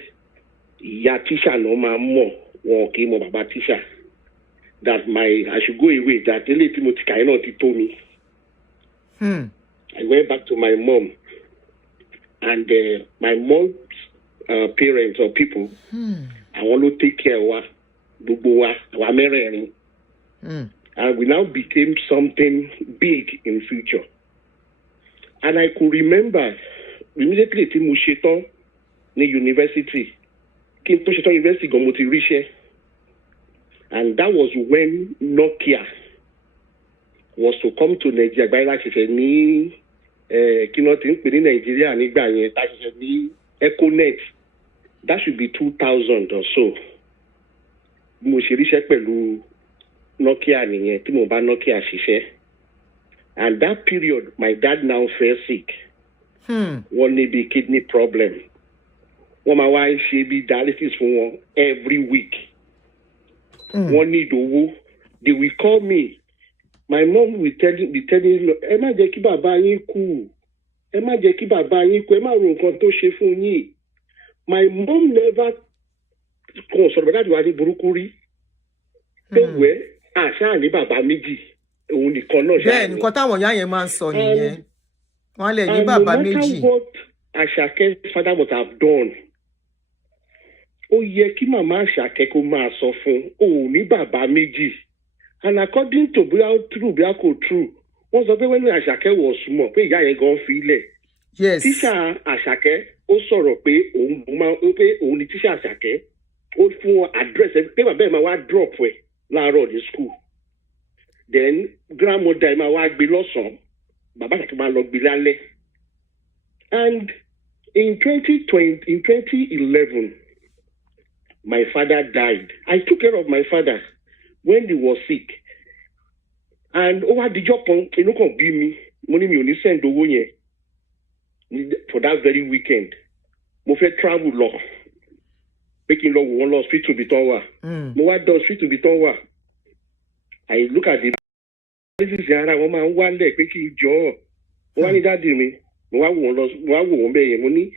"Ya tisha no mamo, okay, mo baba tisha." That I should go away. That Ele Timothy cannot told me. I went back to my mom, and my mom's parents or people, I want to take care of our marrying. And we now became something big in future. And I could remember immediately to Musheton in university. Came to Musheton University, go multi-riche. And that was when Nokia was to come to Nigeria. By that, she said, "Ni, cannot think within Nigeria and Igba. That she said, ni Econet. That should be 2000 or so. Mo ṣe ríṣẹ́ pẹ̀lú Nokia nìyẹn tí mo bá Nokia ṣiṣẹ́. And that period, my dad now fell sick. Wọ́n ní bí kidney problem. Wọ́n máa wá ṣe bí dialysis fún wọn every week. Wọ́n need owó. They will call me. My mom will be telling, ẹ má jẹ́ kí bàbá yín kú. Ẹ má jẹ́ kí bàbá yín kú. Ẹ má ro nǹkan tó ṣe fún yín. My mom never sọ̀rọ̀ bàtà tí wàá ní burúkú rí. Pé wẹ́ àṣà ní bàbá méjì. òun nìkan náà bẹ́ẹ̀ nǹkan táwọn ìyá yẹn máa ń sọ nìyẹn wọ́n lè ní bàbá méjì. no matter what Asake's father must have done, ó yẹ kí màmá Asake kó máa sọ fún òun ní bàbá méjì, and according to bóyá true bóyá kò true wọ́n sọ pé when Asake was small pé ìyá yẹn gan fi ilẹ̀. Yes. Tíṣà Asake ó sọ̀rọ̀ pé òun ni tíṣà Asake ó fún address pé bàbá ẹ̀ máa wá drop ẹ̀ láàárọ̀ ní school, then grandmother ẹ̀ máa wá gbé lọ́sàn-án, bàbá Asake máa lọ gbé lálẹ́. And in 2011, my father died. I took care of my father when he was sick. And over the job, inú kan bí mi, mo ní mi ò ní send owó yẹn for that very weekend. Mo fẹ́ travel lọ, pé kí n lọ wò wọ́n lọ hospital bí tán wà. Mo wá dé hospital bí tán wà. I look at the places ara wọn máa ń wálẹ̀ pé kí n jọ ọ́. Mo wá ní dáàdi mi, mo wá wò wọ́n bẹ́ẹ̀ yẹn, mo ní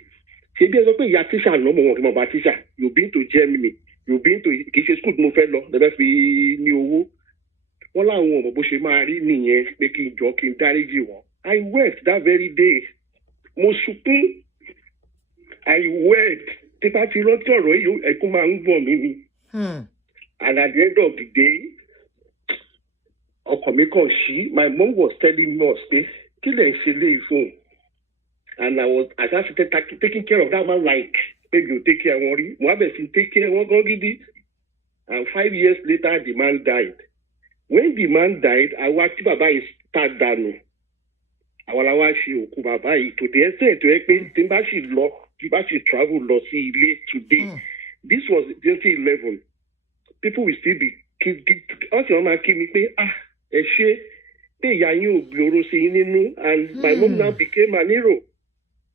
ṣe bí ẹ sọ pé ìyá tíṣà náà mo wọ̀n kí mo bá tíṣà, you been to Germany, you been to kì í ṣe school mo fẹ́ lọ lẹ́fẹ́ fi ní owó. Wọ́n láwọn ọmọ bó ṣe máa rí nìyẹn pé kí n jọ kí n dáríjì wọ́n. I wept that very day. Mo sunkún. I wept. Tí bá ti rántí ọ̀rọ̀ yìí ẹkún máa ń gbọ̀n mí ni. And at the end of the day, ọkàn mi kàn ṣí. My mom was telling us pé kí lè ń ṣe léyìí fún un. And I started taking care of that man like maybe you take care of one. Mohammed take care of one gidi. And 5 years later, the man died. When the man died, I watched Baba is start down. I was òkú Baba to the extent to Timbashi travel late today. This was 2011. People will still be also my me and my mom now became an hero.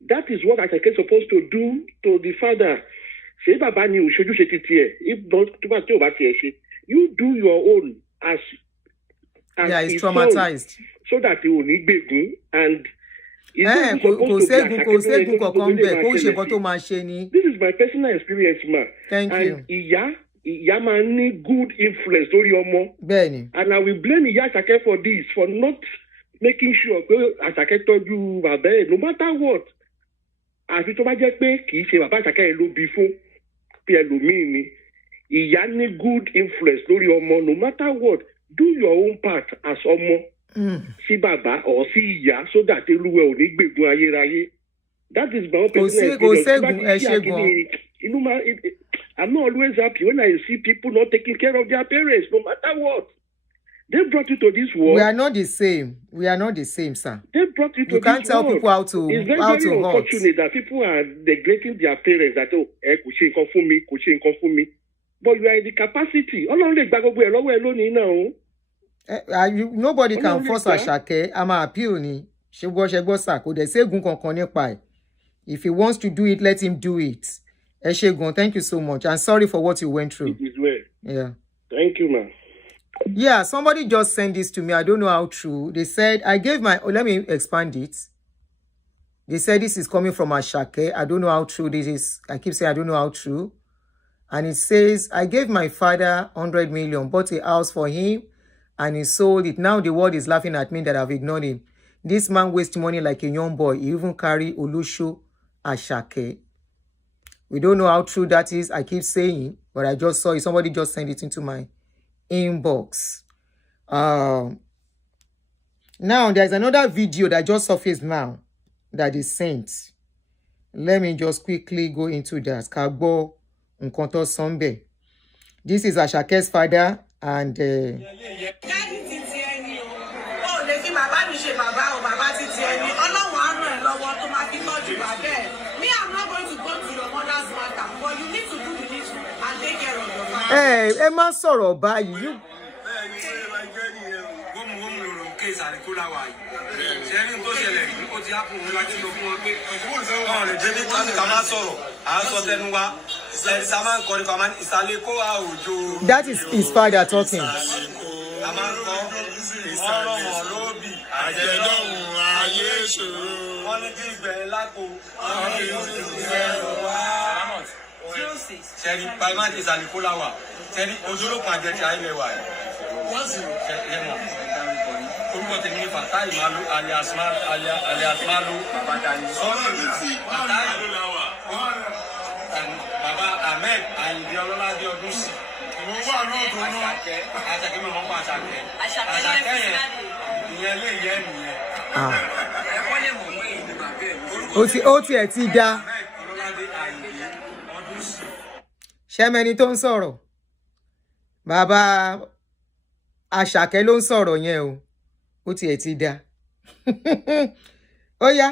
That is what Asake is supposed to do to the father. If not, you do your own as he's traumatized. So that he will need begun and This is my personal experience, ma. Thank you. Ìyá máa ní good influence lórí ọmọ. Bẹ́ẹ̀ni. And I will blame ìyá Asake for this, for not making sure pé Asake tọ́jú bàbá ẹ̀ no matter what. Àfi tó bá jẹ́ pé kì í ṣe bàbá Asake ló bí fún bí ẹlòmíì ni. Ìyá ní good influence lórí ọmọ no matter what. Do your own part as ọmọ. Sí bàbá or sí ìyá so that Olúwa ò ní gbègún ayérayé. That is my own personal experience. I'm not always happy when I see people not taking care of their parents, no matter what. They brought you to this world. We are not the same. We are not the same, sir. They brought you to this world. You can't tell people how to It's very unfortunate that people are neglecting their parents that, kò ṣe nǹkan fún mi. But you are in the capacity. Ọlọ́run lè gba gbogbo ẹ̀ lọ́wọ́ ẹ lónìí náà. Nobody can force Asake. I'm a appeal ni. Ṣègbọ́ sà kò dẹ̀ ségun kankan nípa ẹ̀. If he wants to do it, let him do it. Eshegun, thank you so much. I'm sorry for what you went through. It is well. Yeah. Thank you, man. Yeah, somebody just sent this to me. I don't know how true. They said, let me expand it. They said this is coming from Asake. I don't know how true this is. I keep saying I don't know how true. And it says, I gave my father 100 million, bought a house for him, and he sold it. Now the world is laughing at me that I've ignored him. This man wastes money like a young boy. He even carry Olusho Asake. We don't know how true that is. I keep saying, but I just saw it. Somebody just sent it into my inbox. Now, there's another video that just surfaced now that is sent. Let me just quickly go into that. Kagbo Nkonto Sombe. This is Asake's father and... Hey, ẹ má sọ̀rọ̀ báyìí. That is his father talking. orúkọ tèmi ní Fatai Malu alias Malu Babadani sọ́ọ̀rọ̀ mi Fatai baba Ahmed Ayinde Ọlọ́ládé Ọdúnsì Asake mi mọ̀ pa Asake yẹn ìyẹn lè yẹ nìyẹn. Ó tiẹ̀ ti dá ṣẹ́mẹ́ni tó ń sọ̀rọ̀ bàbá Asake ló ń sọ̀rọ̀ yẹn o ó tiẹ̀ ti dá ó yá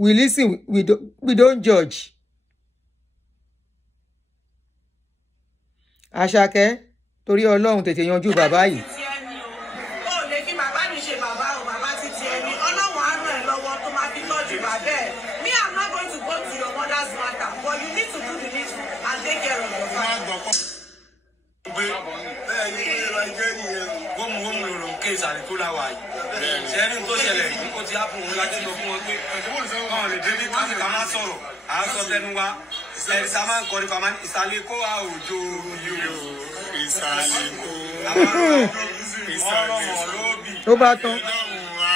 we listen we don't judge. Asake torí Ọlọ́run tètè yanjú bàbá yìí. Sẹ́ni tó ṣẹlẹ̀ yìí ó ti hápùn ńlá tí lọ fún wọn pé káwọn lè dé ní ká máa sọ̀rọ̀ à ń sọ tẹnu wa ẹ̀rí sá máa ń kọrin pàmò ìsàlẹ̀ kó wa òjò yòó ìsàlẹ̀ kó ọlọ́mọ lóbì ó bá tán.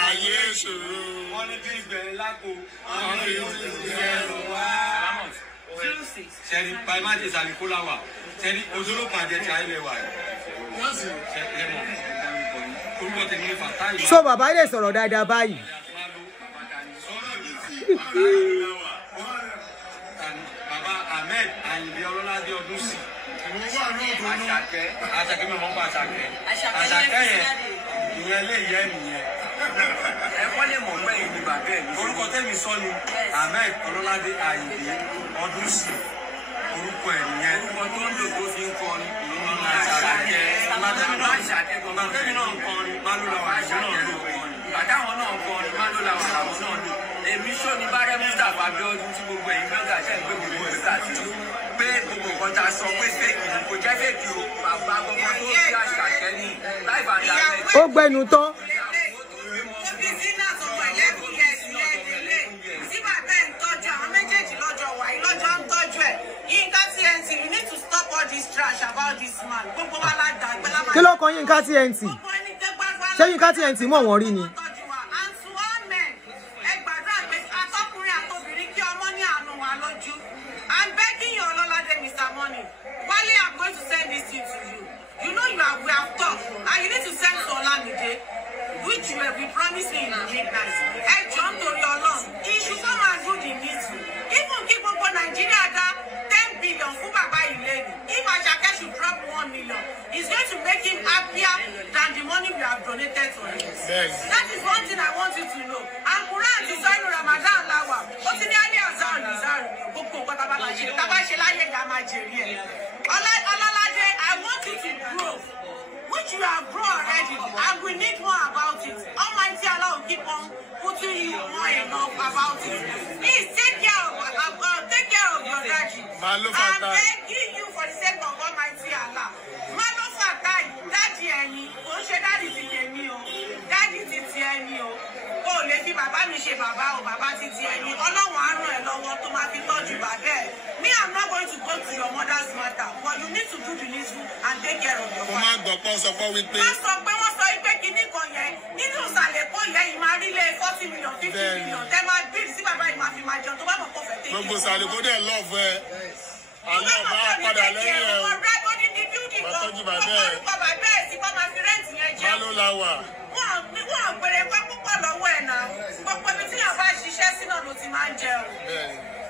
ayé ṣòro wọn ní bí ìgbẹ̀rẹ̀ lápò àwọn yóò ti gbẹ̀rù wá. Sẹ́ni pàmò ìsàlẹ̀ kó la wà sẹ́ni ojúlópin àjẹtì ayẹlẹ wà so bàbá lè sọ̀rọ̀ dáadáa báyìí. baba Ahmed Ayinde Ọlọ́ládé Ọdúnsì Asake mi mọ̀ pa Asake yẹn ìyẹn lè yẹ nìyẹn. ẹ̀kọ́ lè mọ̀ pé ìní bàbá ẹ̀ orúkọ tẹ́mi sọ ni Ahmed Ọlọ́ládé Ayinde Ọdúnsì orúkọ ẹ̀ nìyẹn. orúkọ tó ń lò tó fi ń kọrin Asake bàtẹ́mi náà ń kọrin Malu làwọn àṣà náà lò bàtàwọn náà ń kọrin Malu làwọn àwọn náà lò. èmi sọ ní bárẹ́ Mustapha Abiodun tí gbogbo ẹ̀yin blọ́gà ṣe ń gbé gbogbo ẹ̀ káàkiri pé gbogbo nǹkan tá a sọ pé fèkì ni kò jẹ́ fèkì o bàbá gbogbo tó bí Asake ní láì bàtà rẹ̀. ó gbẹnu tán. kí ló kan Yínká TNT ṣé Yínká TNT mọ̀ wọ́n rí ni. Which you have promised me in the midnight. Hey, John to your Lord. He should come and do the needful. Even keep up on Nigeria that 10 billion for Baba Ileni. If Asake should drop 1 million, it's going to make him happier than the money we have donated for him. Yes. That is one thing I want you to know. And Quran is saying Ramadan Lawa. What's in the idea of Zara? I want you to grow. Which you have grown already, and we need more about it. Almighty Allah will keep on putting you more enough about it. Please take care of your daddy. I'm begging you for the sake of Almighty Allah. Malu Fatai, daddy ẹni, kò ṣe daddy ti tèmi o, daddy ti ti ẹni o. O lè fi bàbá mi ṣe bàbá o, bàbá ti ti ẹni. Ọlọ́run á ràn ẹ́ lọ́wọ́ tó máa fi tọ́jú bàbá ẹ̀. Me, I'm not going to go to your mother's matter, but you need to do the needful and take care of your family. Má sọ pé wọ́n sọ pé kinní kan yẹn nínú ìsàlẹ̀ kó yẹ yìí máa rí lé 40 million 50 million tẹ́ máa bí sí bàbá yìí máa fi máa jẹun tó bá mọ̀ kó fẹ́ tẹ́lẹ̀. gbogbo ìsàlẹ̀ kó dẹ̀ lọ́ọ̀fù ẹ̀ àwọn ọba padà lẹ́yìn ẹ̀ o bàtọ́jú bàbá ẹ̀ máa fi rẹ́ǹtì yẹn jẹ́. Má ló la wà. Wọ́n gbèrè pé púpọ̀ lọ́wọ́ ẹ̀ náà gbogbo ibi tí yàrá bá ṣiṣẹ́ sí náà ló ti máa ń jẹ o.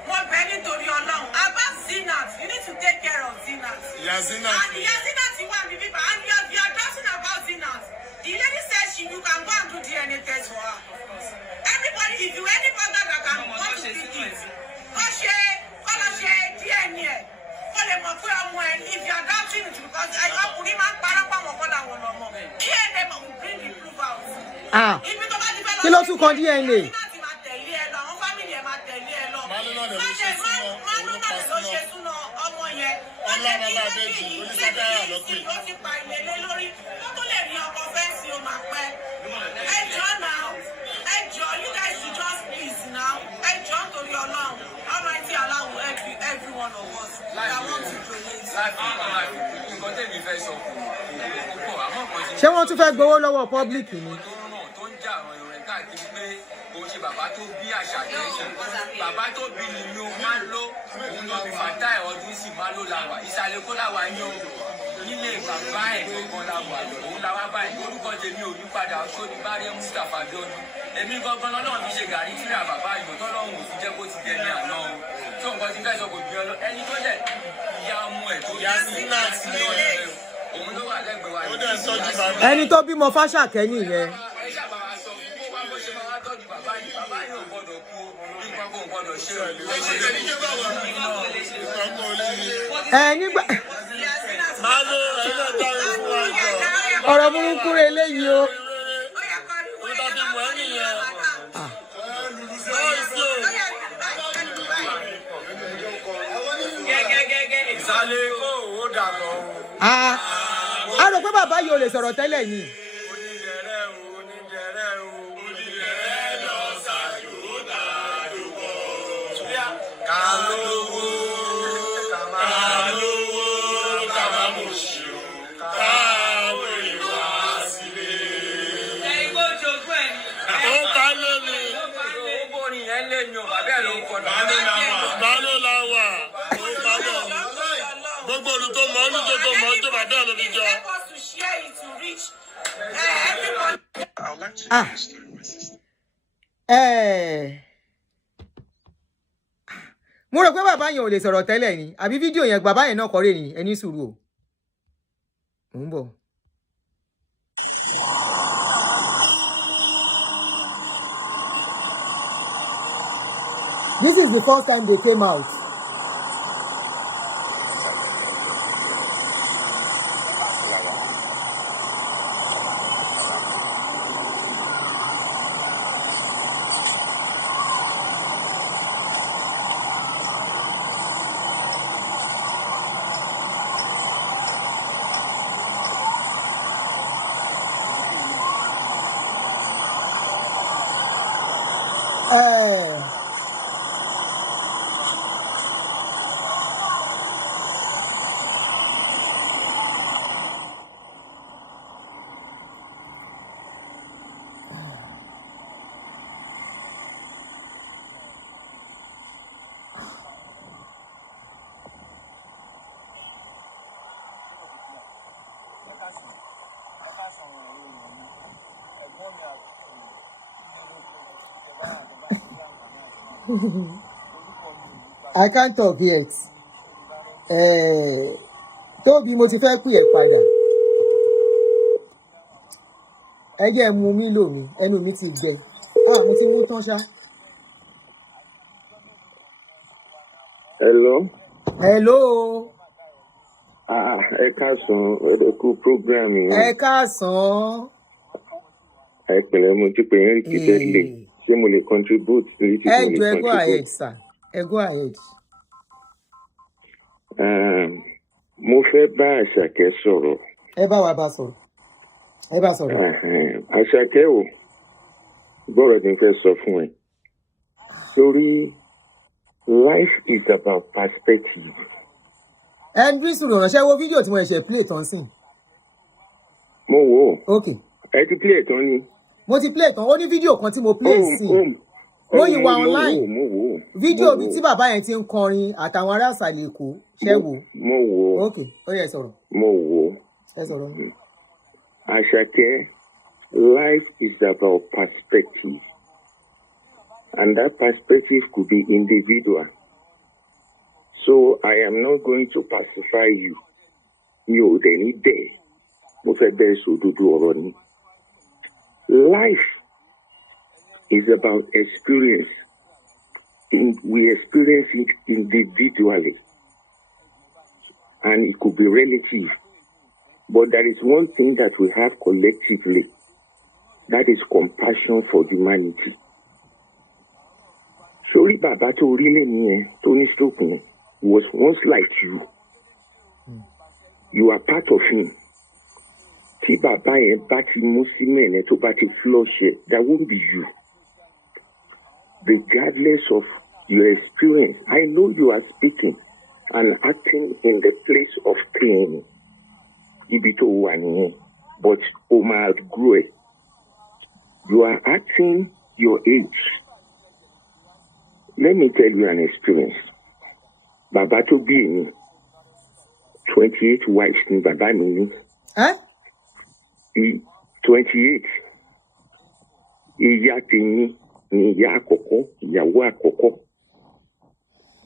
Mo bẹ̀ nítorí Ọlọ́run. About Zinat, you need to take care of Zinat. Ìyá Zinat. And ìyá Zinat wà ní bíbá. And you are talking about Zinat. The lady says you can go and do DNA test for her. Everybody, if you any mother that can want to pick it, kó lọ ṣe DNA. Kó lè mọ̀ pé ọmọ ẹ̀ if you are doubting it because ọkùnrin máa ń parọ́ pàwọn kọ́ làwọn ọmọ. DNA will bring the proof out. Kí ló tún kan DNA? one of us that want to donate. Ṣé wọ́n tún fẹ́ gbowó lọ́wọ́ public ni? Bàbá tó bí Àṣàkẹ́ bàbá tó bí ni o máa ń lò òun ló bí bàtà ọdún sì máa lò làwà ìsàlẹ̀ kó làwà yín o nílé bàbá ẹ̀ gbọ̀ngàn làwà òun làwà báyìí orúkọ tèmi ò ní padà sóni bárẹ̀ Mustapha Abiodun èmi gangan lọ́nà mi ṣe gàrí tíra bàbá yìí tọ́lọ́hún òfin jẹ́ kó ti dẹ ní àná o tó nǹkan ti fẹ́ sọ kò bí ọlọ ẹni tó dẹ̀ ìyá ọmọ ẹ̀ tó bí òun ló wà lẹ́gbẹ̀ẹ́ wa ẹni tó bímọ f'Àṣàkẹ́ nìyẹn. Nígbà ọ̀rọ̀ burúkú rẹ̀ léyìí o. A rò pé bàbá yìí ò lè sọ̀rọ̀ tẹ́lẹ̀ ni. Mo rò pé bàbá yẹn ò lè sọ̀rọ̀ tẹ́lẹ̀ ni àbí fídíò yẹn bàbá yẹn náà kọ́rẹ́ ni ẹni sùúrù o. Mo ń bọ̀. This is the first time they came out. I can't talk yet. Tóbi mo ti fẹ́ pè ẹ́ padà. Ẹ jẹ́ mu mi lò mí, ẹnu mi ti gbẹ. Mo ti mú tán ṣá. Hello. Hello. Ẹ káàsán, ẹ kú program yẹn. Ẹ káàsán. Ẹ pẹ̀lẹ́ mo ti pè yín repeatedly. Ṣé mo lè contribute lórí tí mo lè contribute? Ẹ go ahead, sir. Ẹ go ahead. Mo fẹ́ bá Àṣàkẹ́ sọ̀rọ̀. Ẹ bá wa bá sọ̀rọ̀. Ẹ bá sọ̀rọ̀. Àṣàkẹ́ o, gbọ́dọ̀ ni fẹ́ sọ fún ẹ. Torí life is about perspective. Ẹ ń bí sùúrù ránṣẹ́ wo fídíò tí mo ṣe play tán sí. Mo wò ó. Okay. Ẹ ti play tán ni. Mo ti play tán, ó ní fídíò kan tí mo play sí. Mo yìí wà online. Fídíò bí tí bàbá yẹn ti ń kọrin àtàwọn ará ìsàlẹ̀ Èkó ṣe wò. Mo wò ó. Okay, ó yẹ sọ̀rọ̀. Mo wò ó. Ẹ sọ̀rọ̀. Asake, life is about perspective. And that perspective could be individual. So I am not going to pacify you. Mi ò dẹ̀ ní bẹ́ẹ̀. Mo fẹ́ bẹ́ẹ̀ sòdodo ọ̀rọ̀ ni. Life is about experience. We experience it individually. And it could be relative. But there is one thing that we have collectively. That is compassion for humanity. Sorry, Baba, to really mean Tony Stokun was once like you. You are part of him. Tí Baba yẹn bá ti mú sí mẹ́rin tó bá ti flush it, that won't be you. Regardless of your experience, I know you are speaking and acting in the place of pain. Ibito one, but Omar grew it. You are acting your age. Let me tell you an experience. Baba to be 28 wives in Baba Mini. Huh? 28. Iya tini ni iya àkọ́kọ́, ìyàwó àkọ́kọ́.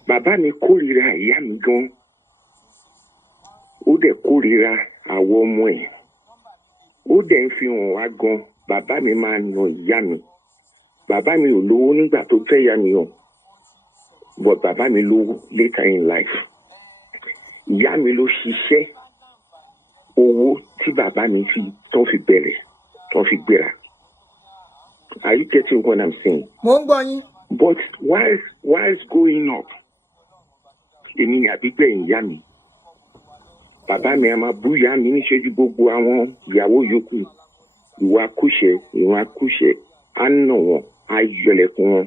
Bàbá mi kórìíra ìyá mi gan. Ó dẹ̀ kórìíra àwọn ọmọ ẹ̀. Ó dẹ̀ ń fi hàn wá gan. Bàbá mi máa nà ìyá mi. Bàbá mi ò lówó nígbà tó fẹ́ ìyá mi hàn. But bàbá mi lówó later in life. Ìyá mi ló ṣiṣẹ́ owó tí bàbá mi tán fi bẹ̀rẹ̀, tán fi gbéra. Are you getting what I'm saying? But whilst growing up, èmi ni àbígbẹ̀yìn ìyá mi. Bàbá mi a máa bú ìyá mi níṣẹ́jú gbogbo àwọn ìyàwó yòókù. Ìwà kúṣẹ̀, ìwà kúṣẹ̀, á nà wọ́n, á yọlẹ̀kùn wọn.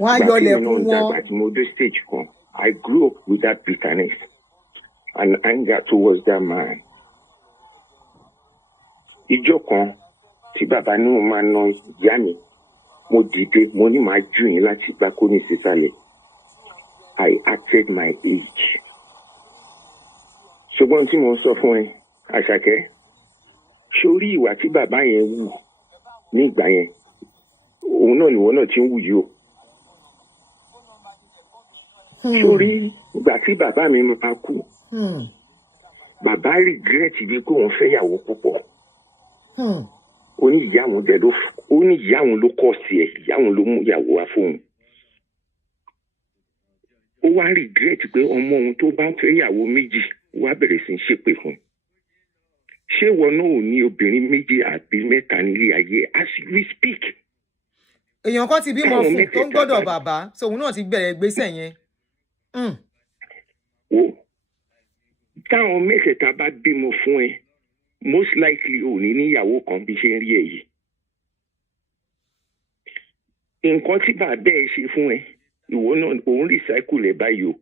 Wọ́n á yọlẹ̀kùn wọn. Dàgbà tí mo dé stage kan, I grew up with that bitterness and anger towards that man. Ìjọ́ kan, tí bàbá ní mo máa na ìyá mi, mo dìde, mo ní màá jù yín láti gbá kó ní sísàlẹ̀. I acted my age. Ṣùgbọ́n tí mo sọ fún ẹ, Àṣàkẹ́, sórí ìwà tí bàbá yẹn wù ní ìgbà yẹn, òun náà nìwọ náà ti ń wù yìí o. Sórí ìgbà tí bàbá mi máa kú, bàbá regret bí pé òun fẹ́ yàwó púpọ̀. Ó ní ìyá òun ló kọ̀ sí ẹ̀, ìyá òun ló mú ìyàwó wá fóun. Ó wá regret pé ọmọ òun tó bá fẹ́ yàwó méjì wá bẹ̀rẹ̀ sí í ṣépè fún. Ṣé ìwọ náà ò ní obìnrin méjì àbí mẹ́ta nílé ayé as we speak? Èèyàn kan ti bímọ fún tó ń gbọ́dọ̀ bàbá, so òun náà ti bẹ̀rẹ̀ ìgbésẹ̀ yẹn. Táwọn mẹ́tẹ̀ẹ̀ta bá bímọ fún ẹ, most likely ò ní níyàwó kan bí ṣe ń rí ẹ yìí. Nǹkan tí bàbá ẹ ṣe fún ẹ, ìwọ náà òun recycle ẹ báyìí o.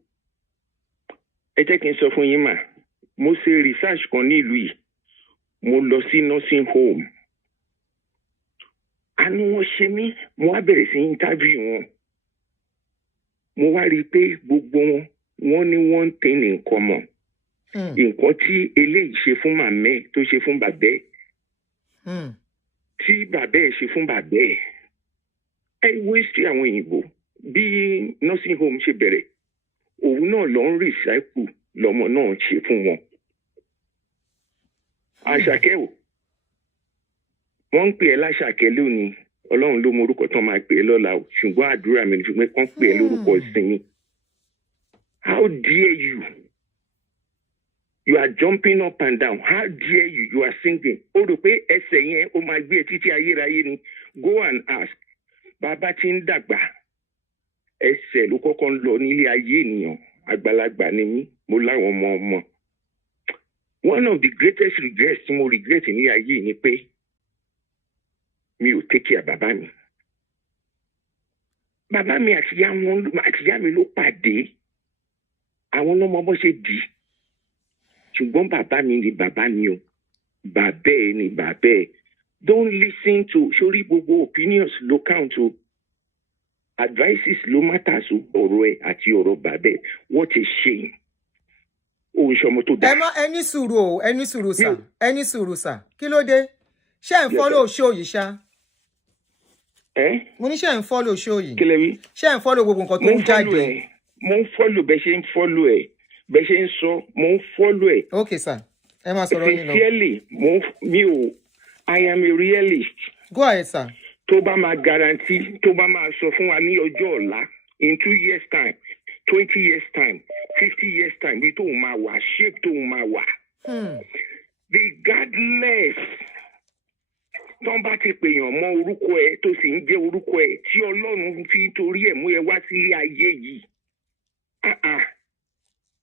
Ẹ jẹ́ kí n sọ fún yín mà, mo ṣe research kan ní ìlú yìí, mo lọ sí nursing home. Àánú wọn ṣe mí, mo wá bẹ̀rẹ̀ sí interview wọn. Mo wá rí i pé gbogbo wọn ní one thing in common. Nǹkan tí eléyìí ṣe fún màmá ẹ̀ tó ṣe fún bàbá ẹ̀. Tí bàbá ẹ̀ ṣe fún bàbá ẹ̀. Ẹ waste àwọn òyìnbó bí nursing home ṣe bẹ̀rẹ̀. Òun náà lọ ń recycle lọmọ náà ṣe fún wọn. Àṣàkẹ́ o, wọ́n ń pè ẹ́ láṣàkẹ́ lónìí, Ọlọ́run ló mọ orúkọ tán máa pè é lọ́la o, ṣùgbọ́n àdúrà mi ni ṣùgbọ́n kán pè é lórúkọ ìsinmi. How dare you? You are jumping up and down. How dare you? You are singing. Ó rò pé ẹsẹ̀ yẹn ó máa gbé títí ayérayé ni. Go and ask. Bàbá tí ń dàgbà. Ẹsẹ̀ ló kọ́kọ́ ń lọ nílé ayé ènìyàn. Àgbàlagbà ni mí. Mo láwọn ọmọ. One of the greatest regrets tí mo regret ní ayé ni pé mi ò take care bàbá mi. Bàbá mi àti ìyá mi ló pàdé. Àwọn ọmọ bó ṣe dì. Ṣùgbọ́n bàbá mi ni bàbá mi o. Bàbá ẹ ni bàbá ẹ. Don't listen to sórí gbogbo opinions ló count o. Advices ló matter so ọ̀rọ̀ ẹ àti ọ̀rọ̀ bàbá ẹ. What a shame. Ó ń ṣọmọ tó dá. Ẹni sùúrù o, ẹni sùúrù sà. Kí ló dé? Ṣé ń follow show yìí ṣá? Mo ní ṣé ń follow show yìí. Kí lẹ wí? Ṣé ń follow gbogbo nǹkan tó ń jáde? Mo ń follow bẹ́ẹ̀ ṣe ń follow ẹ̀. Bẹ́ẹ̀ ṣe ń sọ, mo ń follow ẹ̀. Okay sir, ẹ máa sọ̀rọ̀ yín lọ. Sincerely, I am a realist. Go ahead sir. Tó bá máa guarantee, tó bá máa sọ fún wa ní ọjọ́ ọ̀la, in 2 years time, 20 years time, 50 years time, bí tóun máa wà, shape tóun máa wà. Regardless, tọ́n bá ti pèèyàn mọ́ orúkọ ẹ̀ tó sì ń jẹ́ orúkọ ẹ̀ tí Ọlọ́run fi torí ẹ̀ mú ẹ wá sílé ayé yìí.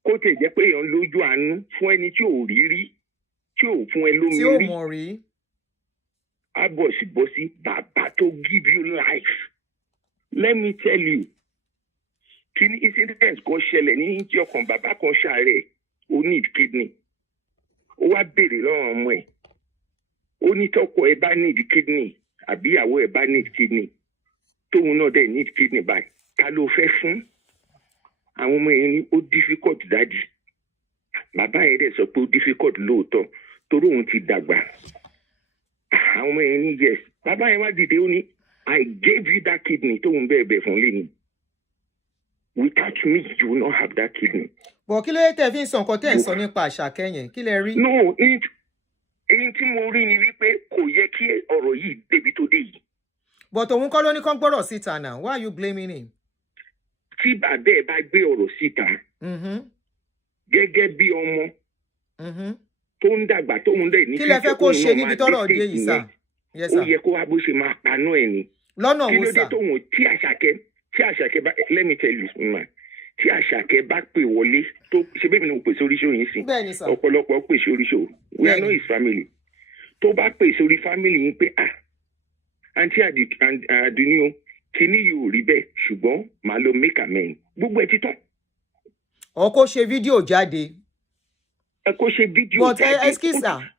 Kó tẹ̀ jẹ́ pé èèyàn lójú àánú fún ẹni tí ò rí tí ò fún ẹ lómi rí. Tí ò mọ̀ rí. A bọ̀sibọ́sí bàbá tó give you life. Let me tell you, kí ni incident kan ṣẹlẹ̀ ní ìjọ kan bàbá kan ṣàárẹ̀ ó need kidney ó wá béèrè lọ́wọ́ ọmọ ẹ̀ ó ní tọkọ ẹ bá need kidney àbí ìyàwó ẹ bá need kidney tóun náà dẹ̀ need kidney báyìí ta ló fẹ́ fún àwọn ọmọ yẹn ní ó difficult dájú bàbá yẹn dẹ̀ sọ pé ó difficult lóòótọ́ torí òun ti dàgbà àwọn ọmọ yẹn ní yes bàbá yẹn wá dìde ó ní I gave you that kidney tóun bẹ́ẹ̀ bẹ́ẹ̀ fún lẹ́nu without me you will not have that kidney. bọ̀ kí ló yẹ tẹ́ fi ń sọ nǹkan tẹ́ ẹ̀ ń sọ nípa Àṣàkẹ́ yẹn kí lẹ rí. no èyí tí mo rí ni wípé kò yẹ kí ọ̀rọ̀ yìí débi tó dé yìí. but òun kọ́ ló ní kán gbọ́rọ̀ síta now why are you blaming him. tí bàbá ẹ̀ bá gbé ọ̀rọ̀ síta gẹ́gẹ́ bí ọmọ tó ń dàgbà tó ń dẹ̀ ní kí lẹ fẹ́ kó ṣe níbi tọ́rọ̀ dé yìí sà. ó yẹ kó wá bó ṣe máa paná ẹ̀ ni. lọ́nà wo sà. kí ló dé tóun tí Àṣàkẹ́ bá let me tell you ma tí Àṣàkẹ́ bá pè wọlé tó ṣe bẹ́ẹ̀ ni mo pè sórí show yín sí ọ̀pọ̀lọpọ̀ pè sórí show we are not his family tó bá pè sórí family yín pé àǹtí àdùnní o kíní yóò rí bẹ́ẹ̀ ṣùgbọ́n màá lọ make amend gbogbo ẹ̀ títọ́. ọkọ ṣe fídíò jáde. kó ṣe fídíò jáde. but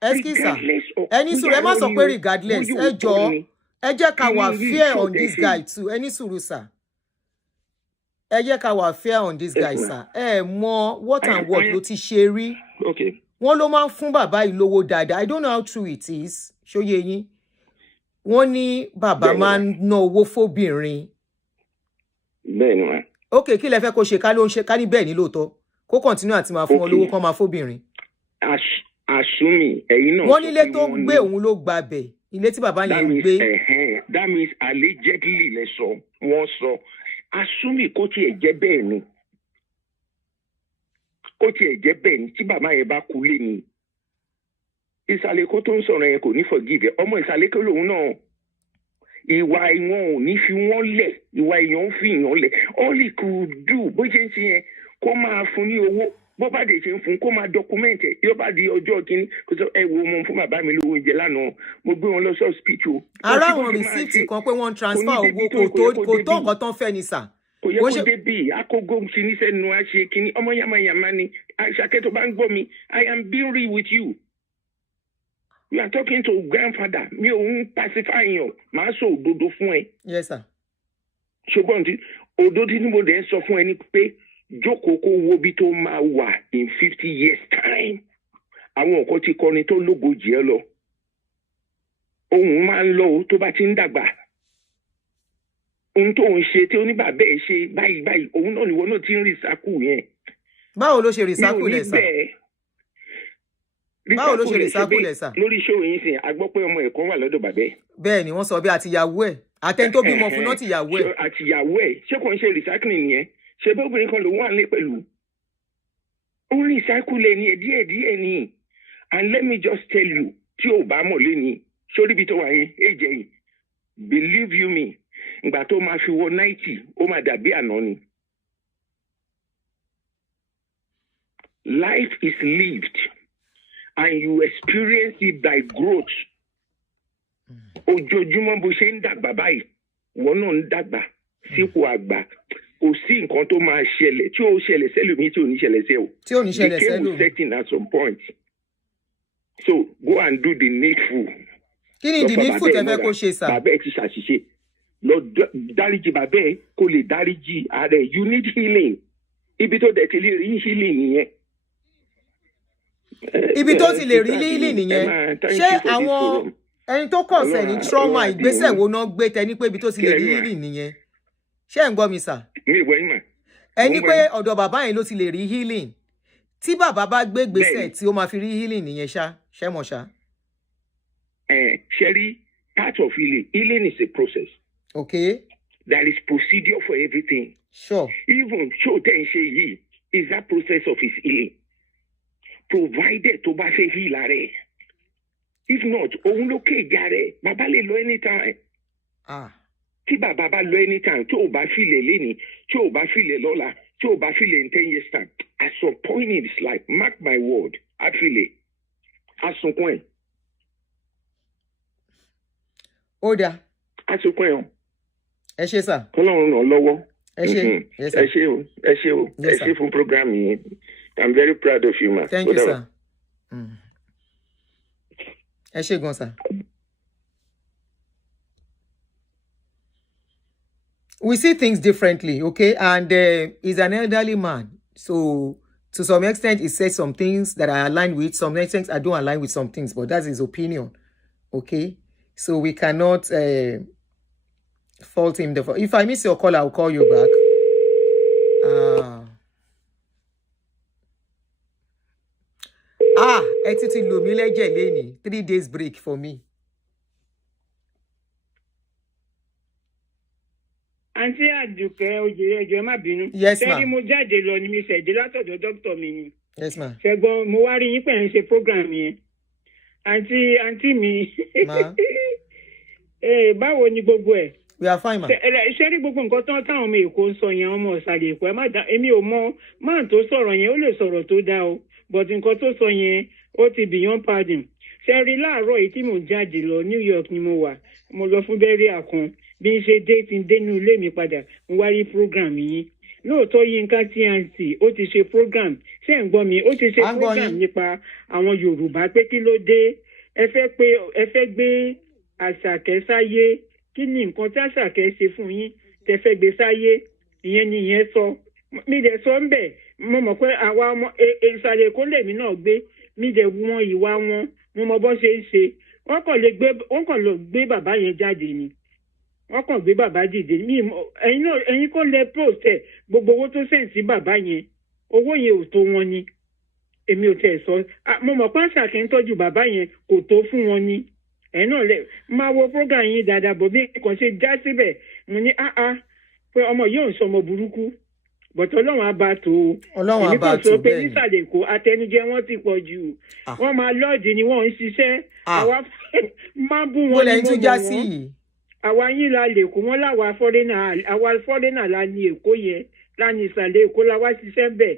ẹskísà ẹni sùúrù ẹ má sọ pé regardless ẹ jọ̀ọ́ ẹ jẹ́ ká wà fair on this guy too ẹni sùúrù sà ẹ jẹ́ ká wà fair on this guy sà ẹ mọ what and what ló ti ṣe rí wọ́n ló máa ń fún bàbá yìí lówó dáadáa I don't know how true it is ṣóyè yín wọ́n ní bàbá máa ń ná owó fóbìnrin. bẹ́ẹ̀ ni wọ́n. ok kí lẹ fẹ́ kó ṣe ká ló ń ṣe ká ní bẹ́ẹ̀ ní lóòótọ́ kó continue àti máa fún wọn lówó kán máa fóbìnrin. àsúnmì ẹ̀yin náà. wọ́n nílé tó gbé òun ló gba bẹ̀ ilé tí bàbá yẹn ń gbé. that means allegedly lẹ sọ wọ́n sọ àsúnmì kó tiẹ̀ jẹ́ bẹ́ẹ̀ ni kó tiẹ̀ jẹ́ bẹ́ẹ̀ ni tí bàbá yẹn bá kú lé ni ìsàlẹ̀kọ́ tó ń sọ̀rọ̀ yẹn kò ní forgive ọmọ ìsàlẹ̀kọ́ lòun náà ìwà ìwọ̀n ò ní fi wọ́n lẹ̀ ìwà èèyàn ń fi èèyàn lẹ̀ all he could do bó ṣe ń ṣe yẹn kó máa fún ní owó bó bá dé ṣe ń fún kó máa document ẹ̀ yóò bá di ọjọ́ kínní kó sọ ẹ wo mo fún bàbá mi lówó oúnjẹ lánàá mo gbé wọn lọ sí hospital. ara àwọn rìsíìtì kan pé wọ́n ń transfer owó kò tó nǹkan tán fẹ́ ni sà. kò yẹ kó débi akógó kínní sẹ́nu á ṣe kínní ọmọ yamayama ni Àṣàkẹ́ tó bá ń gbọ́ mi I am being real with you. You are talking to grandfather. Mi ò ń pacify yàn. Màá sọ òdodo fún ẹ. Yes sir. Ṣùgbọ́n òdodo tí mo dẹ̀ sọ fún ẹ ni pé jókòó kó wo bí tó máa wà in 50 years time. Àwọn nǹkan tí kọrin tó lógojì ẹ lọ. Ohun máa ń lọ o tó bá ti ń dàgbà. Ohun tó ń ṣe tí oníbàbẹ́ ẹ ṣe báyìí òun náà ni wọn náà ti ń rìsákù yẹn. Báwo ló ṣe rìsákù lẹ̀ sà? Báwo ló ṣe rìsákù lẹ̀ sà? Lórí show yín sìn a gbọ́ pé ọmọ ẹ̀kọ́ wà lọ́dọ̀ bàbá ẹ̀. Bẹ́ẹ̀ ni wọ́n sọ bí àtìyàwó ẹ̀ àtẹni tó bímọ fún náà tìyàwó ẹ̀. Àtìyàwó ẹ̀ ṣé kò ń ṣe recycling nìyẹn ṣé bí obìnrin kan ló wà nílé pẹ̀lú. Ó ń recycle ẹ̀ ní díẹ̀ ni and let me just tell you tí ò bá mọ̀ lẹ́ni sórí ibi tó wà yẹn èjẹ̀ yìí believe you me ìgbà tó máa fi wọ 90 ó máa dàbí àná ni. Life is lived. And you experience it by growth. Ojoojúmọ́ bó ṣe ń dàgbà báyìí, wọ́n náà ń dàgbà sípò àgbà. Kò sí nǹkan tó máa ṣẹlẹ̀ tí ó ṣẹlẹ̀ sẹ́lòmí tí ò ní ṣẹlẹ̀ sẹ́ o. Tí ò ní ṣẹlẹ̀ sẹ́lòmí. The game will set in at some point. So go and do the needful. Kí ni the needful tẹ́ fẹ́ kó ṣe sà? Bàbá ẹ ti ṣàṣìṣe. Lọ dáríjì bàbá ẹ kó lè dáríjì ààrẹ. You need healing. Ibi tó dẹ̀ ti lè rí healing nìyẹn. Ibi tó ti lè rí lílì nìyẹn ṣé àwọn ẹni tó kọ̀ sẹ̀ ní trauma ìgbésẹ̀ wo náà gbé tẹni pé ibi tó ti lè rí lílì nìyẹn ṣé ẹ̀ ń gbọ́ mi sà. ẹni pé ọ̀dọ̀ bàbá yẹn ló ti lè rí healing tí bàbá bá gbé gbèsè tí ó máa fi rí healing nìyẹn ṣé mọ̀ ṣá. ṣe rí part of healing is a process. Okay. There is procedure for everything. Sure. Even show tẹ́ ń ṣe yìí is that process of his healing. Provided tó bá fẹ́ heal rẹ̀. If not, òun ló kéjà rẹ̀. Bàbá lè lọ anytime. Tí bàbá bá lọ anytime, tí ò bá filẹ̀ lénìí, tí ò bá filẹ̀ lọ́la, tí ò bá filẹ̀ in 10 years time. At some point in his life, mark my word, á filẹ̀. Á sunkún ẹ̀. Ó dáa. Á sunkún ẹ̀ o. Ẹ ṣé sà. Ọlọ́run ràn lọ́wọ́. Yes, sir. Yes, sir. For programming. I'm very proud of you, man. Thank you, sir. Yes, sir. We see things differently, okay? And he's an elderly man. So, to some extent, he says some things that I align with. Some extent, I don't align with some things, but that's his opinion, okay? So, we cannot fault him. If I miss your call, I'll call you back. Etiti Lumile Jeleni, 3 days break for me. Àǹtí Àdùkẹ́ Òjèrè ẹjọ́ má bínú. Yes, ma. Ṣé mo jáde lọ ni mi ṣẹ̀dé látọ̀dọ̀ dókítà mi ni? Yes, ma. Ṣẹ̀gbọ́n mo wá rí yín pé ń ṣe program yẹn. Àǹtí mi. Ma. Báwo ni gbogbo ẹ̀? We are fine, ma. Ṣé rí gbogbo nǹkan tán táwọn ọmọ Èkó ń sọ yẹn ọmọ Ìsàlẹ̀ Èkó èmi ò mọ máà tó sọ̀rọ̀ yẹn ó lè sọ̀rọ̀ tó dáa o but nǹkan tó sọ yẹn ó ti beyond pardon. Ṣé rí láàárọ̀ èyí tí mò ń jáde lọ New York ni mo wà mo lọ fún bẹ́ríà kan bí n ṣe dé ti dénú ilé mi padà mo wá rí program yìí lóòótọ́ Yínká TNT ó ti ṣe program ṣé ń gbọ́ mi ó ti ṣe program nípa àwọn Yorùbá pé kí ló dé ẹ fẹ́ gbé Àṣàkẹ́ sáyé kí ni nǹkan tí Àṣàkẹ́ ṣe fún yín tẹ́ fẹ́ gbé sáyé ìyẹn ni ìyẹn sọ mi dẹ̀ sọ ń bẹ̀ mo mọ̀ pé àwa ọmọ Ìsàlẹ̀ Èkó lèmi náà gbé mi dẹ̀ wọn ìwà wọn mo mọ bó ṣe ń ṣe wọ́n kàn lọ gbé bàbá yẹn jáde ni wọ́n kàn gbé bàbá dìde ẹ̀yin kò lè post ẹ̀ gbogbo owó tó sẹ̀ sí bàbá yẹn owó yẹn ò tó wọn ni èmi ò tẹ̀ sọ mo mọ̀ pé Àṣàkẹ́ ń tọ́jú bàbá yẹn kò tó fún wọn ni ẹ̀yin náà lè máa wo program yín dáadáa bò bí kàn ṣe já síbẹ̀ mo ní pé ọmọ yóò ń sọmọ burúkú bọ̀tọ̀ Ọlọ́run àbá tó èmi kàn sọ pé nísàlẹ̀ Èkó àtẹnujẹ wọn ti pọ̀ jù wọ́n máa lọ́ọ̀dì ni wọ́n ń ṣiṣẹ́ àwa máa bú wọn ní mo mọ̀ wọ́n àwa yín la lè kó wọn láwa fọ́rẹ́nà la ní Èkó yẹn la ní ìsàlẹ̀ Èkó la wá ṣiṣẹ́ bẹ̀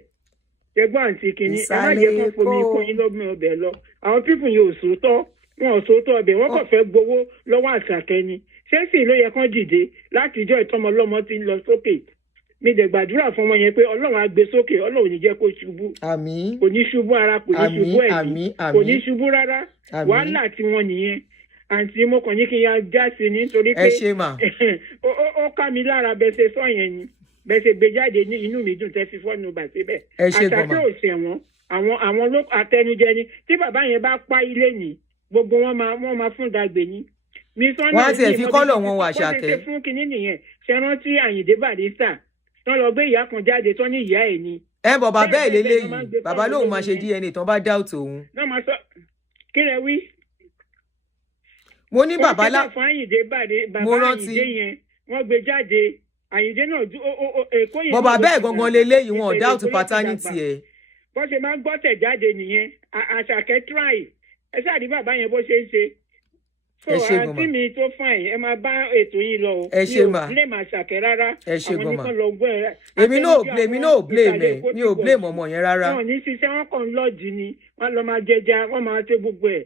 ẹgbọ́n àǹtí kìíní ẹ má jẹ́ kán fomi kún yín lọ́gbọ̀n ọbẹ̀ lọ àwọn pípùn yóò sòótọ́ wọn ò sòótọ́ ọbẹ̀ wọn kàn fẹ́ gbowó lọ́wọ́ Àṣàkẹ́ ni ṣẹ́sì ló yẹ kán dìde látijọ́ ìtọ́mọlọ́mọ ti ń lọ sókè mi dẹ̀ gbàdúrà fún ọmọ yẹn pé Ọlọ́run á gbé sókè Ọlọ́run ní jẹ́ kó ṣubú àmín kò ní ṣubú ara kò ní ṣubú ẹ̀mí kò ní ṣubú rárá wàhálà tí wọ́n nìyẹn àǹtí mo kàn ní kí n ya já sí nítorí pé ó ká mi lára bẹ́sẹ̀ sọ yẹn ni bẹ́sẹ̀ gbé jáde ní inú mi dùn tẹ́ fi fọ́ọ̀nù bà síbẹ̀ Àṣàkẹ́ ò ṣẹ̀wọ̀n àwọn ló àtẹnujẹ ni tí bàbá yẹn bá pa ilé ní gbogbo wọn máa fún dàgbé ní. wọ́n á tiẹ̀ fi kọ́lọ̀ wọn wà Àṣàkẹ́. wọ́n ti ṣe fún kinní nìyẹn ṣe rántí Àyìndé Barrister tán lọ gbé ìyá kan jáde tán ní ìyá ẹ̀ ni. Bàbá bẹ́ẹ̀ lélẹ́yìí bàbá lóun máa ṣe DNA tán bá doubt òun. náà máa sọ kí lẹ wí. mo ní bàbá lá fún Àyìndé bàbá Àyìndé yẹn wọ́n gbé jáde Àyìndé náà Èkó yẹn. bàbá bẹ́ẹ̀ gangan lélẹ́yìí wọn ò doubt paternity ẹ̀. bó ṣe máa ń gbọ́ tẹ̀ jáde nìyẹn Àṣàkẹ́ try ẹ ṣáà rí bàbá yẹn bó ṣe ń ṣe. so àǹtí mi tó fine ẹ máa bá ètò yín lọ o mi ò blame Àṣàkẹ́ rárá àwọn nìkan lọ gbọ́ ẹ. èmi náà blame mi ò blame ọmọ yẹn rárá. wọn ò ní ṣiṣẹ́ wọn kàn lọ́ọ̀dì ni wọ́n lọ máa jẹja wọ́n máa ṣe gbogbo ẹ̀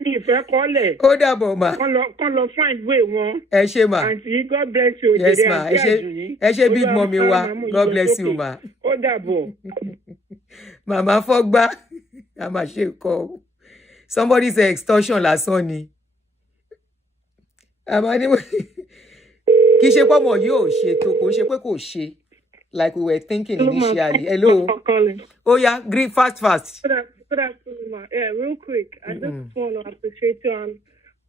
mi ìfẹ́ kọ́lẹ̀. ó dàbọ̀ ma. kàn lọ find way wọn. ẹ ṣé ma. àǹtí God bless you. yes ma ẹ ṣé big mommy wa God bless you ma. ó dàbọ̀. màmá fọ́gbá a máa ṣe kọ́ somebody say extortion lásán ni. kì í ṣe pọ́mọ yóò ṣe tó kò ń ṣe pé kò ṣe like we were thinking initially. Hello. Oh yeah, greet fast. Good afternoon, ma. Yeah, real quick. I just want to appreciate you.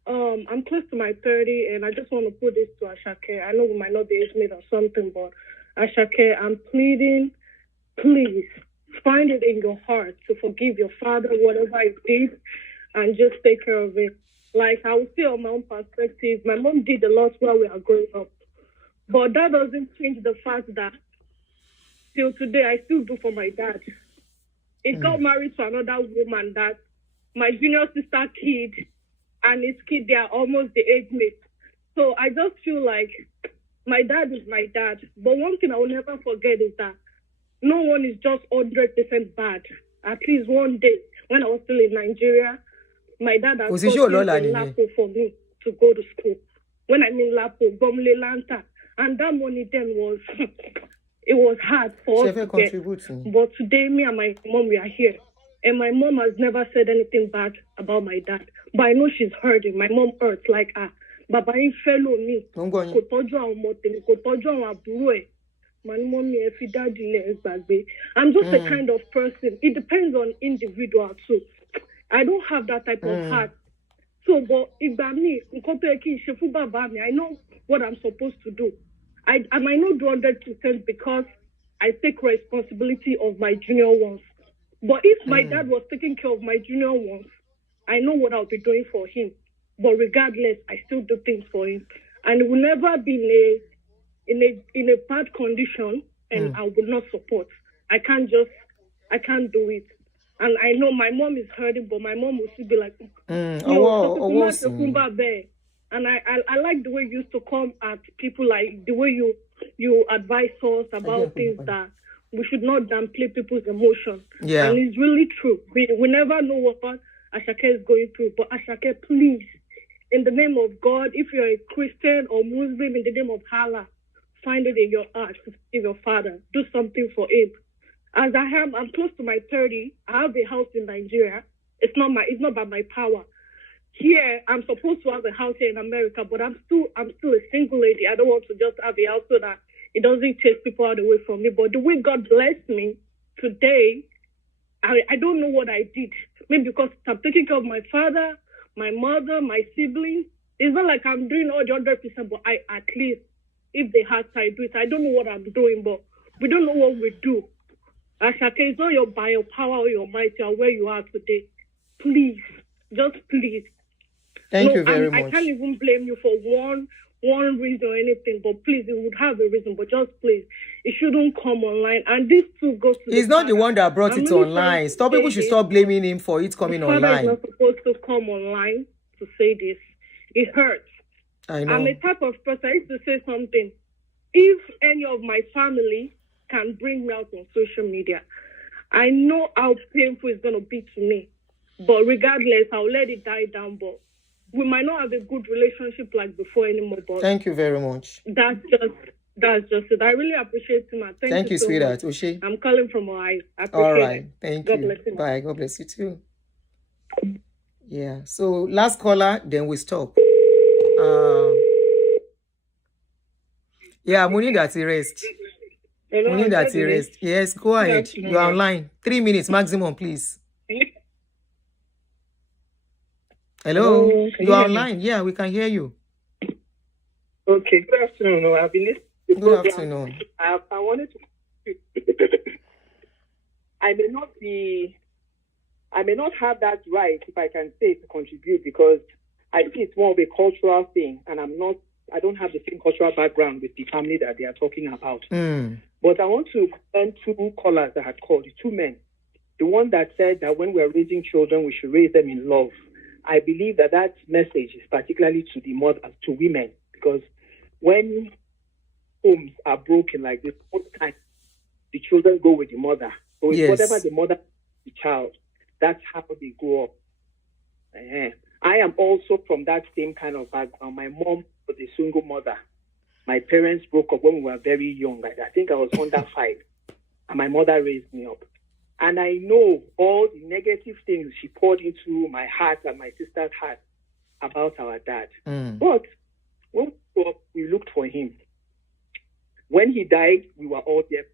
I'm close to my 30, and I just want to put this to Asake. I know we might not be age mate or something, but Asake, I'm pleading, please find it in your heart to forgive your father, whatever it did, and just take care of it. Like, I will see on my own perspective, my mom did a lot while we were growing up. But that doesn't change the fact that till today, I still do for my dad. He got married to another woman that my junior sister kid and his kid, they are almost the age mate. So I just feel like my dad is my dad. But one thing I will never forget is that no one is just 100% bad. At least one day, when I was still in Nigeria, my dad had got in Lapo for me to go to school. When I mean Lapo, Gomle Lanta. And that money then was, it was hard for us to get. But today, me and my mom, we are here. And my mom has never said anything bad about my dad. But I know she's hurting. My mom hurts like her. Baba ain't fellow me. I'm just a kind of person. It depends on individual too. I don't have that type of heart. So, but if I know what I'm supposed to do. I might not do 100% because I take responsibility of my junior ones. But if my dad was taking care of my junior ones, I know what I'll be doing for him. But regardless, I still do things for him. And it will never be in a bad condition, and I will not support. I can't do it. And I know my mom is hurting, but my mom will still be like, and I like the way you used to come at people, like the way you advise us about things that we should not downplay people's emotions. Yeah. And it's really true. We never know what Asake is going through. But Asake, please, in the name of God, if you're a Christian or Muslim, in the name of Allah, find it in your heart to forgive your father. Do something for him. As I'm close to my 30. I have a house in Nigeria. It's not by my power. Here, I'm supposed to have a house here in America, but I'm still a single lady. I don't want to just have a house so that it doesn't chase people out away from me. But the way God blessed me today, I don't know what I did. Maybe because I'm taking care of my father, my mother, my siblings. It's not like I'm doing all the 100%, but I at least, if they have to, I do it. I don't know what I'm doing, but we don't know what we do. Asake, it's not by your power or your might or where you are today. Please, just please. Thank you very much. I can't even blame you for one reason or anything, but please, it would have a reason, but just please, it shouldn't come online. And this too goes to He's not the one that brought it online. People should stop blaming him for it coming online. Father is not supposed to come online to say this. It hurts. I know. I'm a type of person, I used to say something. If any of my family can bring me out on social media, I know how painful it's going to be to me. But regardless, I'll let it die down. But we might not have a good relationship like before anymore. But thank you very much. That's just it. I really appreciate you, man. Thank you so sweetheart. much. I'm calling from Ohio. I appreciate all right. it. Thank God you. bless you. Bye. God bless you too. Yeah. So last caller, then we stop. Yeah, we need that rest. Hello, we need that rest. Yes, go ahead. You are online. 3 minutes maximum, please. Hello, you are online. Yeah, we can hear you. Okay, good afternoon. I've been listening to the program. Good afternoon. I wanted to. I may not have that right, if I can say, to contribute, because I think it's more of a cultural thing, and I don't have the same cultural background with the family that they are talking about. But I want to commend 2 callers that had called, the 2 men. The one that said that when we're raising children, we should raise them in love. I believe that message is particularly to the mothers, to women, because when homes are broken like this, most times the children go with the mother. So it's whatever the mother, the child, that's how they grow up. I am also from that same kind of background. My mom was a single mother. My parents broke up when we were very young. I think I was under 5, and my mother raised me up. And I know all the negative things she poured into my heart and my sister's heart about our dad. But when we grew up, we looked for him. When he died, we were all there.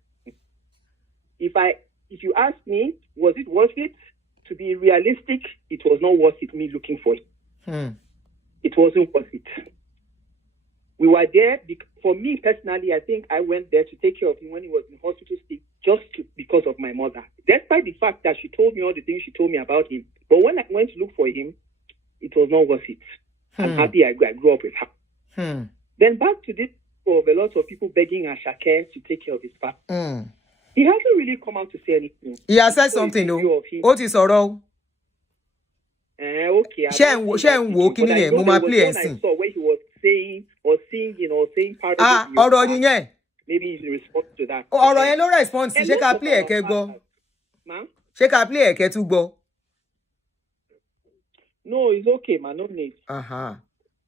If you ask me, was it worth it? To be realistic, it was not worth it, me looking for him. It wasn't worth it. We were there, for me personally, I think I went there to take care of him when he was in hospital sick, because of my mother. Despite the fact that she told me all the things she told me about him. But when I went to look for him, it was not worth it. I'm happy I grew up with her. Then back to this of a lot of people begging Asake to take care of his father. He hasn't really come out to say anything. He has said something, though. What is all? Okay. Share walking in here. Mama play and sing. I saw where he was saying or singing or saying part of it. Maybe he's in response to that. No response. She can play a go. She can play a to go. No, it's okay, man. No need.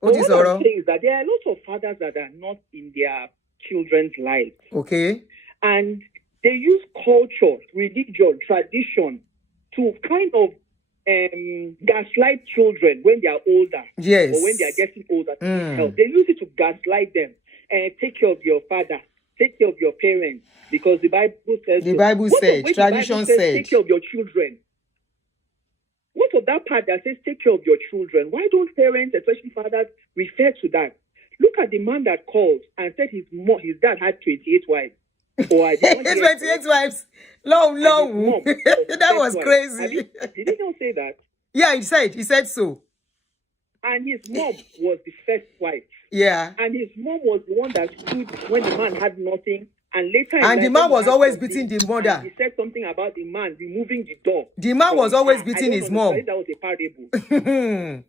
What is all? Things that there are lots of fathers that are not in their children's lives. Okay. And they use culture, religion, tradition to kind of gaslight children when they are older. Yes. Or when they are getting older to need help. They use it to gaslight them. Take care of your father. Take care of your parents. Because the Bible says... The Bible said, tradition said... Take care of your children. What of that part that says take care of your children? Why don't parents, especially fathers, refer to that? Look at the man that called and said his dad had 28 wives. Or 28 wives. Long. That was crazy. Did he not say that? Yeah, he said so. And his mom was the first wife. Yeah. And his mom was the one that stood when the man had nothing. And later, and the man was always beating the mother. He said something about the man removing the door. The man was always beating his mom. That was a parable. When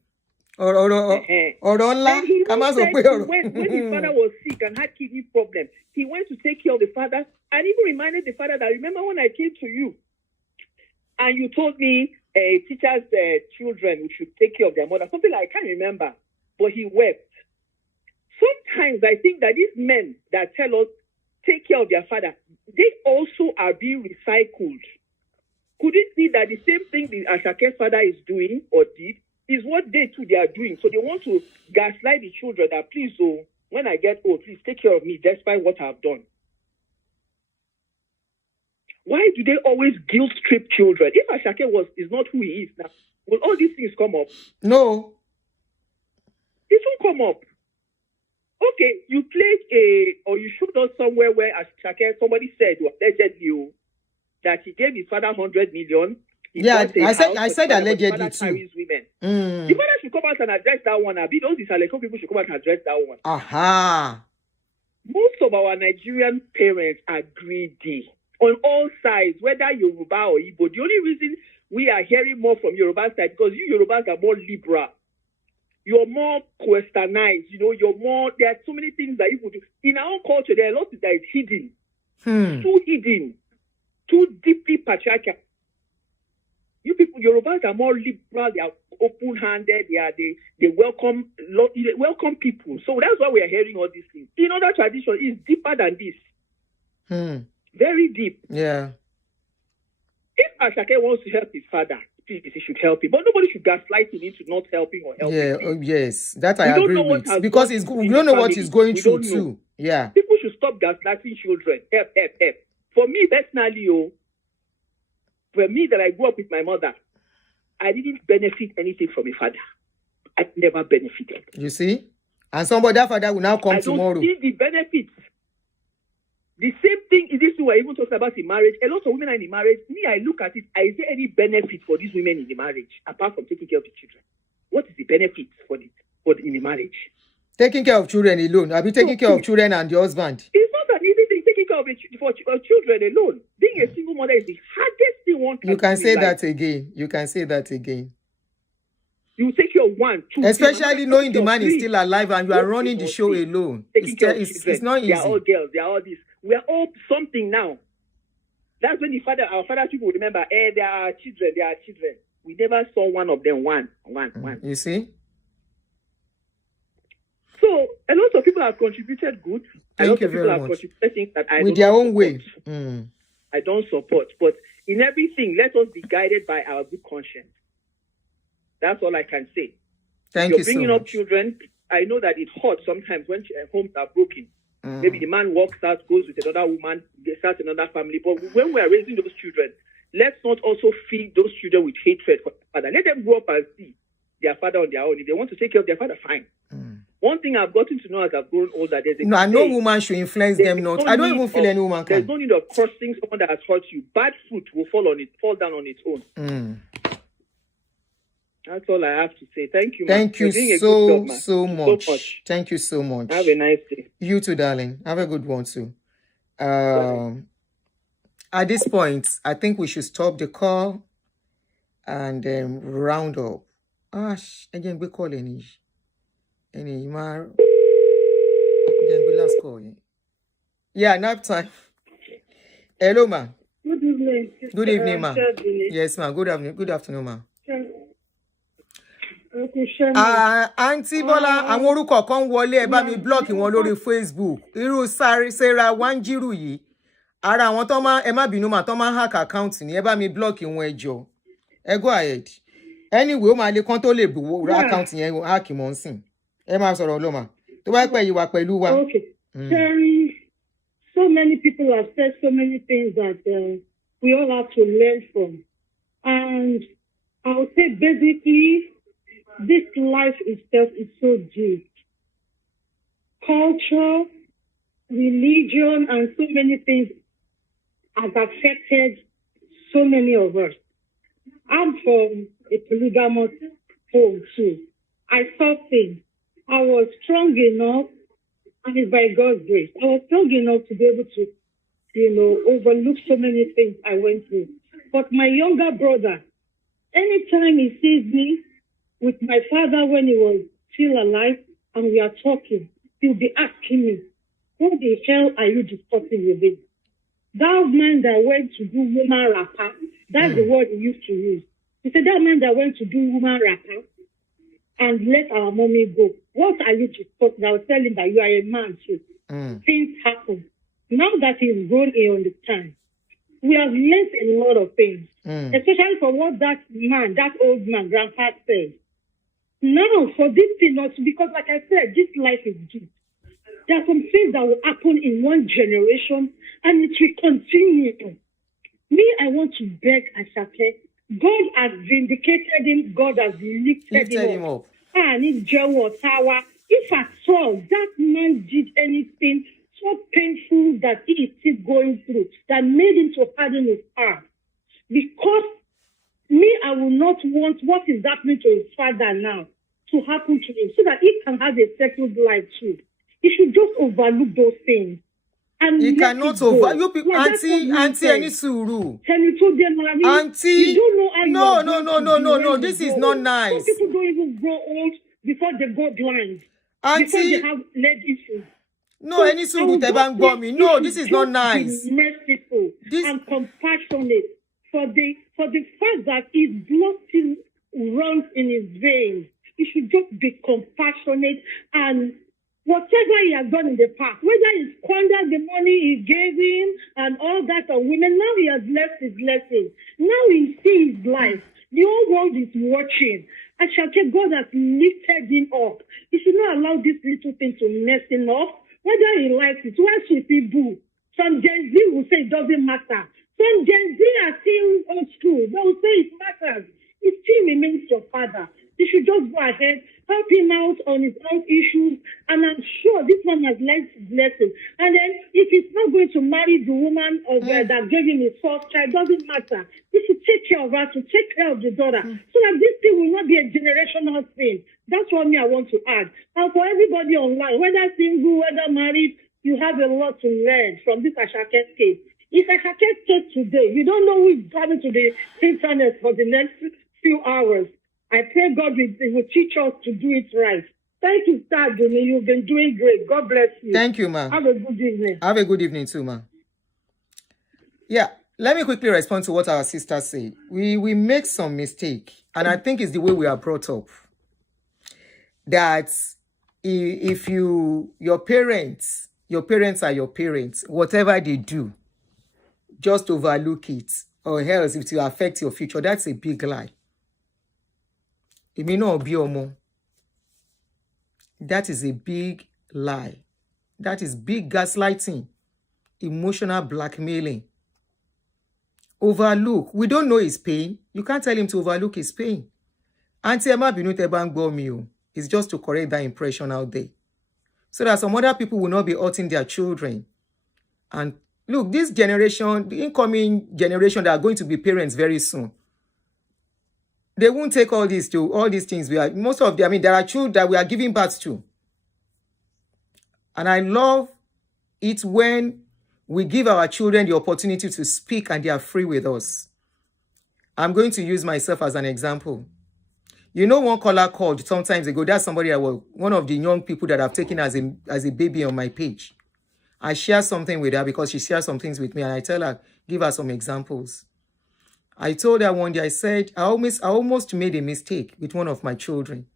his father was sick and had kidney problems, he went to take care of the father and even reminded the father that, remember when I came to you and you told me teachers' children should take care of their mother, something like, I can't remember, but he wept. Sometimes I think that these men that tell us take care of their father, they also are being recycled. Could it be that the same thing the Asake's father is doing or did is what they too they are doing? So they want to gaslight the children that please, when I get old, please take care of me despite what I've done. Why do they always guilt trip children? If Asake is not who he is now, will all these things come up? No. It won't come up. Okay, you played or you showed us somewhere where Asake, somebody said allegedly that he gave his father 100 million. Yeah, I said allegedly too. The father should come out and address that one. Those Isaleko people should come out and address that one. Aha. Most of our Nigerian parents are greedy on all sides, whether Yoruba or Igbo. The only reason we are hearing more from Yoruba side because you Yorubas are more liberal. You're more westernized, you're more, there are so many things that you could do. In our own culture, there are a lot that is hidden. Too hidden. Too deeply patriarchal. You people, Yorubas are more liberal, they are open-handed, they welcome people. So that's why we are hearing all these things. In other traditions, it's deeper than this. Very deep. Yeah. If Asake wants to help his father, he should help him. But nobody should gaslight him into not helping or helping him. Yes, that I agree with. Because we don't know what he's going through too. Yeah. People should stop gaslighting children. Help. For me, personally, for me that I grew up with my mother, I didn't benefit anything from a father. I never benefited. You see? And that father will now come tomorrow. I don't see the benefits. The same thing is this we're even talking about in marriage. A lot of women are in marriage. Me, I look at it. Is there any benefit for these women in the marriage apart from taking care of the children? What is the benefit in the marriage? Taking care of children alone. I'll be taking care of children and the husband. It's not an easy thing taking care of children alone. Being a single mother is the hardest thing one can do. You can say that again. You can say that again. You take care of 1, 2, especially knowing the man is still alive and you are running the show alone. It's not easy. They are all girls. They are all this. We are all something now. That's when our father people remember, they are children. We never saw one of them one. You see? So a lot of people have contributed good. Thank you very much. Things that I with their own way. I don't support. But in everything, let us be guided by our good conscience. That's all I can say. Thank you so much. You're bringing up children. I know that it hurts sometimes when homes are broken. Maybe the man walks out, goes with another woman, starts another family. But when we are raising those children, let's not also feed those children with hatred for their father. Let them grow up and see their father on their own. If they want to take care of their father, fine. One thing I've gotten to know as I've grown older, no woman should influence them not. I don't even feel any woman can. There's no need of cursing someone that has hurt you. Bad fruit will fall down on its own. That's all I have to say. Thank you. Thank you so much. Thank you so much. Have a nice day. You too, darling. Have a good one too. At this point, I think we should stop the call and round up. Again, we call any mar. Again, we last call. Yeah, nap time. Hello, ma. Good evening. Good evening, ma. Yes, ma. Good afternoon, ma. Aunty Bola, àwọn orúkọ kan wọlé ẹ bá mi block wọn lórí Facebook. Irú Sarah Wanjiru yìí. Ara àwọn tó máa ẹ má bínú mà tó máa hack account ni ẹ bá mi block wọn ẹ jọ̀ọ́. Ẹ go ahead. Anyway, ó máa lè kán tó lè bò ra account yẹn hack mọ́ nsìn. Ẹ máa sọ̀rọ̀ ló mà. Tó bá pẹ́ yìí wà pẹ̀lú wa. Okay. So many people have said so many things that we all have to learn from. And I would say basically, this life itself is so deep. Culture, religion, and so many things have affected so many of us. I'm from a polygamous home too. I saw things. I was strong enough, and it's by God's grace. I was strong enough to be able to, overlook so many things I went through. But my younger brother, anytime he sees me with my father when he was still alive and we are talking, he'll be asking me, what the hell are you discussing with him? That man that went to do woman rapper, that's the word he used to use. He said, that man that went to do woman rapper and let our mommy go. What are you discussing? I was telling him that you are a man too. Things happen. Now that he's grown, he understands. We have learned a lot of things, especially from what that man, that old man, grandpa said. Now, for this thing not to, because like I said, this life is deep. There are some things that will happen in one generation and it will continue. Me, I want to beg Asake. God has vindicated him. God has lifted him up. And if at all that man did anything so painful that he is still going through, that made him to harden his heart, because me, I will not want what is happening to his father now to happen to him, so that he can have a settled life too. He should just overlook those things. And he cannot overlook people. Auntie, any suru. Auntie, you don't know how no. This is not nice. Some people don't even grow old before they go blind. Auntie, before they have leg issues. No, any suru me. No, this is not nice. Be merciful and compassionate for the fact that his blood still runs in his veins. He should just be compassionate, and whatever he has done in the past, whether he squandered the money he gave him and all that on women, now he has left his lesson. Now he sees his life. The whole world is watching. And Asake, God has lifted him up. He should not allow this little thing to mess him up. Whether he likes it, why should he boo? Some Gen Z will say it doesn't matter. Some Gen Z are still old school. They will say it matters. It still remains your father. You should just go ahead, help him out on his own issues, and I'm sure this one has learned his lesson. And then, if he's not going to marry the woman that gave him his first child, doesn't matter. He should take care of her, to take care of the daughter, so that this thing will not be a generational thing. That's what I want to add. And for everybody online, whether single, whether married, you have a lot to learn from this Asake case. If Asake case today, you don't know who is coming to the internet for the next few hours. I pray God will teach us to do it right. Thank you, Sir Duni. You've been doing great. God bless you. Thank you, ma. Have a good evening. Have a good evening too, ma. Yeah, let me quickly respond to what our sister said. We make some mistake, and I think it's the way we are brought up. That if your parents are your parents, whatever they do, just overlook it, or else it will affect your future. That's a big lie. It may not be omo. That is a big lie. That is big gaslighting, emotional blackmailing. Overlook. We don't know his pain. You can't tell him to overlook his pain. Auntie Emma Binute Bangbo Mio is just to correct that impression out there, so that some other people will not be hurting their children. And look, this generation, the incoming generation that are going to be parents very soon, they won't take all these things. Most of them, there are children that we are giving birth to. And I love it when we give our children the opportunity to speak and they are free with us. I'm going to use myself as an example. You know, one caller called sometimes ago. That's somebody that was one of the young people that I've taken as a baby on my page. I share something with her because she shares some things with me, and I tell her, give her some examples. I told her one day, I said, I almost made a mistake with one of my children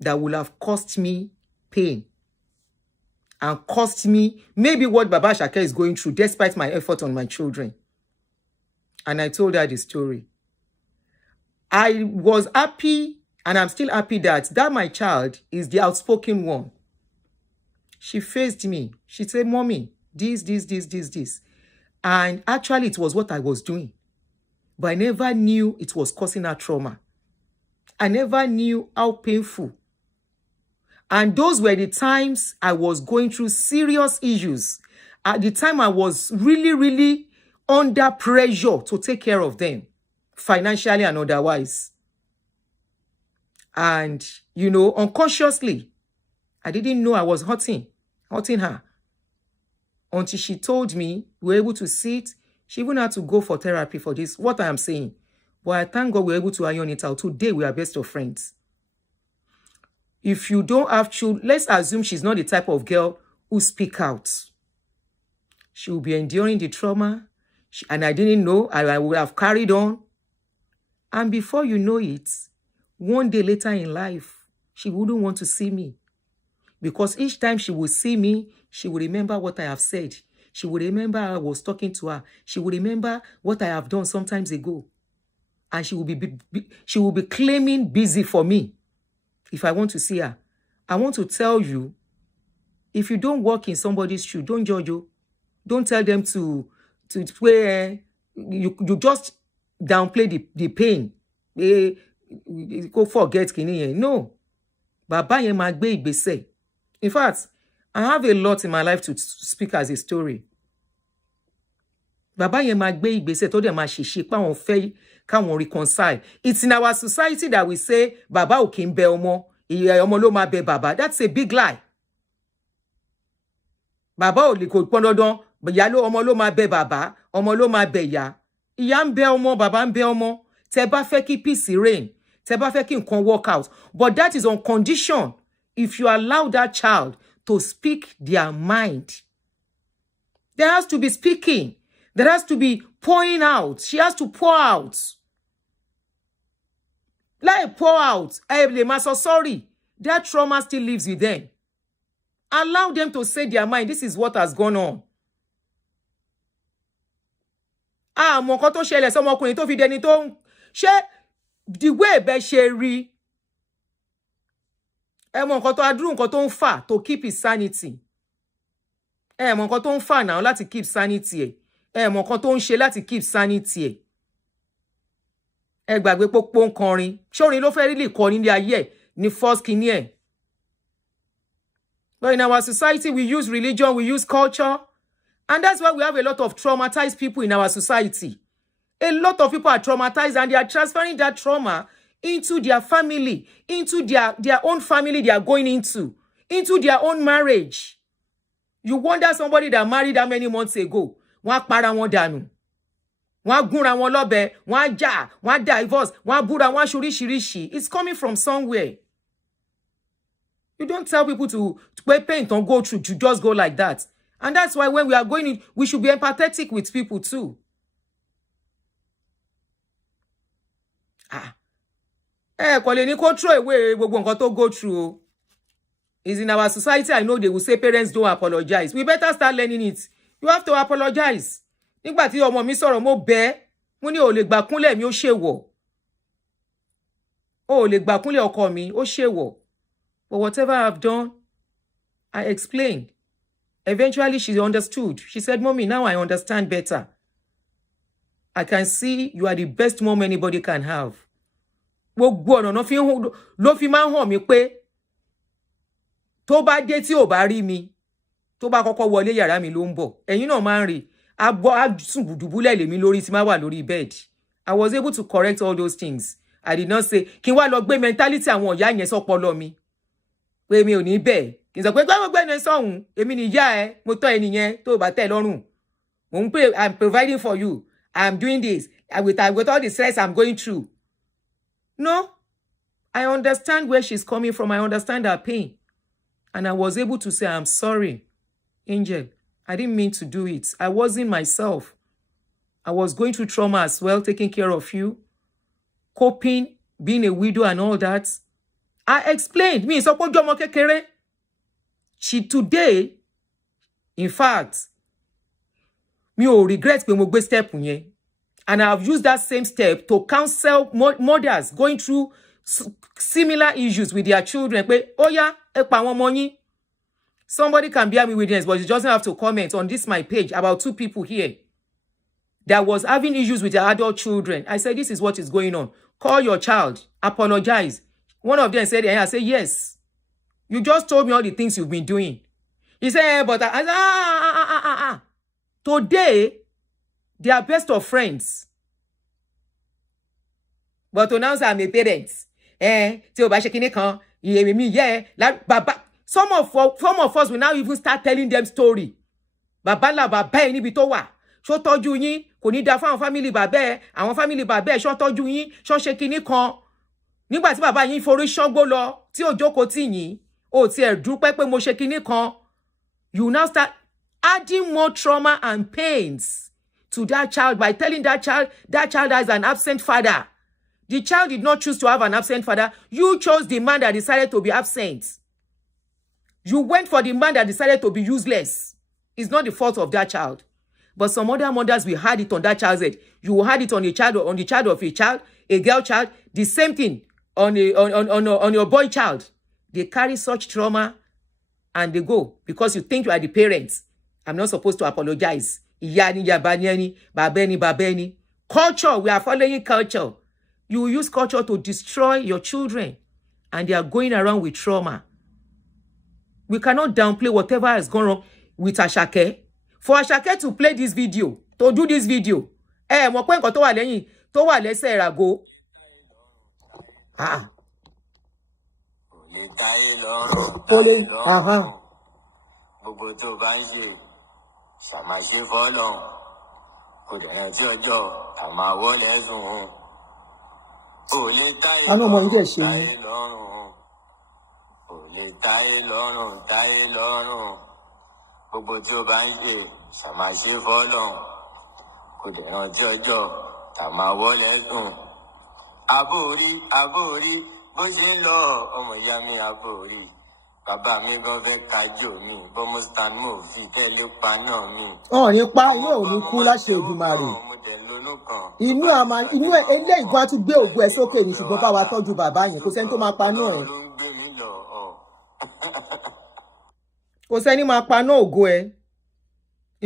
that would have cost me pain and cost me maybe what Baba Asake is going through despite my effort on my children. And I told her the story. I was happy, and I'm still happy that my child is the outspoken one. She faced me. She said, Mommy, this. And actually, it was what I was doing. But I never knew it was causing her trauma. I never knew how painful. And those were the times I was going through serious issues. At the time, I was really, really under pressure to take care of them, financially and otherwise. And, you know, unconsciously, I didn't know I was hurting her. Until she told me we were able to sit. She even had to go for therapy for this, what I am saying. But I thank God we were able to iron it out. Today, we are best of friends. If you don't have children, let's assume she's not the type of girl who speak out. She will be enduring the trauma. And I didn't know. I would have carried on. And before you know it, one day later in life, she wouldn't want to see me. Because each time she would see me, she would remember what I have said. She would remember I was talking to her. She would remember what I have done sometimes ago. And she will be claiming busy for me if I want to see her. I want to tell you, if you don't walk in somebody's shoe, don't judge you. Don't tell them to where you just downplay the pain. Go forget kini. No. Baba yen ma gbe igbese. In fact, I have a lot in my life to speak as a story. Baba yen ma gbe igbese to dem ma sese pa won fe ka won reconcile. It's in our society that we say baba o kin be omo, iye omo lo ma be baba. That's a big lie. Baba o le ko pon dandan, ya lo omo lo ma be baba, omo lo ma be ya. Iya n be omo, baba n be omo. Te ba fe ki peace reign. Te ba fe ki nkan work out. But that is on condition if you allow that child to speak their mind. There has to be speaking. There has to be pouring out. She has to pour out. Like pour out. So sorry. That trauma still lives with them. Allow them to say their mind. This is what has gone on. Mon kan to ṣẹlẹ̀ sọ́mọkùnrin tó fi dẹni tó ṣe the way be ṣe rí. Mon kan to adúrú nǹkan tó ń fà to keep his sanity. Mon kan tó ń fà now láti keep sanity ẹ̀. Mon kan tó ń ṣe láti keep sanity ẹ̀. Ẹ gbàgbé popo nkorin. Ṣorin ló fẹ́ really kọ ní ayé ní first kini ẹ̀. But in our society, we use religion, we use culture. And that's why we have a lot of traumatized people in our society. A lot of people are traumatized and they are transferring that trauma into their family, into their own family they are going into their own marriage. You wonder somebody that married how many months ago? Wọ́n para wọn dànù. Wọ́n gúnra wọn lọ́bẹ, wọ́n jà, wọ́n divorce, wọ́n búra, wọ́n ṣoríṣiríṣi. It's coming from somewhere. You don't tell people to pay pain, don't go through, to just go like that. And that's why when we are going in, we should be empathetic with people too. Kole ni ko throw away gbogbo nǹkan tó go through. Is in our society, I know they will say parents don't apologize. We better start learning it. You have to apologize. Nígbà tí ọmọ mi sọ̀rọ̀ mo bẹ̀, mo ní ó lè gbà kúnlẹ̀ mi ó ṣèwọ̀. Ó lè gbà kúnlẹ̀ ọkọ mi ó ṣèwọ̀. But whatever I've done, I explained. Eventually, she understood. She said, Mommy, now I understand better. I can see you are the best mom anybody can have. Gbogbo ọ̀nà ló fi máa ń hàn mí pé tó bá dé tí ò bá rí mi, tó bá kọ́kọ́ wọlé yàrá mi ló ń bọ̀. Ẹ̀yin náà máa ń rí. A sùn bùdùbúlẹ̀ lèmi lórí tí máa wà lórí bed. I was able to correct all those things. I did not say, kí n wá lọ gbé mentality àwọn ìyá yẹn sọ́pọlọ mi. Pé mi ò ní bẹ́ẹ̀. Kì í sọ pé gbogbo ẹni sọ́hun, èmi ni ìyá ẹ, mo tọ́ ẹni yẹn tó bá tẹ́ lọ́rùn. I'm providing for you. I'm doing this. With all the stress I'm going through. No. I understand where she's coming from. I understand her pain. And I was able to say, I'm sorry, Angel. I didn't mean to do it. I wasn't myself. I was going through trauma as well, taking care of you, coping, being a widow and all that. I explained. Me, so she today, in fact, me o regret pe mo gbe step yẹn. And I've used that same step to counsel mothers going through similar issues with their children. Oh yeah, somebody can bear me witness, but you doesn't have to comment on this my page about 2 people here that was having issues with their adult children. I said, this is what is going on. Call your child, apologize. One of them said, I said, yes. You just told me all the things you've been doing. He said, but I said, today, they are best of friends. But to now say I'm a parent. Some of us will now even start telling them story. Baba la baba ẹni bí tó wà. Ṣó tọ́jú yín, kò ní dá fún àwọn family baba ẹ, àwọn family baba ẹ ṣó tọ́jú yín, ṣó ṣe kíní kan. Nígbà tí bàbá yín forí ṣángbó lọ, tí ó jókòó tì yín, ó ti ẹ̀ dúpẹ́ pé mo ṣe kíní kan. You now start adding more trauma and pains to that child by telling that child has an absent father. The child did not choose to have an absent father. You chose the man that decided to be absent. You went for the man that decided to be useless. It's not the fault of that child. But some other mothers will hide it on that child's head. You will hide it on the child of a child, a girl child. The same thing on your boy child. They carry such trauma and they go because you think you are the parents. I'm not supposed to apologize. Culture, we are following culture. You use culture to destroy your children and they are going around with trauma. We cannot downplay whatever has gone wrong with Asake. For Asake to play this video, to do this video, mo pe nkan tó wà lẹ́yìn, tó wà lẹ́sẹ̀ rago. Gbogbo tó bá ń ṣe ṣàmáṣe fọ́lọ́run kò dẹ̀rẹ̀ tí ọjọ́ àmà wọlé sùn ò lè táyé lọ́rùn ò lè táyé lọ́rùn gbogbo tí ó bá ń ṣe ṣàmáṣe fọ́lọ́run kò dẹ̀rẹ̀ tí ọjọ́ àmà wọlé sùn àbórí bó ṣe ń lọ ọmọ ìyá mi àbórí. Bàbá mi gan fẹ́ kájò mi, bọ́mọ stand mo fi tẹ́lẹ̀ pa náà mi. Nípa inú ò ní kú láṣẹ Èdùmàrè. Inú ilé ìgbà tún gbé ògùn ẹ̀ sókè ní ṣùgbọ́n bá wa tọ́jú bàbá yẹn, kò sẹ́ni tó máa paná ẹ̀. Kò sẹ́ni máa paná ògùn ẹ̀.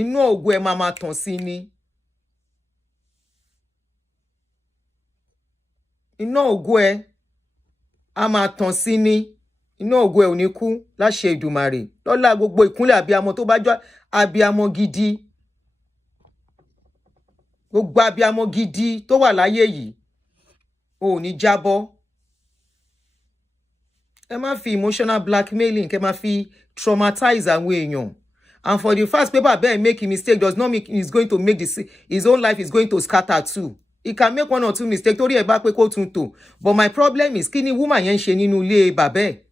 Inú ògùn ẹ̀ máa tàn sí ni. Inú ògùn ẹ̀ á máa tàn sí ni. Iná ògo ẹ̀ ò ní kú láṣẹ Èdùmàrè lọ́lá gbogbo ìkúnlẹ̀ abiyamọ tó bá jọ abiyamọ gidi gbogbo abiyamọ gidi tó wà láyé yìí ò ní jábọ́. Ẹ má fi emotional blackmailing kẹ́ má fi traumatize àwọn èèyàn. And for the first paper bẹ́ẹ̀ make a mistake does not mean he's going to make his own life is going to scatter too. He can make 1 or 2 mistakes torí ẹ̀ bá pé kó tún tò. But my problem is kí ni woman yẹn ń ṣe nínú ilé bàbá ẹ̀.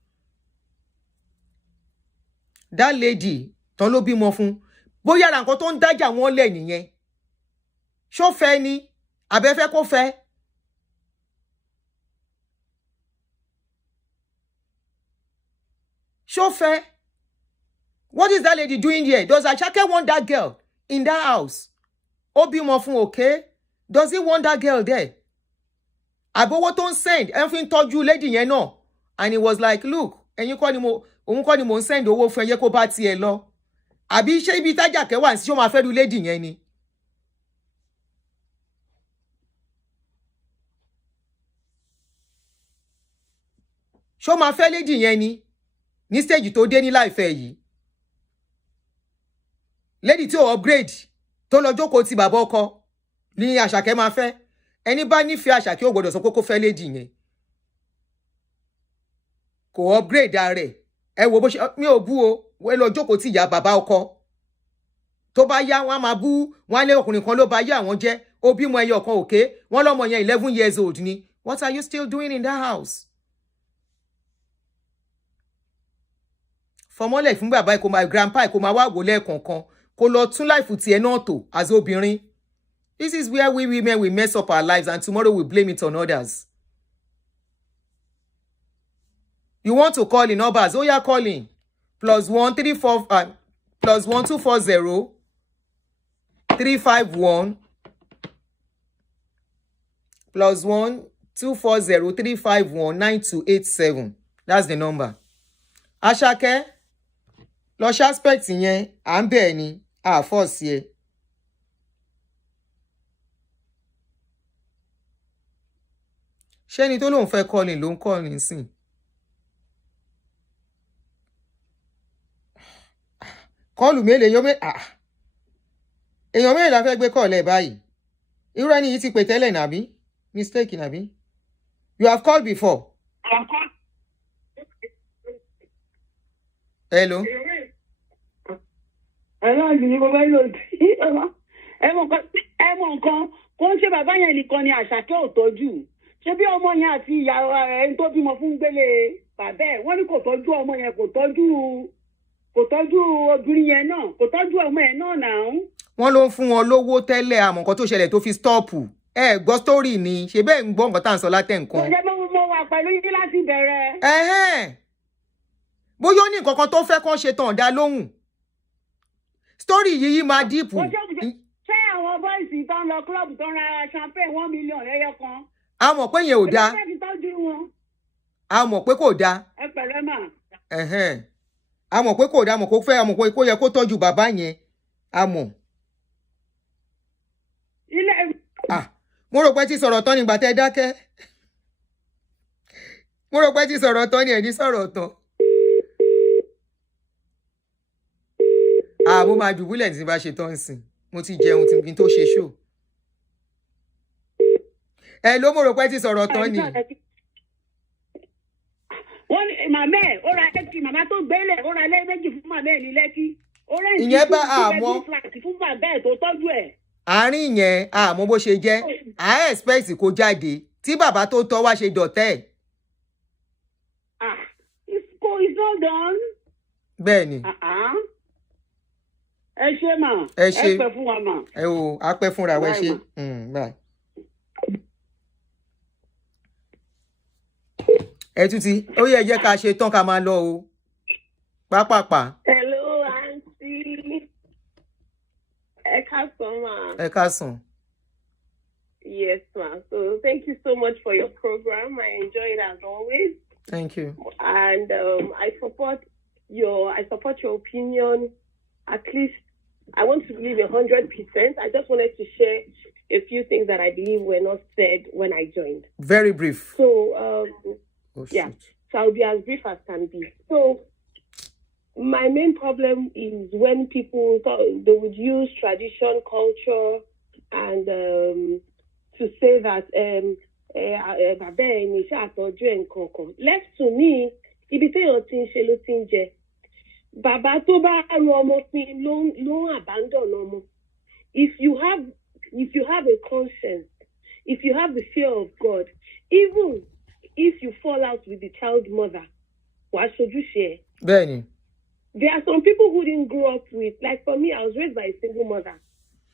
That lady tán ló bímọ fún bóyá ra nǹkan tó ń dájà wọn lẹ̀ nìyẹn. Ṣó fẹ́ ni àbẹ́fẹ́ kó fẹ́. Ṣó fẹ́. What is that lady doing here? Does Asake want that girl in that house? Ó bímọ fún, okay? Does he want that girl there? Àbówó tó ń send ẹ fi ń tọ́jú lady yẹn náà. And he was like, look, ẹ̀yin kọ́ ni mo ń send owó fún ẹyẹ kó bá tiẹ̀ lọ. Àbí ṣé ibi tájà kẹwàá sí ṣó máa fẹ́ du lady yẹn ni? Ṣó máa fẹ́ lady yẹn ni? Ní stage tó dé ní láìfẹ́ yìí. Lady tí ó upgrade tó lọ jókòó ti bàbá ọkọ ní Àṣàkẹ́ máa fẹ́. Ẹni bá nífẹ̀ẹ́ Àṣàkẹ́ ó gbọ́dọ̀ sọ pé kó fẹ́ lady yẹn. Kò upgrade rẹ̀. Ẹ wo bó ṣe mi ò bú o, wọ́n lọ jókòó ti ìyá bàbá ọkọ. Tó bá yá wọ́n máa bú, wọ́n lé ọkùnrin kan ló bá yá àwọn jẹ́, ó bímọ ẹyọ kan òkè, wọ́n lọ́mọ yẹn 11 years old ni. What are you still doing in that house? Fọmọ́lẹ̀ fún bàbá ẹ̀ kó máa grandpa ẹ̀ kó máa wá wò lẹ́ẹ̀kọ̀ọ̀kan kó lọ tún láìfù tiẹ̀ náà tò as obìnrin. This is where we women we mess up our lives and tomorrow we blame it on others. You want to call in numbers? Oh, you're calling. +1 240 351 +1 240 351 9287. That's the number. Asake, lo aspect yẹn à ń bẹ̀ ni a force yẹ. Ṣé ni tó lóun fẹ́ calling ló ń calling sìn? Kọ́ọ̀lù mélòó èèyàn mélòó la fẹ́ gbé kọ́ọ̀lù ẹ̀ báyìí? Irú ẹni yìí ti pè tẹ́lẹ̀ nàbí? Mistake nàbí? You have called before. Hello. Hello, ni mo bá lò sí ẹ mọ̀ nǹkan kò ń ṣe bàbá yẹn nìkan ni Àṣàkẹ́ ò tọ́jú. Ṣé bí ọmọ yẹn àti ìyá ẹni tó bímọ fún gbélé bàbá ẹ̀ wọ́n ní kò tọ́jú ọmọ yẹn kò tọ́jú obìnrin yẹn náà kò tọ́jú ọmọ ẹ̀ náà náà. Wọ́n ló ń fún wọn lówó tẹ́lẹ̀ àmọ́ nǹkan tó ṣẹlẹ̀ tó fi stọ́ọ̀pù. Gbọ́ sítórì ni ṣe bẹ́ẹ̀ ń gbọ́ nǹkan tá à ń sọ látẹ̀ nǹkan. Mo jẹ́ mo wà pẹ̀lú yín láti bẹ̀rẹ̀. Bóyá ó ní nǹkan kan tó fẹ́ kán ṣe tàn dá lóhùn. Sítórì yìí máa díìpù. Ṣé àwọn bọ́ìsì tó ń lọ kílọ̀bù tó ń ra champagne 1 million ẹyọ kan? A mọ̀ pé yẹn ò dáa. A mọ̀ pé kò dáa. Ẹ pẹ̀lẹ́ mà. A mọ̀ pé kò dáa, a mọ̀ pé kó yẹ kó tọ́jú bàbá yẹn. A mọ̀. Mo rò pé tí sọ̀rọ̀ tán nígbà tẹ́ dákẹ́. Mo rò pé tí sọ̀rọ̀ tán ni ẹ̀ ní sọ̀rọ̀ tán. Mo máa dùbúlẹ̀ tí bá ṣe tán sìn. Mo ti jẹun tí n tó ṣe ṣó. Ló mo rò pé tí sọ̀rọ̀ tán ni. Wọ́n ní màmá ẹ̀ ó ra Lẹ́kì màmá tó gbélé ó ra ilé méjì fún màmá ẹ̀ ní Lẹ́kì. Ìyẹn bá àmọ́. Fún bàbá ẹ̀ tó tọ́jú ẹ̀. Àárín yẹn àmọ́ bó ṣe jẹ́ I expect kó jáde tí bàbá tó tọ́ wá ṣe dọ̀tẹ́. It's not done. Bẹ́ẹ̀ni. Ẹ ṣé mà. Ẹ ṣé. Ẹ pẹ́ fún wa mà. A pẹ́ fúnra wa ṣe. Bye. Ẹ tún ti ó yẹ jẹ́ ká ṣe tán ká máa lọ o. Pápápá. Hello, auntie. Ẹ káàsán ma. Ẹ káàsán. Yes, ma. So thank you so much for your program. I enjoy it as always. Thank you. And I support your opinion. At least I want to believe 100%. I just wanted to share a few things that I believe were not said when I joined. Very brief. So yeah. So I'll be as brief as can be. So my main problem is when people they would use tradition, culture, and to say that left to me, ibi téèyàn ti ń ṣe ló ti ń jẹ. Bàbá tó bá ru ọmọ sí ló abandon ọmọ. If you have a conscience, if you have the fear of God, even if you fall out with the child mother, wàá ṣojúṣe ẹ. Bẹ́ẹ̀ni. There are some people who didn't grow up with, like for me, I was raised by a single mother.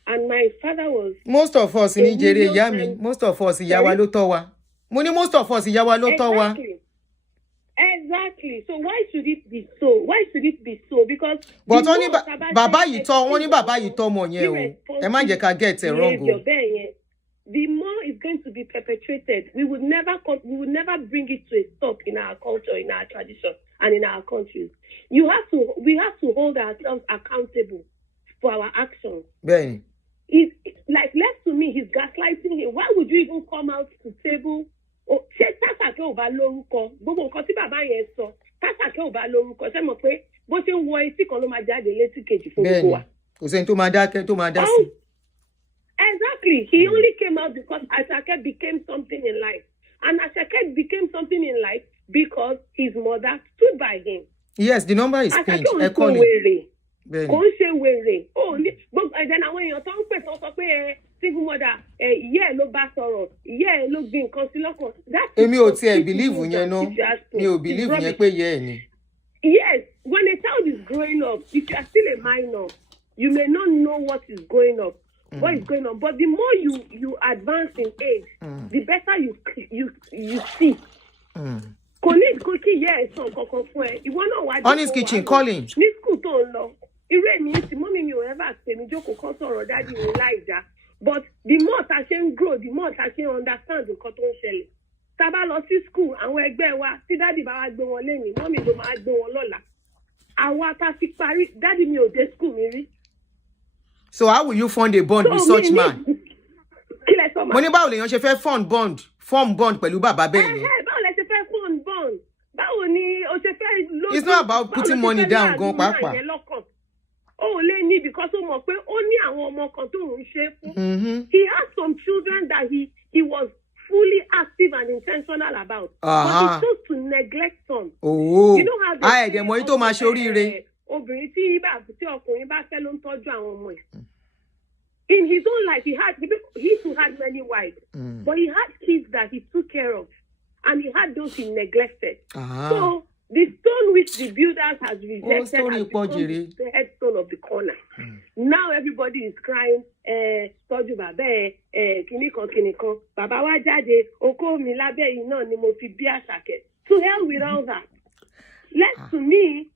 And my father was... Most of us in Nigeria, Yami, most of us, Yawa lo tọ́ wa. Mo ní most of us, Yawa lo tọ́ wa. Exactly. So why should it be so? Because... But only bàbá yìí tọ́ ọmọ yẹn o. Ẹ má jẹ́ ká get it wrong o. The more it's going to be perpetrated, we would never bring it to a stop in our culture, in our tradition, and in our countries. We have to hold ourselves accountable for our actions. Bẹ́ẹ̀ni. It's like, left to me, he's gaslighting him. Why would you even come out to table? Ṣé Tásàkẹ́ ò bá lórúkọ? Gbogbo nǹkan tí bàbá yẹn sọ, Tásàkẹ́ ò bá lórúkọ. Ṣé mọ̀ pé bó ṣe ń wọ etí kan ló máa jáde létí kejì fún gbogbo wa? Kò sẹ́ni tó máa dákẹ́ tó máa dá sí. Exactly. He only came out because Asake became something in life. And Asake became something in life because his mother stood by him. Yes, the number is pinned. Asake ò ń ṣe wèrè. Kò ń ṣe wèrè. Then àwọn èèyàn tó ń pè tó sọ pé single mother, ìyá ẹ̀ ló bá sọ̀rọ̀, ìyá ẹ̀ ló gbin nǹkan sí lọ́kàn. Èmi ò tiẹ̀ believe yẹn náà. Mi ò believe yẹn pé ìyá ẹ̀ ni. Yes, when a child is growing up, if you are still a minor, you may not know what is going on. what is going on. But the more you advance in age, the better you see. Kò ní kò kí ìyá ẹ̀ sọ kankan fún ẹ. Ìwọ náà wá Honest Kitchen calling. Ní school tó ń lọ. Irú èmi tí mọ́mí mi ò ever pè mí jókòó kan sọ̀rọ̀ dájú mi láìjà. But the more ta ṣe ń grow, the more ta ṣe ń understand nǹkan tó ń ṣẹlẹ̀. Tá bá lọ sí school, àwọn ẹgbẹ́ wa tí dádì bá wá gbé wọn lénìí, mọ́mí ló máa gbé wọn lọ́la. Àwa ta fi parí, dádì mi ò dé school mi rí. So how will you fund a bond with such man? Kí lẹ sọ ma? Mo ní báwo lèèyàn ṣe fẹ́ form bond pẹ̀lú bàbá bẹ́ẹ̀ yẹn. Báwo lẹ ṣe fẹ́ form bond? Báwo ni o ṣe fẹ́ lójú? It's not about putting money down gan pàápàá. Oh, lè ní because ó mọ̀ pé ó ní àwọn ọmọ kan tó ń ṣe fún. He has some children that he was fully active and intentional about. But he chose to neglect some. Oh, you don't have ẹ̀dẹ̀ mọ̀ yín tó máa ṣe oríire. Obìnrin tí ọkùnrin bá fẹ́ ló ń tọ́jú àwọn ọmọ ẹ̀. In his own life, he too had many wives, but he had kids that he took care of, and he had those he neglected. So the stone which the builders has rejected has become the headstone of the corner. Now everybody is crying, tọ́jú bàbá kìnìkan, bàbá wa jáde, okó mi lábẹ́ yìí náà ni mo fi bí Asake. To hell with all that. To me,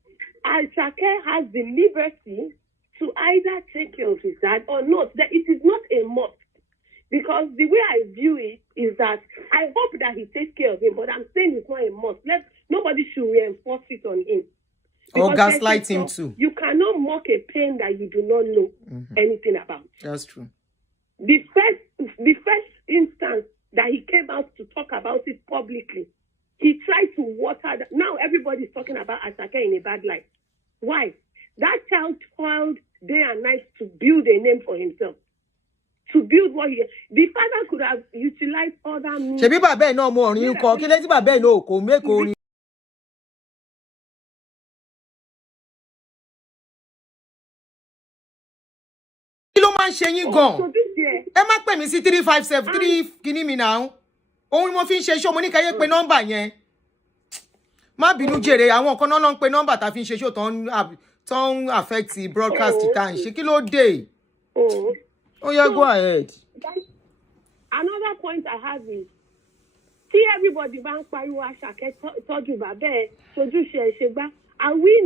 Asake has the liberty to either take care of his dad or not. That it is not a must. Because the way I view it is that I hope that he takes care of him, but I'm saying it's not a must. Nobody should reinforce it on him. Or gaslight him too. You cannot mock a pain that you do not know anything about. That's true. The first instance that he came out to talk about it publicly, he tried to water that. Now everybody's talking about Asake in a bad light. Why? That child toiled day and night to build a name for himself. To build what the father could have utilized other means. Ṣebí bàbá ẹ̀ náà mọ orin kọ, kí lẹ tí bàbá ẹ̀ náà kò make orin. Kí ló máa ń ṣe yín gan? Ẹ má pè mí sí 3573 kíní mi náà. Ohun mo fi ń ṣe show mo ní ká yé pé nọ́mbà yẹn. Má bínú jèrè àwọn kan náà ń pe nọ́mbà tá fi ń ṣe show ton affect broadcast time. Ṣé kí ló dé? Oh yeah, go ahead. Another point I have is, see everybody bá ń pariwo Asake tọ́jú bàbá ẹ̀, tojúṣe ẹ̀ ṣe gbá. Are we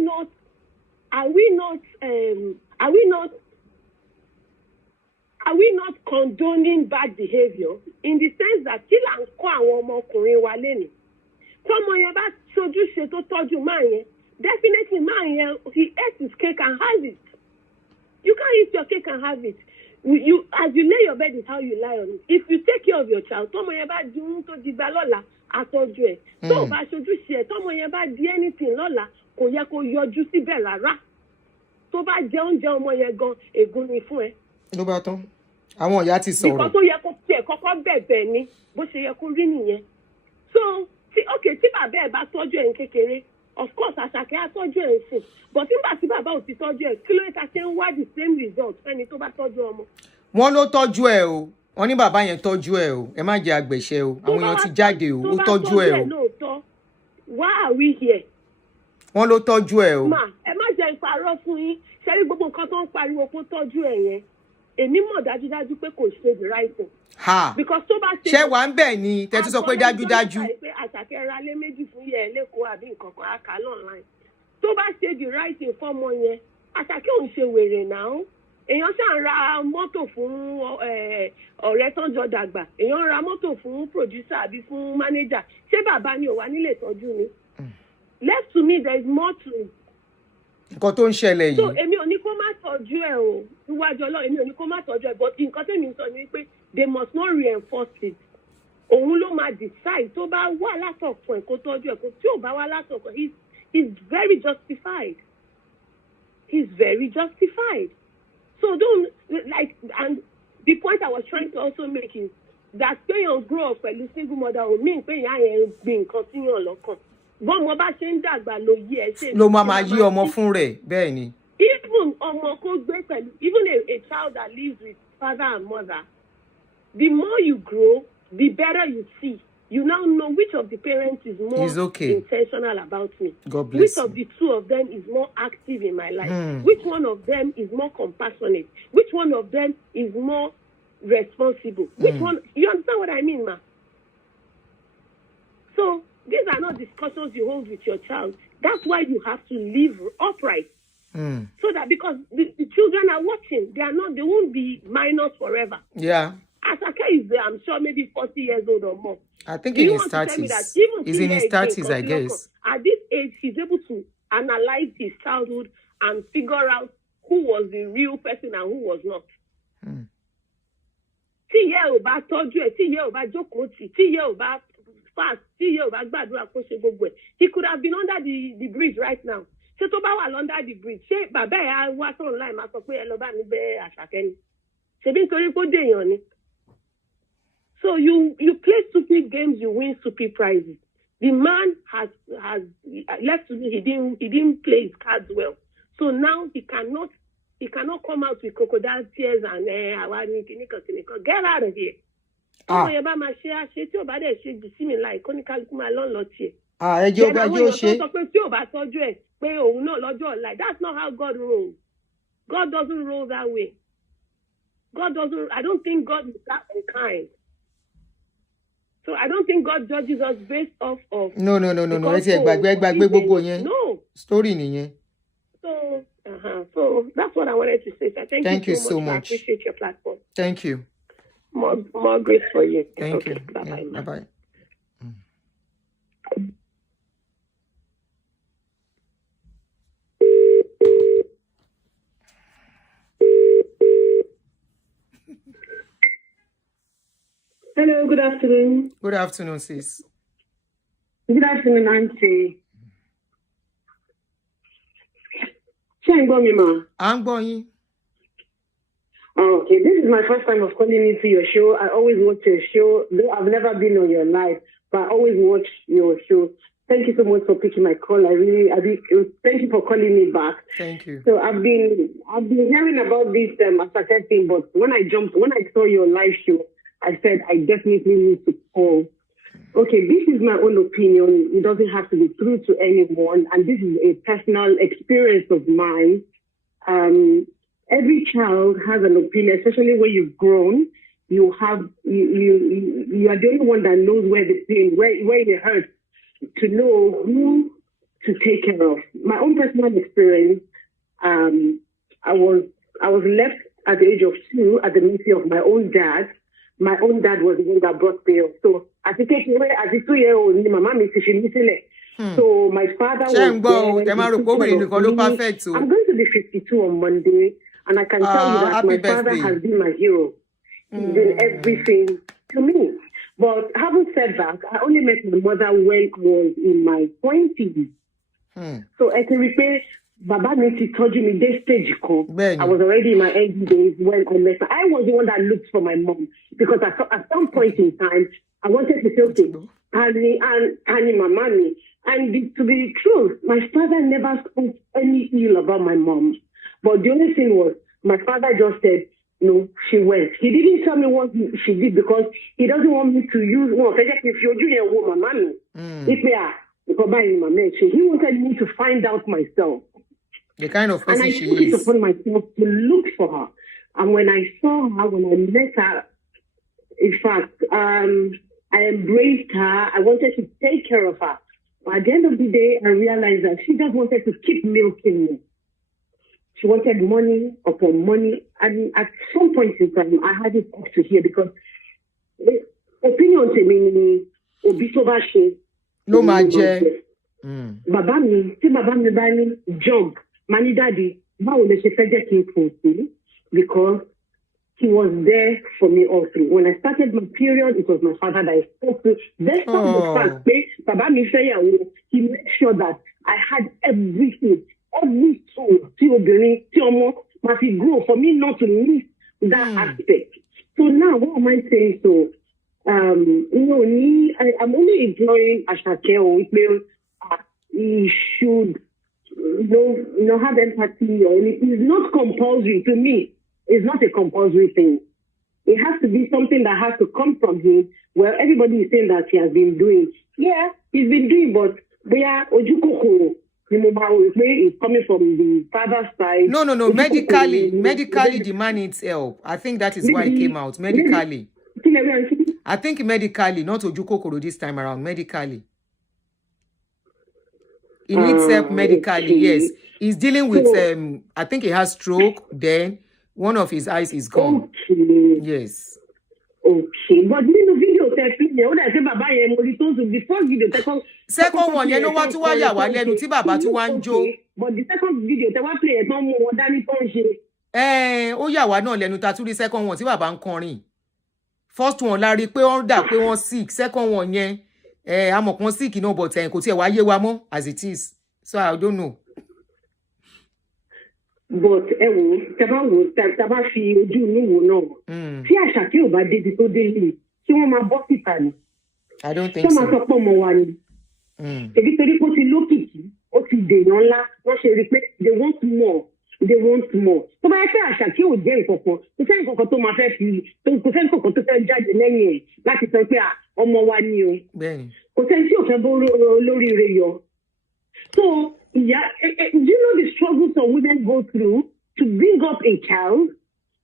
not condoning bad behavior in the sense that kí là ń kọ́ àwọn ọmọkùnrin wa lénìí? Tọ́mọ yẹn bá tojúṣe tó tọ́jú máa yẹn, definitely máa yẹn he ate his cake and has it. You can't eat your cake and have it. As you lay your bed is how you lie on it. If you take care of your child, tọ́mọ yẹn bá di ohun tó di gba lọ́la, àtọ́jú ẹ̀. Tó o bá ṣojúṣe ẹ̀, tọ́mọ yẹn bá di anything lọ́la, kò yẹ kó yọjú síbẹ̀ rárá. Tó bá jẹ oúnjẹ ọmọ yẹn gan, ègún ni fún ẹ. Ló bá tán. Àwọn ìyá ti sọ̀rọ̀. Nǹkan tó yẹ kó tiẹ̀ kọ́kọ́ bẹ̀bẹ̀ ni bó ṣe yẹ kó rí nìyẹn. So, tí bàbá ẹ̀ bá tọ́jú ẹ̀ ń kékeré, of course Asake á tọ́jú ẹ̀ ń sìn. But nígbà tí bàbá ò ti tọ́jú ẹ̀, kí ló yẹ ká ṣe ń wá the same result fẹ́ni tó bá tọ́jú ọmọ? Wọ́n ló tọ́jú ẹ̀ o. Wọ́n ní bàbá yẹn tọ́jú ẹ̀ o. Ẹ má jẹ́ àgbẹ̀ṣẹ́ o. Àwọn èèyàn ti jáde o. Ó tọ́jú ẹ̀ o. Why are we here? Wọ́n ló tọ́jú ẹ̀ o. Ẹ má jẹ́ ìparọ́ fún yín. Ṣé rí gbogbo nǹkan tó ń pariwo kó tọ́jú ẹ̀ yẹn? Èmi mọ̀ dájúdájú pé kò ṣe the right thing. Because tó bá ṣe. Ṣé wàá ń bẹ̀ ni tẹ́tí sọ pé dájúdájú? Asake ra lé méjì fún yẹ lẹ́kọ̀ọ́ àbí nǹkan kan àkà online. Tó bá ṣe the right thing fọ́mọ yẹn, Asake ò ń ṣe wèrè náà. Èèyàn ṣáà ń ra mọ́tò fún ọ̀rẹ́ tó ń jọ dàgbà. Èèyàn ń ra mọ́tò fún producer àbí fún manager. Ṣé bàbá ni ò wá nílé ìtọ́jú ni? Left to me, there is more to it. Nǹkan tó ń ṣẹlẹ̀ yìí. So èmi ò ní kó má tọ́jú ẹ̀ o. Níwájú Ọlọ́run èmi ò ní kó má tọ́jú ẹ̀. But nǹkan tẹ́mi sọ ni pé they must not reinforce it. Òun ló máa decide tó bá wà látọ̀kọ̀ ẹ̀ kó tọ́jú ẹ̀ kó tí ò bá wà látọ̀kọ̀ he's very justified. He's very justified. So don't and the point I was trying to also make is that kéèyàn grow up pẹ̀lú single mother ò mean pé ìyá yẹn gbin nǹkan síyàn lọ́kàn. Bọ́mọ bá ṣe ń dàgbà ló yí ẹ ṣe. Ló máa yí ọmọ fún rẹ̀ bẹ́ẹ̀ ni. Even ọmọ kó gbé pẹ̀lú even a child that lives with father and mother, the more you grow, the better you see. you now know which of the parents is more intentional about me. God bless which of the two of them is more active in my life. Which one of them is more compassionate. Which one of them is more responsible. Which one, you understand what I mean, ma? So these are not discussions you hold with your child. That's why you have to live upright. So that because the children are watching, they won't be minors forever. Yeah. Asake is, I'm sure, maybe 40 years old or more. I think Do in you his want to tell me that 30s. even He's in his 30s, I guess. At this age, he's able to analyze his childhood and figure out who was the real person and who was not. Tí ìyá ò bá tọ́jú ẹ̀, tí ìyá ò bá jókòó tì, tí ìyá ò bá fast, tí ìyá ò bá gbàdúrà kó ṣe gbogbo ẹ̀. He could have been under the bridge right now. Ṣé tó bá wà under the bridge? Ṣé bàbá ẹ̀ á wá sọ̀rọ̀ láì máa sọ pé ẹ lọ bá mi bẹ̀ Àṣàkẹ́ ni? Ṣebí nítorí pé ó dèèyàn ni? So you play stupid games, you win stupid prizes. The man has left to me. He didn't play his cards well. So now he cannot come out with crocodile tears and get out of here. Then àwọn èèyàn tó sọ pé tí ò bá tọ́jú ẹ̀ pé òun náà lọ́jọ́ ọ̀la. That's not how God rolls. God doesn't roll that way. God doesn't. I don't think God is that unkind. So I don't think God judges us based off of. No. Ẹ ti gbàgbé gbogbo yẹn. No. Story nìyẹn. So that's what I wanted to say. So thank you so much. I appreciate your platform. Thank you. More grace for you. Thank you. Bye-bye. Yeah, bye-bye. Hello, good afternoon. Good afternoon, sis. Good afternoon, Auntie. I'm going. Oh, okay, this is my first time of calling into your show. I always watch your show. Though I've never been on your live, but I always watch your show. Thank you so much for picking my call. Thank you for calling me back. Thank you. So I've been hearing about this Asake thing, but when I saw your live show, I said I definitely need to call. Okay, this is my own opinion. It doesn't have to be true to anyone, and this is a personal experience of mine. Every child has an opinion, especially when you've grown. You are the only one that knows where the pain, where it hurts, to know who to take care of. My own personal experience, I was left at the age of 2 at the mercy of my own dad. My own dad was the one that brought me up. So as a 2-year-old, my mom is so my father was there. I'm going to be 52 on Monday, and I can tell you that my father has been my hero. He's been everything to me. But having said that, I only met my mother when I was in my 20s. So I can repair Baba Niti told me this stage. I was already in my early days when I met her. I was the one that looked for my mom because at some point in time, I wanted to say, okay, Annie, my mommy. And to be true, my father never spoke any ill about my mom. But the only thing was, my father just said, no, she went. He didn't tell me what she did because he doesn't want me to use if you're doing a woman, mommy. If they are, he wanted me to find out myself. The kind of person she is. And I took it upon myself to look for her. And when I saw her, when I met her, in fact, I embraced her. I wanted to take care of her. But at the end of the day, I realized that she just wanted to keep milking me. She wanted money upon money. And at some point in time, I had it up to here because the opinion to me, Obisobashi. No, my dear. Baba mi, si baba mi bani jump, mani daddy, báwo lè ṣe fẹ́ jẹ́ kí n fò sí? Because he was there for me all through. When I started my period, it was my father that I spoke to. Despite the fact that baba mi fẹ́yàwó, he made sure that I had everything, every tool, tí obìnrin, tí ọmọ, ma fi grow for me not to miss that aspect. So now, what am I saying? So, I'm only employing Asake or he should have empathy or anything. It's not compulsory to me. It's not a compulsory thing. It has to be something that has to come from him well, everybody is saying that he has been doing. Yeah, he's been doing, but we are Ojukoko. Is coming from the father's side. No. Medically, the man needs help. I think that is why it came out. Medically. I think medically, not Ojukokoro this time around. Medically. He needs help medically, okay. Yes. He's dealing with, I think he has stroke, then one of his eyes is gone. Okay. Yes. Okay. But in the video, before video, second one, you know what to wire one, but the second video, they want play no more than oh yeah, why not? Lenu tattoo the second one, baba nkorin. First one, la rí pé on da pé wọ́n sick. Second one, yẹn, I'm on sick, you know, but kò tiẹ̀ wá yé wa mọ́ as it is. So I don't know. But taba fi ojú mi wò náà. Tí Àṣàkẹ́ ò bá débi tó dé yìí, tí wọ́n máa bọ́ síta ni. I don't think so. Ṣé máa sọ pé ọmọ wa ni? Èdè torí kó ti lókìkí, ó ti dèèyàn ńlá, wọ́n ṣe rí pé they want more. They want more. Tó bá yẹ pé Àṣàkẹ́ ò jẹ́ nǹkankan, kò sẹ́ni kankan tó máa fẹ́ fi, kò sẹ́ni kankan tó fẹ́ jáde lẹ́yìn ẹ̀ láti sọ pé ọmọ wa ni o. Kò sẹ́ni tí ò fẹ́ bó olóríire yọ. So, yeah, do you know the struggles some women go through to bring up a child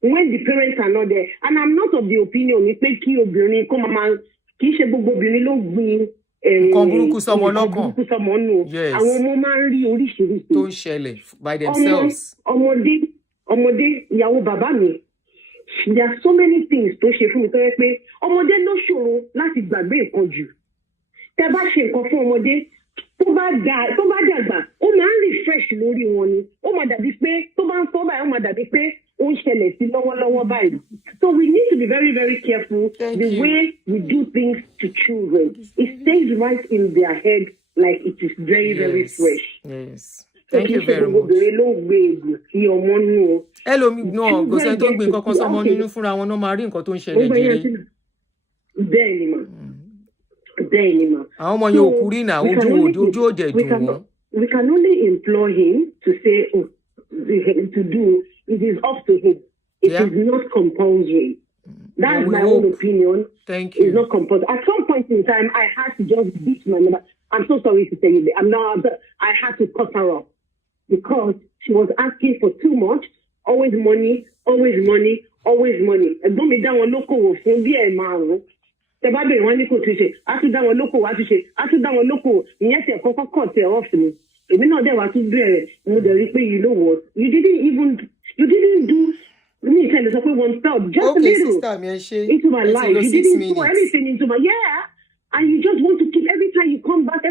when the parents are not there? And I'm not of the opinion ni pé kí obìnrin kó máa kì í ṣe gbogbo obìnrin ló gbin nǹkan burúkú sọmọ lọ́kàn. Yes. Àwọn ọmọ máa ń rí oríṣiríṣi. Tó ń ṣẹlẹ̀ by themselves. Ọmọdé ìyàwó bàbá mi. There are so many things tó ṣe fún mi tó yẹ pé ọmọdé ló ṣòro láti gbàgbé nǹkan jù. Tẹ́ bá ṣe nǹkan fún ọmọdé tó bá dàgbà ó máa ń refresh lórí wọn ni. Ó máa dàbí pé tó bá ń sọ báyìí ó máa dàbí pé ó ń ṣẹlẹ̀ sí lọ́wọ́lọ́wọ́ báyìí. So we need to be very, very careful way we do things to children. It stays right in their head like it is very, very fresh. Yes. Thank you very much. Hello, no, kò sẹ́ni tó gbé nǹkan kan sọ́mọ nínú fúnra wọn náà máa rí nǹkan tó ń ṣẹlẹ̀ jẹ́rẹ́. Bẹ́ẹ̀ni mà. Àwọn ọmọ yẹn ò kú rí náà, ojú òjẹ̀ dùn wọ́n. We can only implore him to say, to do, it is up to him. It is not compulsory. That's my own opinion. Thank you. It's not compulsory. At some point in time, I had to just beat my mother. I'm so sorry to tell you that. I had to cut her off because she was asking for too much. Always money, always money, always money. Ẹ̀gbọ́n mi dá wọn lókòwò fún bí ẹ̀ márùn-ún. Tẹ bá bẹ̀rẹ̀ wọn ní kò tún ṣe, á tún dá wọn lókòwò, á tún ṣe, á tún dá wọn lókòwò. Ìyẹn tẹ̀ kọ́kọ́ kọ̀ tẹ̀ ọ́ fún mi. Èmi náà dẹ̀ wá tún bẹ̀rẹ̀, mo dẹ̀ rí pé you know what? You didn't do me kind of something one step, just a little into my life. You didn't pour everything into my and you just want to keep every time you come back,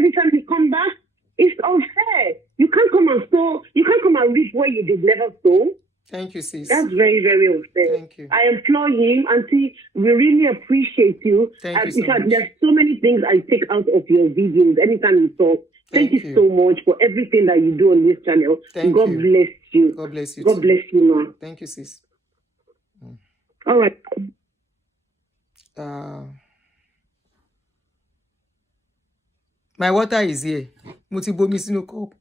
it's unfair. You can't come and reap where you did never sow. Thank you, sis. That's very, very unfair. Thank you. I implore him, Auntie, we really appreciate you. Thank you so much. There's so many things I take out of your videos anytime you talk. Thank you so much for everything that you do on this channel. God bless you. God bless you. God bless you, ma'am. Thank you, sis. All right. My water is here. Mo ti bomi sínú cup.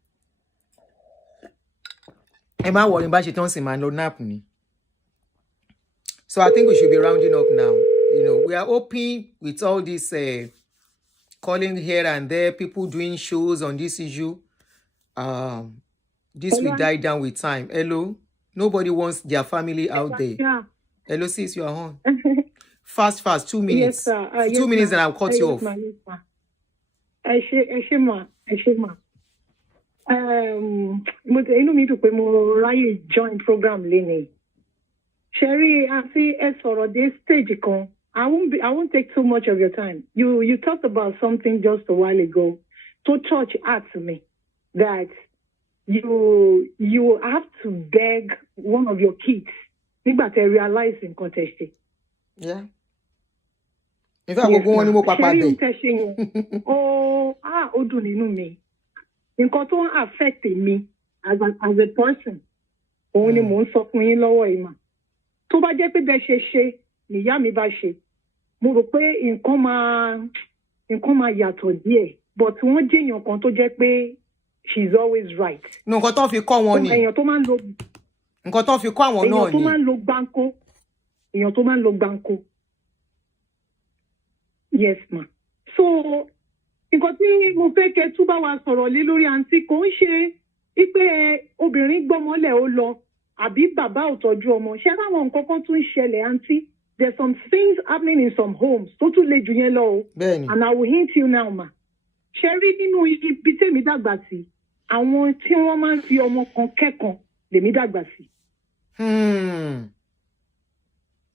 Ẹ má worry bá ṣe tán sì máa lọ nap ni. So I think we should be rounding up now. You know, we are open with all this calling here and there, people doing shows on this issue. This will die down with time. Hello? Nobody wants their family out there. Yeah. Hello, sis, you are on. Fast, 2 minutes. Yes, sir. 2 minutes and I'll cut you off. Ma. Inú mi dùn pé mo ráyè join program lénìí. Sherry, àti ẹ sọ̀rọ̀ dé stage kan. I won't take too much of your time. You talked about something just a while ago. To touch at me that you have to beg one of your kids nígbà tẹ́ realize nǹkan tẹ́ ṣe. Yeah. In fact, gbogbo wọn ni mo pàpà bẹ̀. Ṣé tẹ́ ṣe yẹn? Ó dùn nínú mi. Nǹkan tó ń affect me as a person. Òun ni mò ń sọ fún yín lọ́wọ́ yìí mà. Tó bá jẹ́ pé bẹ́ẹ̀ ṣe nìyá mi bá ṣe. Mo rò pé nǹkan máa yàtọ̀ díẹ̀. But wọ́n jẹ́ èèyàn kan tó jẹ́ pé she's always right. Nǹkan tó fi kọ́ wọn ni. Èèyàn tó máa ń lo nǹkan tó fi kọ́ àwọn náà ni. Èèyàn tó máa ń lo gbáǹkó. Yes, ma. So, nǹkan tí mo fẹ́ kẹ́ tún bá wa sọ̀rọ̀ lé lórí àǹtí kò ń ṣe wípé obìnrin gbọ́mọlẹ̀ ó lọ àbí bàbá ò tọ́jú ọmọ. Ṣé láwọn nǹkan kan tún ń ṣẹlẹ̀ àǹtí? There's some things happening in some homes tó tún le jù yẹn lọ o. Bẹ́ẹ̀ni. And I will hint you now, ma. Ṣé rí nínú ibi tèmi dàgbà sí? Àwọn tí wọ́n máa ń fi ọmọ kan kẹ́kọ̀ọ́ lèmi dàgbà sí.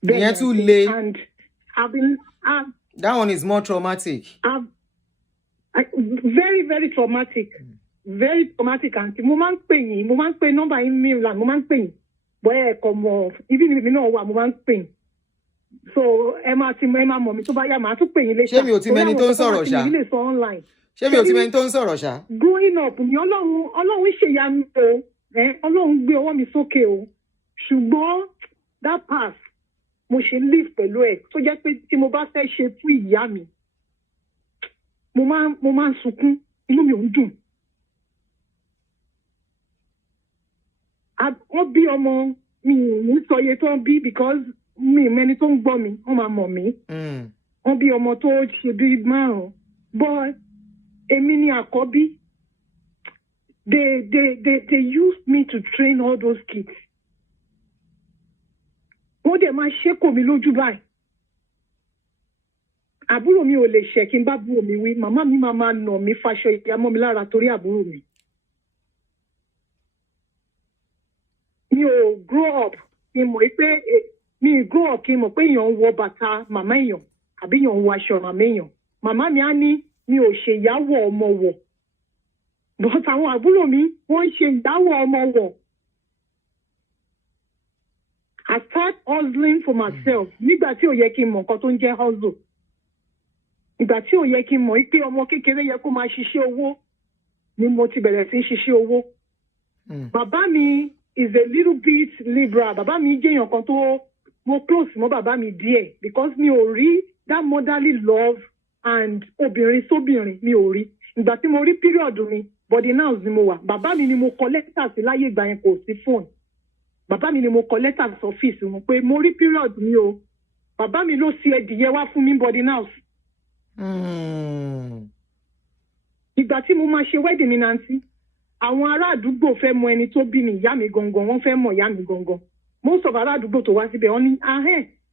Ìyẹn tún le. And I've been... that one is more traumatic. Very, very traumatic. Very traumatic, auntie. Mo máa ń pè yín, mo máa ń pè nọ́mbà yín mainland, mo máa ń pè yín. Bóyá ẹ kọ̀ mọ̀, even if mi náà wà, mo máa ń pè yín. So, ẹ máa mọ̀ mi tó bá yá, màá tún pè yín later. Ṣé mi ò ti mẹ́ni tó ń sọ̀rọ̀ ṣá? Ṣé mi ò ti mẹ́ni tó ń sọ̀rọ̀ ṣá? Growing up, ni Ọlọ́run ṣèyanu o. Ọlọ́run gbé ọwọ́ mi sókè o. Ṣùgbọ́n that past, mo ṣe live pẹ̀lú ẹ̀ tó jẹ́ pé tí mo bá fẹ́ ṣe fún ìyá mi mo máa ń sunkún inú mi ò ń dùn. Wọ́n bí ọmọ mi ní sọ iye tó ń bí because mi mẹ́ni tó ń gbọ́ mi wọ́n máa mọ̀ mí. Wọ́n bí ọmọ tó ṣe bí 5 but èmi ni àkọ́bí. They used me to train all those kids. Wọ́n dẹ̀ máa ṣékò mi lójú báyìí. Àbúrò mi ò lè ṣẹ̀ kí n bá àbúrò mi wí. Màmá mi máa nà mí faṣọ ìyàmọ́ mi lára torí àbúrò mi. Mi ò grow up kí n mọ̀ pé èèyàn ń wọ bàtà màmá èèyàn àbí èèyàn ń wọ aṣọ màmá èèyàn. Màmá mi á ní mi ò ṣe ìyàwó ọmọ wọ̀. But àwọn àbúrò mi wọ́n ń ṣe ìyàwó ọmọ wọ̀. I start hustling for myself. Nígbà tí ò yẹ kí n mọ̀ nǹkan tó ń jẹ́ hustle. Ìgbà tí ò yẹ kí n mọ̀ pé ọmọ kékeré yẹ kó máa ṣiṣẹ́ owó ni mo ti bẹ̀rẹ̀ sí ṣiṣẹ́ owó. Bàbá mi is a little bit liberal. Bàbá mi jẹ́ èèyàn kan tó mo close mọ́ bàbá mi díẹ̀ because mi ò rí that motherly love and obìnrin sóbìnrin mi ò rí. Ìgbà tí mo rí period mi boarding house ni mo wà. Bàbá mi ni mo kọ lẹ́tà sí láyé ìgbà yẹn kò sí phone. Bàbá mi ni mo kọ lẹ́tà sí ọ́fíìsì wọn pé mo rí period mi o. Bàbá mi ló ṣe ẹdìyẹ wá fún mi boarding house. Ìgbà tí mo máa ṣe wedding mi Nancy, àwọn ará àdúgbò fẹ́ mọ ẹni tó bí mi ìyá mi gangan, wọ́n fẹ́ mọ ìyá mi gangan. Most of ará àdúgbò tó wá síbẹ̀ wọ́n ní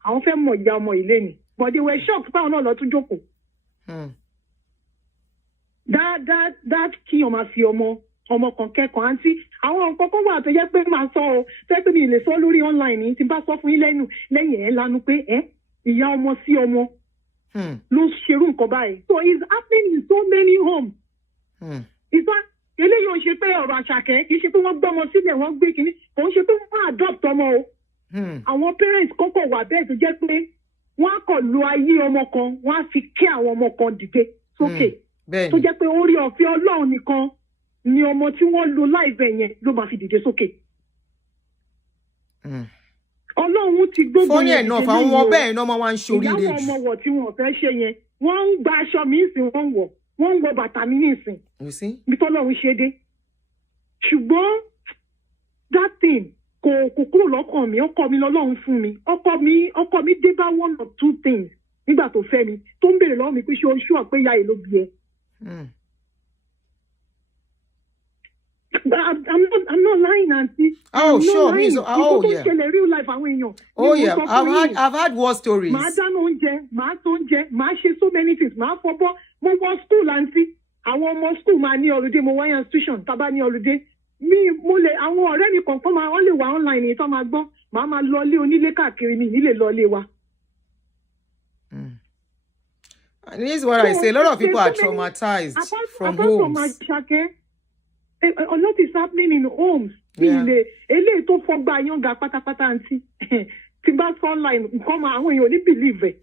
àwọn fẹ́ mọ ìyá ọmọ ilé ni. But they were shocked báwọn náà lọ tún jókòó. That kí ọmọ fi ọmọ kan kẹ́kọ̀ọ́ àǹtí àwọn nǹkan kan wà tó jẹ́ pé máa sọ o tẹ́ pé mi lè sọ lórí online ní tí bá sọ fún yín lẹ́yìn ẹ̀ lanu pé ìyá ọmọ sí ọmọ ló ṣerú nǹkan báyìí. So it's happening in so many homes. Eléyìí ò ń ṣe pé ọ̀rọ̀ Àṣàkẹ́ kì í ṣe pé wọ́n gbọ́mọ sílẹ̀ wọ́n gbé kínní kò ń ṣe pé wọ́n adopt ọmọ o. Àwọn parents kọ́kọ́ wà bẹ́ẹ̀ tó jẹ́ pé wọ́n á kọ̀ lo ayé ọmọ kan wọ́n á fi kí àwọn ọmọ kan dìde sókè. Tó jẹ́ pé orí ọ̀fẹ́ Ọlọ́run nìkan ni ọmọ tí wọ́n lo láìpẹ́ yẹn ló máa fi dìde sókè. Ọlọ́run ti gbogbo yẹn náà fáwọn ọmọ bẹ́ẹ̀ náà máa wá ń ṣoríire jù. Ìyá ọmọ wọ̀ tí wọ́n fẹ́ ṣe yẹn wọ́n ń gba aṣọ mi ìsìn wọ́n ń wọ bàtà mi ní ìsìn. Bí tọ́lọ́run ṣe dé. Ṣùgbọ́n that thing kò kúrò lọ́kàn mi ọkọ mi lọ́lọ́run fún mi ọkọ mi dé bá 1 or 2 things nígbà tó fẹ́ mi tó ń béèrè lọ́wọ́ mi pé ṣé o ṣú àpé ìyá ẹ̀ ló bí ẹ. But I'm not lying, Auntie. Oh, sure. Yeah. Real life, oh, yeah. I've had war stories. Ma dáná oúnjẹ, ma tó oúnjẹ, ma ṣe so many things. Ma fọbọ́, mo wọ school, Auntie. Àwọn ọmọ school máa ní holiday, mo wá institution, tábà ní holiday. Àwọn ọ̀rẹ́ mi kan fún ma, wọ́n lè wà online ní ìtọ́ máa gbọ́. Màá máa lọ ilé onílé káàkiri mi, nílé lọ ilé wa. And this is what I say. A lot of people are traumatized from homes. A lot is happening in homes. Eléyìí tó fọgbà yànga pátápátá àǹtí. Tí bá sọ online, nǹkan máa àwọn èèyàn ní believe ẹ̀.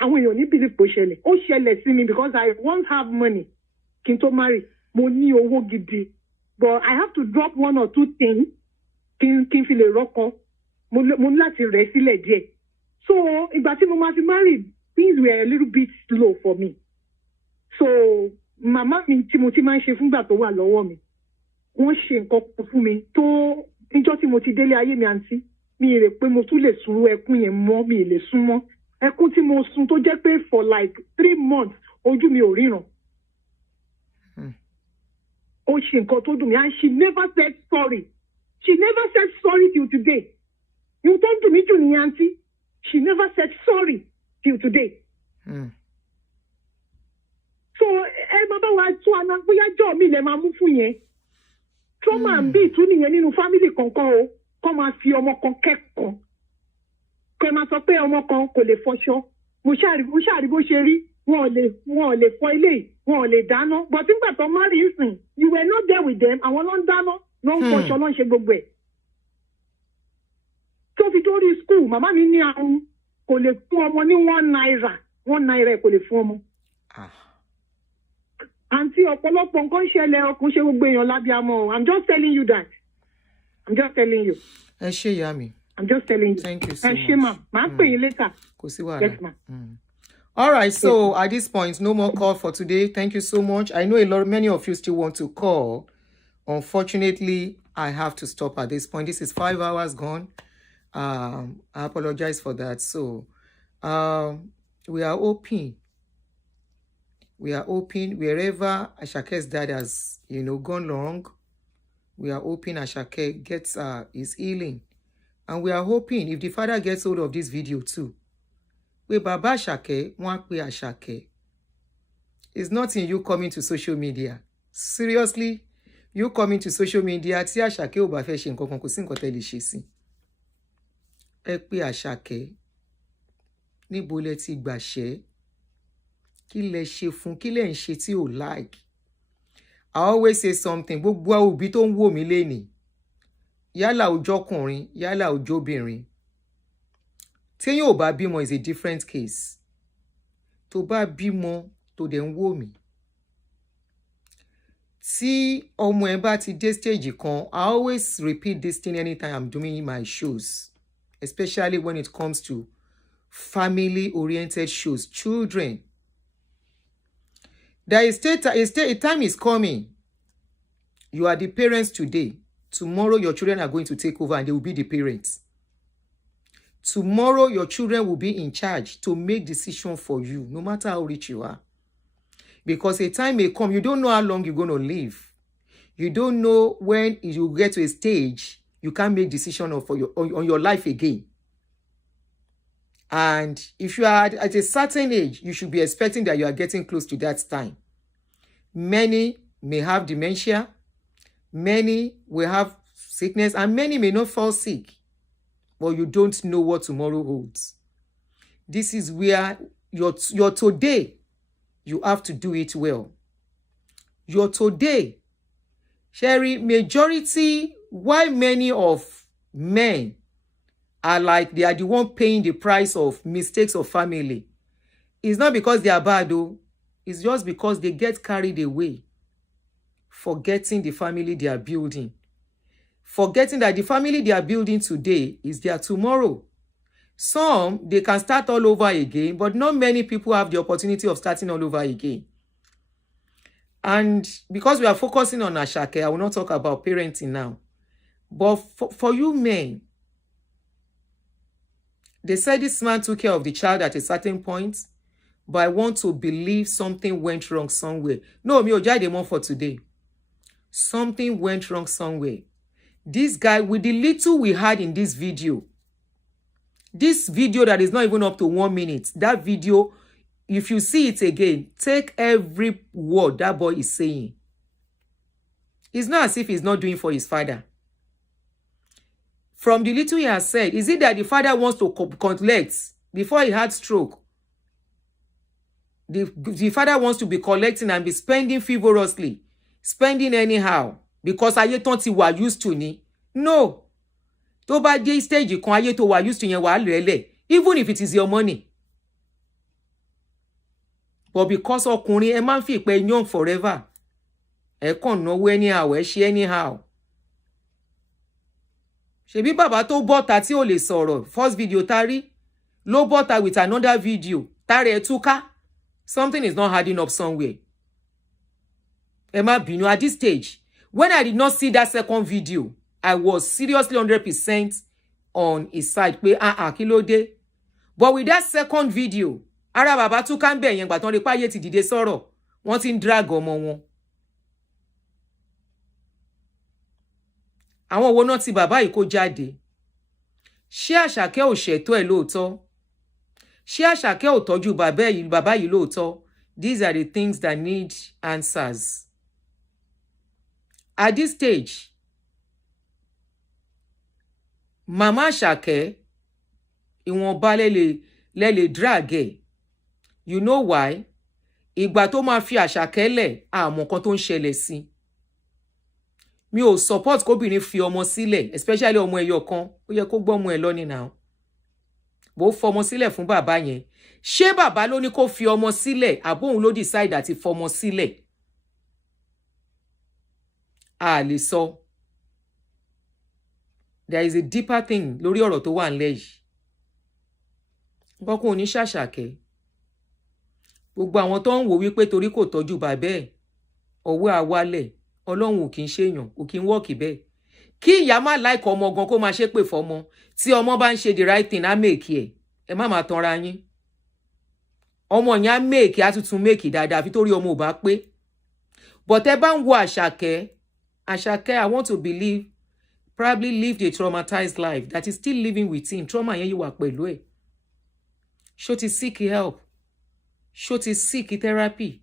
Àwọn èèyàn ní believe kò ṣẹlẹ̀. Ó ṣẹlẹ̀ sí mi because I once have money. Kí n tó marry, mo ní owó gidi. But I have to drop 1 or 2 things kí n fi lè rọ́kọ. Mo ní láti rẹ̀ sílẹ̀ díẹ̀. So, ìgbà tí mo máa fi marry, things were a little bit slow for me. So, màmá mi tí mo ti máa ń ṣe fúngbà tó wà lọ́wọ́ mi. Wọ́n ṣe nǹkan kan fún mi tó níjọ́ tí mo ti délé ayé mi àǹtí mi rè pé mo tún lè sùúrù ẹkún yẹn mọ́ mi lè sún mọ́ ẹkún tí mo sun tó jẹ́ pé for like 3 months ojú mi ò ríran. Ó ṣe nǹkan tó dùn mí and she never said sorry. She never said sorry till today. You don't do me to me, auntie. She never said sorry till today. So, baba wa tu ana bóyá jọ́ mi lè máa mú fún yẹn. Trauma and be tún nìyẹn nínú family kankan o. Kọ́ máa fi ọmọ kan kẹ́kọ̀ọ́. Kọ́ máa sọ pé ọmọ kan kò lè fọṣọ. Mo ṣàrí bó ṣe rí. Wọn ò lè fọ ilé, wọn ò lè dáná. But nígbà tó marry ìsìn, you were not there with them. Àwọn ló ń dáná, ló ń fọṣọ, ló ń ṣe gbogbo ẹ̀. Tó fi tó rí school, màmá mi ní àrùn kò lè fún ọmọ ní 1 naira. 1 naira kò lè fún ọmọ. Àǹtí ọ̀pọ̀lọpọ̀ nǹkan ṣẹlẹ̀ ọkùnrin ṣe gbogbo èèyàn lábíàmọ́. I'm just telling you that. I'm just telling you. Ẹ ṣé ìyá mi. I'm just telling you. Thank you so much. Ẹ ṣé ma, màá pè yín later. Kò sí wàhálà. Yes ma. All right, so at this point, no more call for today. Thank you so much. I know many of you still want to call. Unfortunately, I have to stop at this point. This is 5 hours gone. I apologize for that. So, we are open. We are open wherever Ashake's dad has, gone wrong. We are hoping Asake gets his healing. And we are hoping if the father gets hold of this video too, with Baba Asake, wọ́n pe Asake. It's not in you coming to social media. Seriously, you coming to social media, tí Asake ò bá fẹ́ ṣe nǹkan kan kò sí nǹkan tẹ́ lè ṣe sí. Ẹ pe Asake. Níbo lẹ ti gbàṣẹ́? Kí lẹ ṣe fún? Kí lẹ ń ṣe tí ò like? I always say something. Gbogbo òbí tó ń wò mí lénìí. Yálà ọjọ́kùnrin, yálà ọjọ́bìnrin. Tí yóò bá bímọ is a different case. Tó bá bímọ tó dẹ̀ ń wò mí. Tí ọmọ ẹ bá ti dé stage kan, I always repeat this thing anytime I'm doing my shows, especially when it comes to family-oriented shows, children. There is a time is coming. You are the parents today. Tomorrow your children are going to take over and they will be the parents. Tomorrow, your children will be in charge to make decisions for you, no matter how rich you are. Because a time may come, you don't know how long you're going to live. You don't know when you get to a stage, you can't make decisions on your life again. And if you are at a certain age, you should be expecting that you are getting close to that time. Many may have dementia, many will have sickness, and many may not fall sick. But you don't know what tomorrow holds. This is where your today, you have to do it well. Your today, Sherry, majority, why many of men are like they are the one paying the price of mistakes of family. It's not because they are bad though. It's just because they get carried away, forgetting the family they are building. Forgetting that the family they are building today is their tomorrow. Some, they can start all over again, but not many people have the opportunity of starting all over again. And because we are focusing on Asake, I will not talk about parenting now. But for you men, they said this man took care of the child at a certain point, but I want to believe something went wrong somewhere. No, me ojade more for today. Something went wrong somewhere. This guy, with the little we had in this video that is not even up to 1 minute, that video, if you see it again, take every word that boy is saying. It's not as if he's not doing for his father. From the little he has said, is it that the father wants to collect before he had stroke? The father wants to be collecting and be spending frivolously, spending anyhow. Because ayé tán ti wà used to ni. No. Tó bá dé stage kan ayé tó wà used to yẹn wà lẹ́lẹ̀. Even if it is your money. But because ọkùnrin ẹ máa ń fi pé young forever. Ẹ kàn náwó anyhow, ẹ ṣe anyhow. Ṣebí bàbá tó bọ́ta tí ò lè sọ̀rọ̀. First video tari. Ló bọ́ta with another video. Tari ẹ túká. Something is not adding up somewhere. Ẹ má bínú at this stage. When I did not see that second video, I was seriously 100% on his side. Pé kí ló dé? But with that second video, ara bàbá tún kan be yẹn gbà tán rí páyé ti dìde sọ̀rọ̀, wọ́n ti ń drag ọmọ wọn. Àwọn wo náà tí bàbá yìí kó jáde? Ṣé Àṣàkẹ́ ò ṣètò ẹ̀ lóòótọ́? Ṣé Àṣàkẹ́ ò tọ́jú bàbá yìí lóòótọ́? These are the things that need answers. At this stage, Mama Àṣàkẹ́, ìwọ̀nba lè drag ẹ̀. You know why? Ìgbà tó máa fi Àṣàkẹ́ lẹ̀, àmọ́ nǹkan tó ń ṣẹlẹ̀ sí. Mi ò support kóbìnrin fi ọmọ sílẹ̀, especially ọmọ ẹyọ kan. Ó yẹ kó gbọ́ ọmọ ẹ̀ lọ́ni now. Bó fọmọ sílẹ̀ fún bàbá yẹn. Ṣé bàbá ló ní kó fi ọmọ sílẹ̀, àbóhun ló decide àti fọmọ sílẹ̀? A lè sọ. There is a deeper thing lórí ọ̀rọ̀ tó wà ńlẹ̀ yìí. Nǹkan kò ní ṣàṣàkẹ́. Gbogbo àwọn tó ń wò wípé torí kò tọ́jú bàbá ẹ̀, ọwọ́ àwálẹ̀, Ọlọ́run ò kì í ṣèyàn, ò kì í wọ́ọ̀kì bẹ́ẹ̀. Kí ìyá má like ọmọ gan kó máa ṣépè fọmọ, tí ọmọ bá ń ṣe the right thing á make ẹ̀. Ẹ má máa tanra yín. Ọmọ yẹn á make, á tuntun make dáadáa fi torí ọmọ ò bá pé. But ẹ bá ń wo Àṣàkẹ́, I want to believe, probably lived a traumatized life that is still living with him. Trauma yẹn yìí wà pẹ̀lú ẹ̀. Ṣó ti seek help? Ṣó ti seek therapy?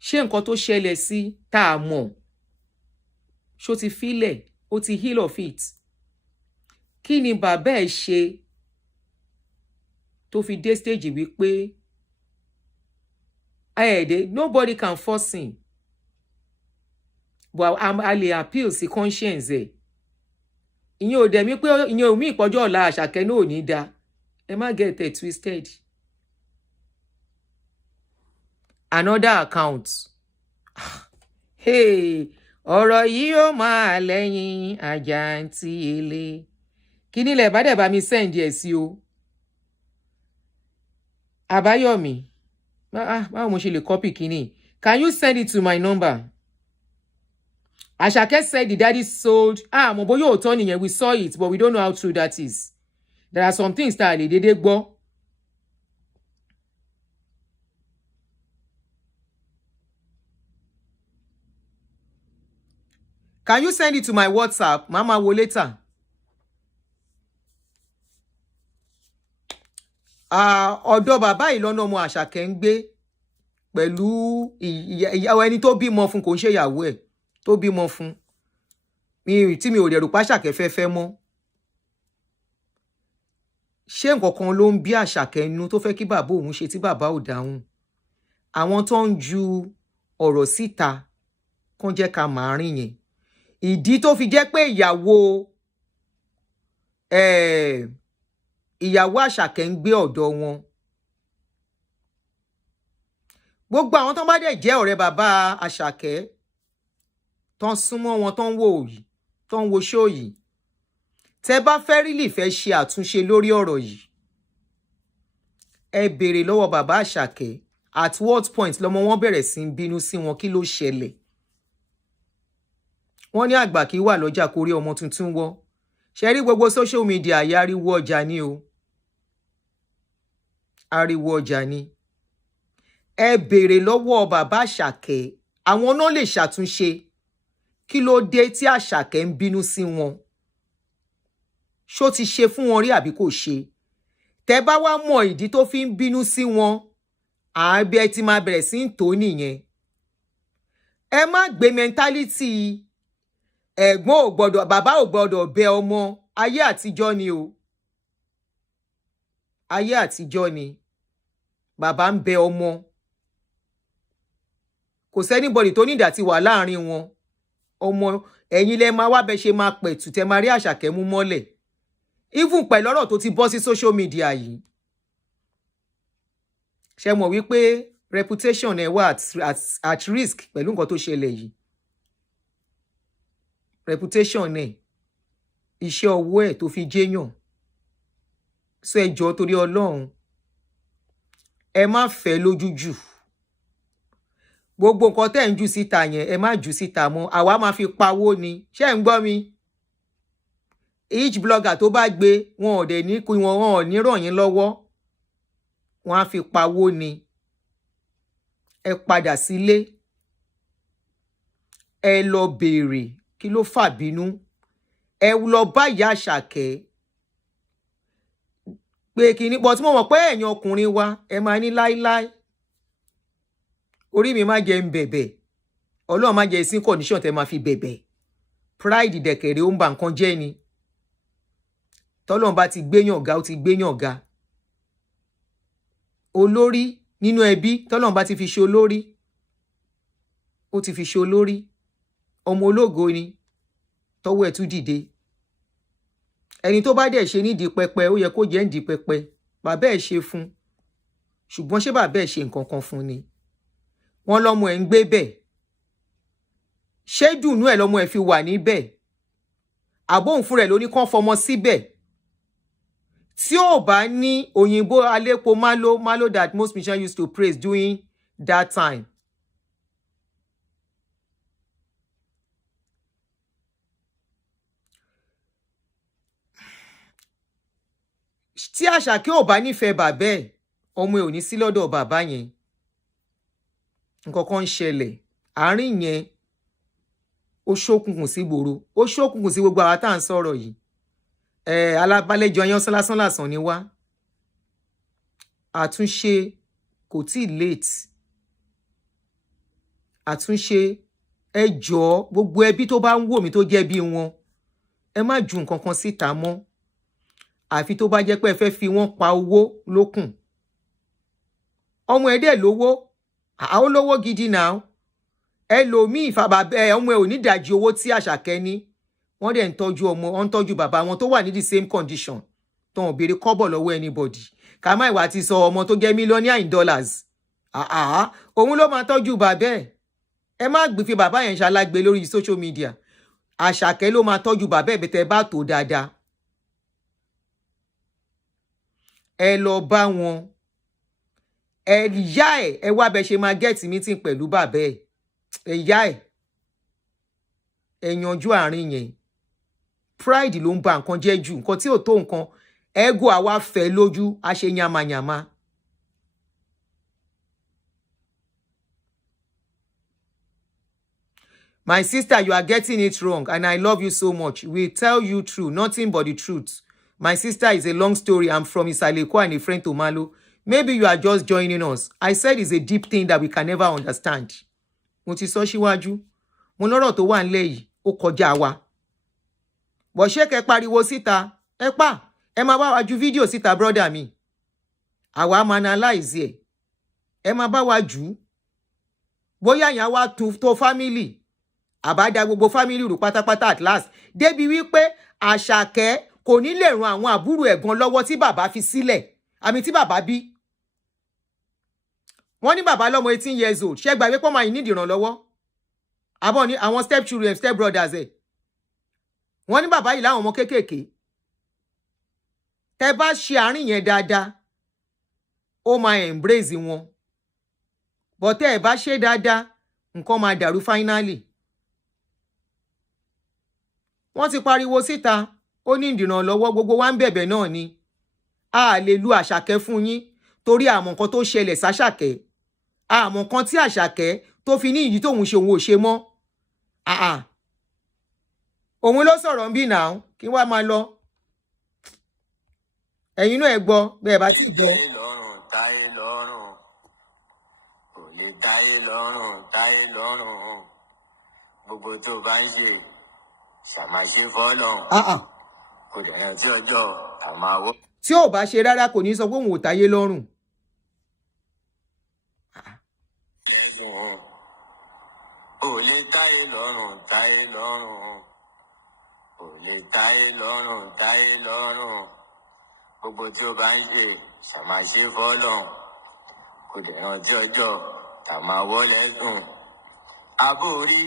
Ṣé nǹkan tó ṣẹlẹ̀ sí tá a mọ̀? Ṣó ti fílẹ̀? Ó ti heal of it? Kí ni bàbá ẹ̀ ṣe tó fi dé stage wípé nobody can force him? But a lè appeal sí conscience ẹ̀. Ìyẹn ò dẹ̀ mí pé ìyẹn ò mí ìpọ́jọ́ ọ̀la Àṣàkẹ́ náà ò ní da. Ẹ má get it twisted. Another account. Hey, ọ̀rọ̀ yìí ó máa lẹ́yìn àjàǹtí ele. Kí ni lẹ̀ bá dẹ̀ bá mi send ẹ̀ sí o? Àbáyọ̀mí. Báwo mo ṣe lè copy kíní? Can you send it to my number? Asake said the daddy sold. Mo bóyá òótọ́ nìyẹn, we saw it, but we don't know how true that is. There are some things that lè dédé gbọ́. Can you send it to my WhatsApp? Mama wo later. Ọ̀dọ̀ bàbá yìí lọ́nà ọmọ Àṣàkẹ́ ń gbé pẹ̀lú ìyàwó ẹni tó bímọ fún, kò ń ṣe ìyàwó ẹ̀ tó bímọ fún. Tí mi ò dẹ̀ rò pé Àṣàkẹ́ fẹ́ mọ́. Ṣé nǹkan kan ló ń bí Àṣàkẹ́ inú tó fẹ́ kí bàbá òun ṣe tí bàbá ò dáhùn? Àwọn tó ń ju ọ̀rọ̀ síta kàn jẹ́ ká máa rìn yẹn. Ìdí tó fi jẹ́ pé ìyàwó Àṣàkẹ́ ń gbé ọ̀dọ̀ wọn. Gbogbo àwọn tó bá dẹ̀ jẹ́ ọ̀rẹ́ bàbá Àṣàkẹ́ tó ń súnmọ́ wọn, tó ń wò yìí, tó ń wo show yìí. Tẹ́ bá fẹ́ really fẹ́ ṣe àtúnṣe lórí ọ̀rọ̀ yìí, ẹ béèrè lọ́wọ́ bàbá Àṣàkẹ́ at what point lọmọ wọn bẹ̀rẹ̀ sí ń bínú sí wọn, kí ló ṣẹlẹ̀? Wọ́n ní àgbà kì í wà lọ́jà kó rí ọmọ tuntun wọ́. Ṣé rí gbogbo social media yìí, ariwo ọjà ni o. Ariwo ọjà ni. Ẹ béèrè lọ́wọ́ bàbá Àṣàkẹ́, àwọn náà lè ṣàtúnṣe. Kí ló dé tí Àṣàkẹ́ ń bínú sí wọn? Ṣó ti ṣe fún wọn rí àbí kò ṣe? Tẹ́ bá wá mọ ìdí tó fi ń bínú sí wọn, àbí ẹ ti máa bẹ̀rẹ̀ sí ń tó nìyẹn. Ẹ má gbé mentality ẹ̀gbọ́n ò gbọ́dọ̀, bàbá ò gbọ́dọ̀ bẹ ọmọ. Ayé àtijọ́ ni o. Ayé àtijọ́ ni. Bàbá ń bẹ ọmọ. Kò sẹ́nibọ̀dì tó nídà ti wà láàrin wọn. Ọmọ ẹ̀yin lẹ máa wá bẹ ṣe máa pẹ̀tù tẹ́ máa rí Àṣàkẹ́ mú mọ́lẹ̀. Even pẹ̀lú ọ̀rọ̀ tó ti bọ́ sí social media yìí. Ṣé mọ̀ wípé reputation ẹ̀ wà at risk pẹ̀lú nǹkan tó ṣẹlẹ̀ yìí? Reputation ẹ̀, iṣẹ́ ọwọ́ ẹ̀ tó fi jẹ́yàn. So ẹ jọ̀ọ́ torí Ọlọ́run, ẹ má fẹ́ lójú jù. Gbogbo nǹkan tẹ́ ń jù síta yẹn, ẹ má jù síta mọ́. Àwa máa fi pawó ni. Ṣé ń gbọ́ mi? each blogger tó bá gbé wọn ò dẹ̀ ní kí wọn ò ní ràn yín lọ́wọ́, wọn á fi pawó ni. Ẹ padà sílé, ẹ lọ béèrè kí ló fà bínú, ẹ lọ bá ìyá Àṣàkẹ́ pé kíní, but mo mọ̀ pé ẹ̀yin ọkùnrin wa ẹ máa ní láíláí orí mi má jẹ́ ń bẹ̀bẹ̀, Ọlọ́run má jẹ́ sí condition tẹ́ máa fi bẹ̀bẹ̀. Pride dẹ̀kẹ̀rẹ̀ ó ń ba nǹkan jẹ́ ni. Tọ́lọ́run bá ti gbéyàn ga ó ti gbéyàn ga. Olórí nínú ẹbí tọ́lọ́run bá ti fi ṣe olórí, ó ti fi ṣe olórí. Ọmọ ológo ni tọ́wọ́ ẹ̀ tún dìde. Ẹni tó bá dẹ̀ ṣe nídìí pẹpẹ ó yẹ kó jẹ́ nídìí pẹpẹ. Bàbá ẹ̀ ṣe fún, ṣùgbọ́n ṣé bàbá ẹ̀ ṣe nǹkan kan fún ni? Wọ́n lọ́mọ ẹ̀ ń gbé bẹ̀. Ṣé dùnú ẹ̀ lọ́mọ ẹ̀ fi wà níbẹ̀? Àbóhùn fún rẹ̀ ló ní kán fọmọ síbẹ̀. Tí ò bá ní òyìnbó alépo malo that most musicians used to praise during that time. Tí Àṣàkẹ́ ò bá nífẹ̀ẹ́ bàbá ẹ̀, ọmọ ẹ̀ ò ní sí lọ́dọ̀ bàbá yẹn. Nǹkan kan ń ṣẹlẹ̀. Àárín yẹn ó ṣókùnkùn sí gbòòrò, ó ṣókùnkùn sí gbogbo àwa tá à ń sọ̀rọ̀ yìí. Alábálẹ́jọ yan lásán lásán ni wá. Àtúnṣe kò tí late. Àtúnṣe ẹ jọ̀ọ́ gbogbo ẹbí tó bá ń wò mí tó jẹ́ bí wọn, ẹ má ju nǹkan kan síta mọ́. Àfi tó bá jẹ́ pé ẹ fẹ́ fi wọ́n pa owó lókùn. Ọmọ ẹ̀ dẹ̀ lówó, àwọn lówó gidi náà. Ẹlòmíì ọmọ ẹ̀ ò ní ìdajì owó tí Àṣàkẹ́ ní. Wọ́n dẹ̀ ń tọ́jú ọmọ, wọ́n ń tọ́jú bàbá wọn tó wà ní the same condition. Tó ń béèrè kọ́bọ̀ lọ́wọ́ anybody. Ká má ìwà ti sọ ọmọ tó jẹ́ millionaire in dollars. Òun ló máa tọ́jú bàbá ẹ̀. Ẹ má gbé fi bàbá yẹn ṣalágbe lórí social media. Àṣàkẹ́ ló máa tọ́jú bàbá ẹ̀ bẹ́tẹ̀ bá tó dáadáa. Ẹ lọ bá wọn. Ìyá ẹ̀ ẹ wá bẹ ṣe máa get meeting pẹ̀lú bàbá ẹ̀. Ìyá ẹ̀ ẹ yanjú àárín yẹn. Pride ló ń ba nǹkan jẹ́ jù, nǹkan tí ò tó nǹkan. Ego àwa fẹ́ lójú, a ṣe yamayama. My sister, you are getting it wrong and I love you so much. We tell you true, nothing but the truth. My sister is a long story. I'm from Isaleko and a friend to Malo. Maybe you are just joining us. I said it's a deep thing that we can never understand. Mo ti sọ síwájú. Mo lọ́rọ̀ tó wà nílẹ̀ yìí, ó kọjá wa. Bó ṣe kẹ́ pariwo síta, ẹ pa, ẹ máa bá wa ju fídíò síta brother mi. Àwa máa analyze ẹ̀. Ẹ máa bá wa jù. Bóyá yẹn wá tó family. Àbádá gbogbo family rù pátápátá at last. Débi wípé Àṣàkẹ́ kò ní lè ran àwọn àbúrò ẹ̀gbọ́n lọ́wọ́ tí bàbá fi sílẹ̀. Àmì tí bàbá bí. Wọ́n ní bàbá lọ́mọ 18 years old. Ṣé gbàgbé pọ́ máa yìí nídìí ìrànlọ́wọ́? Àbọ̀ ní àwọn step children, step brothers ẹ̀. Wọ́n ní bàbá yìí láwọn ọmọ kéékèèké. Tẹ́ bá ṣe àárín yẹn dáadáa, ó máa embrace wọn. But tẹ́ ẹ bá ṣe dáadáa, nǹkan máa dàrú finally. Wọ́n ti pariwo síta, ó ní ìdìrànlọ́wọ́ gbogbo wa ń bẹ̀bẹ̀ náà ni. A lè lu Àṣàkẹ́ fún yín torí àmọ́ nǹkan tó ṣẹlẹ̀ sáṣàkẹ́. Àmọ́ nǹkan tí Àṣàkẹ́ tó fi ní ìdí tóun ṣe òun ò ṣe mọ́. Òun ló sọ̀rọ̀ ń bí náà kí wá máa lọ. Ẹ̀yin náà ẹ gbọ́ bẹ́ẹ̀ bá ti gbọ́. Táyé lọ́rùn, kò lè táyé lọ́rùn, táyé lọ́rùn. Gbogbo tó bá ń ṣe, ṣàmáṣe fọ́lọ́run. Kò dẹ̀ yàn tí ọjọ́ àmàwọ́. Tí ò bá ṣe rárá kò ní sọ pé òun ò táyé lọ́rùn. Ò lè táyé lọ́rùn, táyé lọ́rùn. Ò lè táyé lọ́rùn, táyé lọ́rùn. Gbogbo tí ó bá ń ṣe, ṣàmáṣe fọ́lọ́run. Kò dẹ̀ yàn tí ọjọ́ àmàwọ́ lẹ́sùn. Àbórí,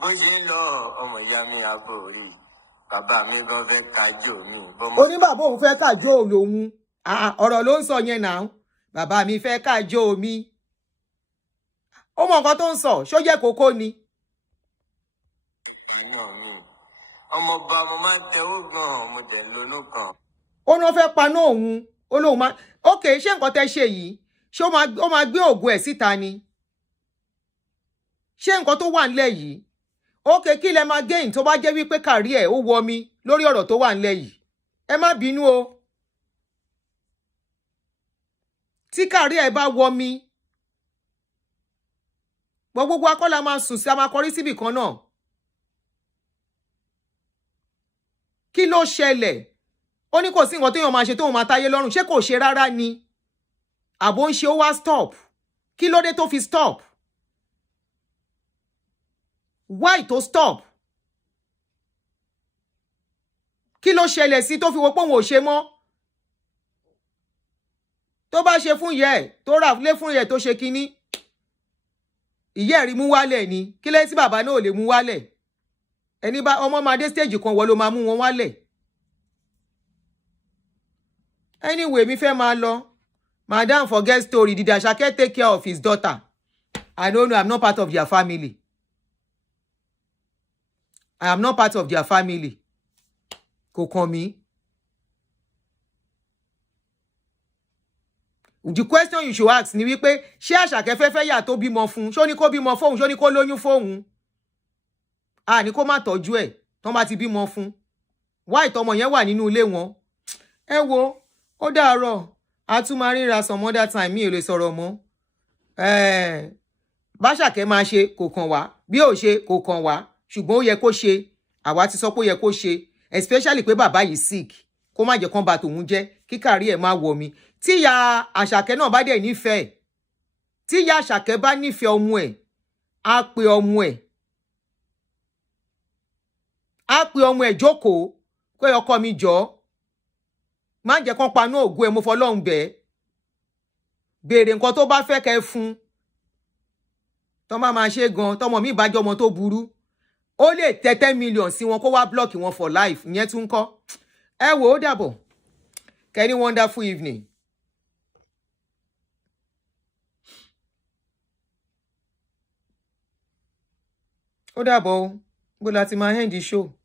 bó ṣe ń lọ ọmọ ìyá mi àbórí. Bàbá mi gan fẹ́ kájò mi. Ó ní bàbá òun fẹ́ kájò lòun. Ọ̀rọ̀ ló ń sọ yẹn náà. Bàbá mi fẹ́ kájò mi. Ó mọ nǹkan tó ń sọ, ṣó jẹ́ kókó ni. Iná mi, ó ní wọ́n fẹ́ paná òun ó lóun máa okay ṣé nǹkan tẹ́ ṣe yìí ṣé ó máa gbé ògo ẹ̀ síta ni ṣé nǹkan tó wà nílẹ̀ yìí okay kí lẹ máa gain tó bá jẹ́ wípé kárí ẹ̀ ó wọ mi lórí ọ̀rọ̀ tó wà nílẹ̀ yìí ẹ má bínú o tí kárí ẹ̀ bá wọ mi gbogbo akọ́lá máa sùn sí a máa kọrí síbì kan náà kí ló ṣẹlẹ̀ ó ní kò sí nǹkan téèyàn máa ṣe tóun máa táyé lọ́rùn ṣé kò ṣe rárá ni àbò ń ṣe ó wá stop kí ló dé tó fi stop why tó stop kí ló ṣẹlẹ̀ sí tó fi wo pé òun ò ṣe mọ́ tó bá ṣe fún ìyá ẹ̀ tó rà lé fún ìyá ẹ̀ tó ṣe kinní ìyá ẹ̀ rí mú wálẹ̀ ni kí lẹ́yìn tí bàbá náà ò lè mú wálẹ̀ ẹni bá ọmọ máa dé stage kan wọ́n ló máa mú wọn wálẹ̀ anyway mi fẹ́ máa lọ madam forget story did Asake take care of his daughter I don't know I'm not part of their family I am not part of their family kò kàn mí. The question you should ask ni wípé ṣé Asake fẹ́fẹ́ yà tó bímọ fún ṣó ní kó bímọ fóun ṣó ní kó lóyún fóun ní kó má tọ́jú ẹ̀ tán bá ti bímọ fún wá ìtọ́mọ yẹn wà nínú ilé wọn ẹ wo ó dàárọ̀ a tún máa ríra some other time mi ò lè sọ̀rọ̀ mọ́ bá Asake máa ṣe kò kàn wá bí ò ṣe kò kàn wá ṣùgbọ́n ó yẹ kó ṣe àwa ti sọ pé ó yẹ kó ṣe especially pé bàbá yìí sick kó má jẹ́ kán ba tòun jẹ́ kí kárí ẹ̀ má wọ̀ mí tí ìyá Asake náà bá dẹ̀ nífẹ̀ẹ́ tí ìyá Asake bá nífẹ̀ẹ́ ọmọ ẹ̀ á pe ọmọ ẹ̀ jókòó pé ọkọ mi jọ má jẹ́ kán paná ògo ẹ̀ mo fọlọ́run bẹ́ẹ̀ béèrè nǹkan tó bá fẹ́ kẹ́ fún tó má máa ṣe gan tọmọ mi bá jọmọ tó burú ó lè tẹ 10 million sí wọn kó wá block wọn for life ìyẹn tún kọ́ ẹ wò ó dàbọ̀ kẹ́ni wonderful evening. ó dàbọ̀ o bó la ti máa end the show.